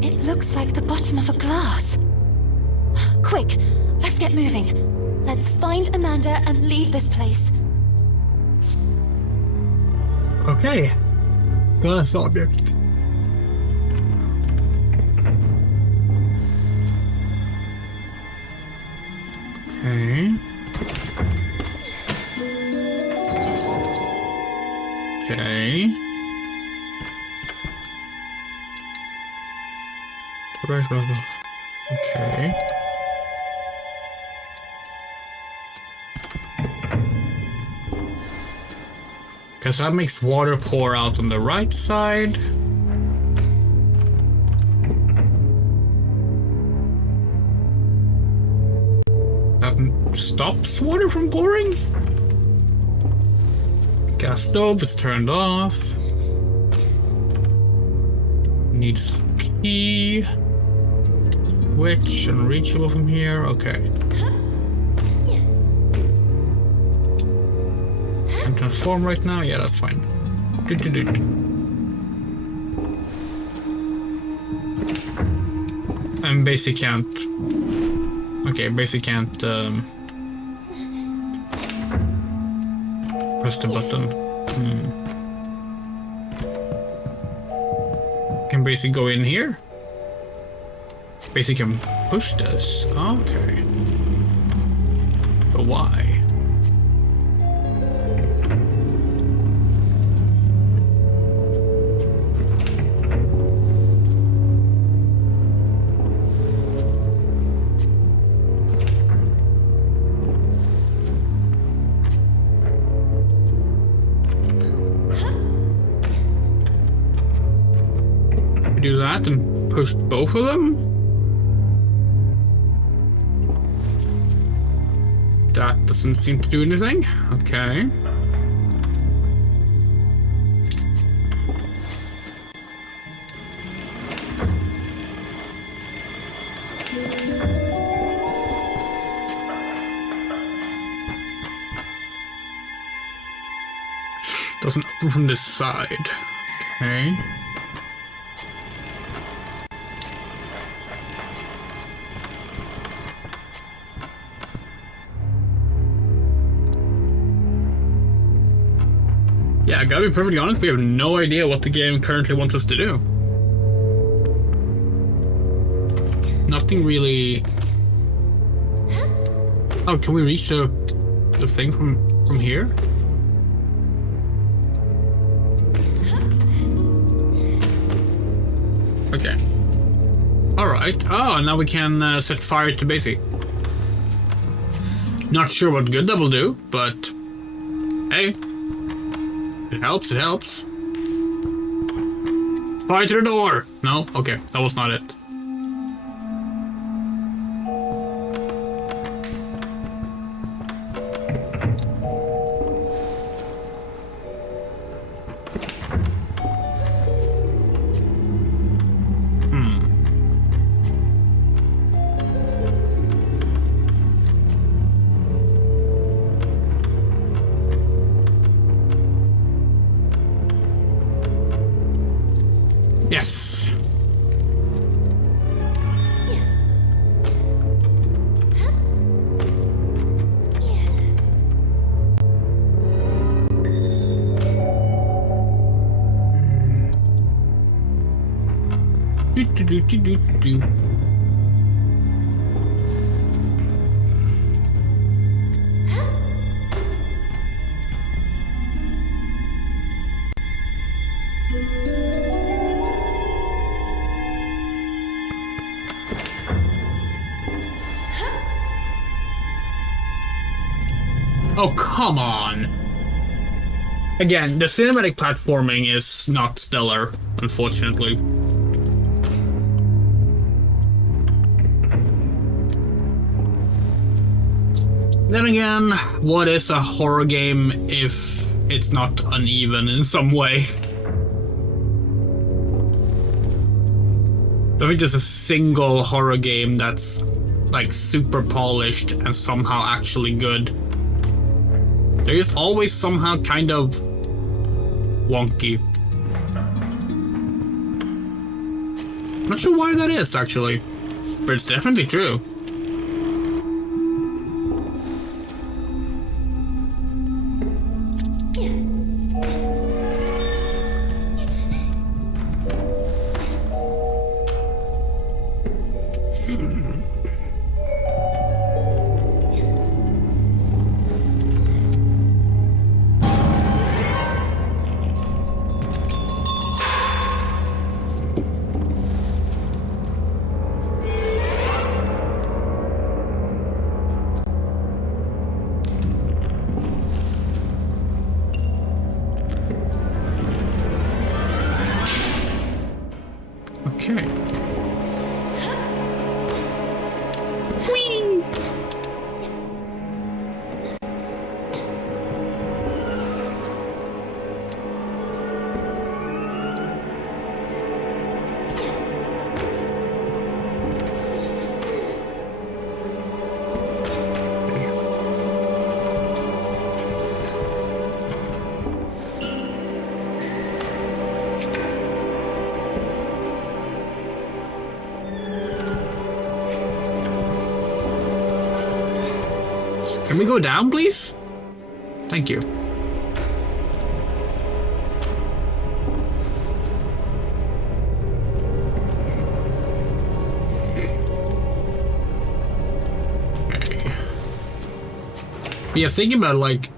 It looks like the bottom of a glass. Quick! Let's get moving. Let's find Amanda and leave this place. Okay. Glass object. Okay. Okay. Okay. Because that makes water pour out on the right side. That stops water from pouring. Gas stove is turned off. Needs key. Switch unreachable from here. Okay. Can transform right now? Yeah, that's fine. And basic can't. Okay, basic can't press the button. Can basic go in here? Basic can push this. Okay. But why? Do that and push both of them? That doesn't seem to do anything. Okay. Doesn't open from this side. Okay. Yeah, I gotta be perfectly honest, we have no idea what the game currently wants us to do. Nothing really... Oh, can we reach the thing from here? Okay. Alright. Oh, now we can set fire to Basie. Not sure what good that will do, but... Hey. It helps, it helps. Fire to the door! No? Okay, that was not it. Yes. Do. Oh, come on. Again, the cinematic platforming is not stellar, unfortunately. Then again, what is a horror game if it's not uneven in some way? I think there's a single horror game that's like super polished and somehow actually good. There is always somehow kind of wonky. I'm not sure why that is actually, but it's definitely true. Okay. Whee! Can we go down, please? Thank you. Okay. Yeah, thinking about like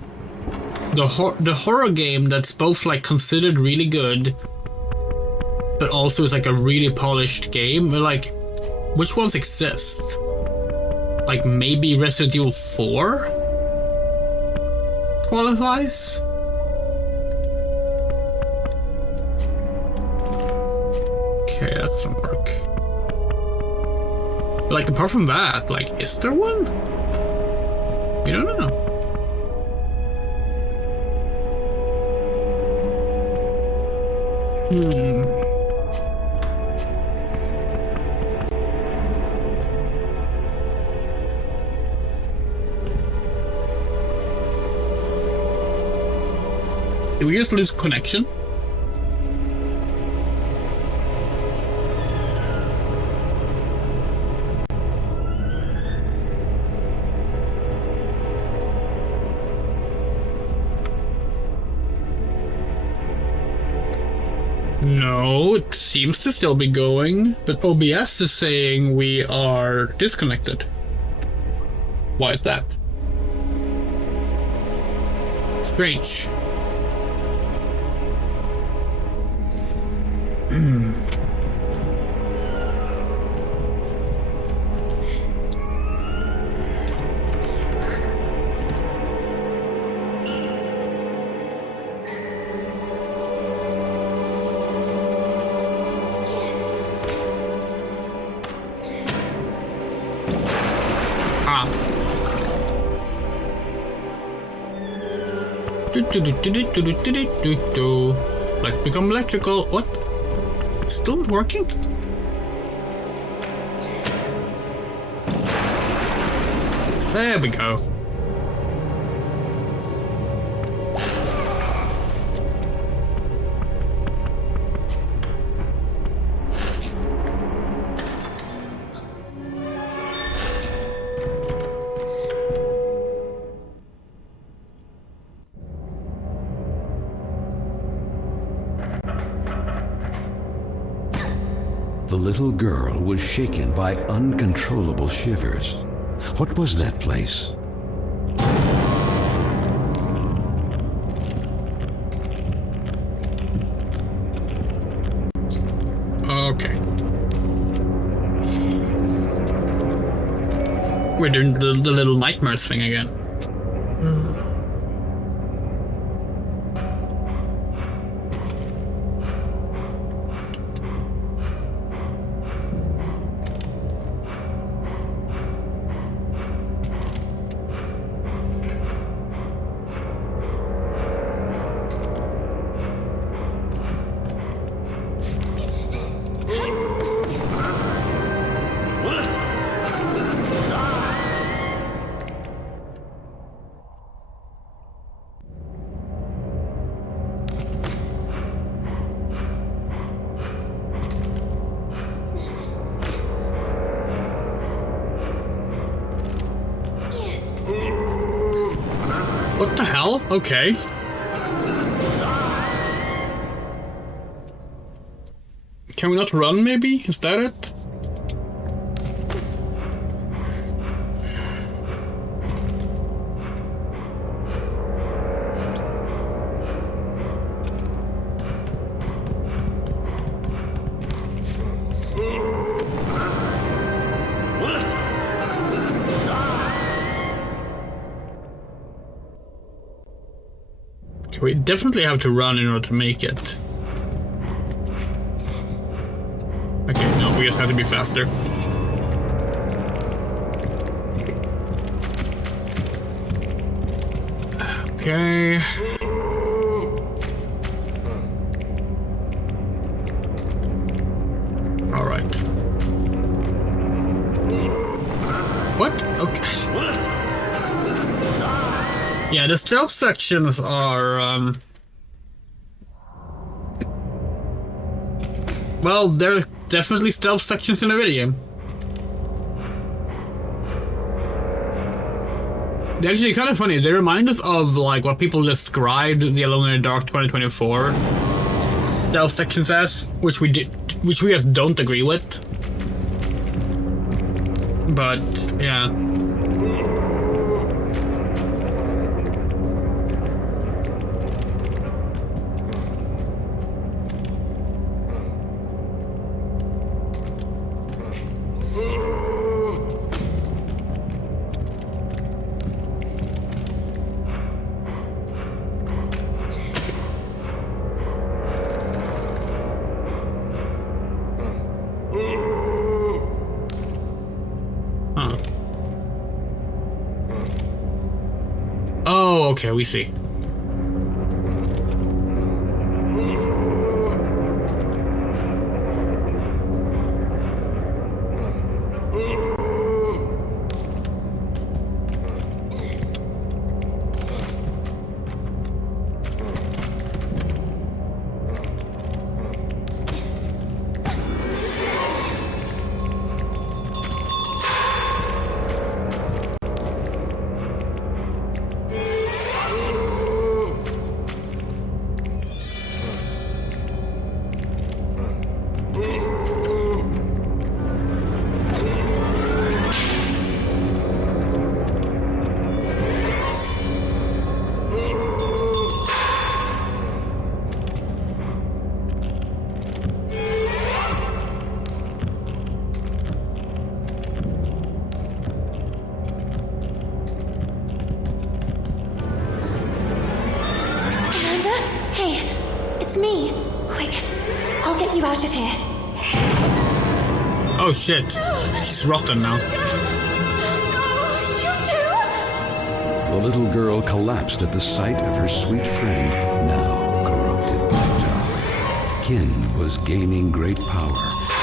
the horror game that's both like considered really good, but also is like a really polished game. But like, which ones exist? Like maybe Resident Evil 4 qualifies? Okay, that doesn't work. But like apart from that, like is there one? We don't know. Did we just lose connection? No, it seems to still be going, but OBS is saying we are disconnected. Why is that? Strange. Like become electrical. What? Still not working? There we go. The little girl was shaken by uncontrollable shivers. What was that place? Okay. We're doing the little nightmares thing again. What the hell? Okay. Can we not run, maybe? Is that it? We definitely have to run in order to make it. Okay, no, we just have to be faster. Okay. Alright. What? Okay. Yeah, the stealth sections are, well, they're definitely stealth sections in the video game. They're actually kind of funny. They remind us of, like, what people described the Alone in the Dark 2024 stealth sections as, which we just don't agree with. But, yeah. Oh, okay, we see. out of here. Oh shit. She's rotten now. The little girl collapsed at the sight of her sweet friend, now corrupted by time. Kin was gaining great power,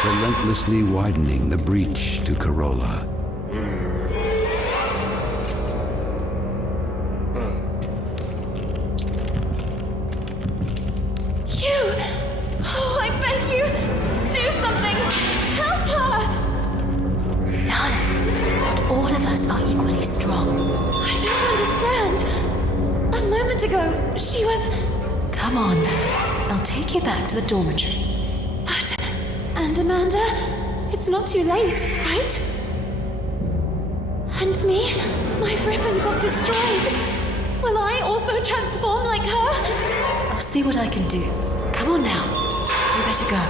relentlessly widening the breach to Carole. I beg you, do something! Help her! None. Not all of us are equally strong. I don't understand. A moment ago, she was... Come on. I'll take you back to the dormitory. But... And Amanda, it's not too late, right? And me? My ribbon got destroyed. Will I also transform like her? I'll see what I can do. Come on now. We better go.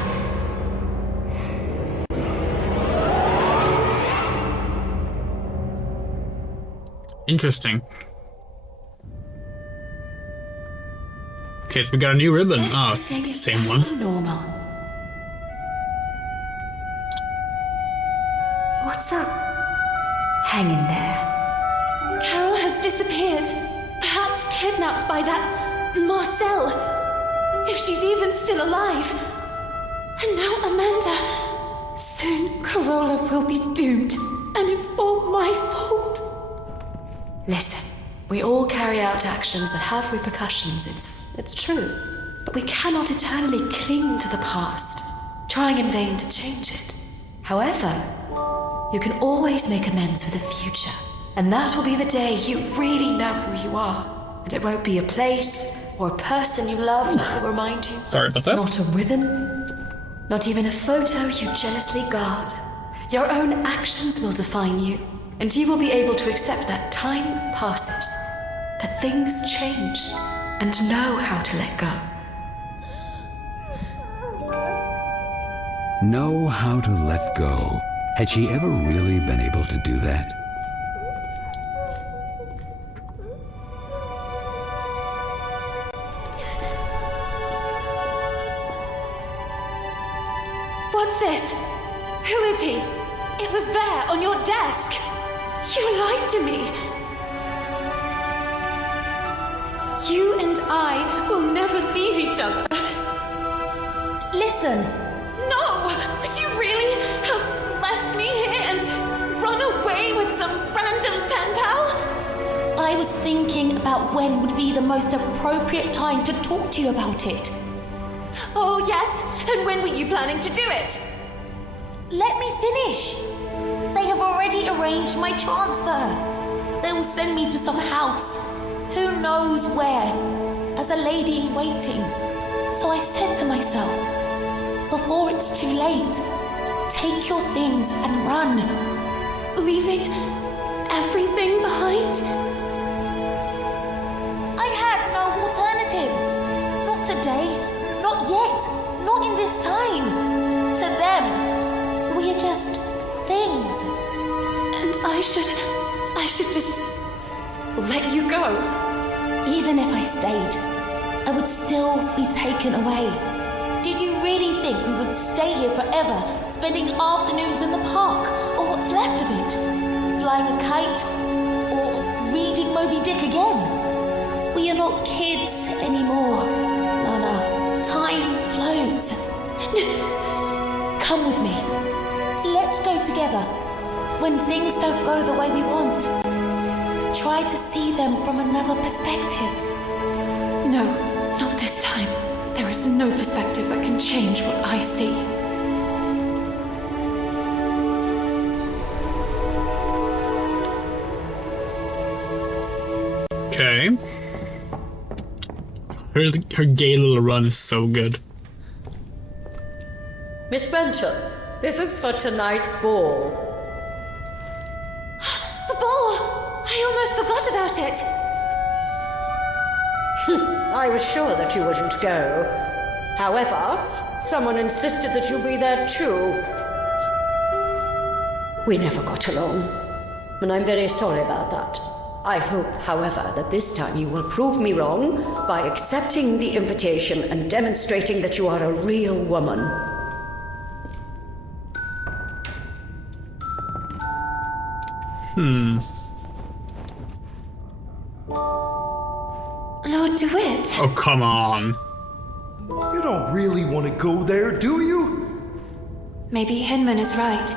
Interesting. Okay, so we got a new ribbon. Oh, same one. Normal. What's up? Hang in there. Carole has disappeared. Perhaps kidnapped by that Marcel. If she's even still alive. And now Amanda. Soon Carole will be doomed. And it's all my fault. Listen, we all carry out actions that have repercussions, it's true. But we cannot eternally cling to the past, trying in vain to change it. However, you can always make amends for the future. And that will be the day you really know who you are. And it won't be a place or a person you loved that will remind you. Sorry about that. Not a ribbon, not even a photo you jealously guard. Your own actions will define you. And you will be able to accept that time passes, that things change, and know how to let go. Know how to let go. Had she ever really been able to do that? What's this? Who is he? It was there on your desk. You lied to me. You and I will never leave each other. Listen. No! Would you really have left me here and run away with some random pen pal? I was thinking about when would be the most appropriate time to talk to you about it. Oh, yes? And when were you planning to do it? Let me finish. They have already arranged my transfer. They will send me to some house, who knows where, as a lady in waiting. So I said to myself, before it's too late, take your things and run. Leaving everything behind? I had no alternative. Not today, not yet, not in this time. To them, we are just things. And I should just let you go. Even if I stayed, I would still be taken away. Did you really think we would stay here forever, spending afternoons in the park, or what's left of it? Flying a kite, or reading Moby Dick again? We are not kids anymore, Lana. Time flows. Come with me. Let's go together. When things don't go the way we want, try to see them from another perspective. No, not this time. There is no perspective that can change what I see. Okay. Her gay little run is so good. Miss Benton, this is for tonight's ball. The ball! I almost forgot about it. I was sure that you wouldn't go. However, someone insisted that you be there too. We never got along, and I'm very sorry about that. I hope, however, that this time you will prove me wrong by accepting the invitation and demonstrating that you are a real woman. Lord DeWitt. Oh, come on. You don't really want to go there, do you? Maybe Hinman is right.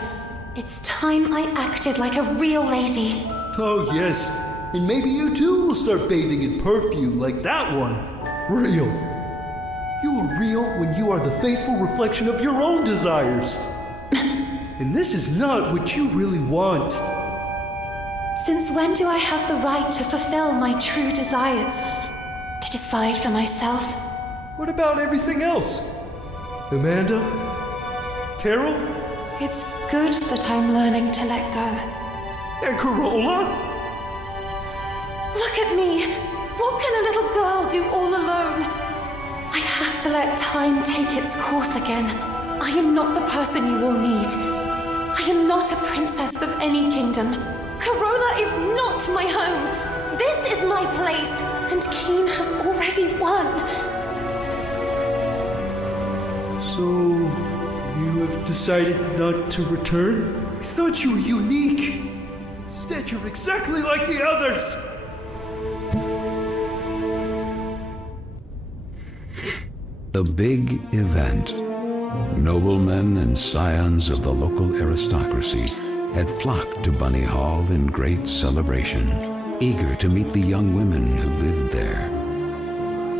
It's time I acted like a real lady. Oh, yes. And maybe you too will start bathing in perfume like that one. Real. You are real when you are the faithful reflection of your own desires. And this is not what you really want. Since when do I have the right to fulfill my true desires? To decide for myself? What about everything else? Amanda? Carole? It's good that I'm learning to let go. And Carola? Look at me! What can a little girl do all alone? I have to let time take its course again. I am not the person you will need. I am not a princess of any kingdom. Carola is not my home. This is my place, and Keen has already won. So, you have decided not to return? I thought you were unique. Instead, you're exactly like the others. The big event. Noblemen and scions of the local aristocracy had flocked to Bunny Hall in great celebration, eager to meet the young women who lived there.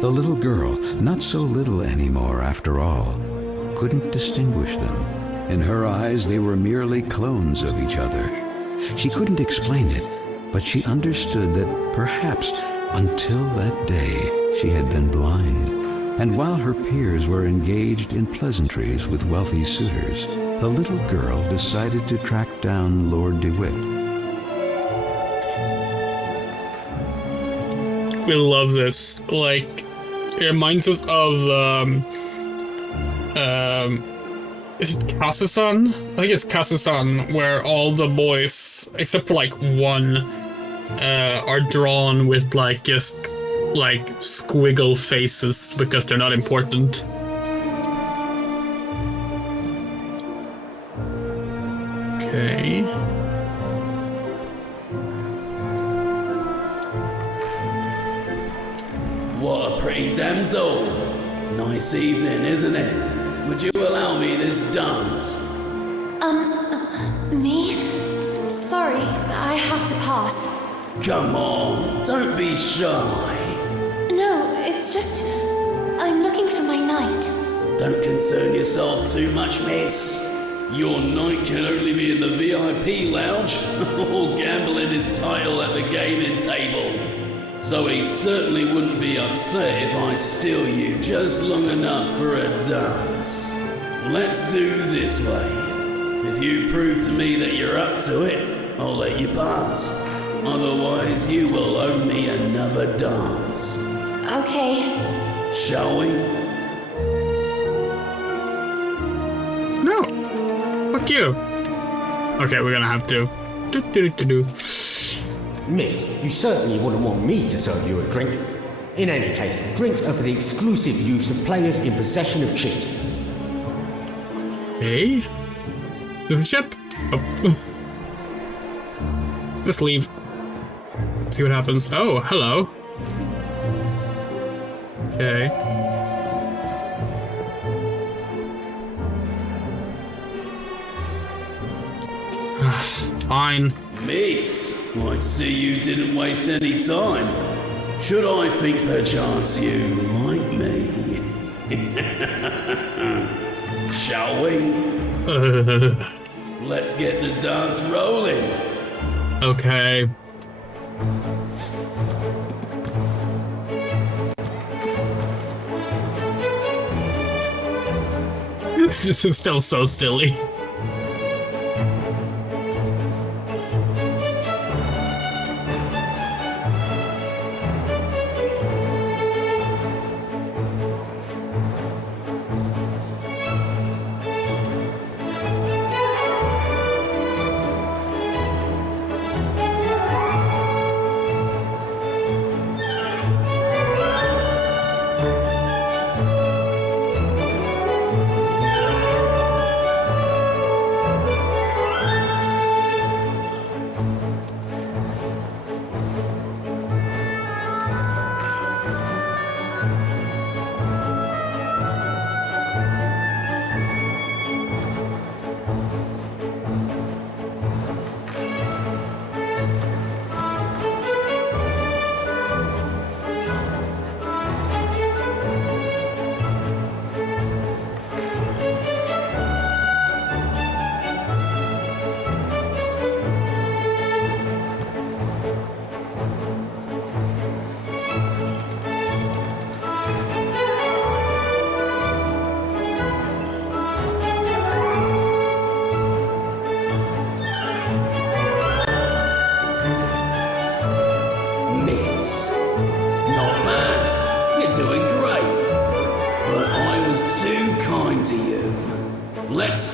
The little girl, not so little anymore after all, couldn't distinguish them. In her eyes, they were merely clones of each other. She couldn't explain it, but she understood that perhaps until that day she had been blind. And while her peers were engaged in pleasantries with wealthy suitors, the little girl decided to track down Lord DeWitt. We love this. Like, it reminds us of, is it Kasa-san? I think it's Kasa-san, where all the boys, except for like one, are drawn with like just like squiggle faces because they're not important. Okay. What a pretty damsel. Nice evening, isn't it? Would you allow me this dance? Me? Sorry, I have to pass. Come on, don't be shy. No, it's just... I'm looking for my knight. Don't concern yourself too much, miss. Your knight can only be in the VIP lounge or gambling his title at the gaming table. So he certainly wouldn't be upset if I steal you just long enough for a dance. Let's do this way. If you prove to me that you're up to it, I'll let you pass. Otherwise, you will owe me another dance. Okay. Shall we? No. Fuck you. Okay, we're gonna have to. Miss, you certainly wouldn't want me to serve you a drink. In any case, drinks are for the exclusive use of players in possession of chips. Hey? Citizenship? Oh. Let's leave. See what happens. Oh, hello. Okay. Fine. Miss, I see you didn't waste any time. Should I think perchance you like me? Shall we? Let's get the dance rolling. Okay. This is still so silly.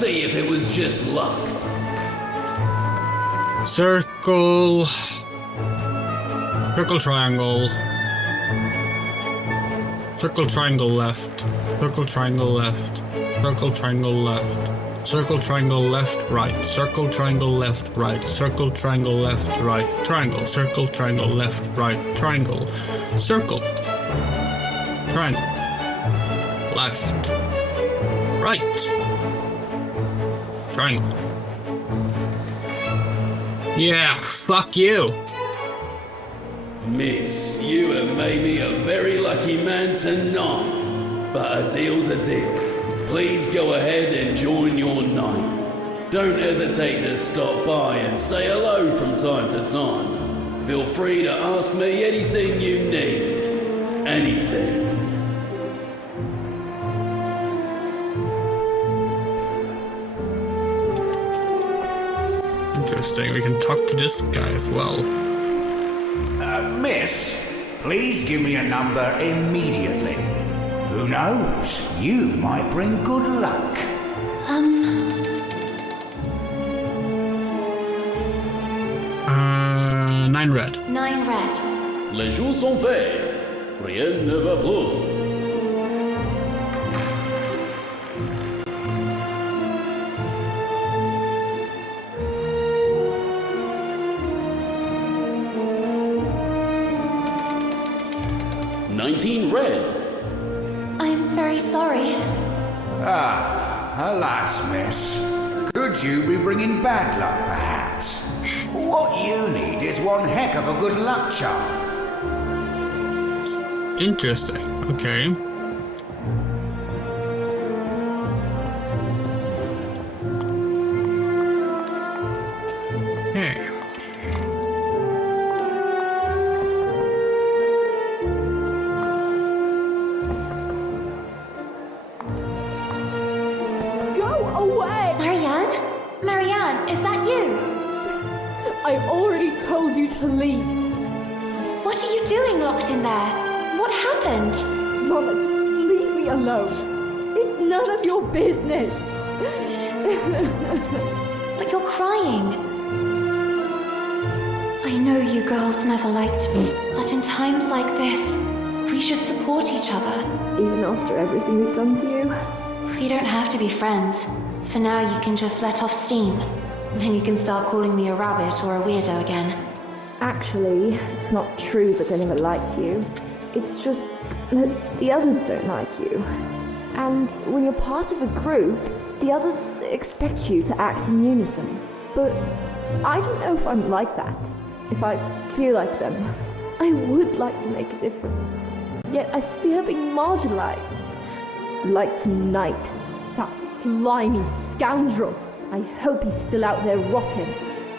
see if it was just luck. Circle. Circle triangle. Circle triangle left. Circle triangle left. Circle triangle left. Circle triangle left, right. Circle triangle left, right. Circle triangle left, right. Triangle. Circle triangle left, right. Triangle. Circle. Triangle. Left. Right. Triangle. Yeah, fuck you. Miss, you have made me a very lucky man tonight. But a deal's a deal. Please go ahead and join your night. Don't hesitate to stop by and say hello from time to time. Feel free to ask me anything you need. Anything. Interesting, we can talk to this guy as well. Miss, please give me a number immediately. Who knows? You might bring good luck. 9 red. 9 red. Les jours sont faits. Rien ne va plus. Red. I'm very sorry. Alas, miss. Could you be bringing bad luck, perhaps? What you need is one heck of a good luck charm. Interesting. Okay. Hey. I already told you to leave. What are you doing locked in there? What happened? Mama, just leave me alone. It's none of your business. But you're crying. I know you girls never liked me, but in times like this, we should support each other. Even after everything we've done to you? We don't have to be friends. For now, you can just let off steam. Then you can start calling me a rabbit or a weirdo again. Actually, it's not true that they never liked you. It's just that the others don't like you. And when you're part of a group, the others expect you to act in unison. But I don't know if I'm like that. If I feel like them. I would like to make a difference. Yet I fear being marginalized. Like tonight, that slimy scoundrel. I hope he's still out there rotting.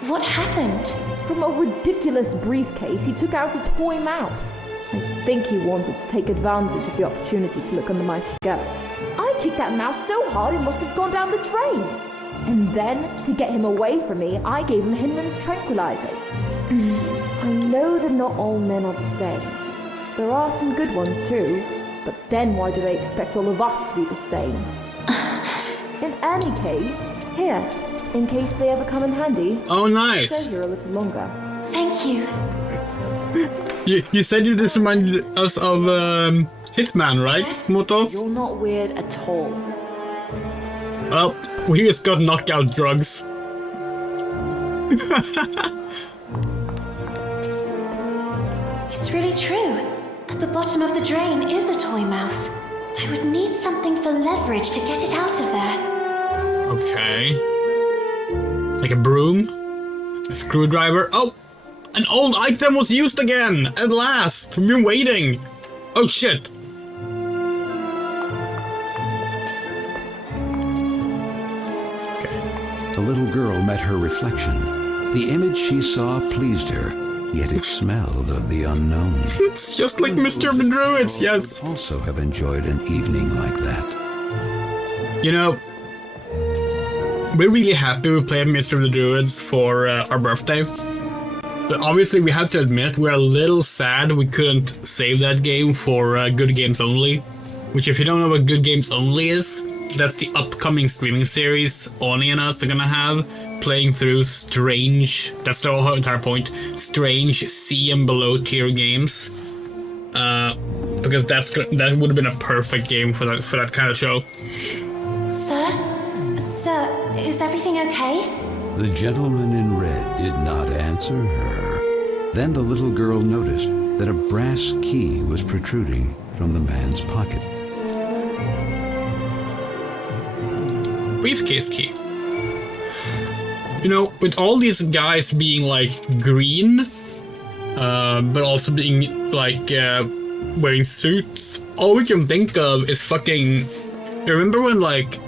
What happened? From a ridiculous briefcase, he took out a toy mouse. I think he wanted to take advantage of the opportunity to look under my skirt. I kicked that mouse so hard it must have gone down the drain. And then, to get him away from me, I gave him Hinman's tranquilizers. I know that not all men are the same. There are some good ones too. But then why do they expect all of us to be the same? In any case, here, in case they ever come in handy. Oh, nice. Stay here a little longer. Thank you. You said you this reminded us of Hitman, right, Moto? You're not weird at all. Well, we just got knockout drugs. It's really true. At the bottom of the drain is a toy mouse. I would need something for leverage to get it out of there. Okay. Like a broom? A screwdriver? Oh! An old item was used again! At last! We've been waiting! Oh shit! The little girl met her reflection. The image she saw pleased her, yet it smelled of the unknown. It's just like Mr. of the Druids, yes! Also have enjoyed an evening like that. You know, we're really happy we played Mr. of the Druids for our birthday. But obviously we have to admit we're a little sad we couldn't save that game for Good Games Only. Which if you don't know what Good Games Only is, That's the upcoming streaming series Oni and us are gonna have, playing through strange, that's the whole entire point, strange C and below tier games. Because that would have been a perfect game for that kind of show. Sir, is everything okay? The gentleman in red did not answer her. Then the little girl noticed that a brass key was protruding from the man's pocket. Briefcase key. You know, with all these guys being like green, but also being like wearing suits, all we can think of is fucking. Remember when like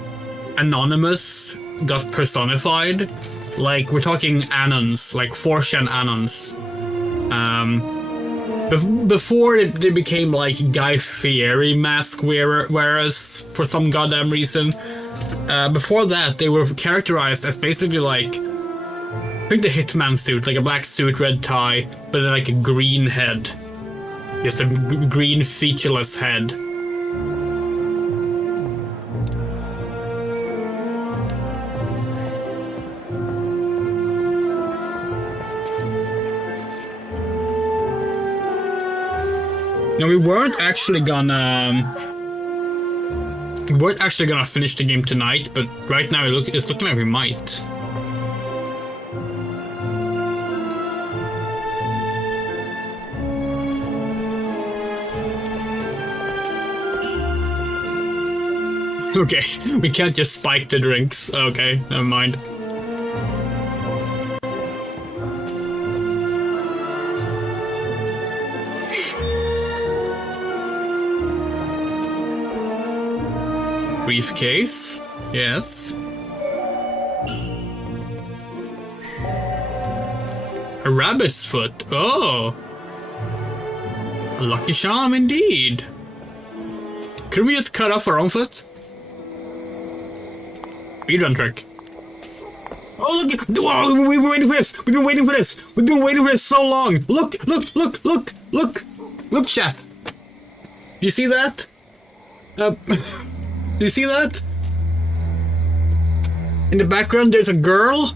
Anonymous got personified? Like we're talking Anons, like 4chan Anons. Before they became like Guy Fieri mask wearers for some goddamn reason. Before that, they were characterized as basically like, I think the Hitman suit, like a black suit, red tie, but then like a green head. Just a green featureless head. No, we weren't actually gonna finish the game tonight, but right now it's looking like we might. Okay, we can't just spike the drinks. Okay, never mind. Briefcase, yes. A rabbit's foot, oh. A lucky charm indeed. Could we just cut off our own foot? Speedrun trick. Oh look! Whoa, we've been waiting for this! We've been waiting for this! We've been waiting for this so long! Look! Look! Look! Look! Look! Look, chat! Do you see that? Do you see that? In the background, there's a girl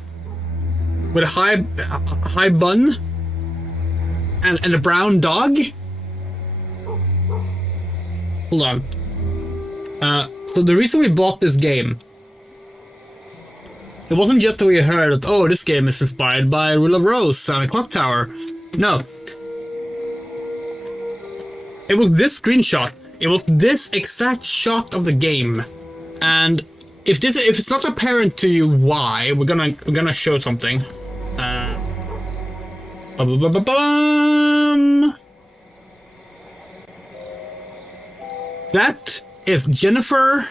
with a high bun and a brown dog. Hold on. So the reason we bought this game, it wasn't just that we heard that, oh, this game is inspired by Rule of Rose and a Clock Tower. No. It was this screenshot. It was this exact shot of the game, and if it's not apparent to you why, we're gonna show something. That is Jennifer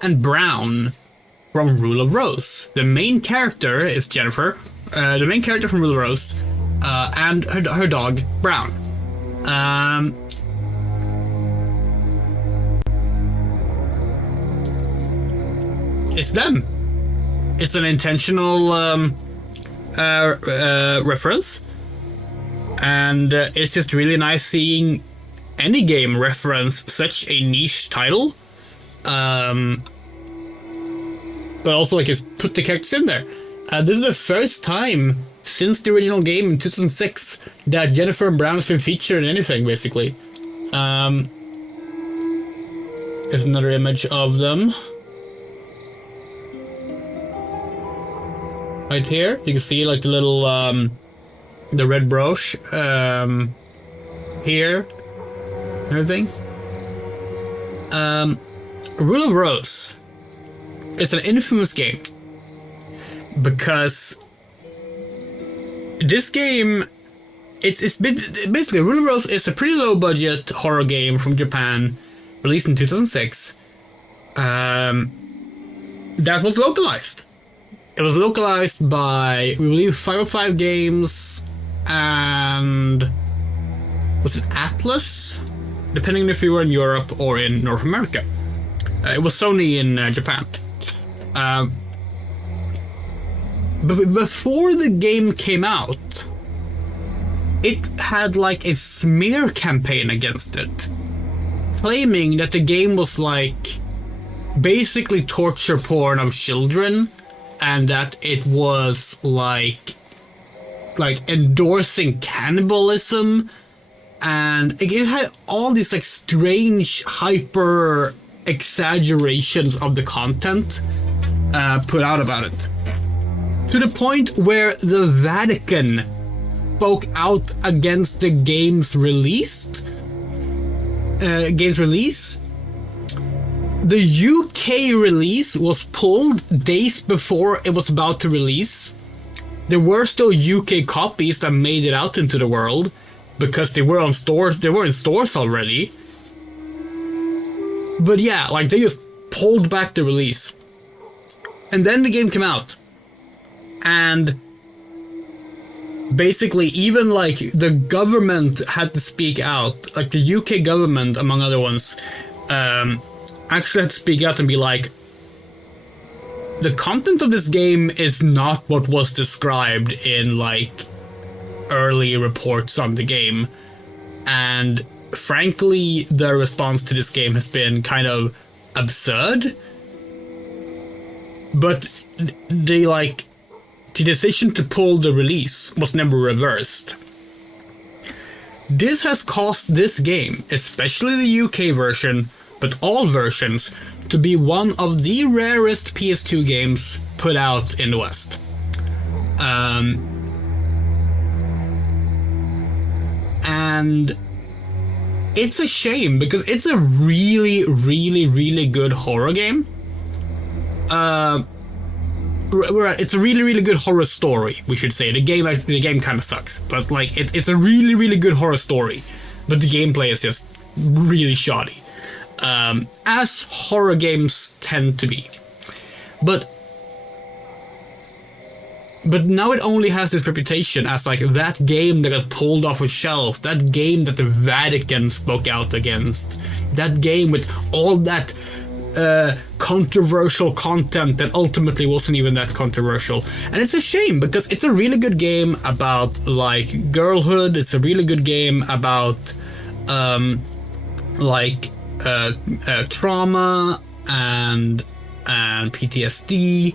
and Brown from Rule of Rose. The main character is Jennifer, the main character from Rule of Rose, and her dog Brown. It's them. It's an intentional reference, and it's just really nice seeing any game reference such a niche title, but also like just put the characters in there. This is the first time since the original game in 2006 that Jennifer and Brown has been featured in anything, basically. Here's another image of them. Right here, you can see like the little, the red brooch, here, and everything. Rule of Rose is an infamous game because this game, it's basically Rule of Rose is a pretty low budget horror game from Japan, released in 2006, that was localized. It was localized by, we believe, 505 Games and was it Atlas? Depending on if you were in Europe or in North America. It was Sony in Japan. But before the game came out, it had like a smear campaign against it, claiming that the game was like basically torture porn of children, and that it was like endorsing cannibalism, and it had all these like strange hyper exaggerations of the content put out about it, to the point where the Vatican spoke out against the game's release. The UK release was pulled days before it was about to release. There were still UK copies that made it out into the world because they were on stores. They were in stores already. But yeah, like they just pulled back the release. And then the game came out. And basically even like the government had to speak out. Like the UK government, among other ones, actually had to speak out and be like, the content of this game is not what was described in like early reports on the game. And frankly, the response to this game has been kind of absurd. But the decision to pull the release was never reversed. This has caused this game, especially the UK version, but all versions, to be one of the rarest PS2 games put out in the West. And it's a shame because it's a really, really, really good horror game. It's a really, really good horror story, we should say. The game kind of sucks, but like it's a really, really good horror story. But the gameplay is just really shoddy. As horror games tend to be. But now it only has this reputation as like that game that got pulled off a shelf, that game that the Vatican spoke out against, that game with all that controversial content that ultimately wasn't even that controversial. And it's a shame because it's a really good game about like girlhood, it's a really good game about trauma and PTSD.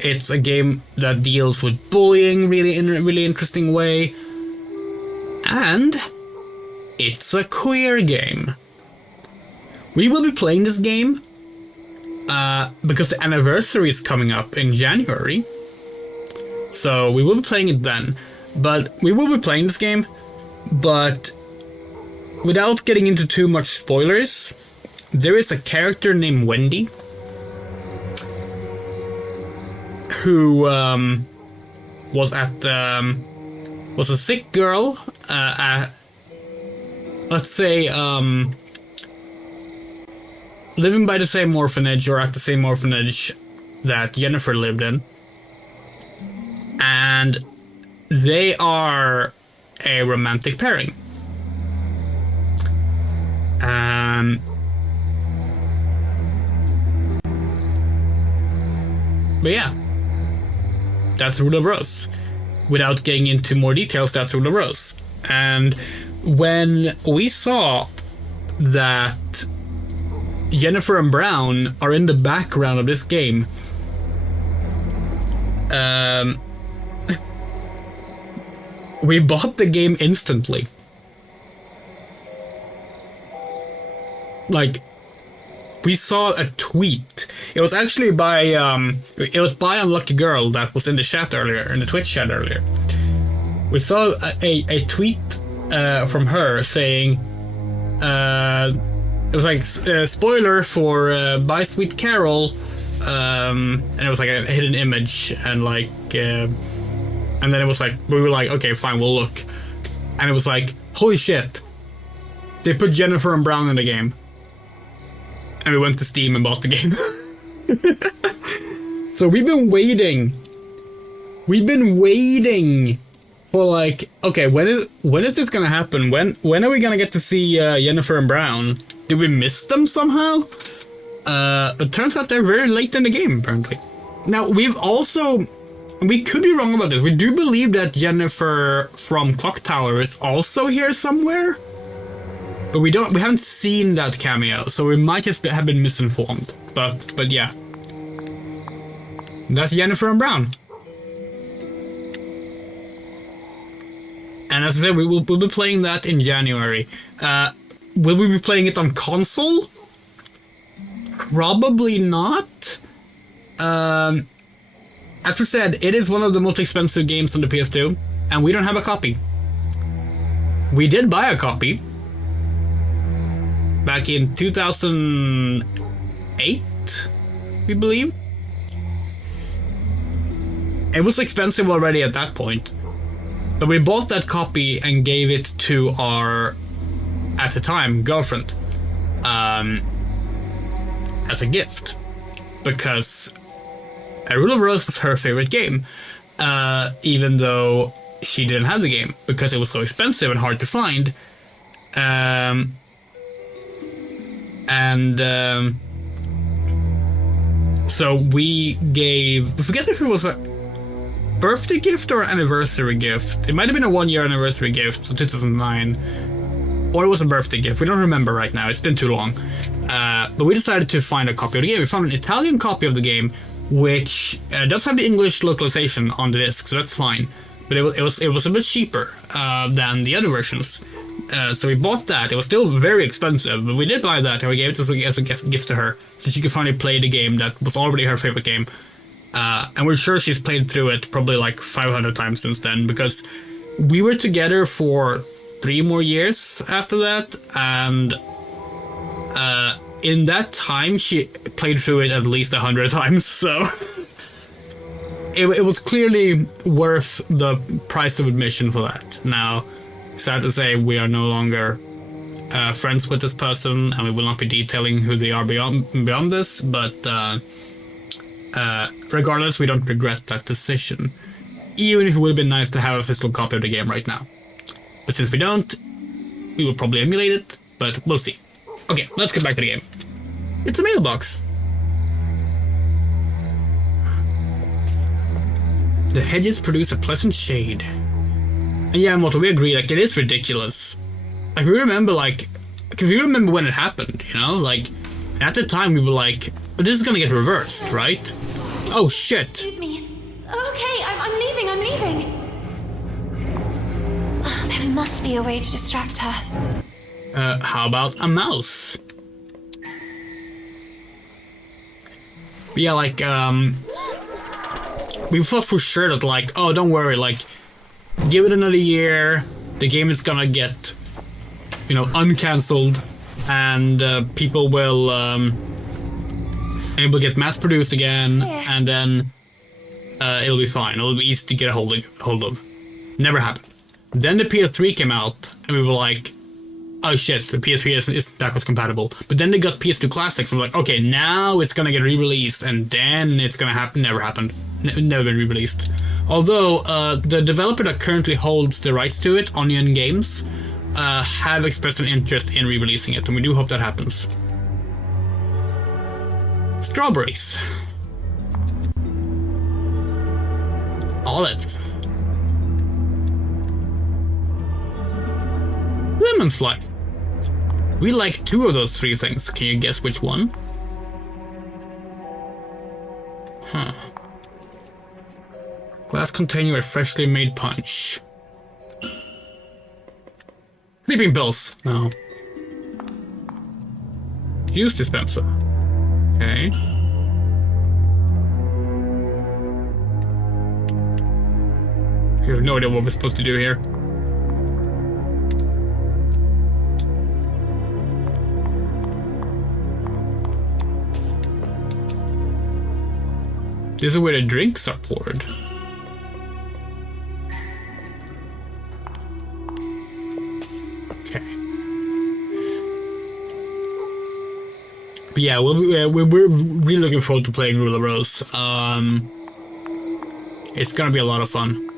It's a game that deals with bullying really in a really interesting way, and it's a queer game. We will be playing this game because the anniversary is coming up in January, so we will be playing it then. But we will be playing this game, but without getting into too much spoilers, there is a character named Wendy who was a sick girl let's say living by the same orphanage, or at the same orphanage that Jennifer lived in, and they are a romantic pairing. But yeah, that's Rule of Rose. Without getting into more details, that's Rule of Rose. And when we saw that Jennifer and Brown are in the background of this game, we bought the game instantly. Like, we saw a tweet. It was actually by Unlucky Girl that was in the chat earlier, in the Twitch chat earlier. We saw a tweet from her saying, it was like spoiler for Bye Sweet Carole, and it was like a hidden image, and like, and then it was like, we were like, okay, fine, we'll look, and it was like, holy shit, they put Jennifer and Brown in the game. And we went to Steam and bought the game. So we've been waiting. We've been waiting for like, okay, when is this gonna happen? When are we gonna get to see Jennifer and Brown? Did we miss them somehow? But turns out they're very late in the game, apparently. Now we could be wrong about this. We do believe that Jennifer from Clock Tower is also here somewhere. But we haven't seen that cameo, so we might just have been misinformed. but yeah. That's Jennifer and Brown. And as I said, we'll be playing that in January. Will we be playing it on console? Probably not. As we said, it is one of the most expensive games on the PS2, and we don't have a copy. We did buy a copy back in 2008, we believe. It was expensive already at that point, but we bought that copy and gave it to our, at the time, girlfriend, as a gift, because Rule of Rose was her favorite game, even though she didn't have the game because it was so expensive and hard to find. So we gave, I forget if it was a birthday gift or anniversary gift. It might have been a 1-year anniversary gift, so 2009, or it was a birthday gift. We don't remember right now. It's been too long. But we decided to find a copy of the game. We found an Italian copy of the game, which does have the English localization on the disc, so that's fine. But it was a bit cheaper than the other versions. So we bought that. It was still very expensive, but we did buy that, and we gave it as a gift to her, so she could finally play the game that was already her favorite game. And we're sure she's played through it probably like 500 times since then, because we were together for 3 more years after that, and in that time she played through it at least 100 times, so it was clearly worth the price of admission for that. Now, sad to say, we are no longer friends with this person, and we will not be detailing who they are beyond this, but regardless, we don't regret that decision, even if it would have been nice to have a physical copy of the game right now. But since we don't, we will probably emulate it, but we'll see. Okay, let's get back to the game. It's a mailbox. The hedges produce a pleasant shade. And yeah, Moto, we agree, like, it is ridiculous. Like, we remember, like, because we remember when it happened, you know? Like, at the time we were like, but this is gonna get reversed, right? Oh, shit. Excuse me. Okay, I'm leaving. Oh, there must be a way to distract her. How about a mouse? Yeah, like, we thought for sure that, like, oh, don't worry, like, give it another year, the game is gonna get, you know, uncancelled, and people will, it will get mass-produced again, and then it'll be fine, it'll be easy to get a hold of. Never happened. Then the PS3 came out, and we were like, oh shit, the PS3 isn't backwards compatible. But then they got PS2 Classics, and we're like, okay, now it's gonna get re-released, and then it's gonna happen. Never happened. Never been re-released. Although, the developer that currently holds the rights to it, Onion Games, have expressed an interest in re-releasing it, and we do hope that happens. Strawberries. Olives. Lemon slice. We like 2 of those 3 things. Can you guess which one? Huh. Glass containing a freshly made punch. Sleeping pills. No. Juice dispenser. Okay. I have no idea what we're supposed to do here. This is where the drinks are poured. Okay. But yeah, we're really looking forward to playing Rule of Rose. It's gonna be a lot of fun.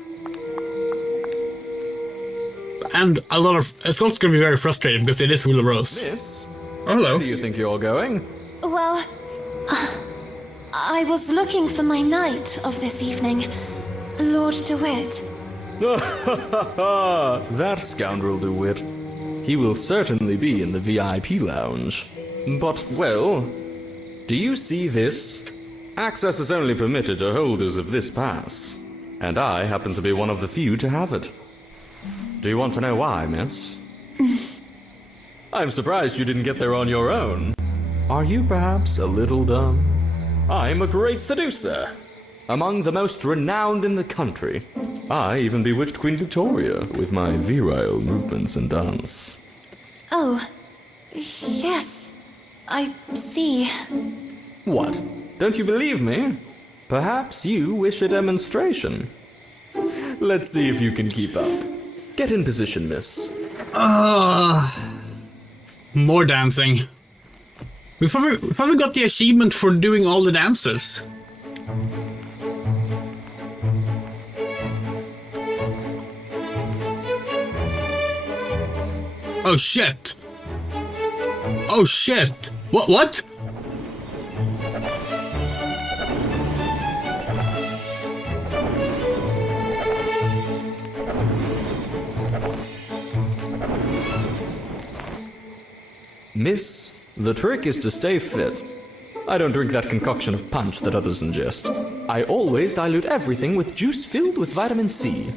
And it's also gonna be very frustrating because it is Rule of Rose. Miss? Oh, hello. Where do you think you're going? Well, I was looking for my knight of this evening, Lord DeWitt. That scoundrel DeWitt. He will certainly be in the VIP lounge. But, well, Do you see this? Access is only permitted to holders of this pass, and I happen to be one of the few to have it. Do you want to know why, miss? I'm surprised you didn't get there on your own. Are you perhaps a little dumb? I'm a great seducer, among the most renowned in the country. I even bewitched Queen Victoria with my virile movements and dance. Oh, yes, I see. What? Don't you believe me? Perhaps you wish a demonstration. Let's see if you can keep up. Get in position, miss. More dancing. We probably got the achievement for doing all the dances. Oh shit! Oh shit! What? Miss, the trick is to stay fit. I don't drink that concoction of punch that others ingest. I always dilute everything with juice filled with vitamin C.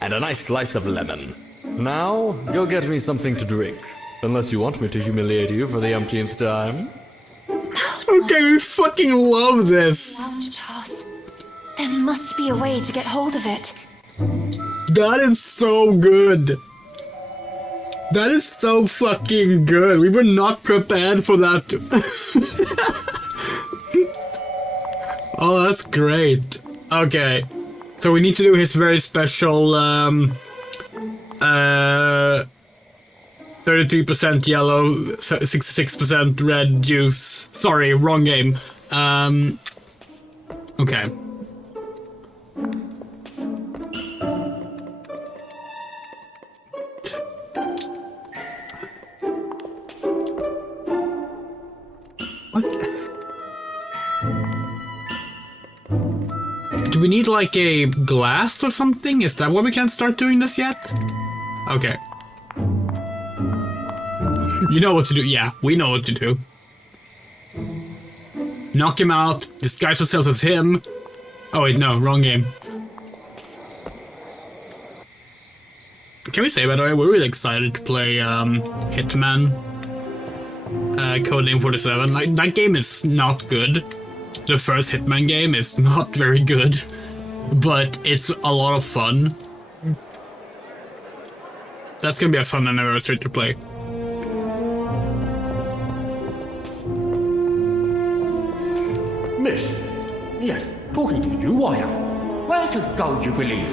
And a nice slice of lemon. Now, go get me something to drink. Unless you want me to humiliate you for the umpteenth time. Okay, we fucking love this! Lounge pass. There must be a way to get hold of it. That is so good! That is so fucking good. We were not prepared for that. Oh, that's great. Okay. So we need to do his very special 33% yellow, 66% red juice. Sorry, wrong game. Okay. Do we need like a glass or something? Is that why we can't start doing this yet? Okay. You know what to do. Yeah, we know what to do. Knock him out, disguise ourselves as him. Oh wait, no, wrong game. Can we say, by the way, we're really excited to play Hitman Codename 47. Like, that game is not good. The first Hitman game is not very good, but it's a lot of fun. That's gonna be a fun anniversary to play. Miss, yes, talking to you I am. Where to go, you believe?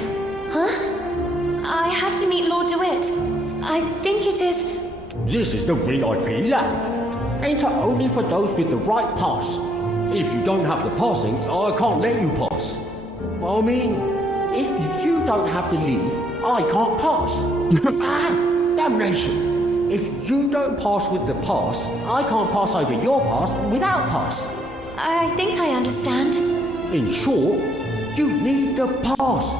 Huh? I have to meet Lord DeWitt. I think it is... This is the VIP lounge. Enter only for those with the right pass. If you don't have the passing, I can't let you pass. I mean, if you don't have to leave, I can't pass. Damnation! If you don't pass with the pass, I can't pass over your pass without pass. I think I understand. In short, you need the pass.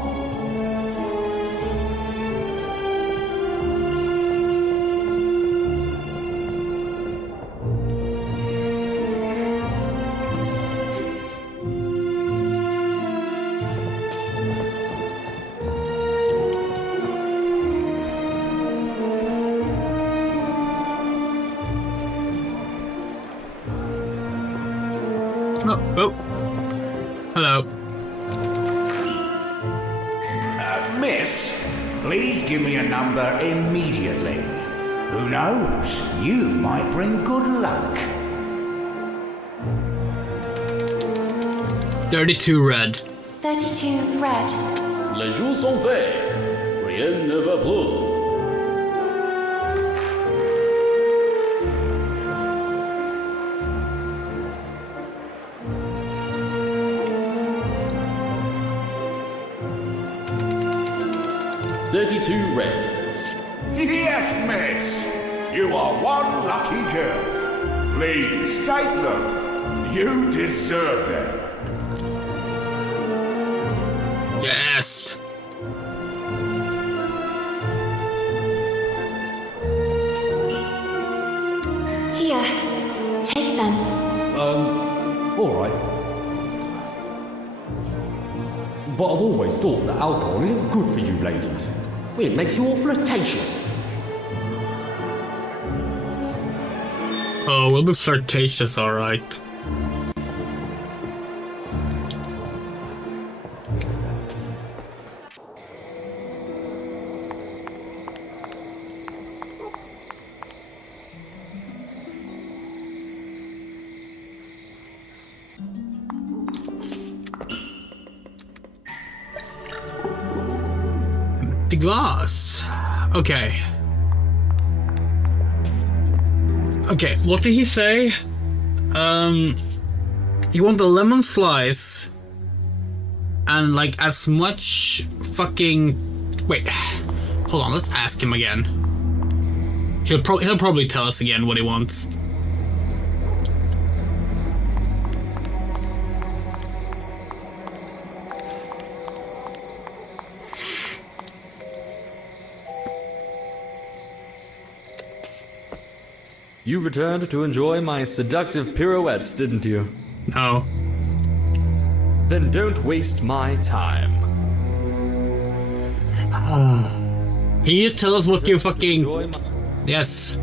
Oh. Hello. Miss, please give me a number immediately. Who knows? You might bring good luck. 32 red. 32 red. Les jours sont faits. Rien ne va plus. Red. Yes, miss. You are one lucky girl. Please take them. You deserve them. Yes. Here, take them. but I've always thought that alcohol isn't good for you ladies. It makes you all flirtatious. Oh, we'll be flirtatious, alright. The glass. Okay. Okay, what did he say? You want a lemon slice and like as much fucking... Wait, hold on, let's ask him again. He'll probably tell us again what he wants. You returned to enjoy my seductive pirouettes, didn't you? No. Then don't waste my time. Can you just tell us what you fucking... Yes.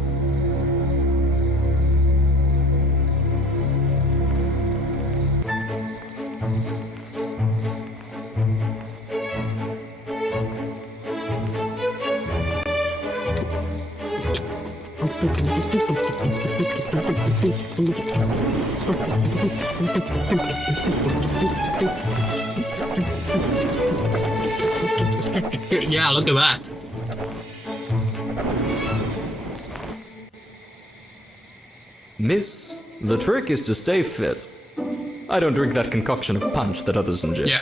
Yeah, look at that. Miss, the trick is to stay fit. I don't drink that concoction of punch that others ingest. Yeah.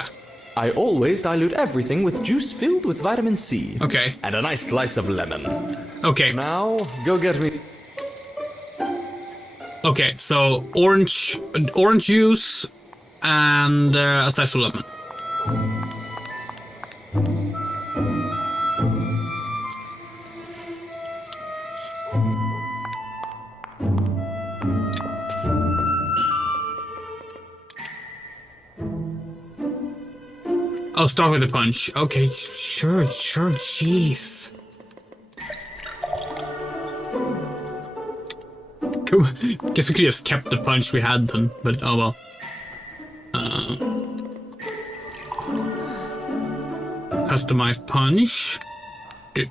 I always dilute everything with juice filled with vitamin C. Okay. And a nice slice of lemon. Okay. Now, go get me... Okay, so orange juice and a slice of lemon. I'll start with the punch. Okay, sure, jeez. Guess we could have just kept the punch we had then, but oh well. Customized punch. Do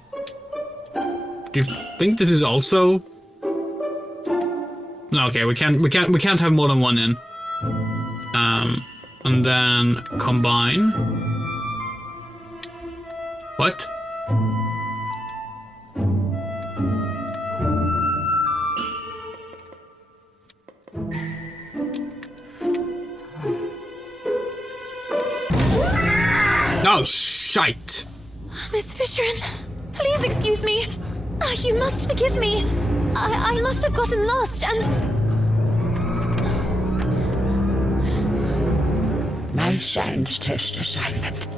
you think this is also? No, okay, we can't have more than one in. And then combine. What? Oh, shite! Miss Fisherin, please excuse me. You must forgive me. I must have gotten lost and... My science test assignment.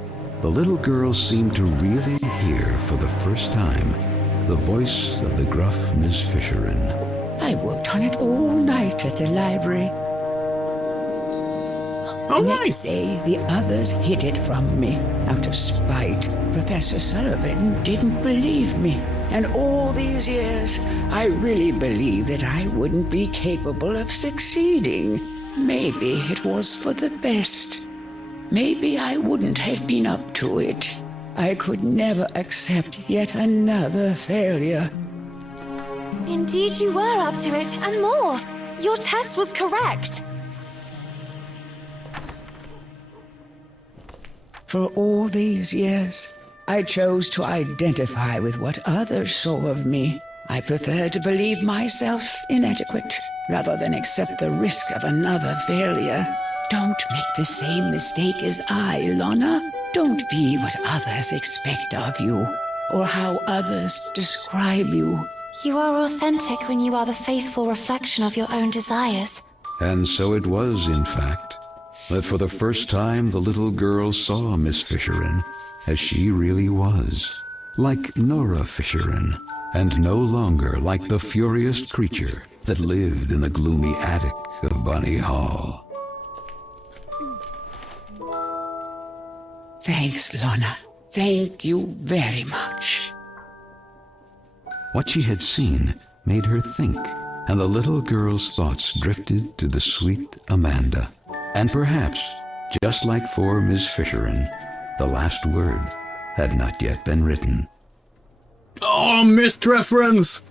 The little girl seemed to really hear for the first time the voice of the gruff Miss Fisherin. I worked on it all night at the library. Oh, the nice. next day, the others hid it from me out of spite. Professor Sullivan didn't believe me. And all these years, I really believed that I wouldn't be capable of succeeding. Maybe it was for the best. Maybe I wouldn't have been up to it. I could never accept yet another failure. Indeed you were up to it, and more. Your test was correct. For all these years, I chose to identify with what others saw of me. I preferred to believe myself inadequate, rather than accept the risk of another failure. Don't make the same mistake as I, Lana. Don't be what others expect of you, or how others describe you. You are authentic when you are the faithful reflection of your own desires. And so it was, in fact, that for the first time the little girl saw Miss Fisherin as she really was, like Nora Fisherin, and no longer like the furious creature that lived in the gloomy attic of Bunny Hall. Thanks, Lorna. Thank you very much. What she had seen made her think, and the little girl's thoughts drifted to the sweet Amanda. And perhaps, just like for Miss Fisherin, the last word had not yet been written. Oh, missed reference!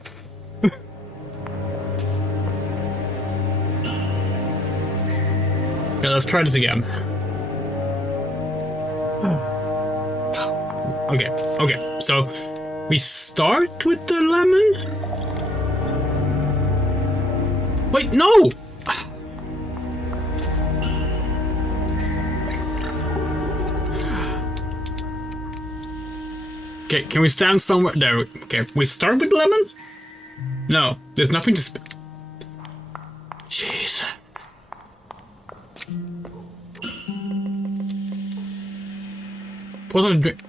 Yeah, let's try this again. Okay, so we start with the lemon? Wait, no! Okay, can we stand somewhere? There, okay, we start with lemon? No, there's nothing to Jesus. Put on a drink.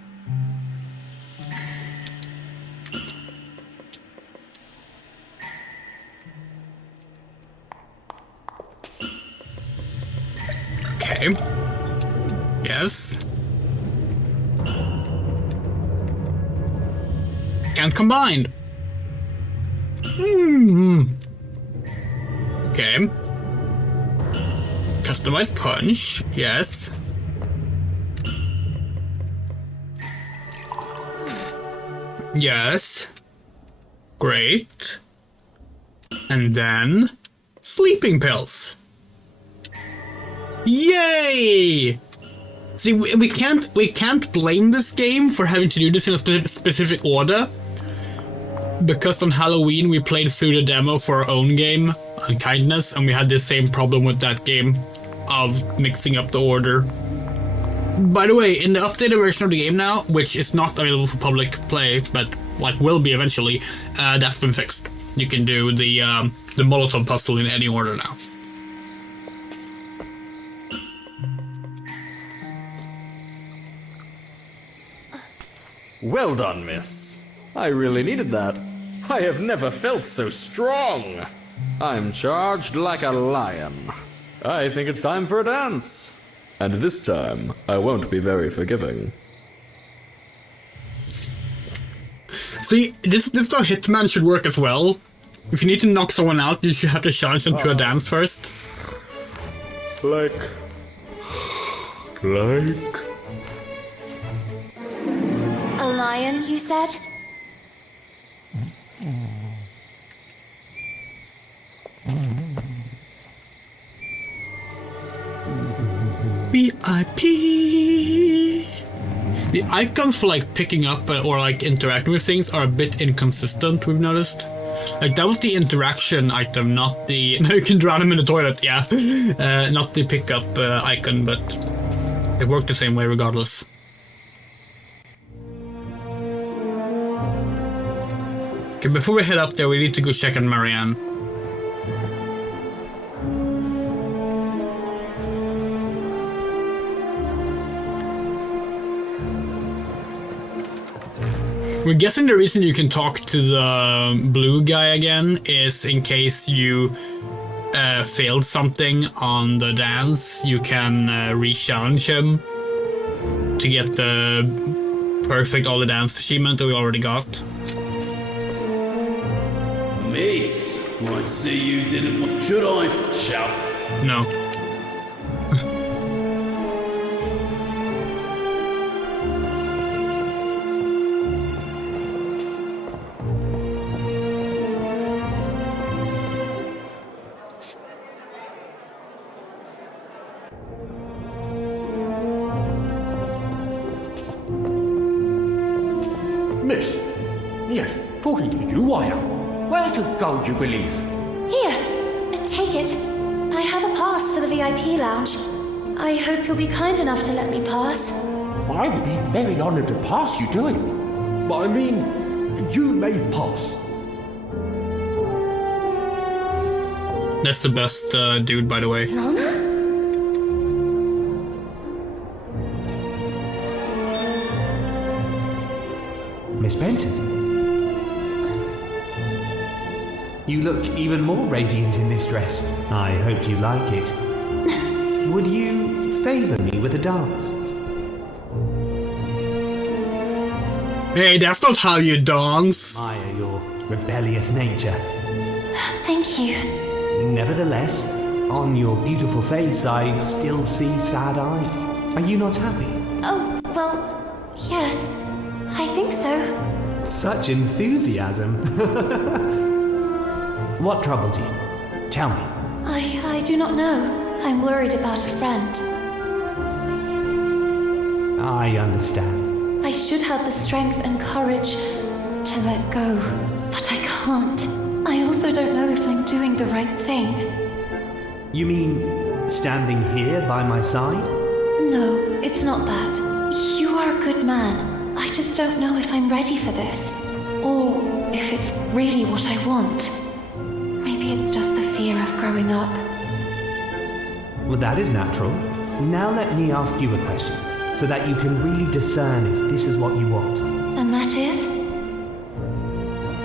Okay. Yes. And combined. Okay. Customized punch. Yes. Yes. Great. And then sleeping pills. Yay! See, we can't blame this game for having to do this in a specific order, because on Halloween we played through the demo for our own game, Unkindness, and we had the same problem with that game of mixing up the order. By the way, in the updated version of the game now, which is not available for public play, but like will be eventually, that's been fixed. You can do the Molotov puzzle in any order now. Well done, miss. I really needed that. I have never felt so strong. I'm charged like a lion. I think it's time for a dance. And this time, I won't be very forgiving. See, this how Hitman should work as well. If you need to knock someone out, you should have to challenge them to a dance first. Like... A lion, you said? VIP. The icons for like picking up or like interacting with things are a bit inconsistent, we've noticed. Like that was the interaction item, not the... No, you can drown him in the toilet, yeah. Not the pickup icon, but it worked the same way regardless. Okay, before we head up there, we need to go check on Marianne. We're guessing the reason you can talk to the blue guy again is in case you failed something on the dance, you can re-challenge him to get the perfect all the dance achievement that we already got. Miss, I see you didn't want... Should I shout? No. Miss, yes, talking to you I am. Where to go, you believe? Here, take it. I have a pass for the VIP lounge. I hope you'll be kind enough to let me pass. I would be very honored to pass you to him. But I mean, you may pass. That's the best dude, by the way. Lana? Miss Benton. You look even more radiant in this dress. I hope you like it. Would you favor me with a dance? Hey, that's not how you dance. Admire your rebellious nature. Thank you. Nevertheless, on your beautiful face, I still see sad eyes. Are you not happy? Oh, well, yes. I think so. Such enthusiasm. What troubles you? Tell me. I do not know. I'm worried about a friend. I understand. I should have the strength and courage to let go, but I can't. I also don't know if I'm doing the right thing. You mean standing here by my side? No, it's not that. You are a good man. I just don't know if I'm ready for this. Or if it's really what I want. Maybe it's just the fear of growing up. Well, that is natural. Now let me ask you a question, so that you can really discern if this is what you want. And that is?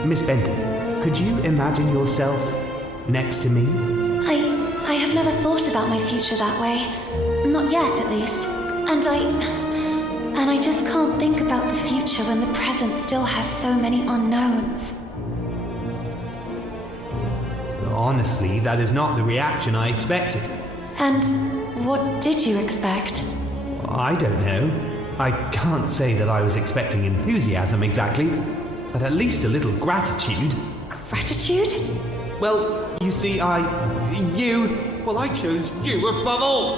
Miss Benton, could you imagine yourself next to me? I have never thought about my future that way. Not yet, at least. And I just can't think about the future when the present still has so many unknowns. Honestly, that is not the reaction I expected. And what did you expect? I don't know. I can't say that I was expecting enthusiasm exactly, but at least a little gratitude. Gratitude? Well, you see, I chose you above all.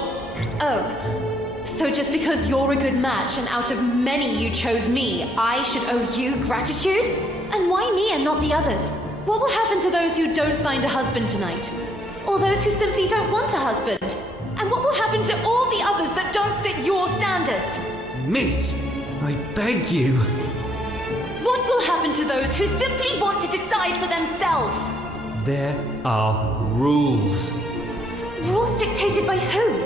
Oh, so just because you're a good match and out of many you chose me, I should owe you gratitude? And why me and not the others? What will happen to those who don't find a husband tonight? Or those who simply don't want a husband? And what will happen to all the others that don't fit your standards? Miss, I beg you. What will happen to those who simply want to decide for themselves? There are rules. Rules dictated by whom?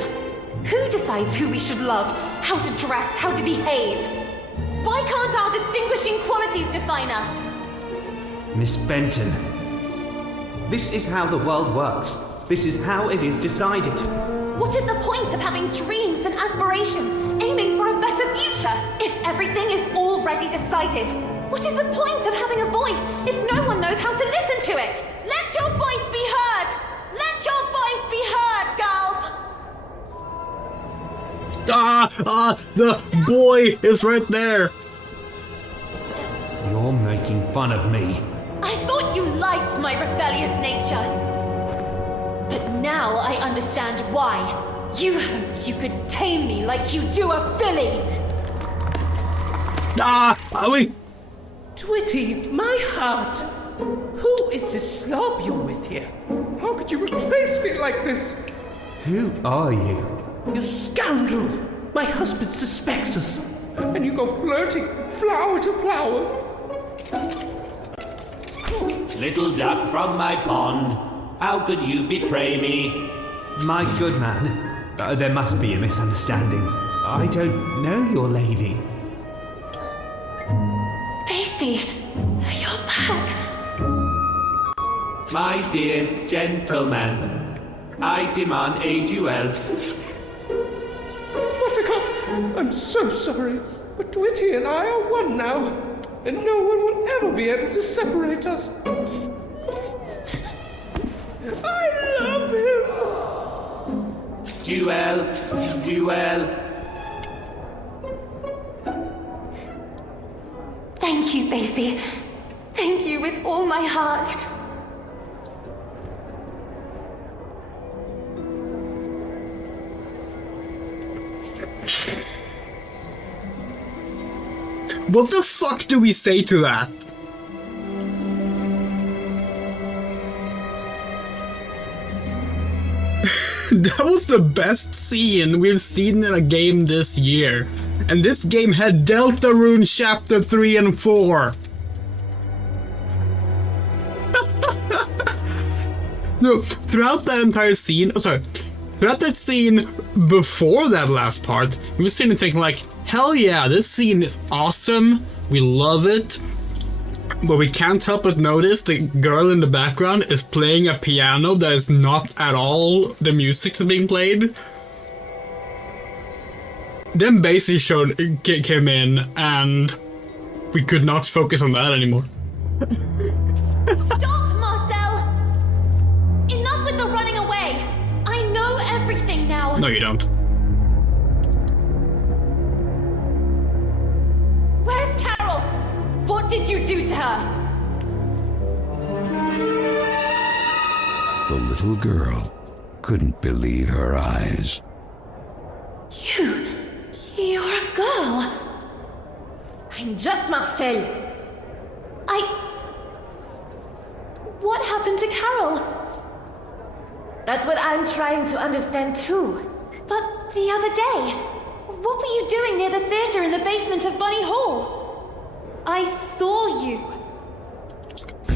Who decides who we should love, how to dress, how to behave? Why can't our distinguishing qualities define us? Miss Benton, this is how the world works. This is how it is decided. What is the point of having dreams and aspirations, aiming for a better future, if everything is already decided? What is the point of having a voice if no one knows how to listen to it? Let your voice be heard! Let your voice be heard, girls! The boy is right there. You're making fun of me. I thought you liked my rebellious nature. But now I understand why. You hoped you could tame me like you do a filly. Twitty, my heart. Who is this slob you're with here? How could you replace me like this? Who are you? You scoundrel! My husband suspects us, and you go flirting flower to flower. Little duck from my pond, how could you betray me? My good man, there must be a misunderstanding. I don't know your lady. Basie, you're back. My dear gentleman, I demand a duel. Buttercup, I'm so sorry, but Twitty and I are one now, and no one will ever be able to separate us. I love him! Duel, duel. Thank you, Basie. Thank you with all my heart. What the fuck do we say to that? That was the best scene we've seen in a game this year. And this game had Deltarune Chapter 3 and 4. No, throughout that entire scene, throughout that scene before that last part, we were sitting and thinking like, hell yeah, this scene is awesome, we love it, but we can't help but notice the girl in the background is playing a piano that is not at all the music that's being played. Then Basie came in, and We could not focus on that anymore. Stop, Marcel! Enough with the running away! I know everything now! No, you don't. Where's Carole? What did you do to her? The little girl couldn't believe her eyes. You're a girl. I'm just Marcel. What happened to Carole? That's what I'm trying to understand too. But the other day, what were you doing near the theater in the basement of Bunny Hall? I saw you.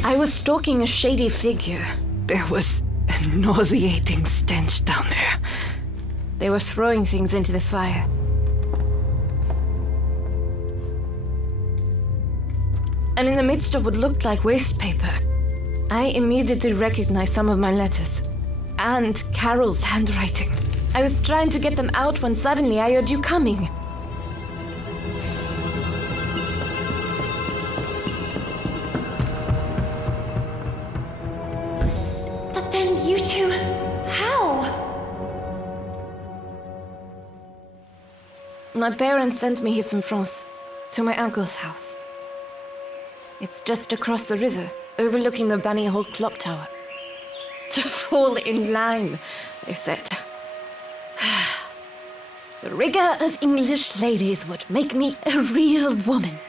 I was stalking a shady figure. There was a nauseating stench down there. They were throwing things into the fire. And in the midst of what looked like waste paper, I immediately recognized some of my letters. And Carole's handwriting. I was trying to get them out when suddenly I heard you coming. But then you two... how? My parents sent me here from France, to my uncle's house. It's just across the river, overlooking the Bunny Hole clock tower. To fall in line, they said. The rigor of English ladies would make me a real woman.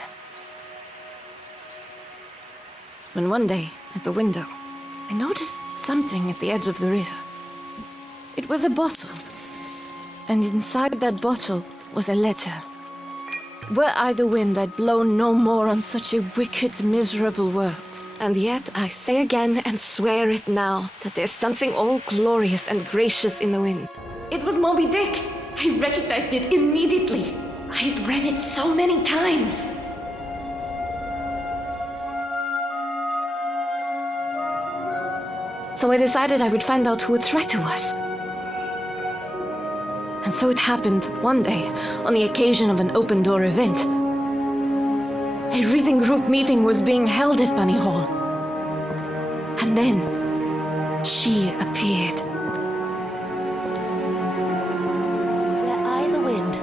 When one day, at the window, I noticed something at the edge of the river. It was a bottle, and inside that bottle was a letter. Were I the wind, I'd blow no more on such a wicked, miserable world. And yet I say again and swear it now that there's something all glorious and gracious in the wind. It was Moby Dick. I recognized it immediately. I'd read it so many times. So I decided I would find out who a traitor was. And so it happened that one day, on the occasion of an open-door event, a reading group meeting was being held at Bunny Hall. And then, she appeared. Were I the wind,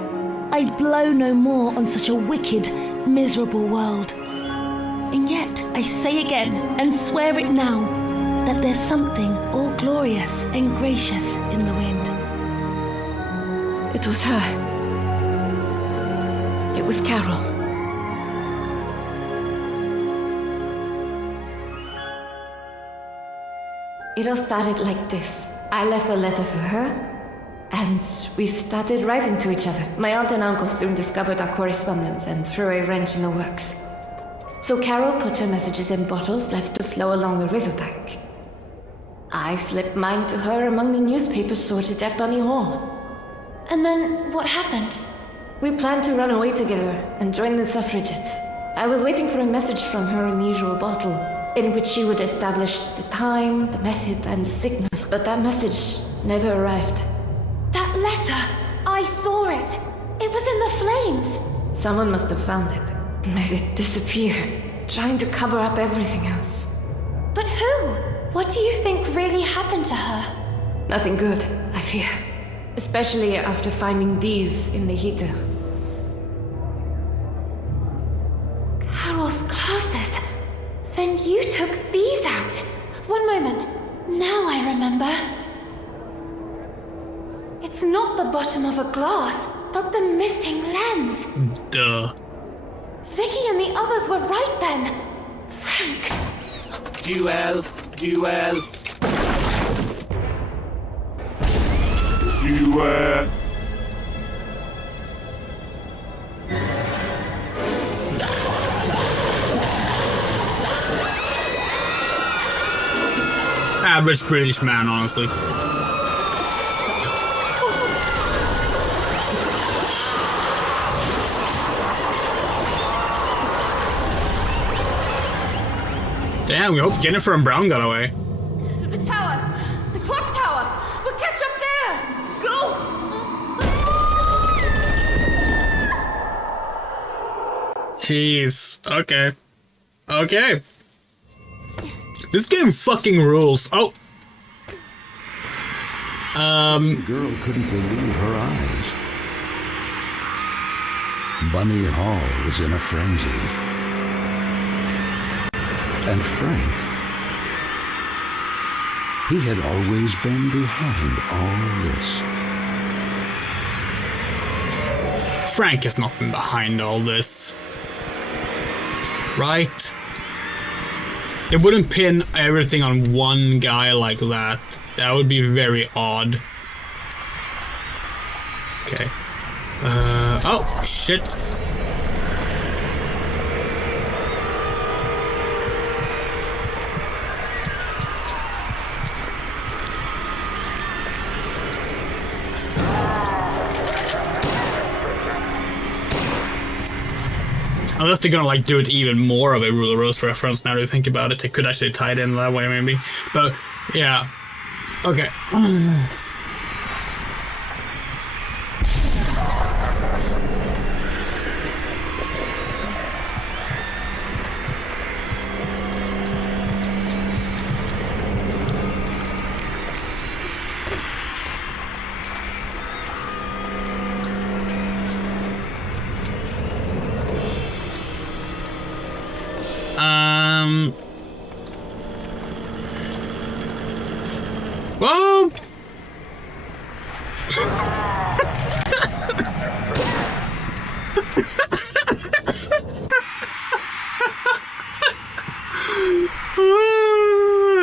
I'd blow no more on such a wicked, miserable world. And yet, I say again, and swear it now, that there's something all glorious and gracious in the wind. It was her. It was Carole. It all started like this. I left a letter for her, and we started writing to each other. My aunt and uncle soon discovered our correspondence and threw a wrench in the works. So Carole put her messages in bottles left to flow along the riverbank. I slipped mine to her among the newspapers sorted at Bunny Hall. And then what happened? We planned to run away together and join the suffragettes. I was waiting for a message from her in the usual bottle, in which she would establish the time, the method, and the signal. But that message never arrived. That letter! I saw it! It was in the flames! Someone must have found it, made it disappear, trying to cover up everything else. But who? What do you think really happened to her? Nothing good, I fear. Especially after finding these in the heater. Carole's glasses. Then you took these out. One moment. Now I remember. It's not the bottom of a glass, but the missing lens. Duh. Vicky and the others were right then. Frank. Duel. Average British man, honestly. Damn, we hope Jennifer and Brown got away. The tower! The clock tower! We'll catch up there! Go! Jeez. Okay. Okay. This game fucking rules. Oh. The girl couldn't believe her eyes. Bunny Hall was in a frenzy. And Frank, he had always been behind all this. Frank has not been behind all this. Right? They wouldn't pin everything on one guy like that. That would be very odd. Okay. Oh, shit. Unless they're gonna like do it even more of a Rule of Rose reference now that I think about it. They could actually tie it in that way maybe. But yeah. Okay. Whoa!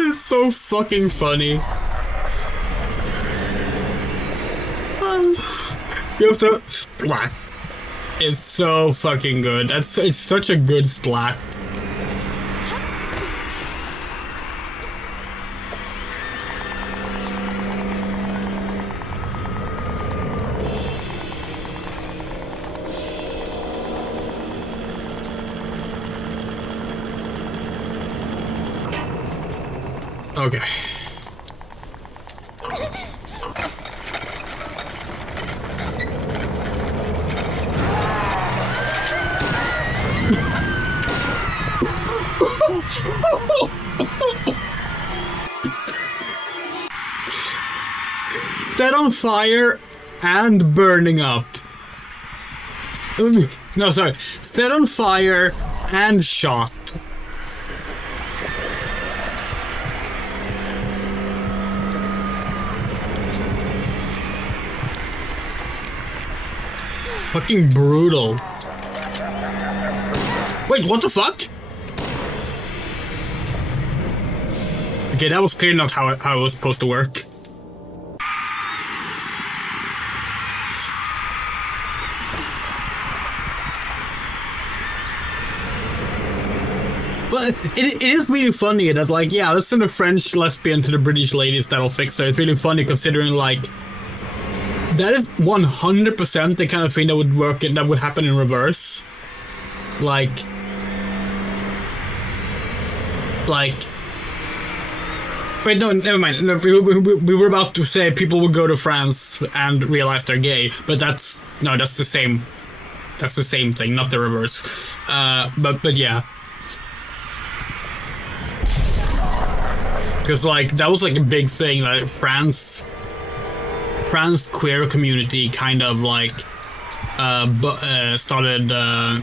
It's so fucking funny. You have to splat. It's so fucking good. It's such a good splat. Okay. Set on fire and burning up. No, sorry. Set on fire and shot. Fucking brutal. Wait, what the fuck? Okay, that was clearly not how it was supposed to work. But it is really funny that, like, yeah, let's send a French lesbian to the British ladies, that'll fix it. It's really funny considering, like, that is 100% the kind of thing that would work, that would happen in reverse. Like, wait, no, never mind. No, we were about to say people would go to France and realize they're gay, but that's the same. That's the same thing, not the reverse. But yeah. Because, like, that was, like, a big thing, like, France queer community kind of, like, started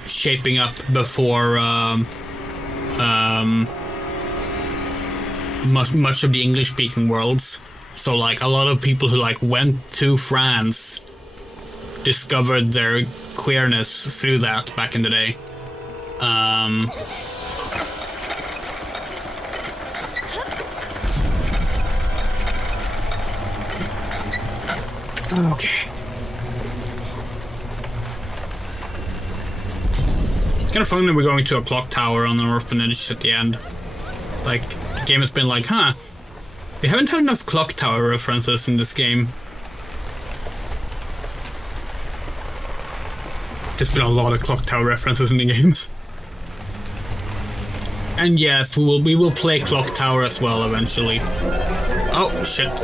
shaping up before much of the English-speaking worlds. So, like, a lot of people who, like, went to France discovered their queerness through that back in the day. Okay. It's kind of fun that we're going to a clock tower on an orphanage at the end. Like, the game has been like, huh, we haven't had enough clock tower references in this game. There's been a lot of clock tower references in the game. And yes, we will play clock tower as well eventually. Oh, shit.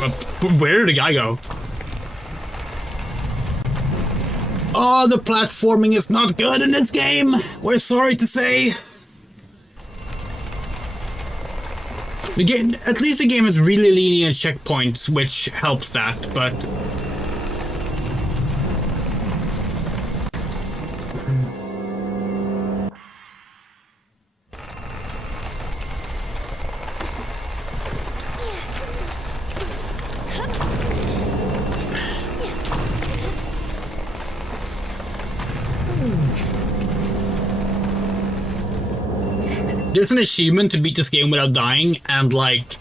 Up. Where did the guy go? Oh, the platforming is not good in this game. We're sorry to say. The game, at least the game is really lenient checkpoints, which helps that, but... There's an achievement to beat this game without dying, and like,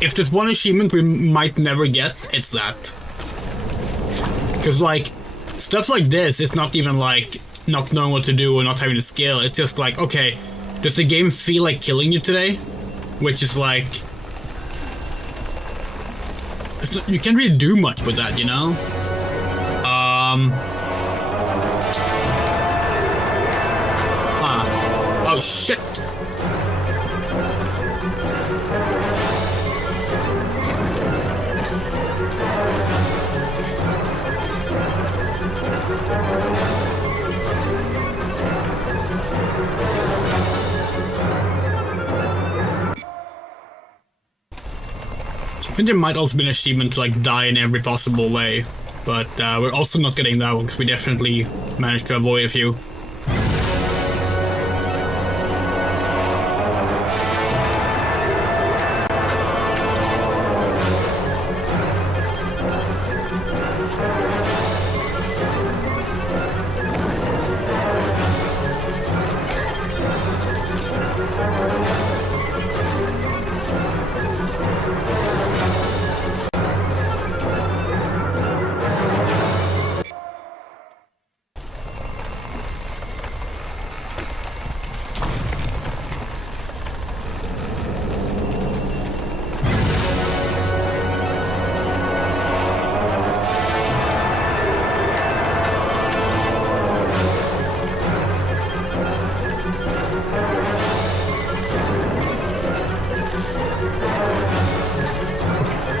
if there's one achievement we might never get, it's that. Because like, stuff like this is not even like not knowing what to do or not having the skill, it's just like, okay, does the game feel like killing you today? Which is like, it's not, you can't really do much with that, you know? Oh shit! I think there might also be an achievement to like die in every possible way, but we're also not getting that one because we definitely managed to avoid a few.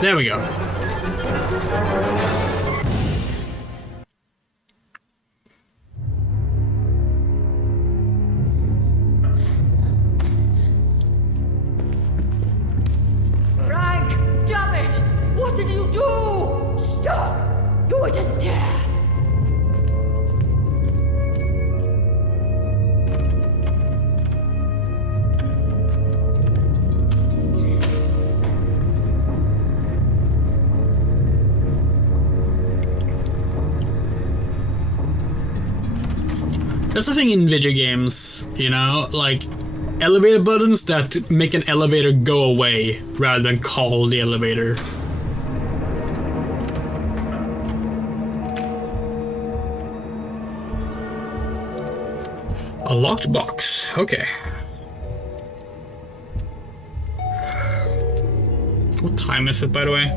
There we go. Frank, damn it! What did you do? Stop! You wouldn't dare! That's the thing in video games, you know, like elevator buttons that make an elevator go away rather than call the elevator. A locked box, okay. What time is it, by the way?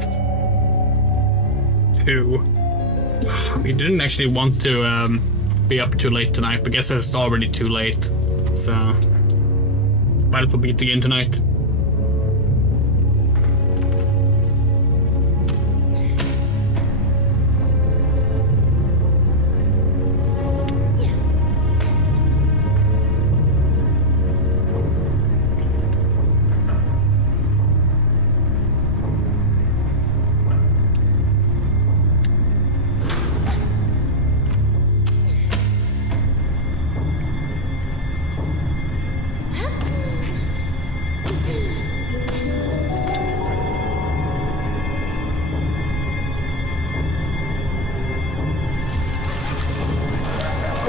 2. We didn't actually want to be up too late tonight, but I guess it's already too late. So might as well beat the game tonight.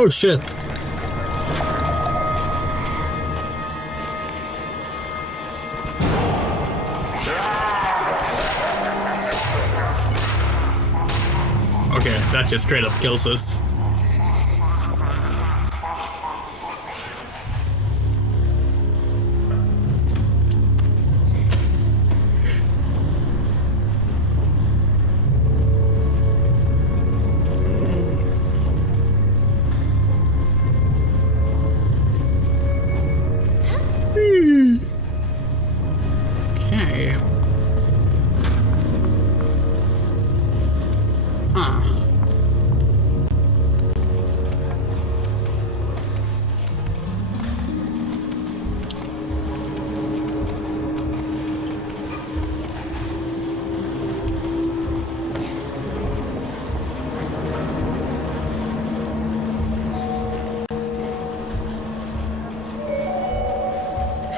Oh shit. Okay, that just straight up kills us.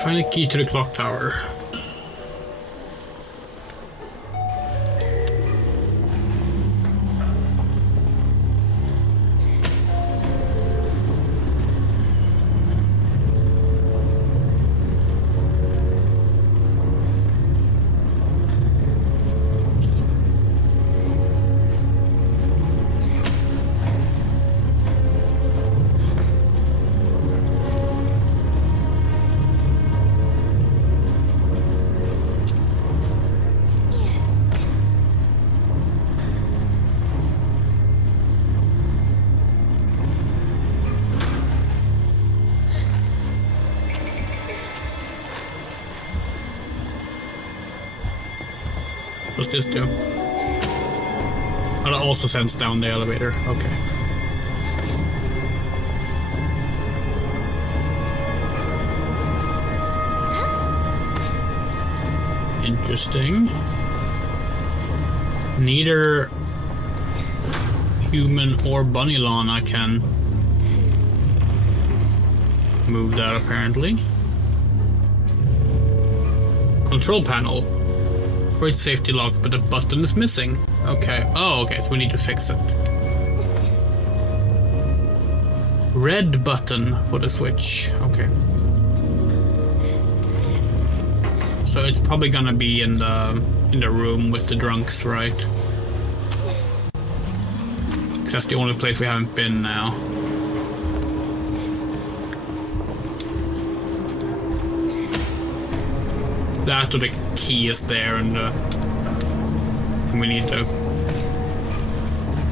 Find a key to the clock tower. What's this do? Oh, it also sends down the elevator. Okay. Interesting. Neither human or bunny lawn I can move that apparently. Control panel. Great safety lock, but the button is missing. Okay. Oh, okay, so we need to fix it. Red button for the switch. Okay. So it's probably gonna be in the room with the drunks, right? 'Cause that's the only place we haven't been now. That or the key is there and we need to...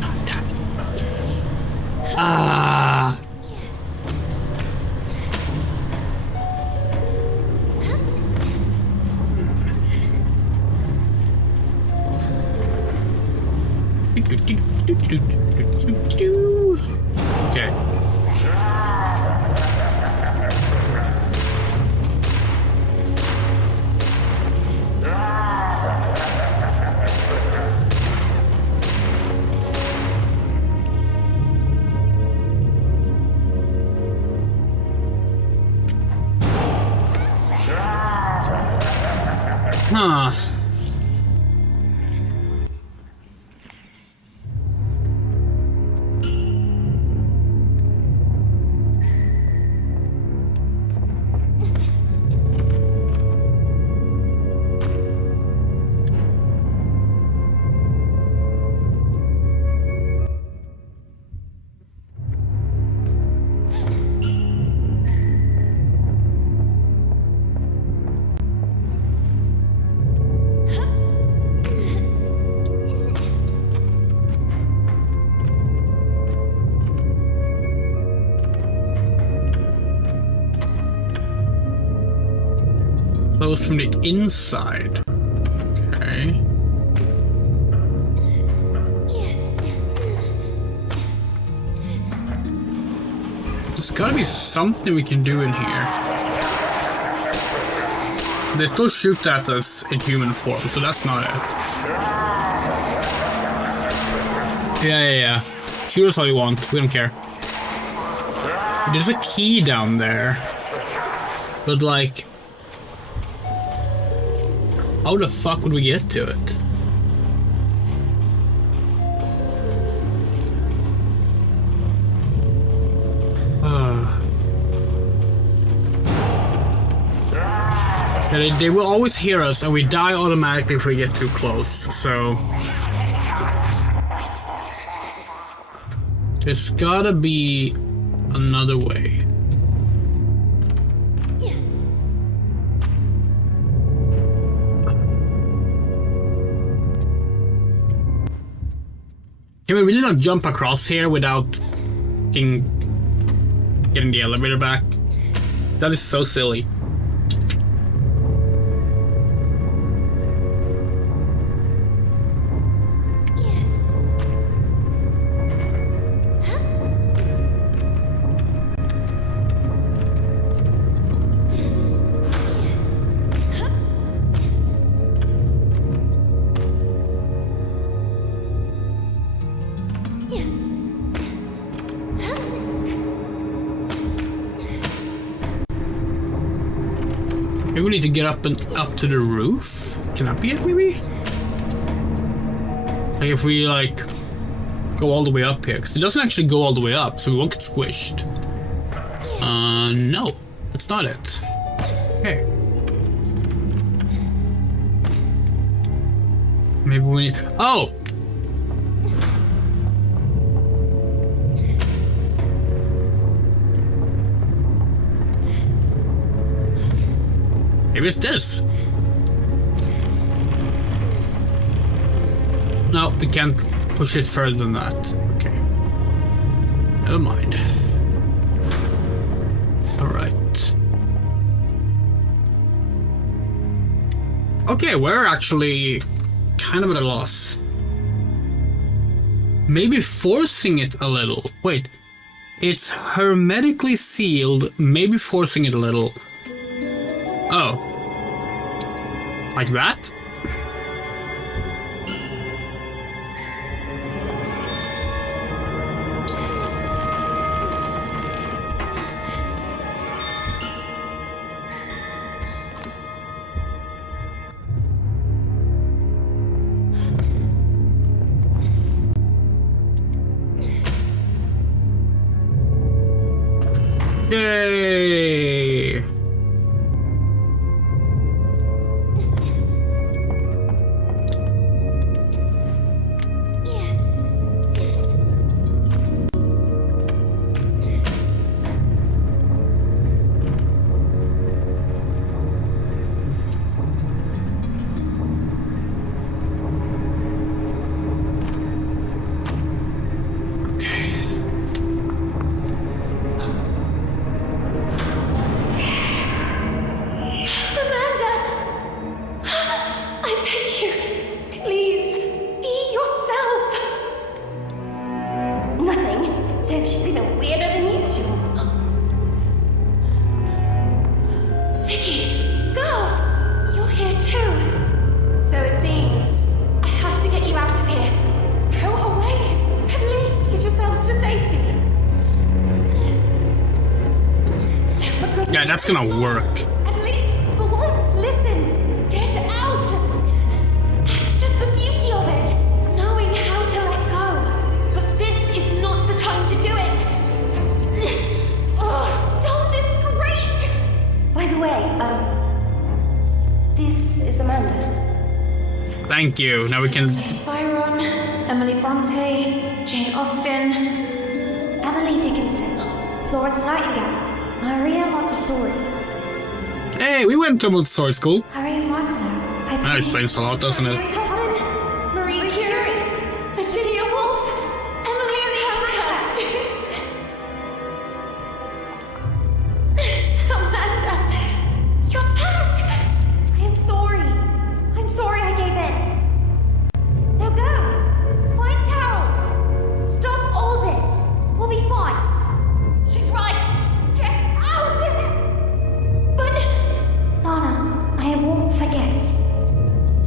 God damn it. Ah! Okay. Huh. Closed from the inside. Okay. There's gotta be something we can do in here. They still shoot at us in human form, so that's not it. Yeah. Shoot us all you want. We don't care. There's a key down there. But like... how the fuck would we get to it? Yeah, they will always hear us and we die automatically if we get too close, so... there's gotta be another way. Can we really not jump across here without getting the elevator back? That is so silly. Maybe we need to get up and up to the roof. Can that be it, maybe? Like if we like go all the way up here, because it doesn't actually go all the way up, so we won't get squished. No, that's not it. Okay. Maybe we need. Oh. Maybe it's this. No, we can't push it further than that. Okay. Never mind. Alright. Okay, we're actually kind of at a loss. Maybe forcing it a little. Wait. It's hermetically sealed. Maybe forcing it a little. Oh. Like that? Yay! Yeah, that's gonna work. At least for once, listen. Get out. That's just the beauty of it. Knowing how to let go. But this is not the time to do it. Oh, Tom is great. By the way, this is Amanda's. Thank you. Now we can. Byron, Emily Bronte, Jane Austen, Emily Dickinson, Florence Nightingale, Maria Montessori. Hey, we went to Montessori school. Harriet Martineau. That explains a lot, doesn't it? Marie Curie. Virginia Woolf. Emily Pankhurst. Amanda, you're back. I am sorry. I'm sorry I gave in. Now go. Find Carole. Stop all this. We'll be fine. She's right. Get out! But... Lana, I won't forget.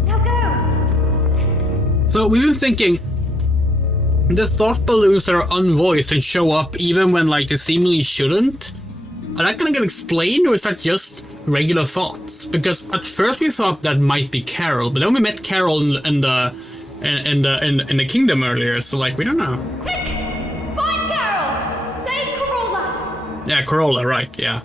Now go! So we were thinking, the thought balloons that are unvoiced and show up even when like they seemingly shouldn't, are that gonna get explained, or is that just regular thoughts? Because at first we thought that might be Carole, but then we met Carole in the kingdom earlier, so like we don't know. Quick! Find Carole! Save Carola! Yeah, Carole, right? Yeah.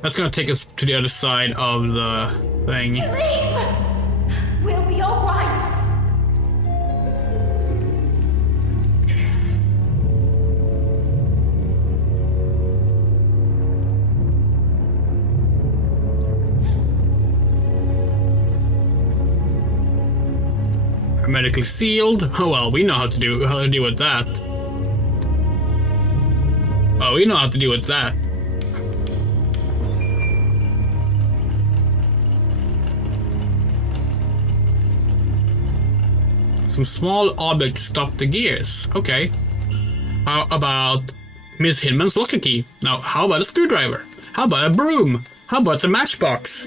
That's gonna take us to the other side of the thing. Leave! We'll be alright! Hermetically sealed. Oh well, we know how to deal with that. Oh, we know how to deal with that. Some small object to stop the gears. Okay. How about Miss Hinman's locker key? Now, how about a screwdriver? How about a broom? How about the matchbox?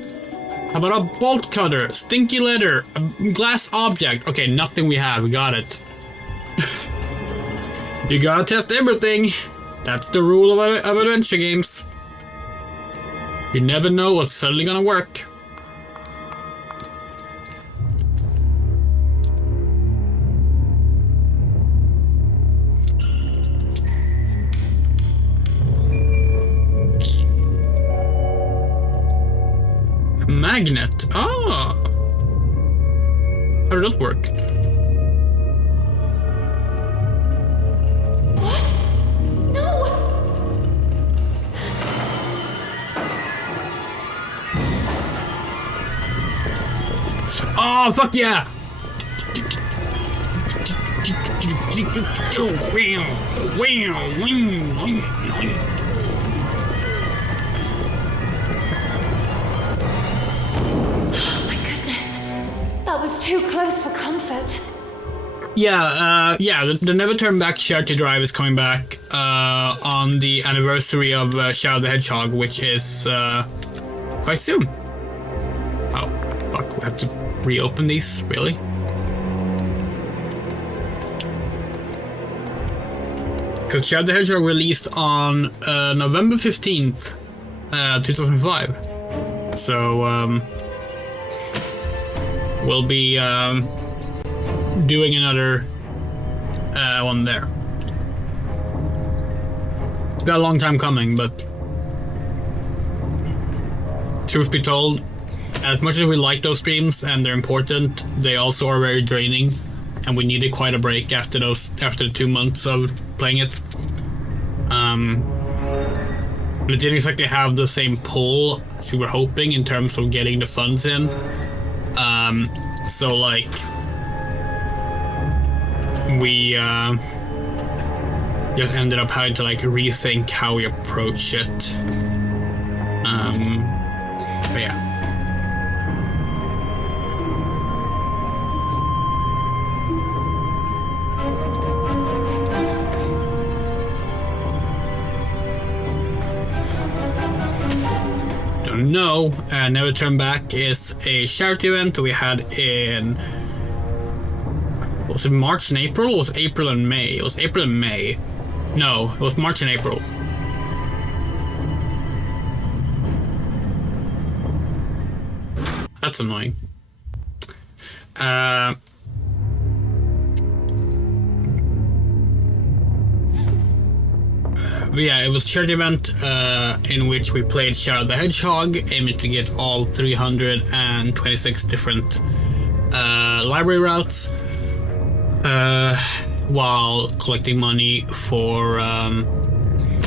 How about a bolt cutter? Stinky letter? A glass object? Okay, nothing we have. We got it. You gotta test everything. That's the rule of adventure games. You never know what's suddenly gonna work. Magnet. Ah. How does that work? Oh, fuck yeah! Oh my goodness. That was too close for comfort. Yeah, the Never Turn Back Charity Drive is coming back on the anniversary of Shadow the Hedgehog, which is quite soon. Oh, fuck, we have to reopen these, really? Because Shadow the Hedgehog released on November 15th, 2005. So, we'll be doing another one there. It's been a long time coming, but truth be told, as much as we like those streams and they're important, they also are very draining, and we needed quite a break after the 2 months of playing it. It didn't exactly have the same pull as we were hoping in terms of getting the funds in. So like we just ended up having to like rethink how we approach it. But yeah. Don't know. Never Turn Back is a charity event we had in... Was it March and April? Or was it April and May? It was April and May. No, it was March and April. That's annoying. But yeah, it was a charity event in which we played Shadow the Hedgehog, aiming to get all 326 different library routes, while collecting money for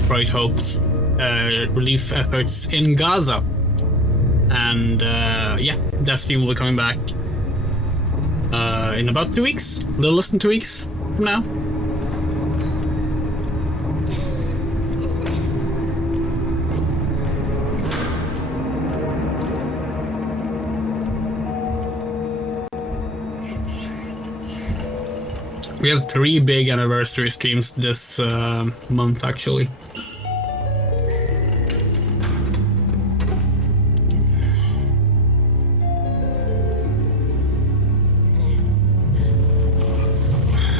Bright Hope's relief efforts in Gaza. And yeah, that stream will be coming back in about 2 weeks, a little less than 2 weeks from now. We have 3 big anniversary streams this month, actually.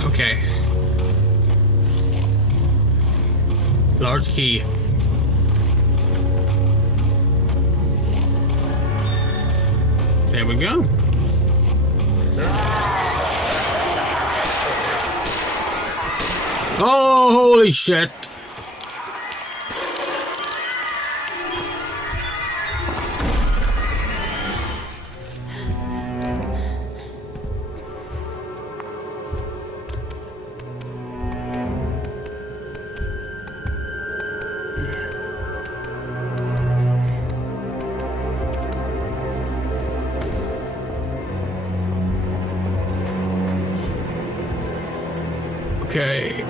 Okay. Large key. There we go. Oh, holy shit. Okay.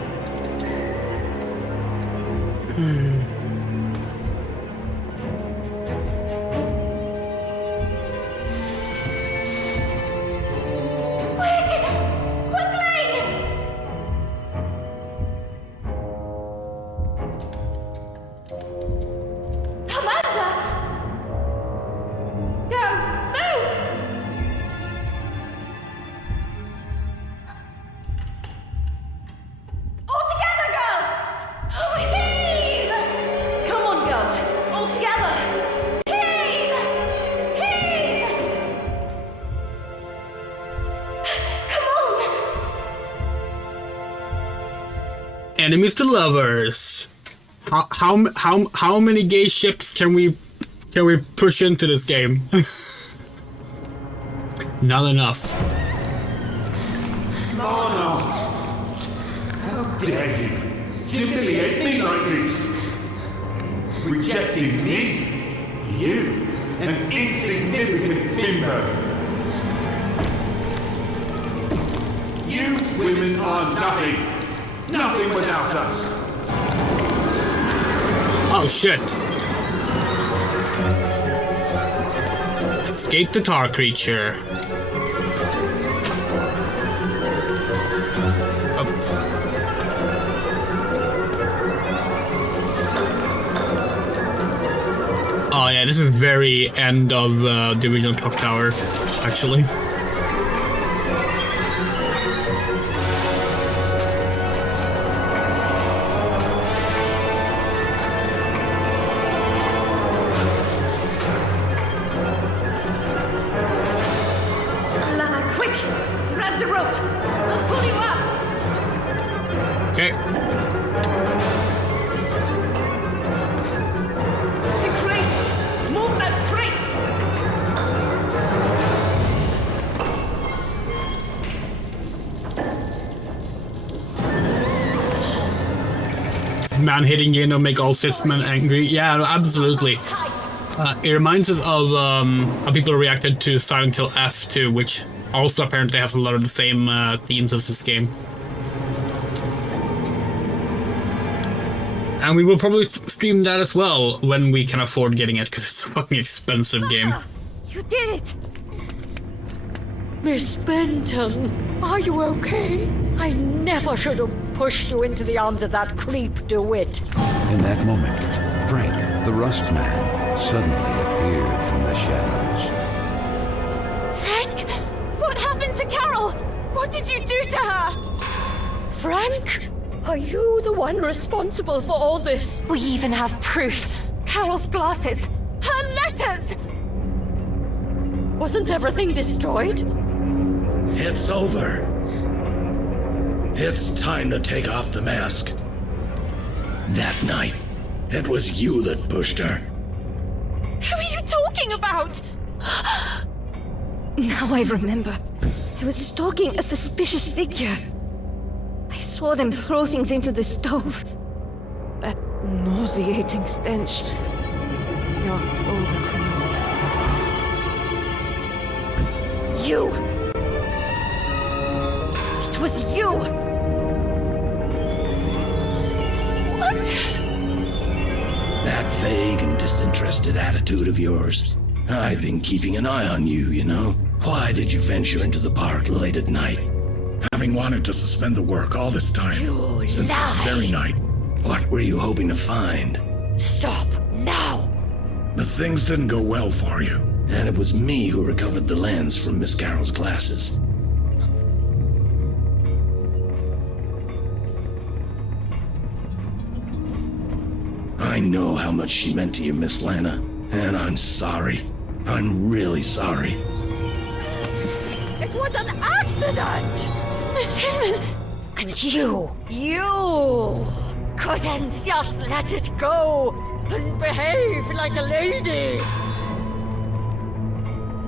All together, girls! Over here! enemies to lovers. How many gay ships can we push into this game? Not enough. Lana! How dare you humiliate me like this? Rejecting me? You, an insignificant bimbo. You women are nothing. Nothing without us. Oh shit. Escape the tar creature. Oh yeah, this is very end of the original Clock Tower, actually. Lana, quick! Grab the rope! I'll pull you up! Okay. The crate! Move that crate! Man hitting in or make all cismen angry. Yeah, no, absolutely. It reminds us of how people reacted to Silent Hill F2, which also apparently has a lot of the same themes as this game. And we will probably stream that as well when we can afford getting it, because it's a fucking expensive game. You did it! Miss Benton, are you okay? I never should have pushed you into the arms of that creep DeWitt. In that moment, Frank, the Rust Man, suddenly appeared from the shadows. Frank! What happened to Carole? What did you do to her? Frank? Are you the one responsible for all this? We even have proof. Carole's glasses. Her letters! Wasn't everything destroyed? It's over. It's time to take off the mask. That night, it was you that pushed her. Who are you talking about? Now I remember. I was stalking a suspicious figure. I saw them throw things into the stove. That nauseating stench. Your older criminal. You! It was you! What? That vague and disinterested attitude of yours. I've been keeping an eye on you, you know. Why did you venture into the park late at night? Having wanted to suspend the work all this time. You since lie. that very night. What were you hoping to find? Stop, now! The things didn't go well for you. And it was me who recovered the lens from Miss Carroll's glasses. I know how much she meant to you, Miss Lana. And I'm sorry. I'm really sorry. It was an accident! Miss Hinman! And you couldn't just let it go and behave like a lady.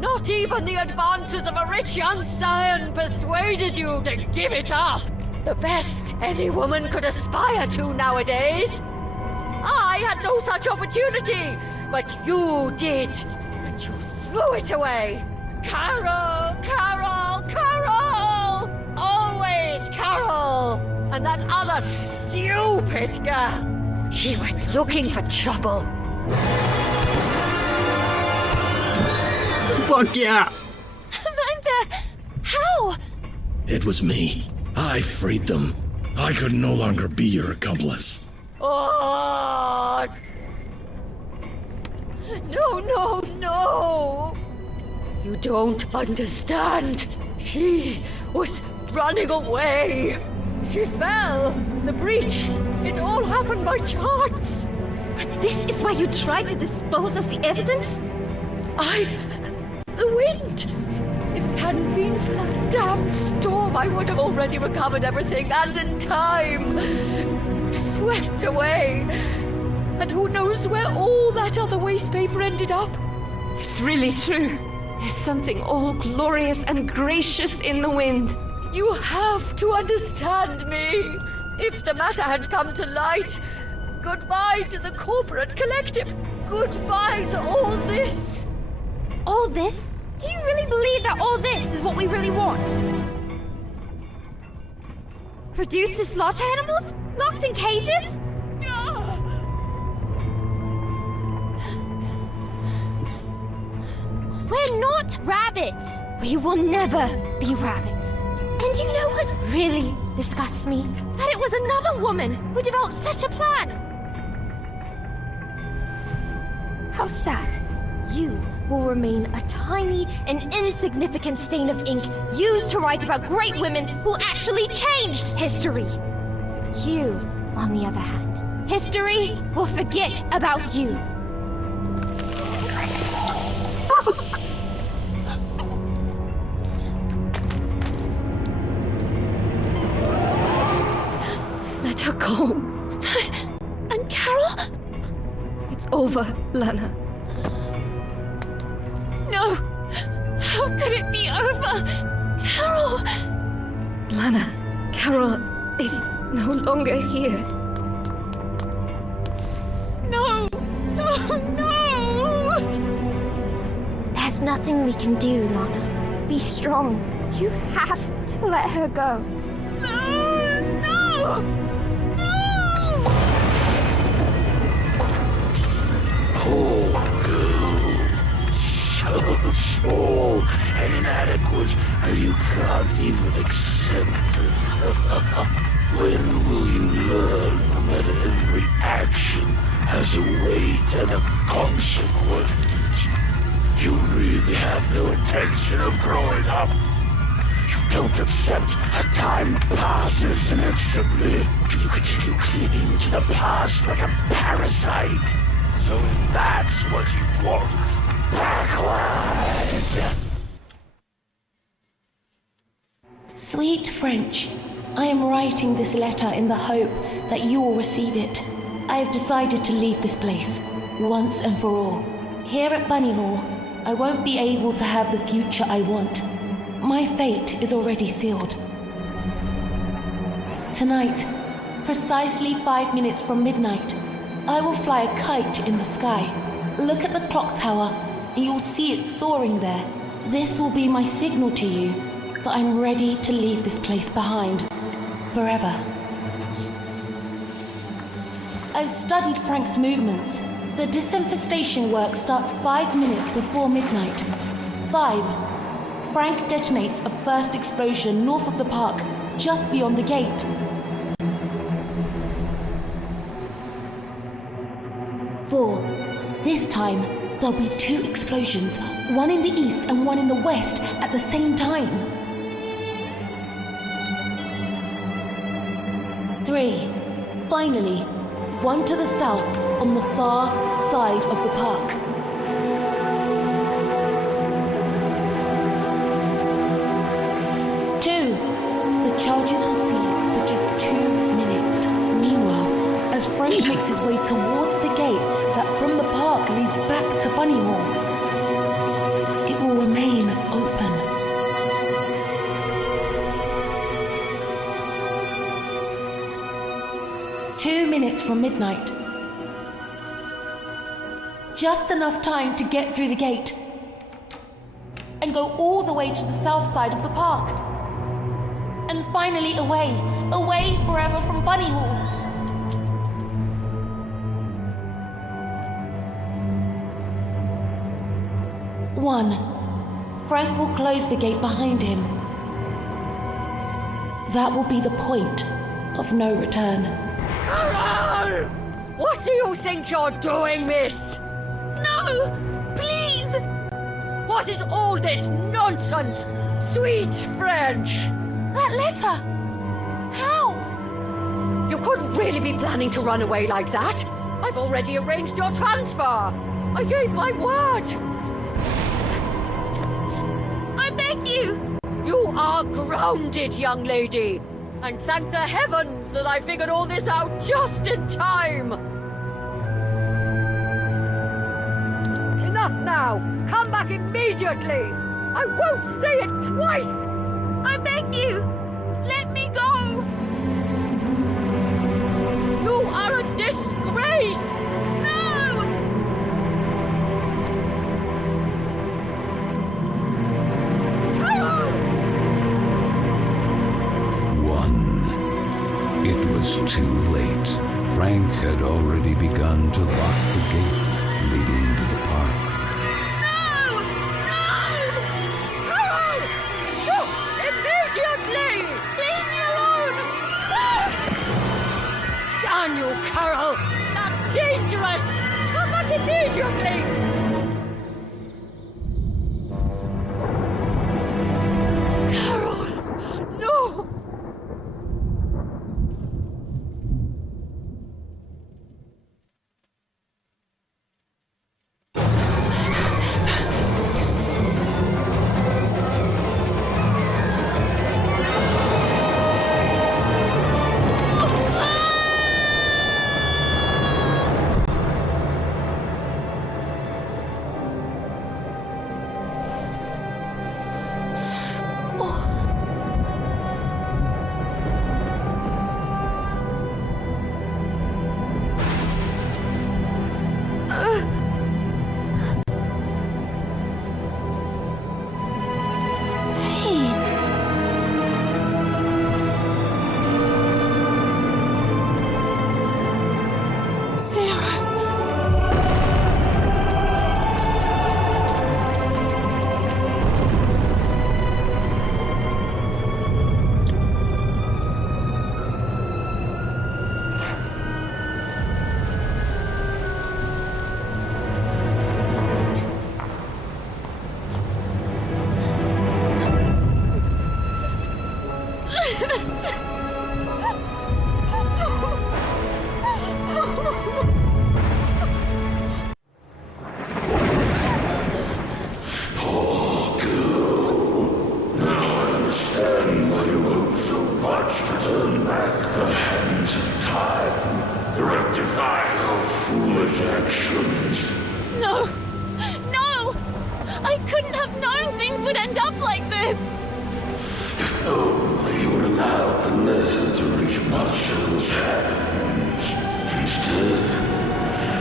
Not even the advances of a rich young scion persuaded you to give it up. The best any woman could aspire to nowadays. I had no such opportunity, but you did, and you threw it away. Carole, Carole, Carole! Always Carole! And that other stupid girl, she went looking for trouble. Fuck yeah! Amanda! How? It was me. I freed them. I could no longer be your accomplice. Oh! No! You don't understand. She was running away. She fell. The breach. It all happened by chance. This is why you tried to dispose of the evidence? The wind. If it hadn't been for that damned storm, I would have already recovered everything, and in time. Swept away. And who knows where all that other waste paper ended up? It's really true. There's something all glorious and gracious in the wind. You have to understand me. If the matter had come to light, goodbye to the corporate collective. Goodbye to all this. All this? Do you really believe that all this is what we really want? Reduced to slaughter animals? Locked in cages? We're not rabbits! We will never be rabbits. And you know what really disgusts me? That it was another woman who developed such a plan! How sad. You will remain a tiny and insignificant stain of ink used to write about great women who actually changed history. You, on the other hand, history will forget about you. Let her go. And Carole? It's over, Lana. No! How could it be over? Carole! Lana, Carole is no longer here. No! No! No! There's nothing we can do, Lana. Be strong. You have to let her go. No! No! Poor girl. So small and inadequate that you can't even accept it. When will you learn that every action has a weight and a consequence? You really have no intention of growing up. You don't accept that time passes inexorably. You continue clinging to the past like a parasite. So if that's what you want, backward! Sweet French, I am writing this letter in the hope that you will receive it. I have decided to leave this place, once and for all. Here at Bunny Hall, I won't be able to have the future I want. My fate is already sealed. Tonight, precisely 5 minutes from midnight, I will fly a kite in the sky. Look at the clock tower, and you'll see it soaring there. This will be my signal to you that I'm ready to leave this place behind, forever. I've studied Frank's movements. The disinfestation work starts 5 minutes before midnight. 5. Frank detonates a first explosion north of the park, just beyond the gate. 4. This time, there'll be 2 explosions, one in the east and one in the west at the same time. 3. Finally, one to the south on the far side of the park. 2. The charges will cease for just 2 minutes. Meanwhile, as Frank makes his way towards the gate that from the park leads back to Bunny Hall, it will remain open. Two minutes from midnight. Just enough time to get through the gate and go all the way to the south side of the park. And finally away forever from Bunny Hall. 1. Frank will close the gate behind him. That will be the point of no return. Carole! What do you think you're doing, miss? No! Please! What is all this nonsense? Sweet French! That letter! How? You couldn't really be planning to run away like that. I've already arranged your transfer. I gave my word. I beg you! You are grounded, young lady! And thank the heavens that I figured all this out just in time! Enough now! Come back immediately! I won't say it twice! I beg you! Let me go! You are a disgrace! No! Carole! It was too late. Frank had already begun to lock the gate leading to the park. No! No! Carole! Stop! Immediately! Leave me alone! Damn you, Carole! That's dangerous! Come back immediately! Carole! No! No! No! I couldn't have known things would end up like this! If only you were allowed the letter to reach Marshall's hands. Instead,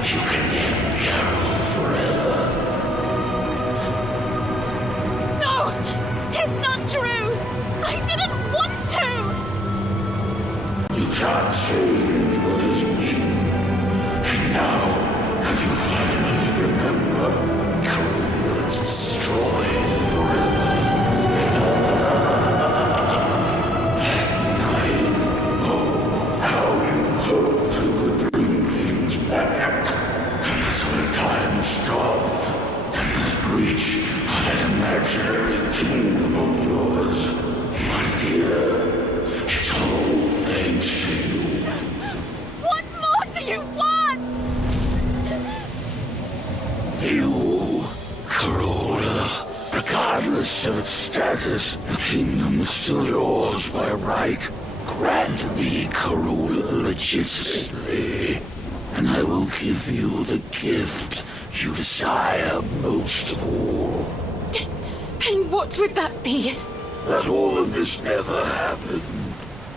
you condemned Carole forever. No! It's not true! I didn't want to! You can't change what has been. And now, have you finally remembered? Carole was destroyed forever. Stopped, and this breach of that imaginary kingdom of yours. My dear, it's all thanks to you. What more do you want? You, Carole, regardless of its status, the kingdom is still yours by right. Grant me Carole legitimately, and I will give you the gift you desire most of all. And what would that be? That all of this never happened.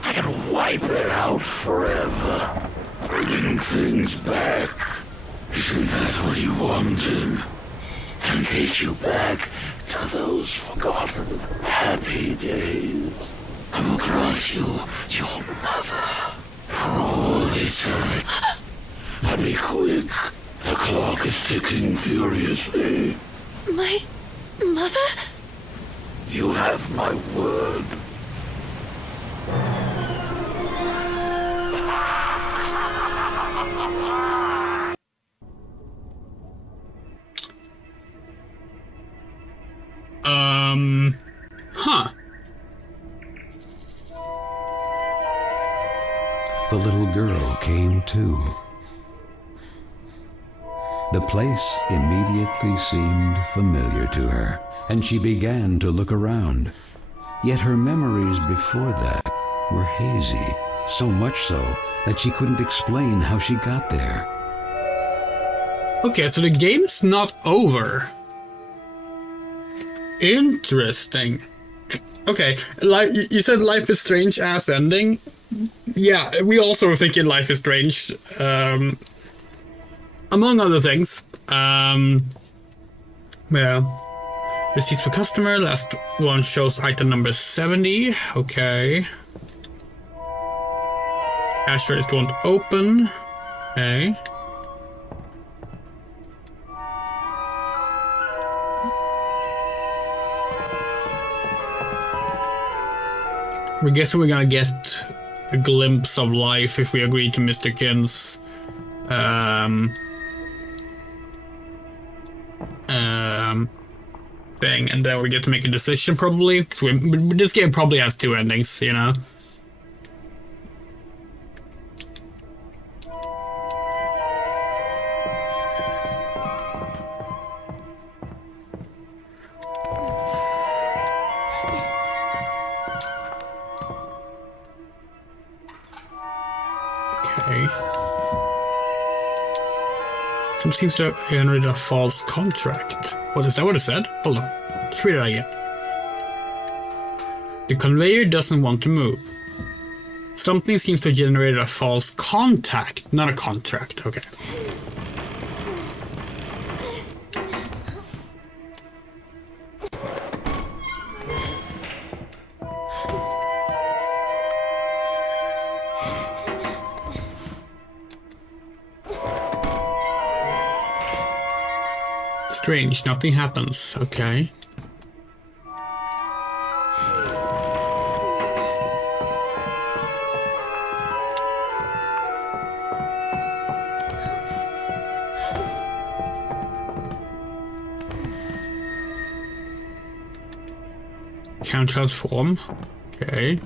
I can wipe it out forever. Bringing things back. Isn't that what you wanted? And take you back to those forgotten happy days. I will grant you your mother for all eternity. And be quick. The clock is ticking furiously. My mother? You have my word. Huh. The little girl came too. The place immediately seemed familiar to her, and she began to look around. Yet her memories before that were hazy, so much so that she couldn't explain how she got there. Okay, so the game's not over. Interesting. Okay, like you said, Life is Strange ass ending. Yeah, we also were thinking Life is Strange. Among other things. Yeah. Receipts for customer. Last one shows item number 70. Okay. Cash register won't open. Okay. We guess we're gonna get a glimpse of life if we agree to Mr. Kin's thing, and then we get to make a decision probably. This game probably has two endings, you know. Okay. Some seems to have generated a false contract. What is that what it said? Hold on. Let's read it again. The conveyor doesn't want to move. Something seems to have generated a false contact, not a contract. Okay. Strange, nothing happens. Okay. Can't transform. Okay.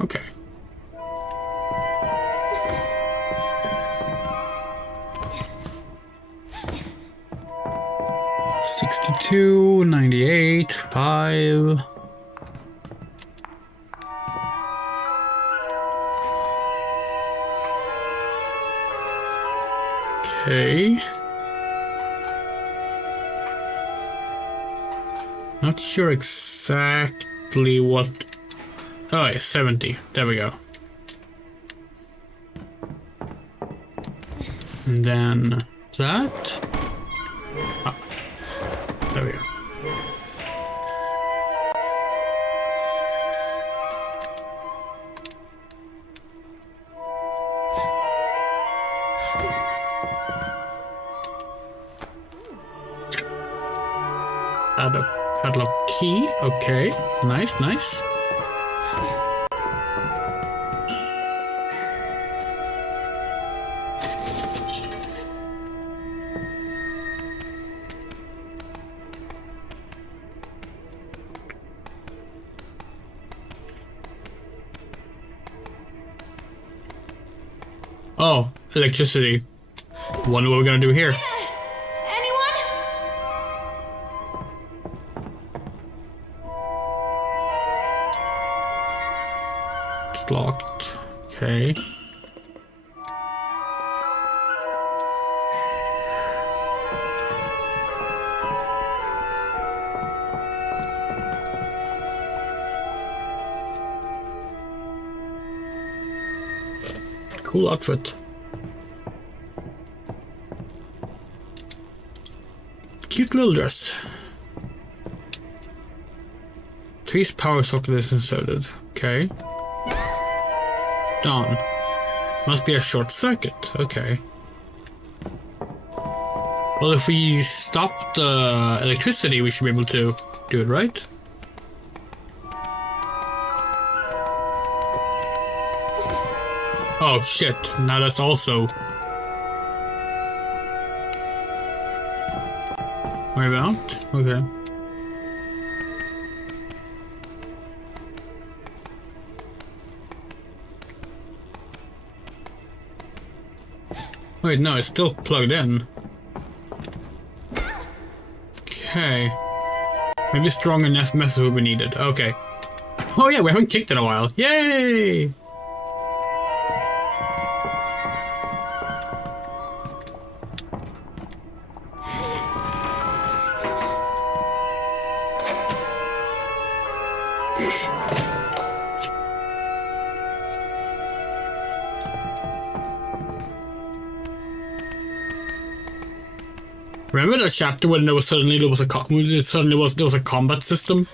Okay. $62, $98, $5. Okay. Not sure exactly what. Oh, yeah, 70. There we go. And then that. Ah, there we go. Add a padlock key. Okay, nice, nice. Oh, electricity. Wonder what we're gonna do here. It's locked. Okay. Cool outfit. Cute little dress. Tree's power socket is inserted. Okay. Dawn. Must be a short circuit. Okay. Well, if we stop the electricity, we should be able to do it, right? Oh shit, now that's also... Where about? Okay. Wait, no, it's still plugged in. Okay. Maybe stronger method will be needed. Okay. Oh yeah, we haven't kicked in a while. Yay! Remember that chapter when there was a combat system?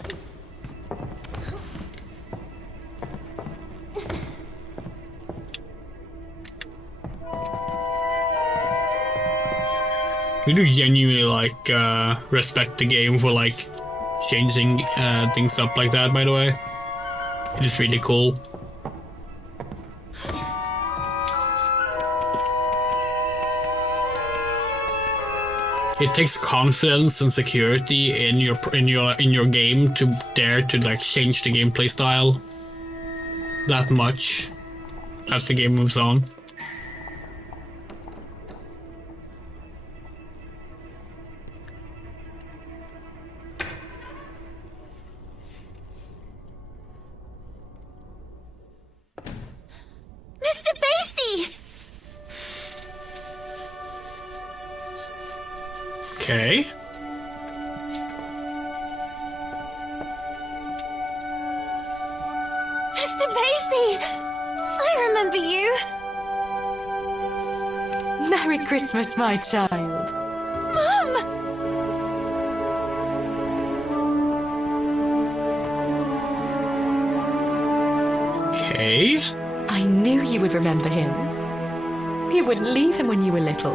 We do genuinely respect the game for changing things up like that, by the way. It is really cool. It takes confidence and security in your game to dare to change the gameplay style that much as the game moves on. Mr. Basie! Okay. Mr. Basie! I remember you. Merry Christmas, my child. Mum! Okay. I knew you would remember him. You wouldn't leave him when you were little.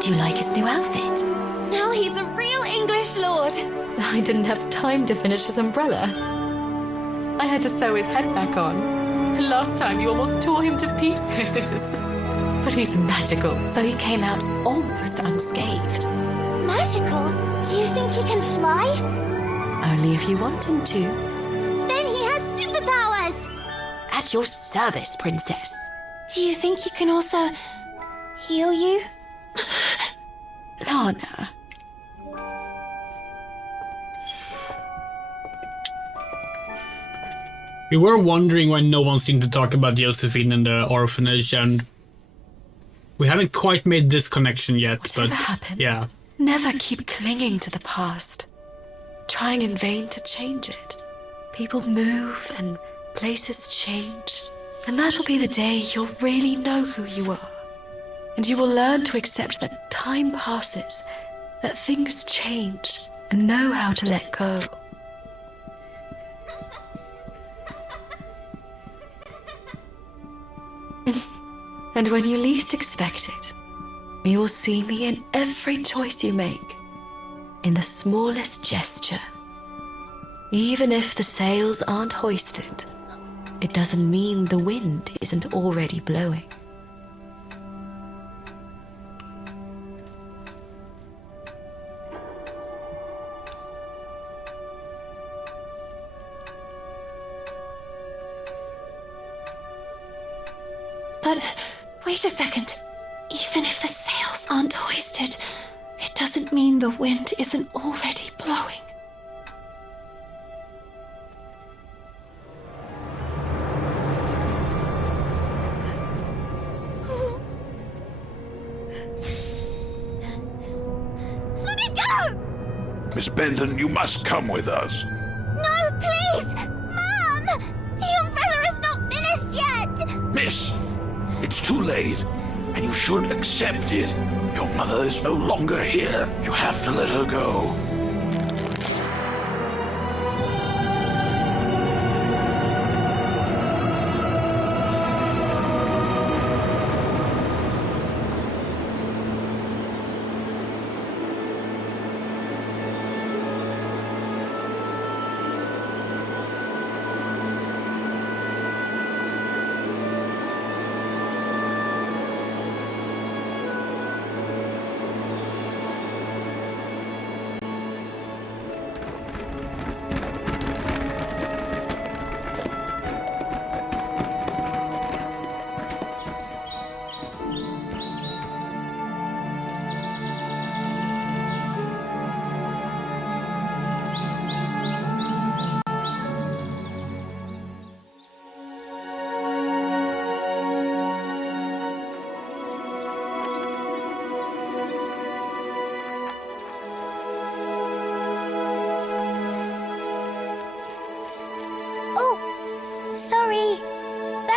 Do you like his new outfit? Now he's a real English lord. I didn't have time to finish his umbrella. I had to sew his head back on. Last time you almost tore him to pieces. But he's magical, so he came out almost unscathed. Magical? Do you think he can fly? Only if you want him to. Then he has superpowers! At your service, princess. Do you think he can also heal you? Lana. We were wondering why no one seemed to talk about Josephine in the orphanage, and we haven't quite made this connection yet. Whatever but happens, yeah. never keep clinging to the past, trying in vain to change it. People move and places change, and that will be the day you'll really know who you are. And you will learn to accept that time passes, that things change, and know how to let go. And when you least expect it, you will see me in every choice you make, in the smallest gesture. Even if the sails aren't hoisted, it doesn't mean the wind isn't already blowing. But wait a second. Even if the sails aren't hoisted, it doesn't mean the wind isn't already blowing. Let me go! Miss Benton, you must come with us. No, please! Mom! The umbrella is not finished yet! Miss, it's too late, and you should accept it. Your mother is no longer here. You have to let her go.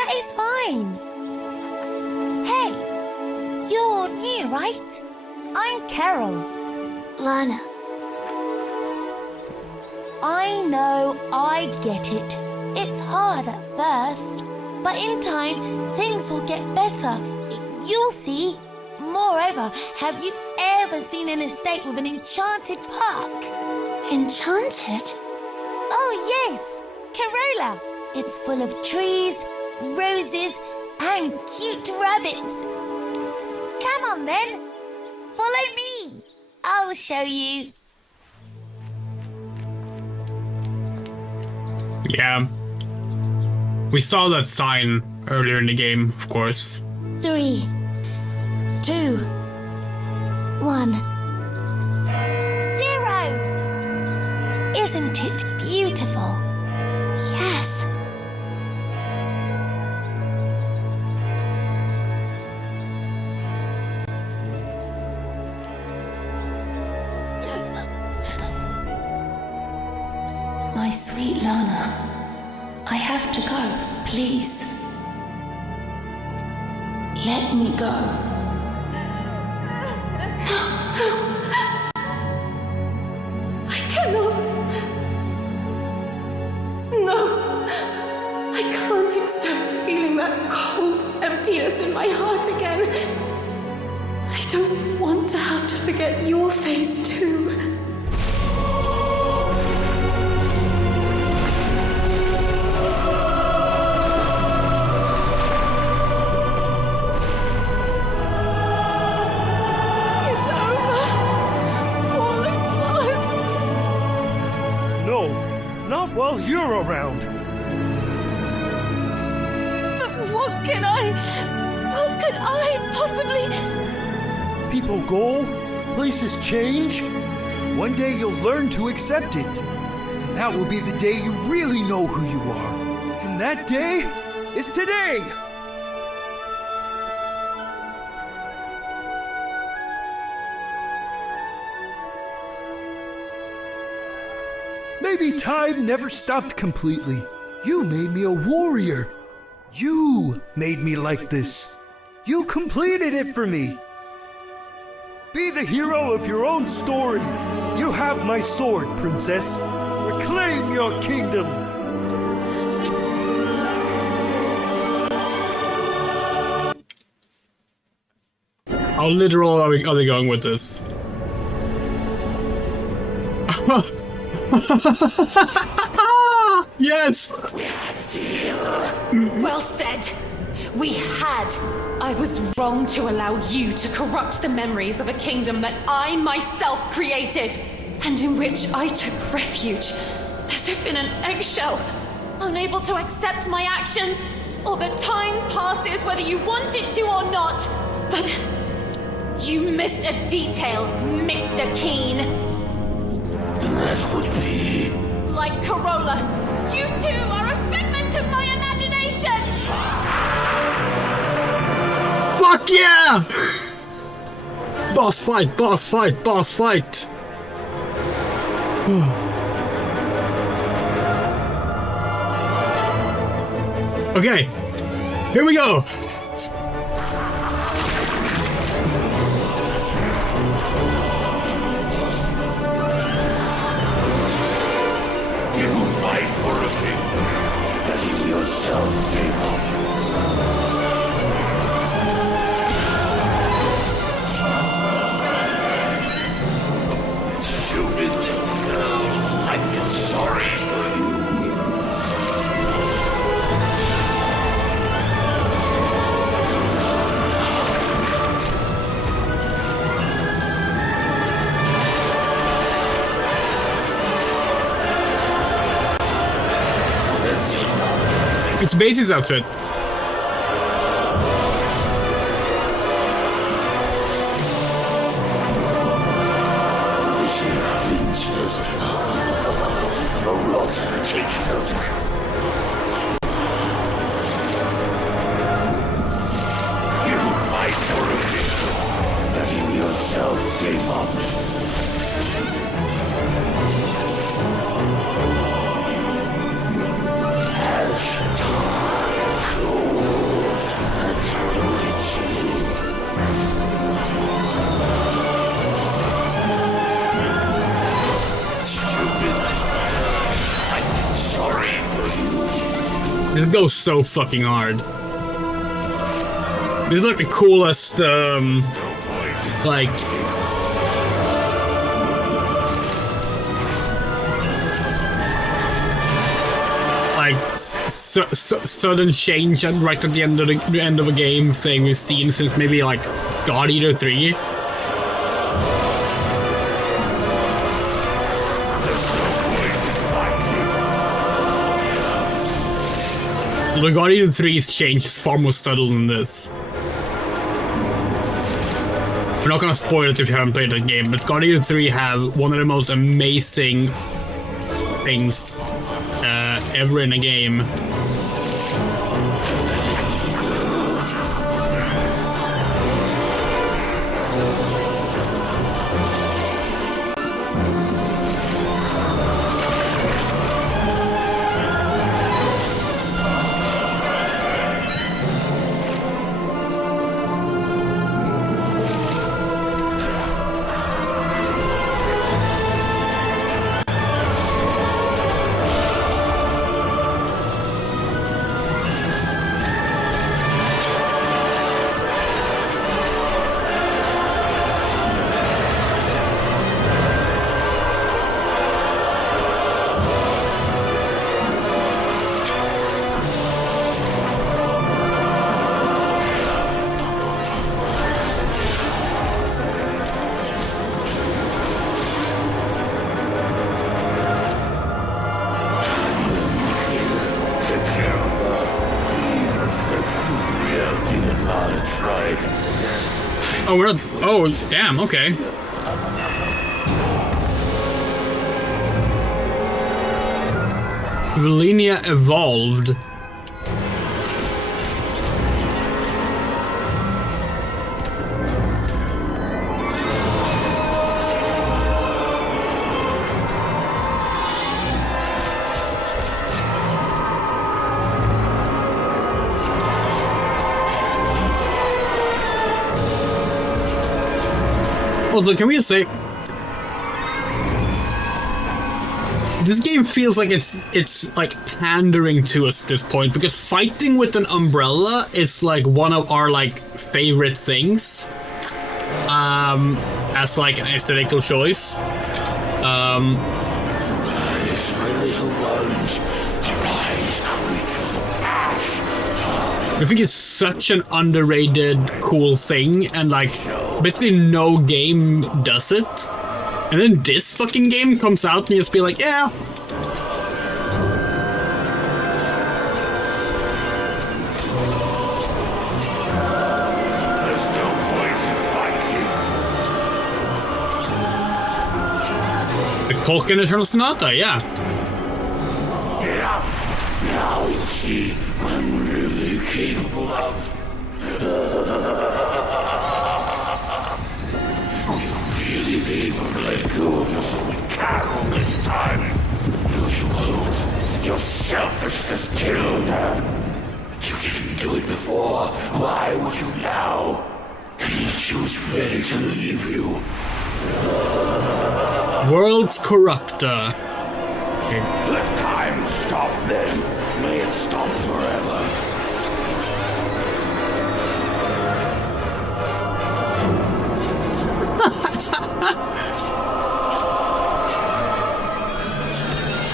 That is fine. Hey, you're new, right? I'm Carole. Lana. I know, I get it. It's hard at first, but in time, things will get better. You'll see. Moreover, have you ever seen an estate with an enchanted park? Enchanted? Oh, yes! Carole. It's full of trees, roses, and cute rabbits. Come on, then. Follow me. I'll show you. Yeah. We saw that sign earlier in the game, of course. 3, 2, 1. 0! Isn't it beautiful? Yes. My sweet Lana, I have to go, please. Let me go. I cannot. No. I can't accept feeling that cold emptiness in my heart again. I don't want to have to forget your face too. While you're around. But what could I possibly... People go, places change. One day you'll learn to accept it. And that will be the day you really know who you are. And that day is today. Maybe time never stopped completely. You made me a warrior. You made me like this. You completed it for me. Be the hero of your own story. You have my sword, princess. Reclaim your kingdom. How literal are they going with this? Yes! Well said. We had. I was wrong to allow you to corrupt the memories of a kingdom that I myself created, and in which I took refuge, as if in an eggshell, unable to accept my actions, or the time passes whether you wanted to or not. But you missed a detail, Mr. Keen. That would be... Like Carole, you too are a figment of my imagination! Fuck yeah! Boss fight, boss fight, boss fight! Okay, here we go! Stupid little girl, I feel sorry for you. It's Basie's outfit. Cool. This goes so fucking hard. This is like the coolest, like... sudden change and right at the end of a game thing we've seen since maybe like God Eater 3. The God Eater 3's change is far more subtle than this. We're not gonna spoil it if you haven't played that game, but God Eater 3 have one of the most amazing things ever in a game. Oh, we're not. Oh, damn, okay. Valenia evolved. Also, can we just say this game feels like it's like pandering to us at this point, because fighting with an umbrella is like one of our like favorite things as like an aesthetical choice. Arise, my little ones. Arise, creatures of ash. I think it's such an underrated cool thing, and like basically no game does it. And then this fucking game comes out and you just be like, yeah. There's no point in fighting. The Tolkien Eternal Sonata, yeah. Enough. Now you'll see what I'm really capable of. Really be able to let go of your sweet Carole this time? No, you won't. Your selfishness killed her. You didn't do it before. Why would you now? And yet she was ready to leave you. World's Corruptor. Okay. Let time stop then. May it stop forever.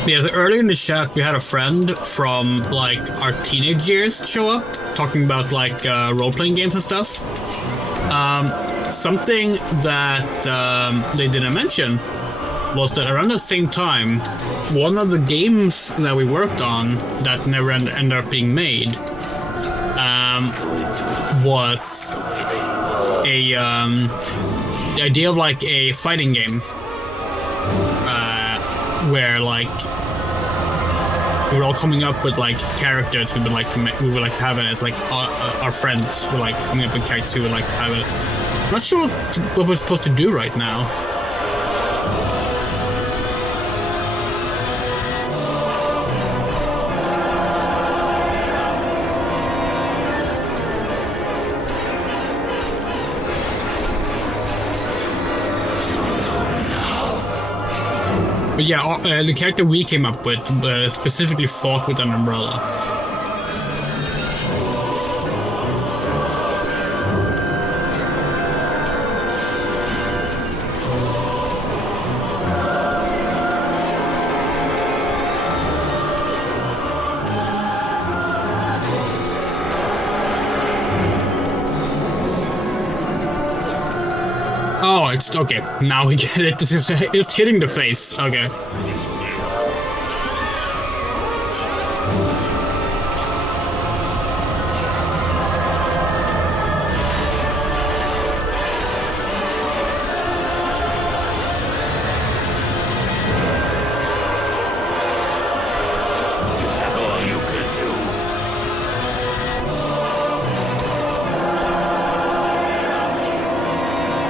Yeah, so earlier in the chat we had a friend from like our teenage years show up talking about like role-playing games and stuff. Something that they didn't mention was that around the same time, one of the games that we worked on that never ended up being made was the idea of like a fighting game where like we were all coming up with like characters we would like to have in it. Like our friends were like coming up with characters we would like to have in it. I'm not sure what we're supposed to do right now. But yeah, the character we came up with specifically fought with an umbrella. it's okay. Now we get it. It's hitting the face. Okay.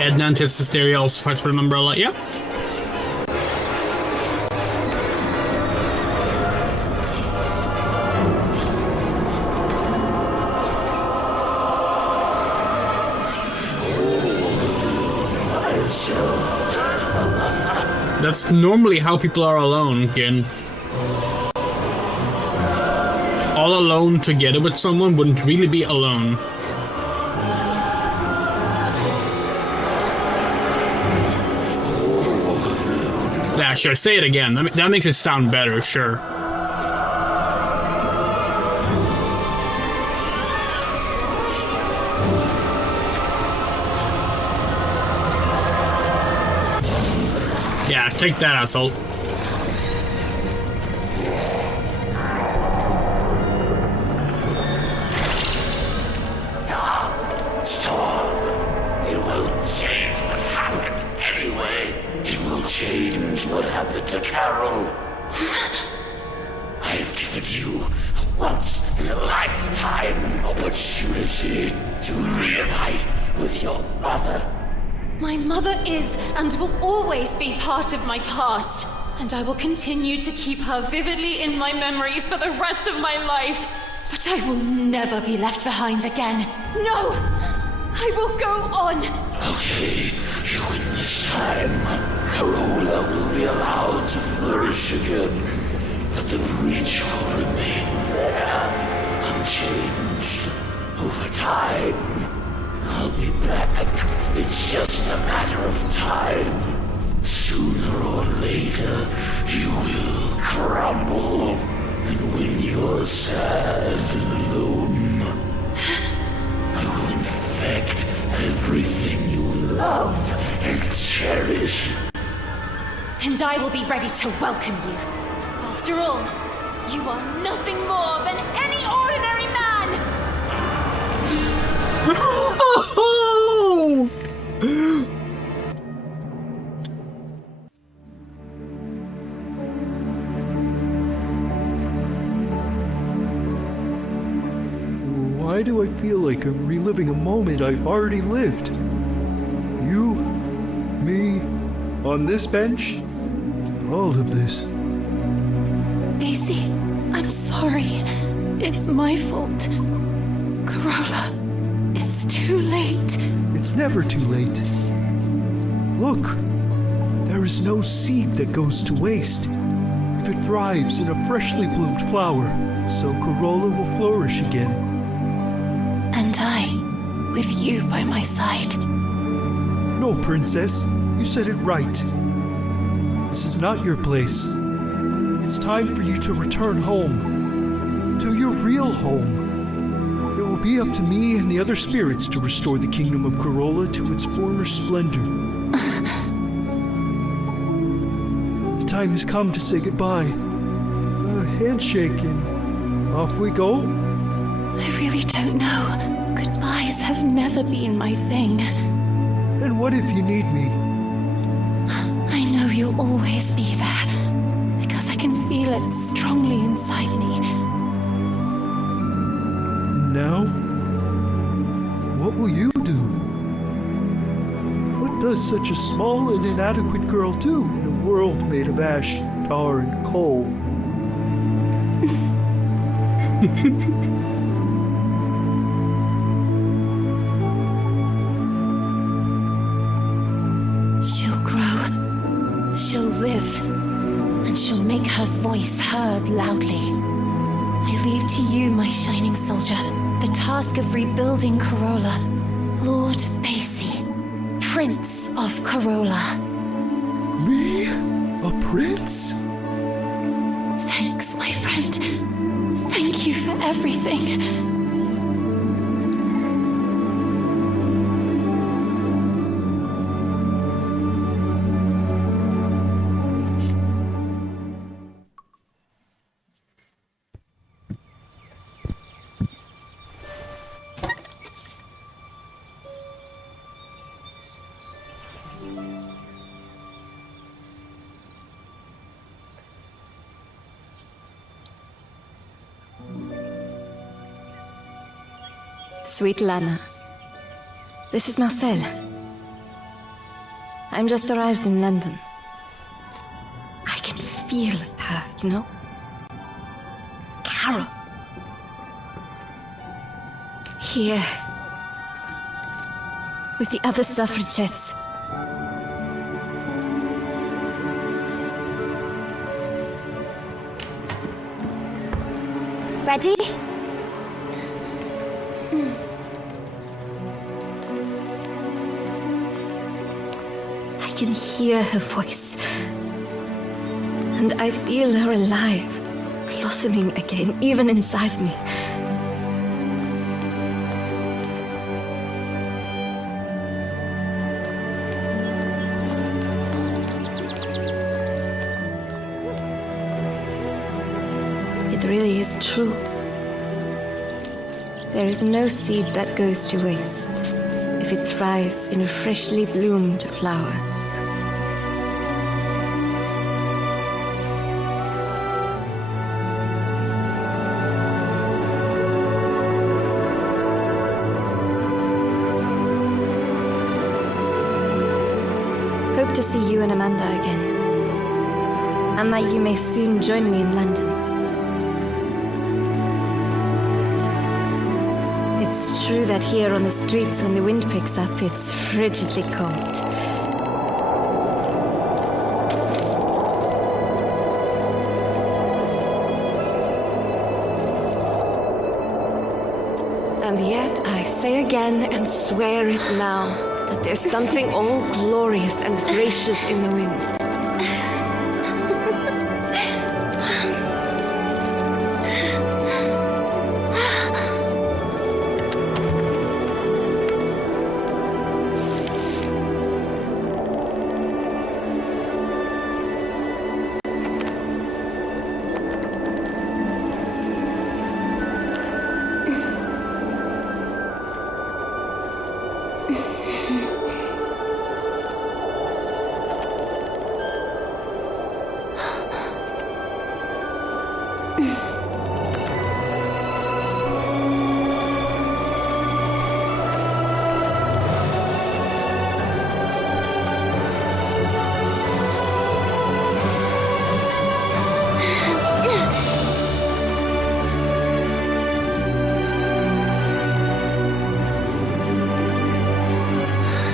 Edna and his hysteria also fights for an umbrella. Yep. That's normally how people are alone, Kin. All alone together with someone wouldn't really be alone. Yeah, sure, say it again. That makes it sound better, sure. Yeah, take that, asshole. Change what happened to Carole. I have given you a once-in-a-lifetime opportunity to reunite with your mother. My mother is and will always be part of my past, and I will continue to keep her vividly in my memories for the rest of my life. But I will never be left behind again. No! I will go on! Okay, you win this time. Carole will be allowed to flourish again, but the breach will remain there, unchanged, over time. I'll be back. It's just a matter of time. Sooner or later, you will crumble, and when you're sad and alone, I will infect everything you love and cherish. And I will be ready to welcome you. After all, you are nothing more than any ordinary man! Why do I feel like I'm reliving a moment I've already lived? You, me, on this bench? All of this. Macy, I'm sorry. It's my fault. Carole, it's too late. It's never too late. Look, there is no seed that goes to waste. If it thrives in a freshly bloomed flower, so Carole will flourish again. And I, with you by my side. No, Princess, you said it right. This is not your place. It's time for you to return home. To your real home. It will be up to me and the other spirits to restore the kingdom of Carole to its former splendor. The time has come to say goodbye. A handshake and off we go. I really don't know. Goodbyes have never been my thing. And what if you need me? I know you'll always be there, because I can feel it strongly inside me. Now, what will you do? What does such a small and inadequate girl do in a world made of ash, tar, and coal? She'll grow, she'll live, and she'll make her voice heard loudly. I leave to you, my shining soldier, the task of rebuilding Carole. Lord Basie, Prince of Carole. Me? A prince? Thanks, my friend. Thank you for everything. Sweet Lana, this is Marcel. I'm just arrived in London. I can feel her, you know? Carole. Here. With the other suffragettes. Ready? I can hear her voice. And I feel her alive, blossoming again, even inside me. It really is true. There is no seed that goes to waste if it thrives in a freshly bloomed flower. Hope to see you and Amanda again, and that you may soon join me in London. It's true that here on the streets, when the wind picks up, it's frigidly cold. And yet, I say again and swear it now, that there's something all glorious and gracious in the wind.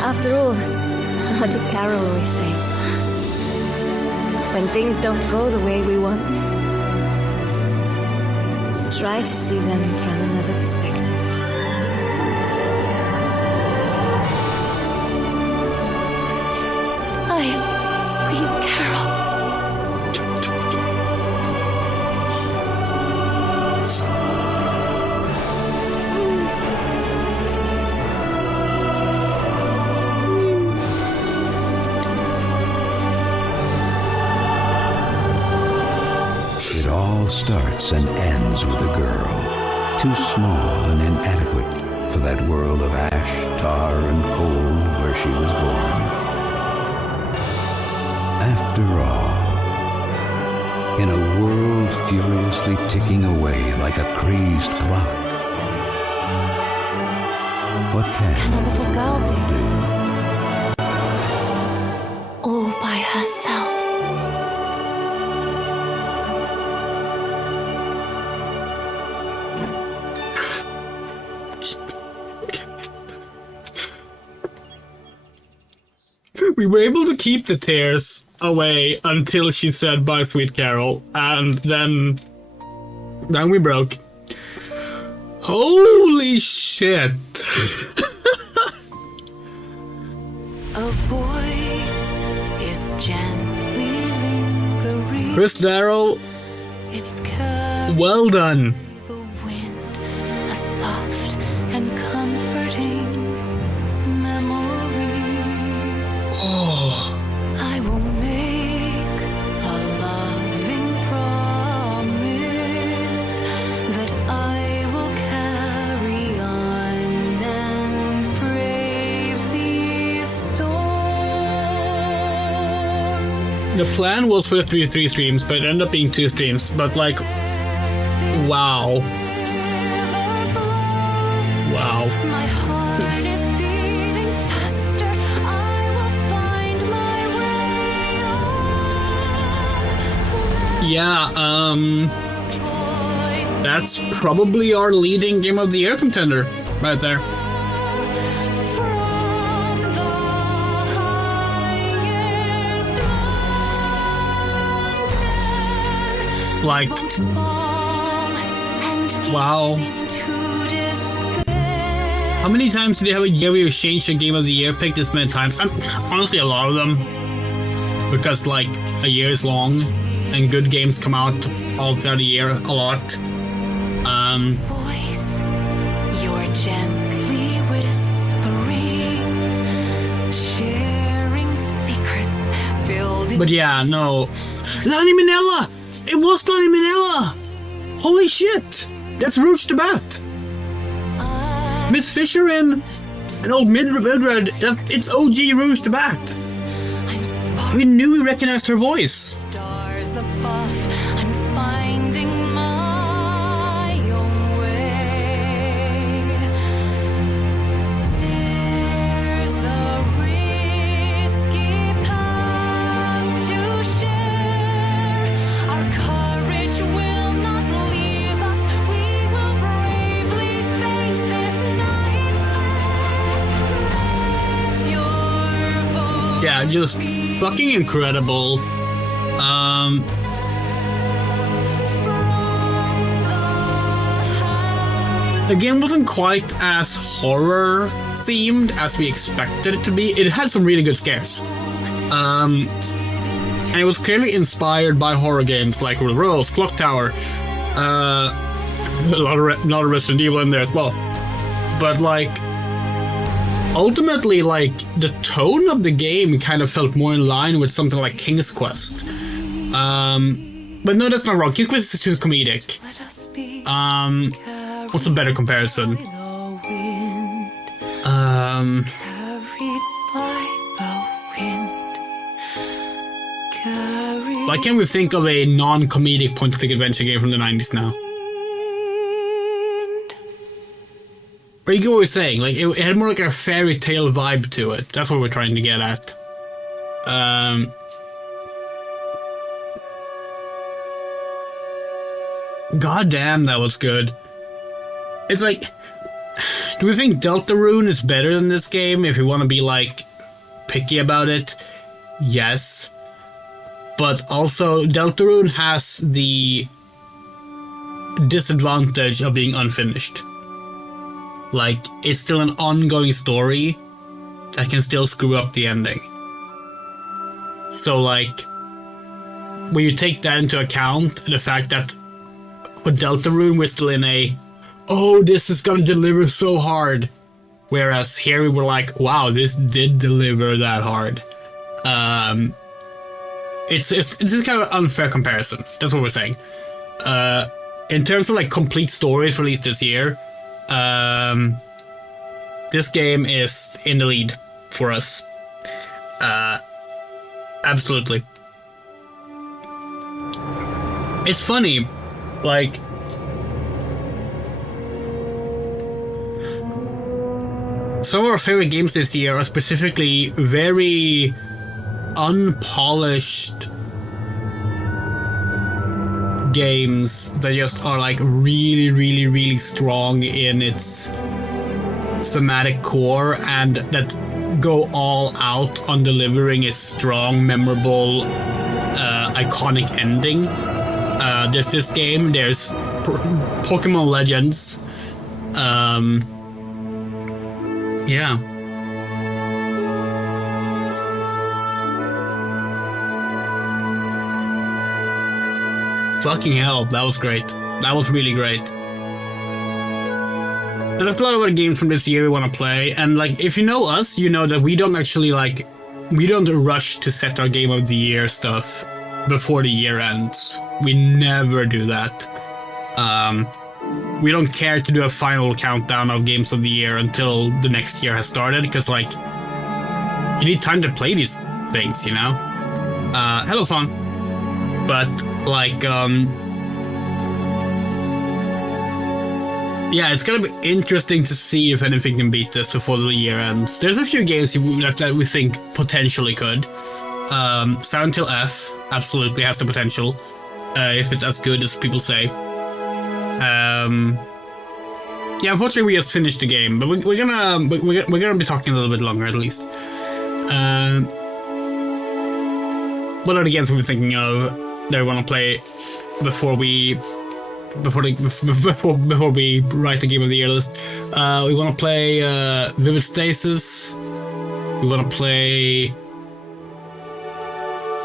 After all, what did Carole always say? When things don't go the way we want, try to see them from another perspective. Sweet Carole. It all starts and ends with a girl, too small and inadequate for that world of ash, tar, and coal where she was born. After all, in a world furiously ticking away like a crazed clock, what can a little girl do? All by herself. We were able to keep the tears away until she said bye, sweet Carole, and then we broke. Holy shit! A voice is gently lingering. Chris Darrell, It's carrying well done. the wind, a soft and comforting memory. Oh. I will make a loving promise that I will carry on and brave these storms. The plan was for it to be 3 streams, but it ended up being 2 streams. But like, wow. Wow. My heart is beating faster. I will find my way Yeah, that's probably our leading Game of the Year contender right there. Like, wow. How many times did you have a year where you changed your Game of the Year pick this many times? Honestly, a lot of them. Because, like, a year is long, and good games come out all throughout the year a lot. voice. You're gently whispering, sharing secrets filled in. But yeah, no. Lani Minella! It was Lani Minella! Holy shit! That's Rouge the Bat! Miss Fisher in an old Mildred, it's OG Rouge the Bat! We knew we recognized her voice! Stars above, I'm finding my own way. There's a risky path to share. Our courage will not leave us. We will bravely face this nightmare. Let your voice. Yeah, just fucking incredible. The game wasn't quite as horror themed as we expected it to be. It had some really good scares. And it was clearly inspired by horror games like Rose, Clock Tower, a lot of Resident Evil in there as well. But like, ultimately, like, the tone of the game kind of felt more in line with something like King's Quest. But no, that's not wrong. King's Quest is too comedic. What's a better comparison? Why can't we think of a non-comedic point-and-click adventure game from the 90s now? But you get what we're saying, like, it had more like a fairy tale vibe to it. That's what we're trying to get at. God damn, that was good. It's like, do we think Deltarune is better than this game if we want to be, like, picky about it? Yes. But also, Deltarune has the disadvantage of being unfinished. Like, it's still an ongoing story that can still screw up the ending. So, like, when you take that into account, the fact that for Deltarune we're still in a, oh, this is gonna deliver so hard. Whereas here we were like, wow, this did deliver that hard. It's just kind of an unfair comparison. That's what we're saying. In terms of like complete stories released this year, this game is in the lead for us. Absolutely. It's funny, like, some of our favorite games this year are specifically very unpolished games that just are like really, really, really strong in its thematic core and that go all out on delivering a strong, memorable, iconic ending. There's this game, there's Pokemon Legends. Yeah. Fucking hell, that was great. That was really great. And there's a lot of other games from this year we want to play, and like, if you know us, you know that we don't actually like, we don't rush to set our Game of the Year stuff before the year ends. We never do that. We don't care to do a final countdown of games of the year until the next year has started, because like, you need time to play these things, you know? Hello, fun. But, like, yeah, it's gonna be interesting to see if anything can beat this before the year ends. There's a few games that we think potentially could. Silent Hill F absolutely has the potential, if it's as good as people say. Yeah, unfortunately we just finished the game, but we're gonna be talking a little bit longer at least. What are the games we've been thinking of that we want to play before we write the Game of the Year list? We want to play Vivid Stasis. We want to play.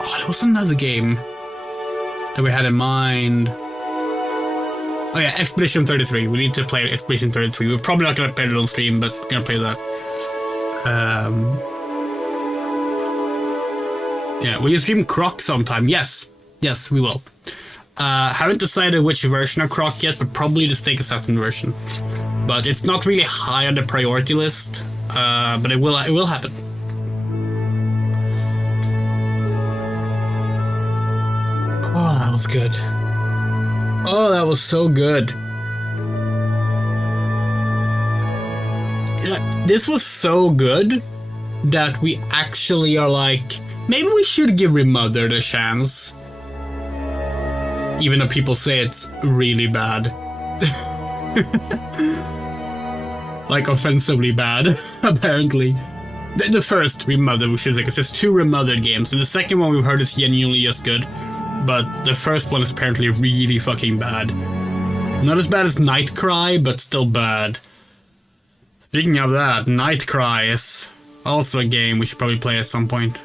Oh, there was another game that we had in mind. Oh yeah, Expedition 33. We need to play Expedition 33. We're probably not gonna play it on stream, but we're gonna play that. Yeah, will you stream Croc sometime? Yes, we will. Haven't decided which version of Croc yet, but probably the Steak Assassin version. But it's not really high on the priority list, but it will happen. Oh, that was good. Oh, that was so good. This was so good that we actually are like, maybe we should give Remothered a chance. Even though people say it's really bad. Like, offensively bad, apparently. The first Remothered, we should say, because there's 2 Remothered games, and the second one we've heard is genuinely just good. But the first one is apparently really fucking bad. Not as bad as Nightcry, but still bad. Speaking of that, Nightcry is also a game we should probably play at some point.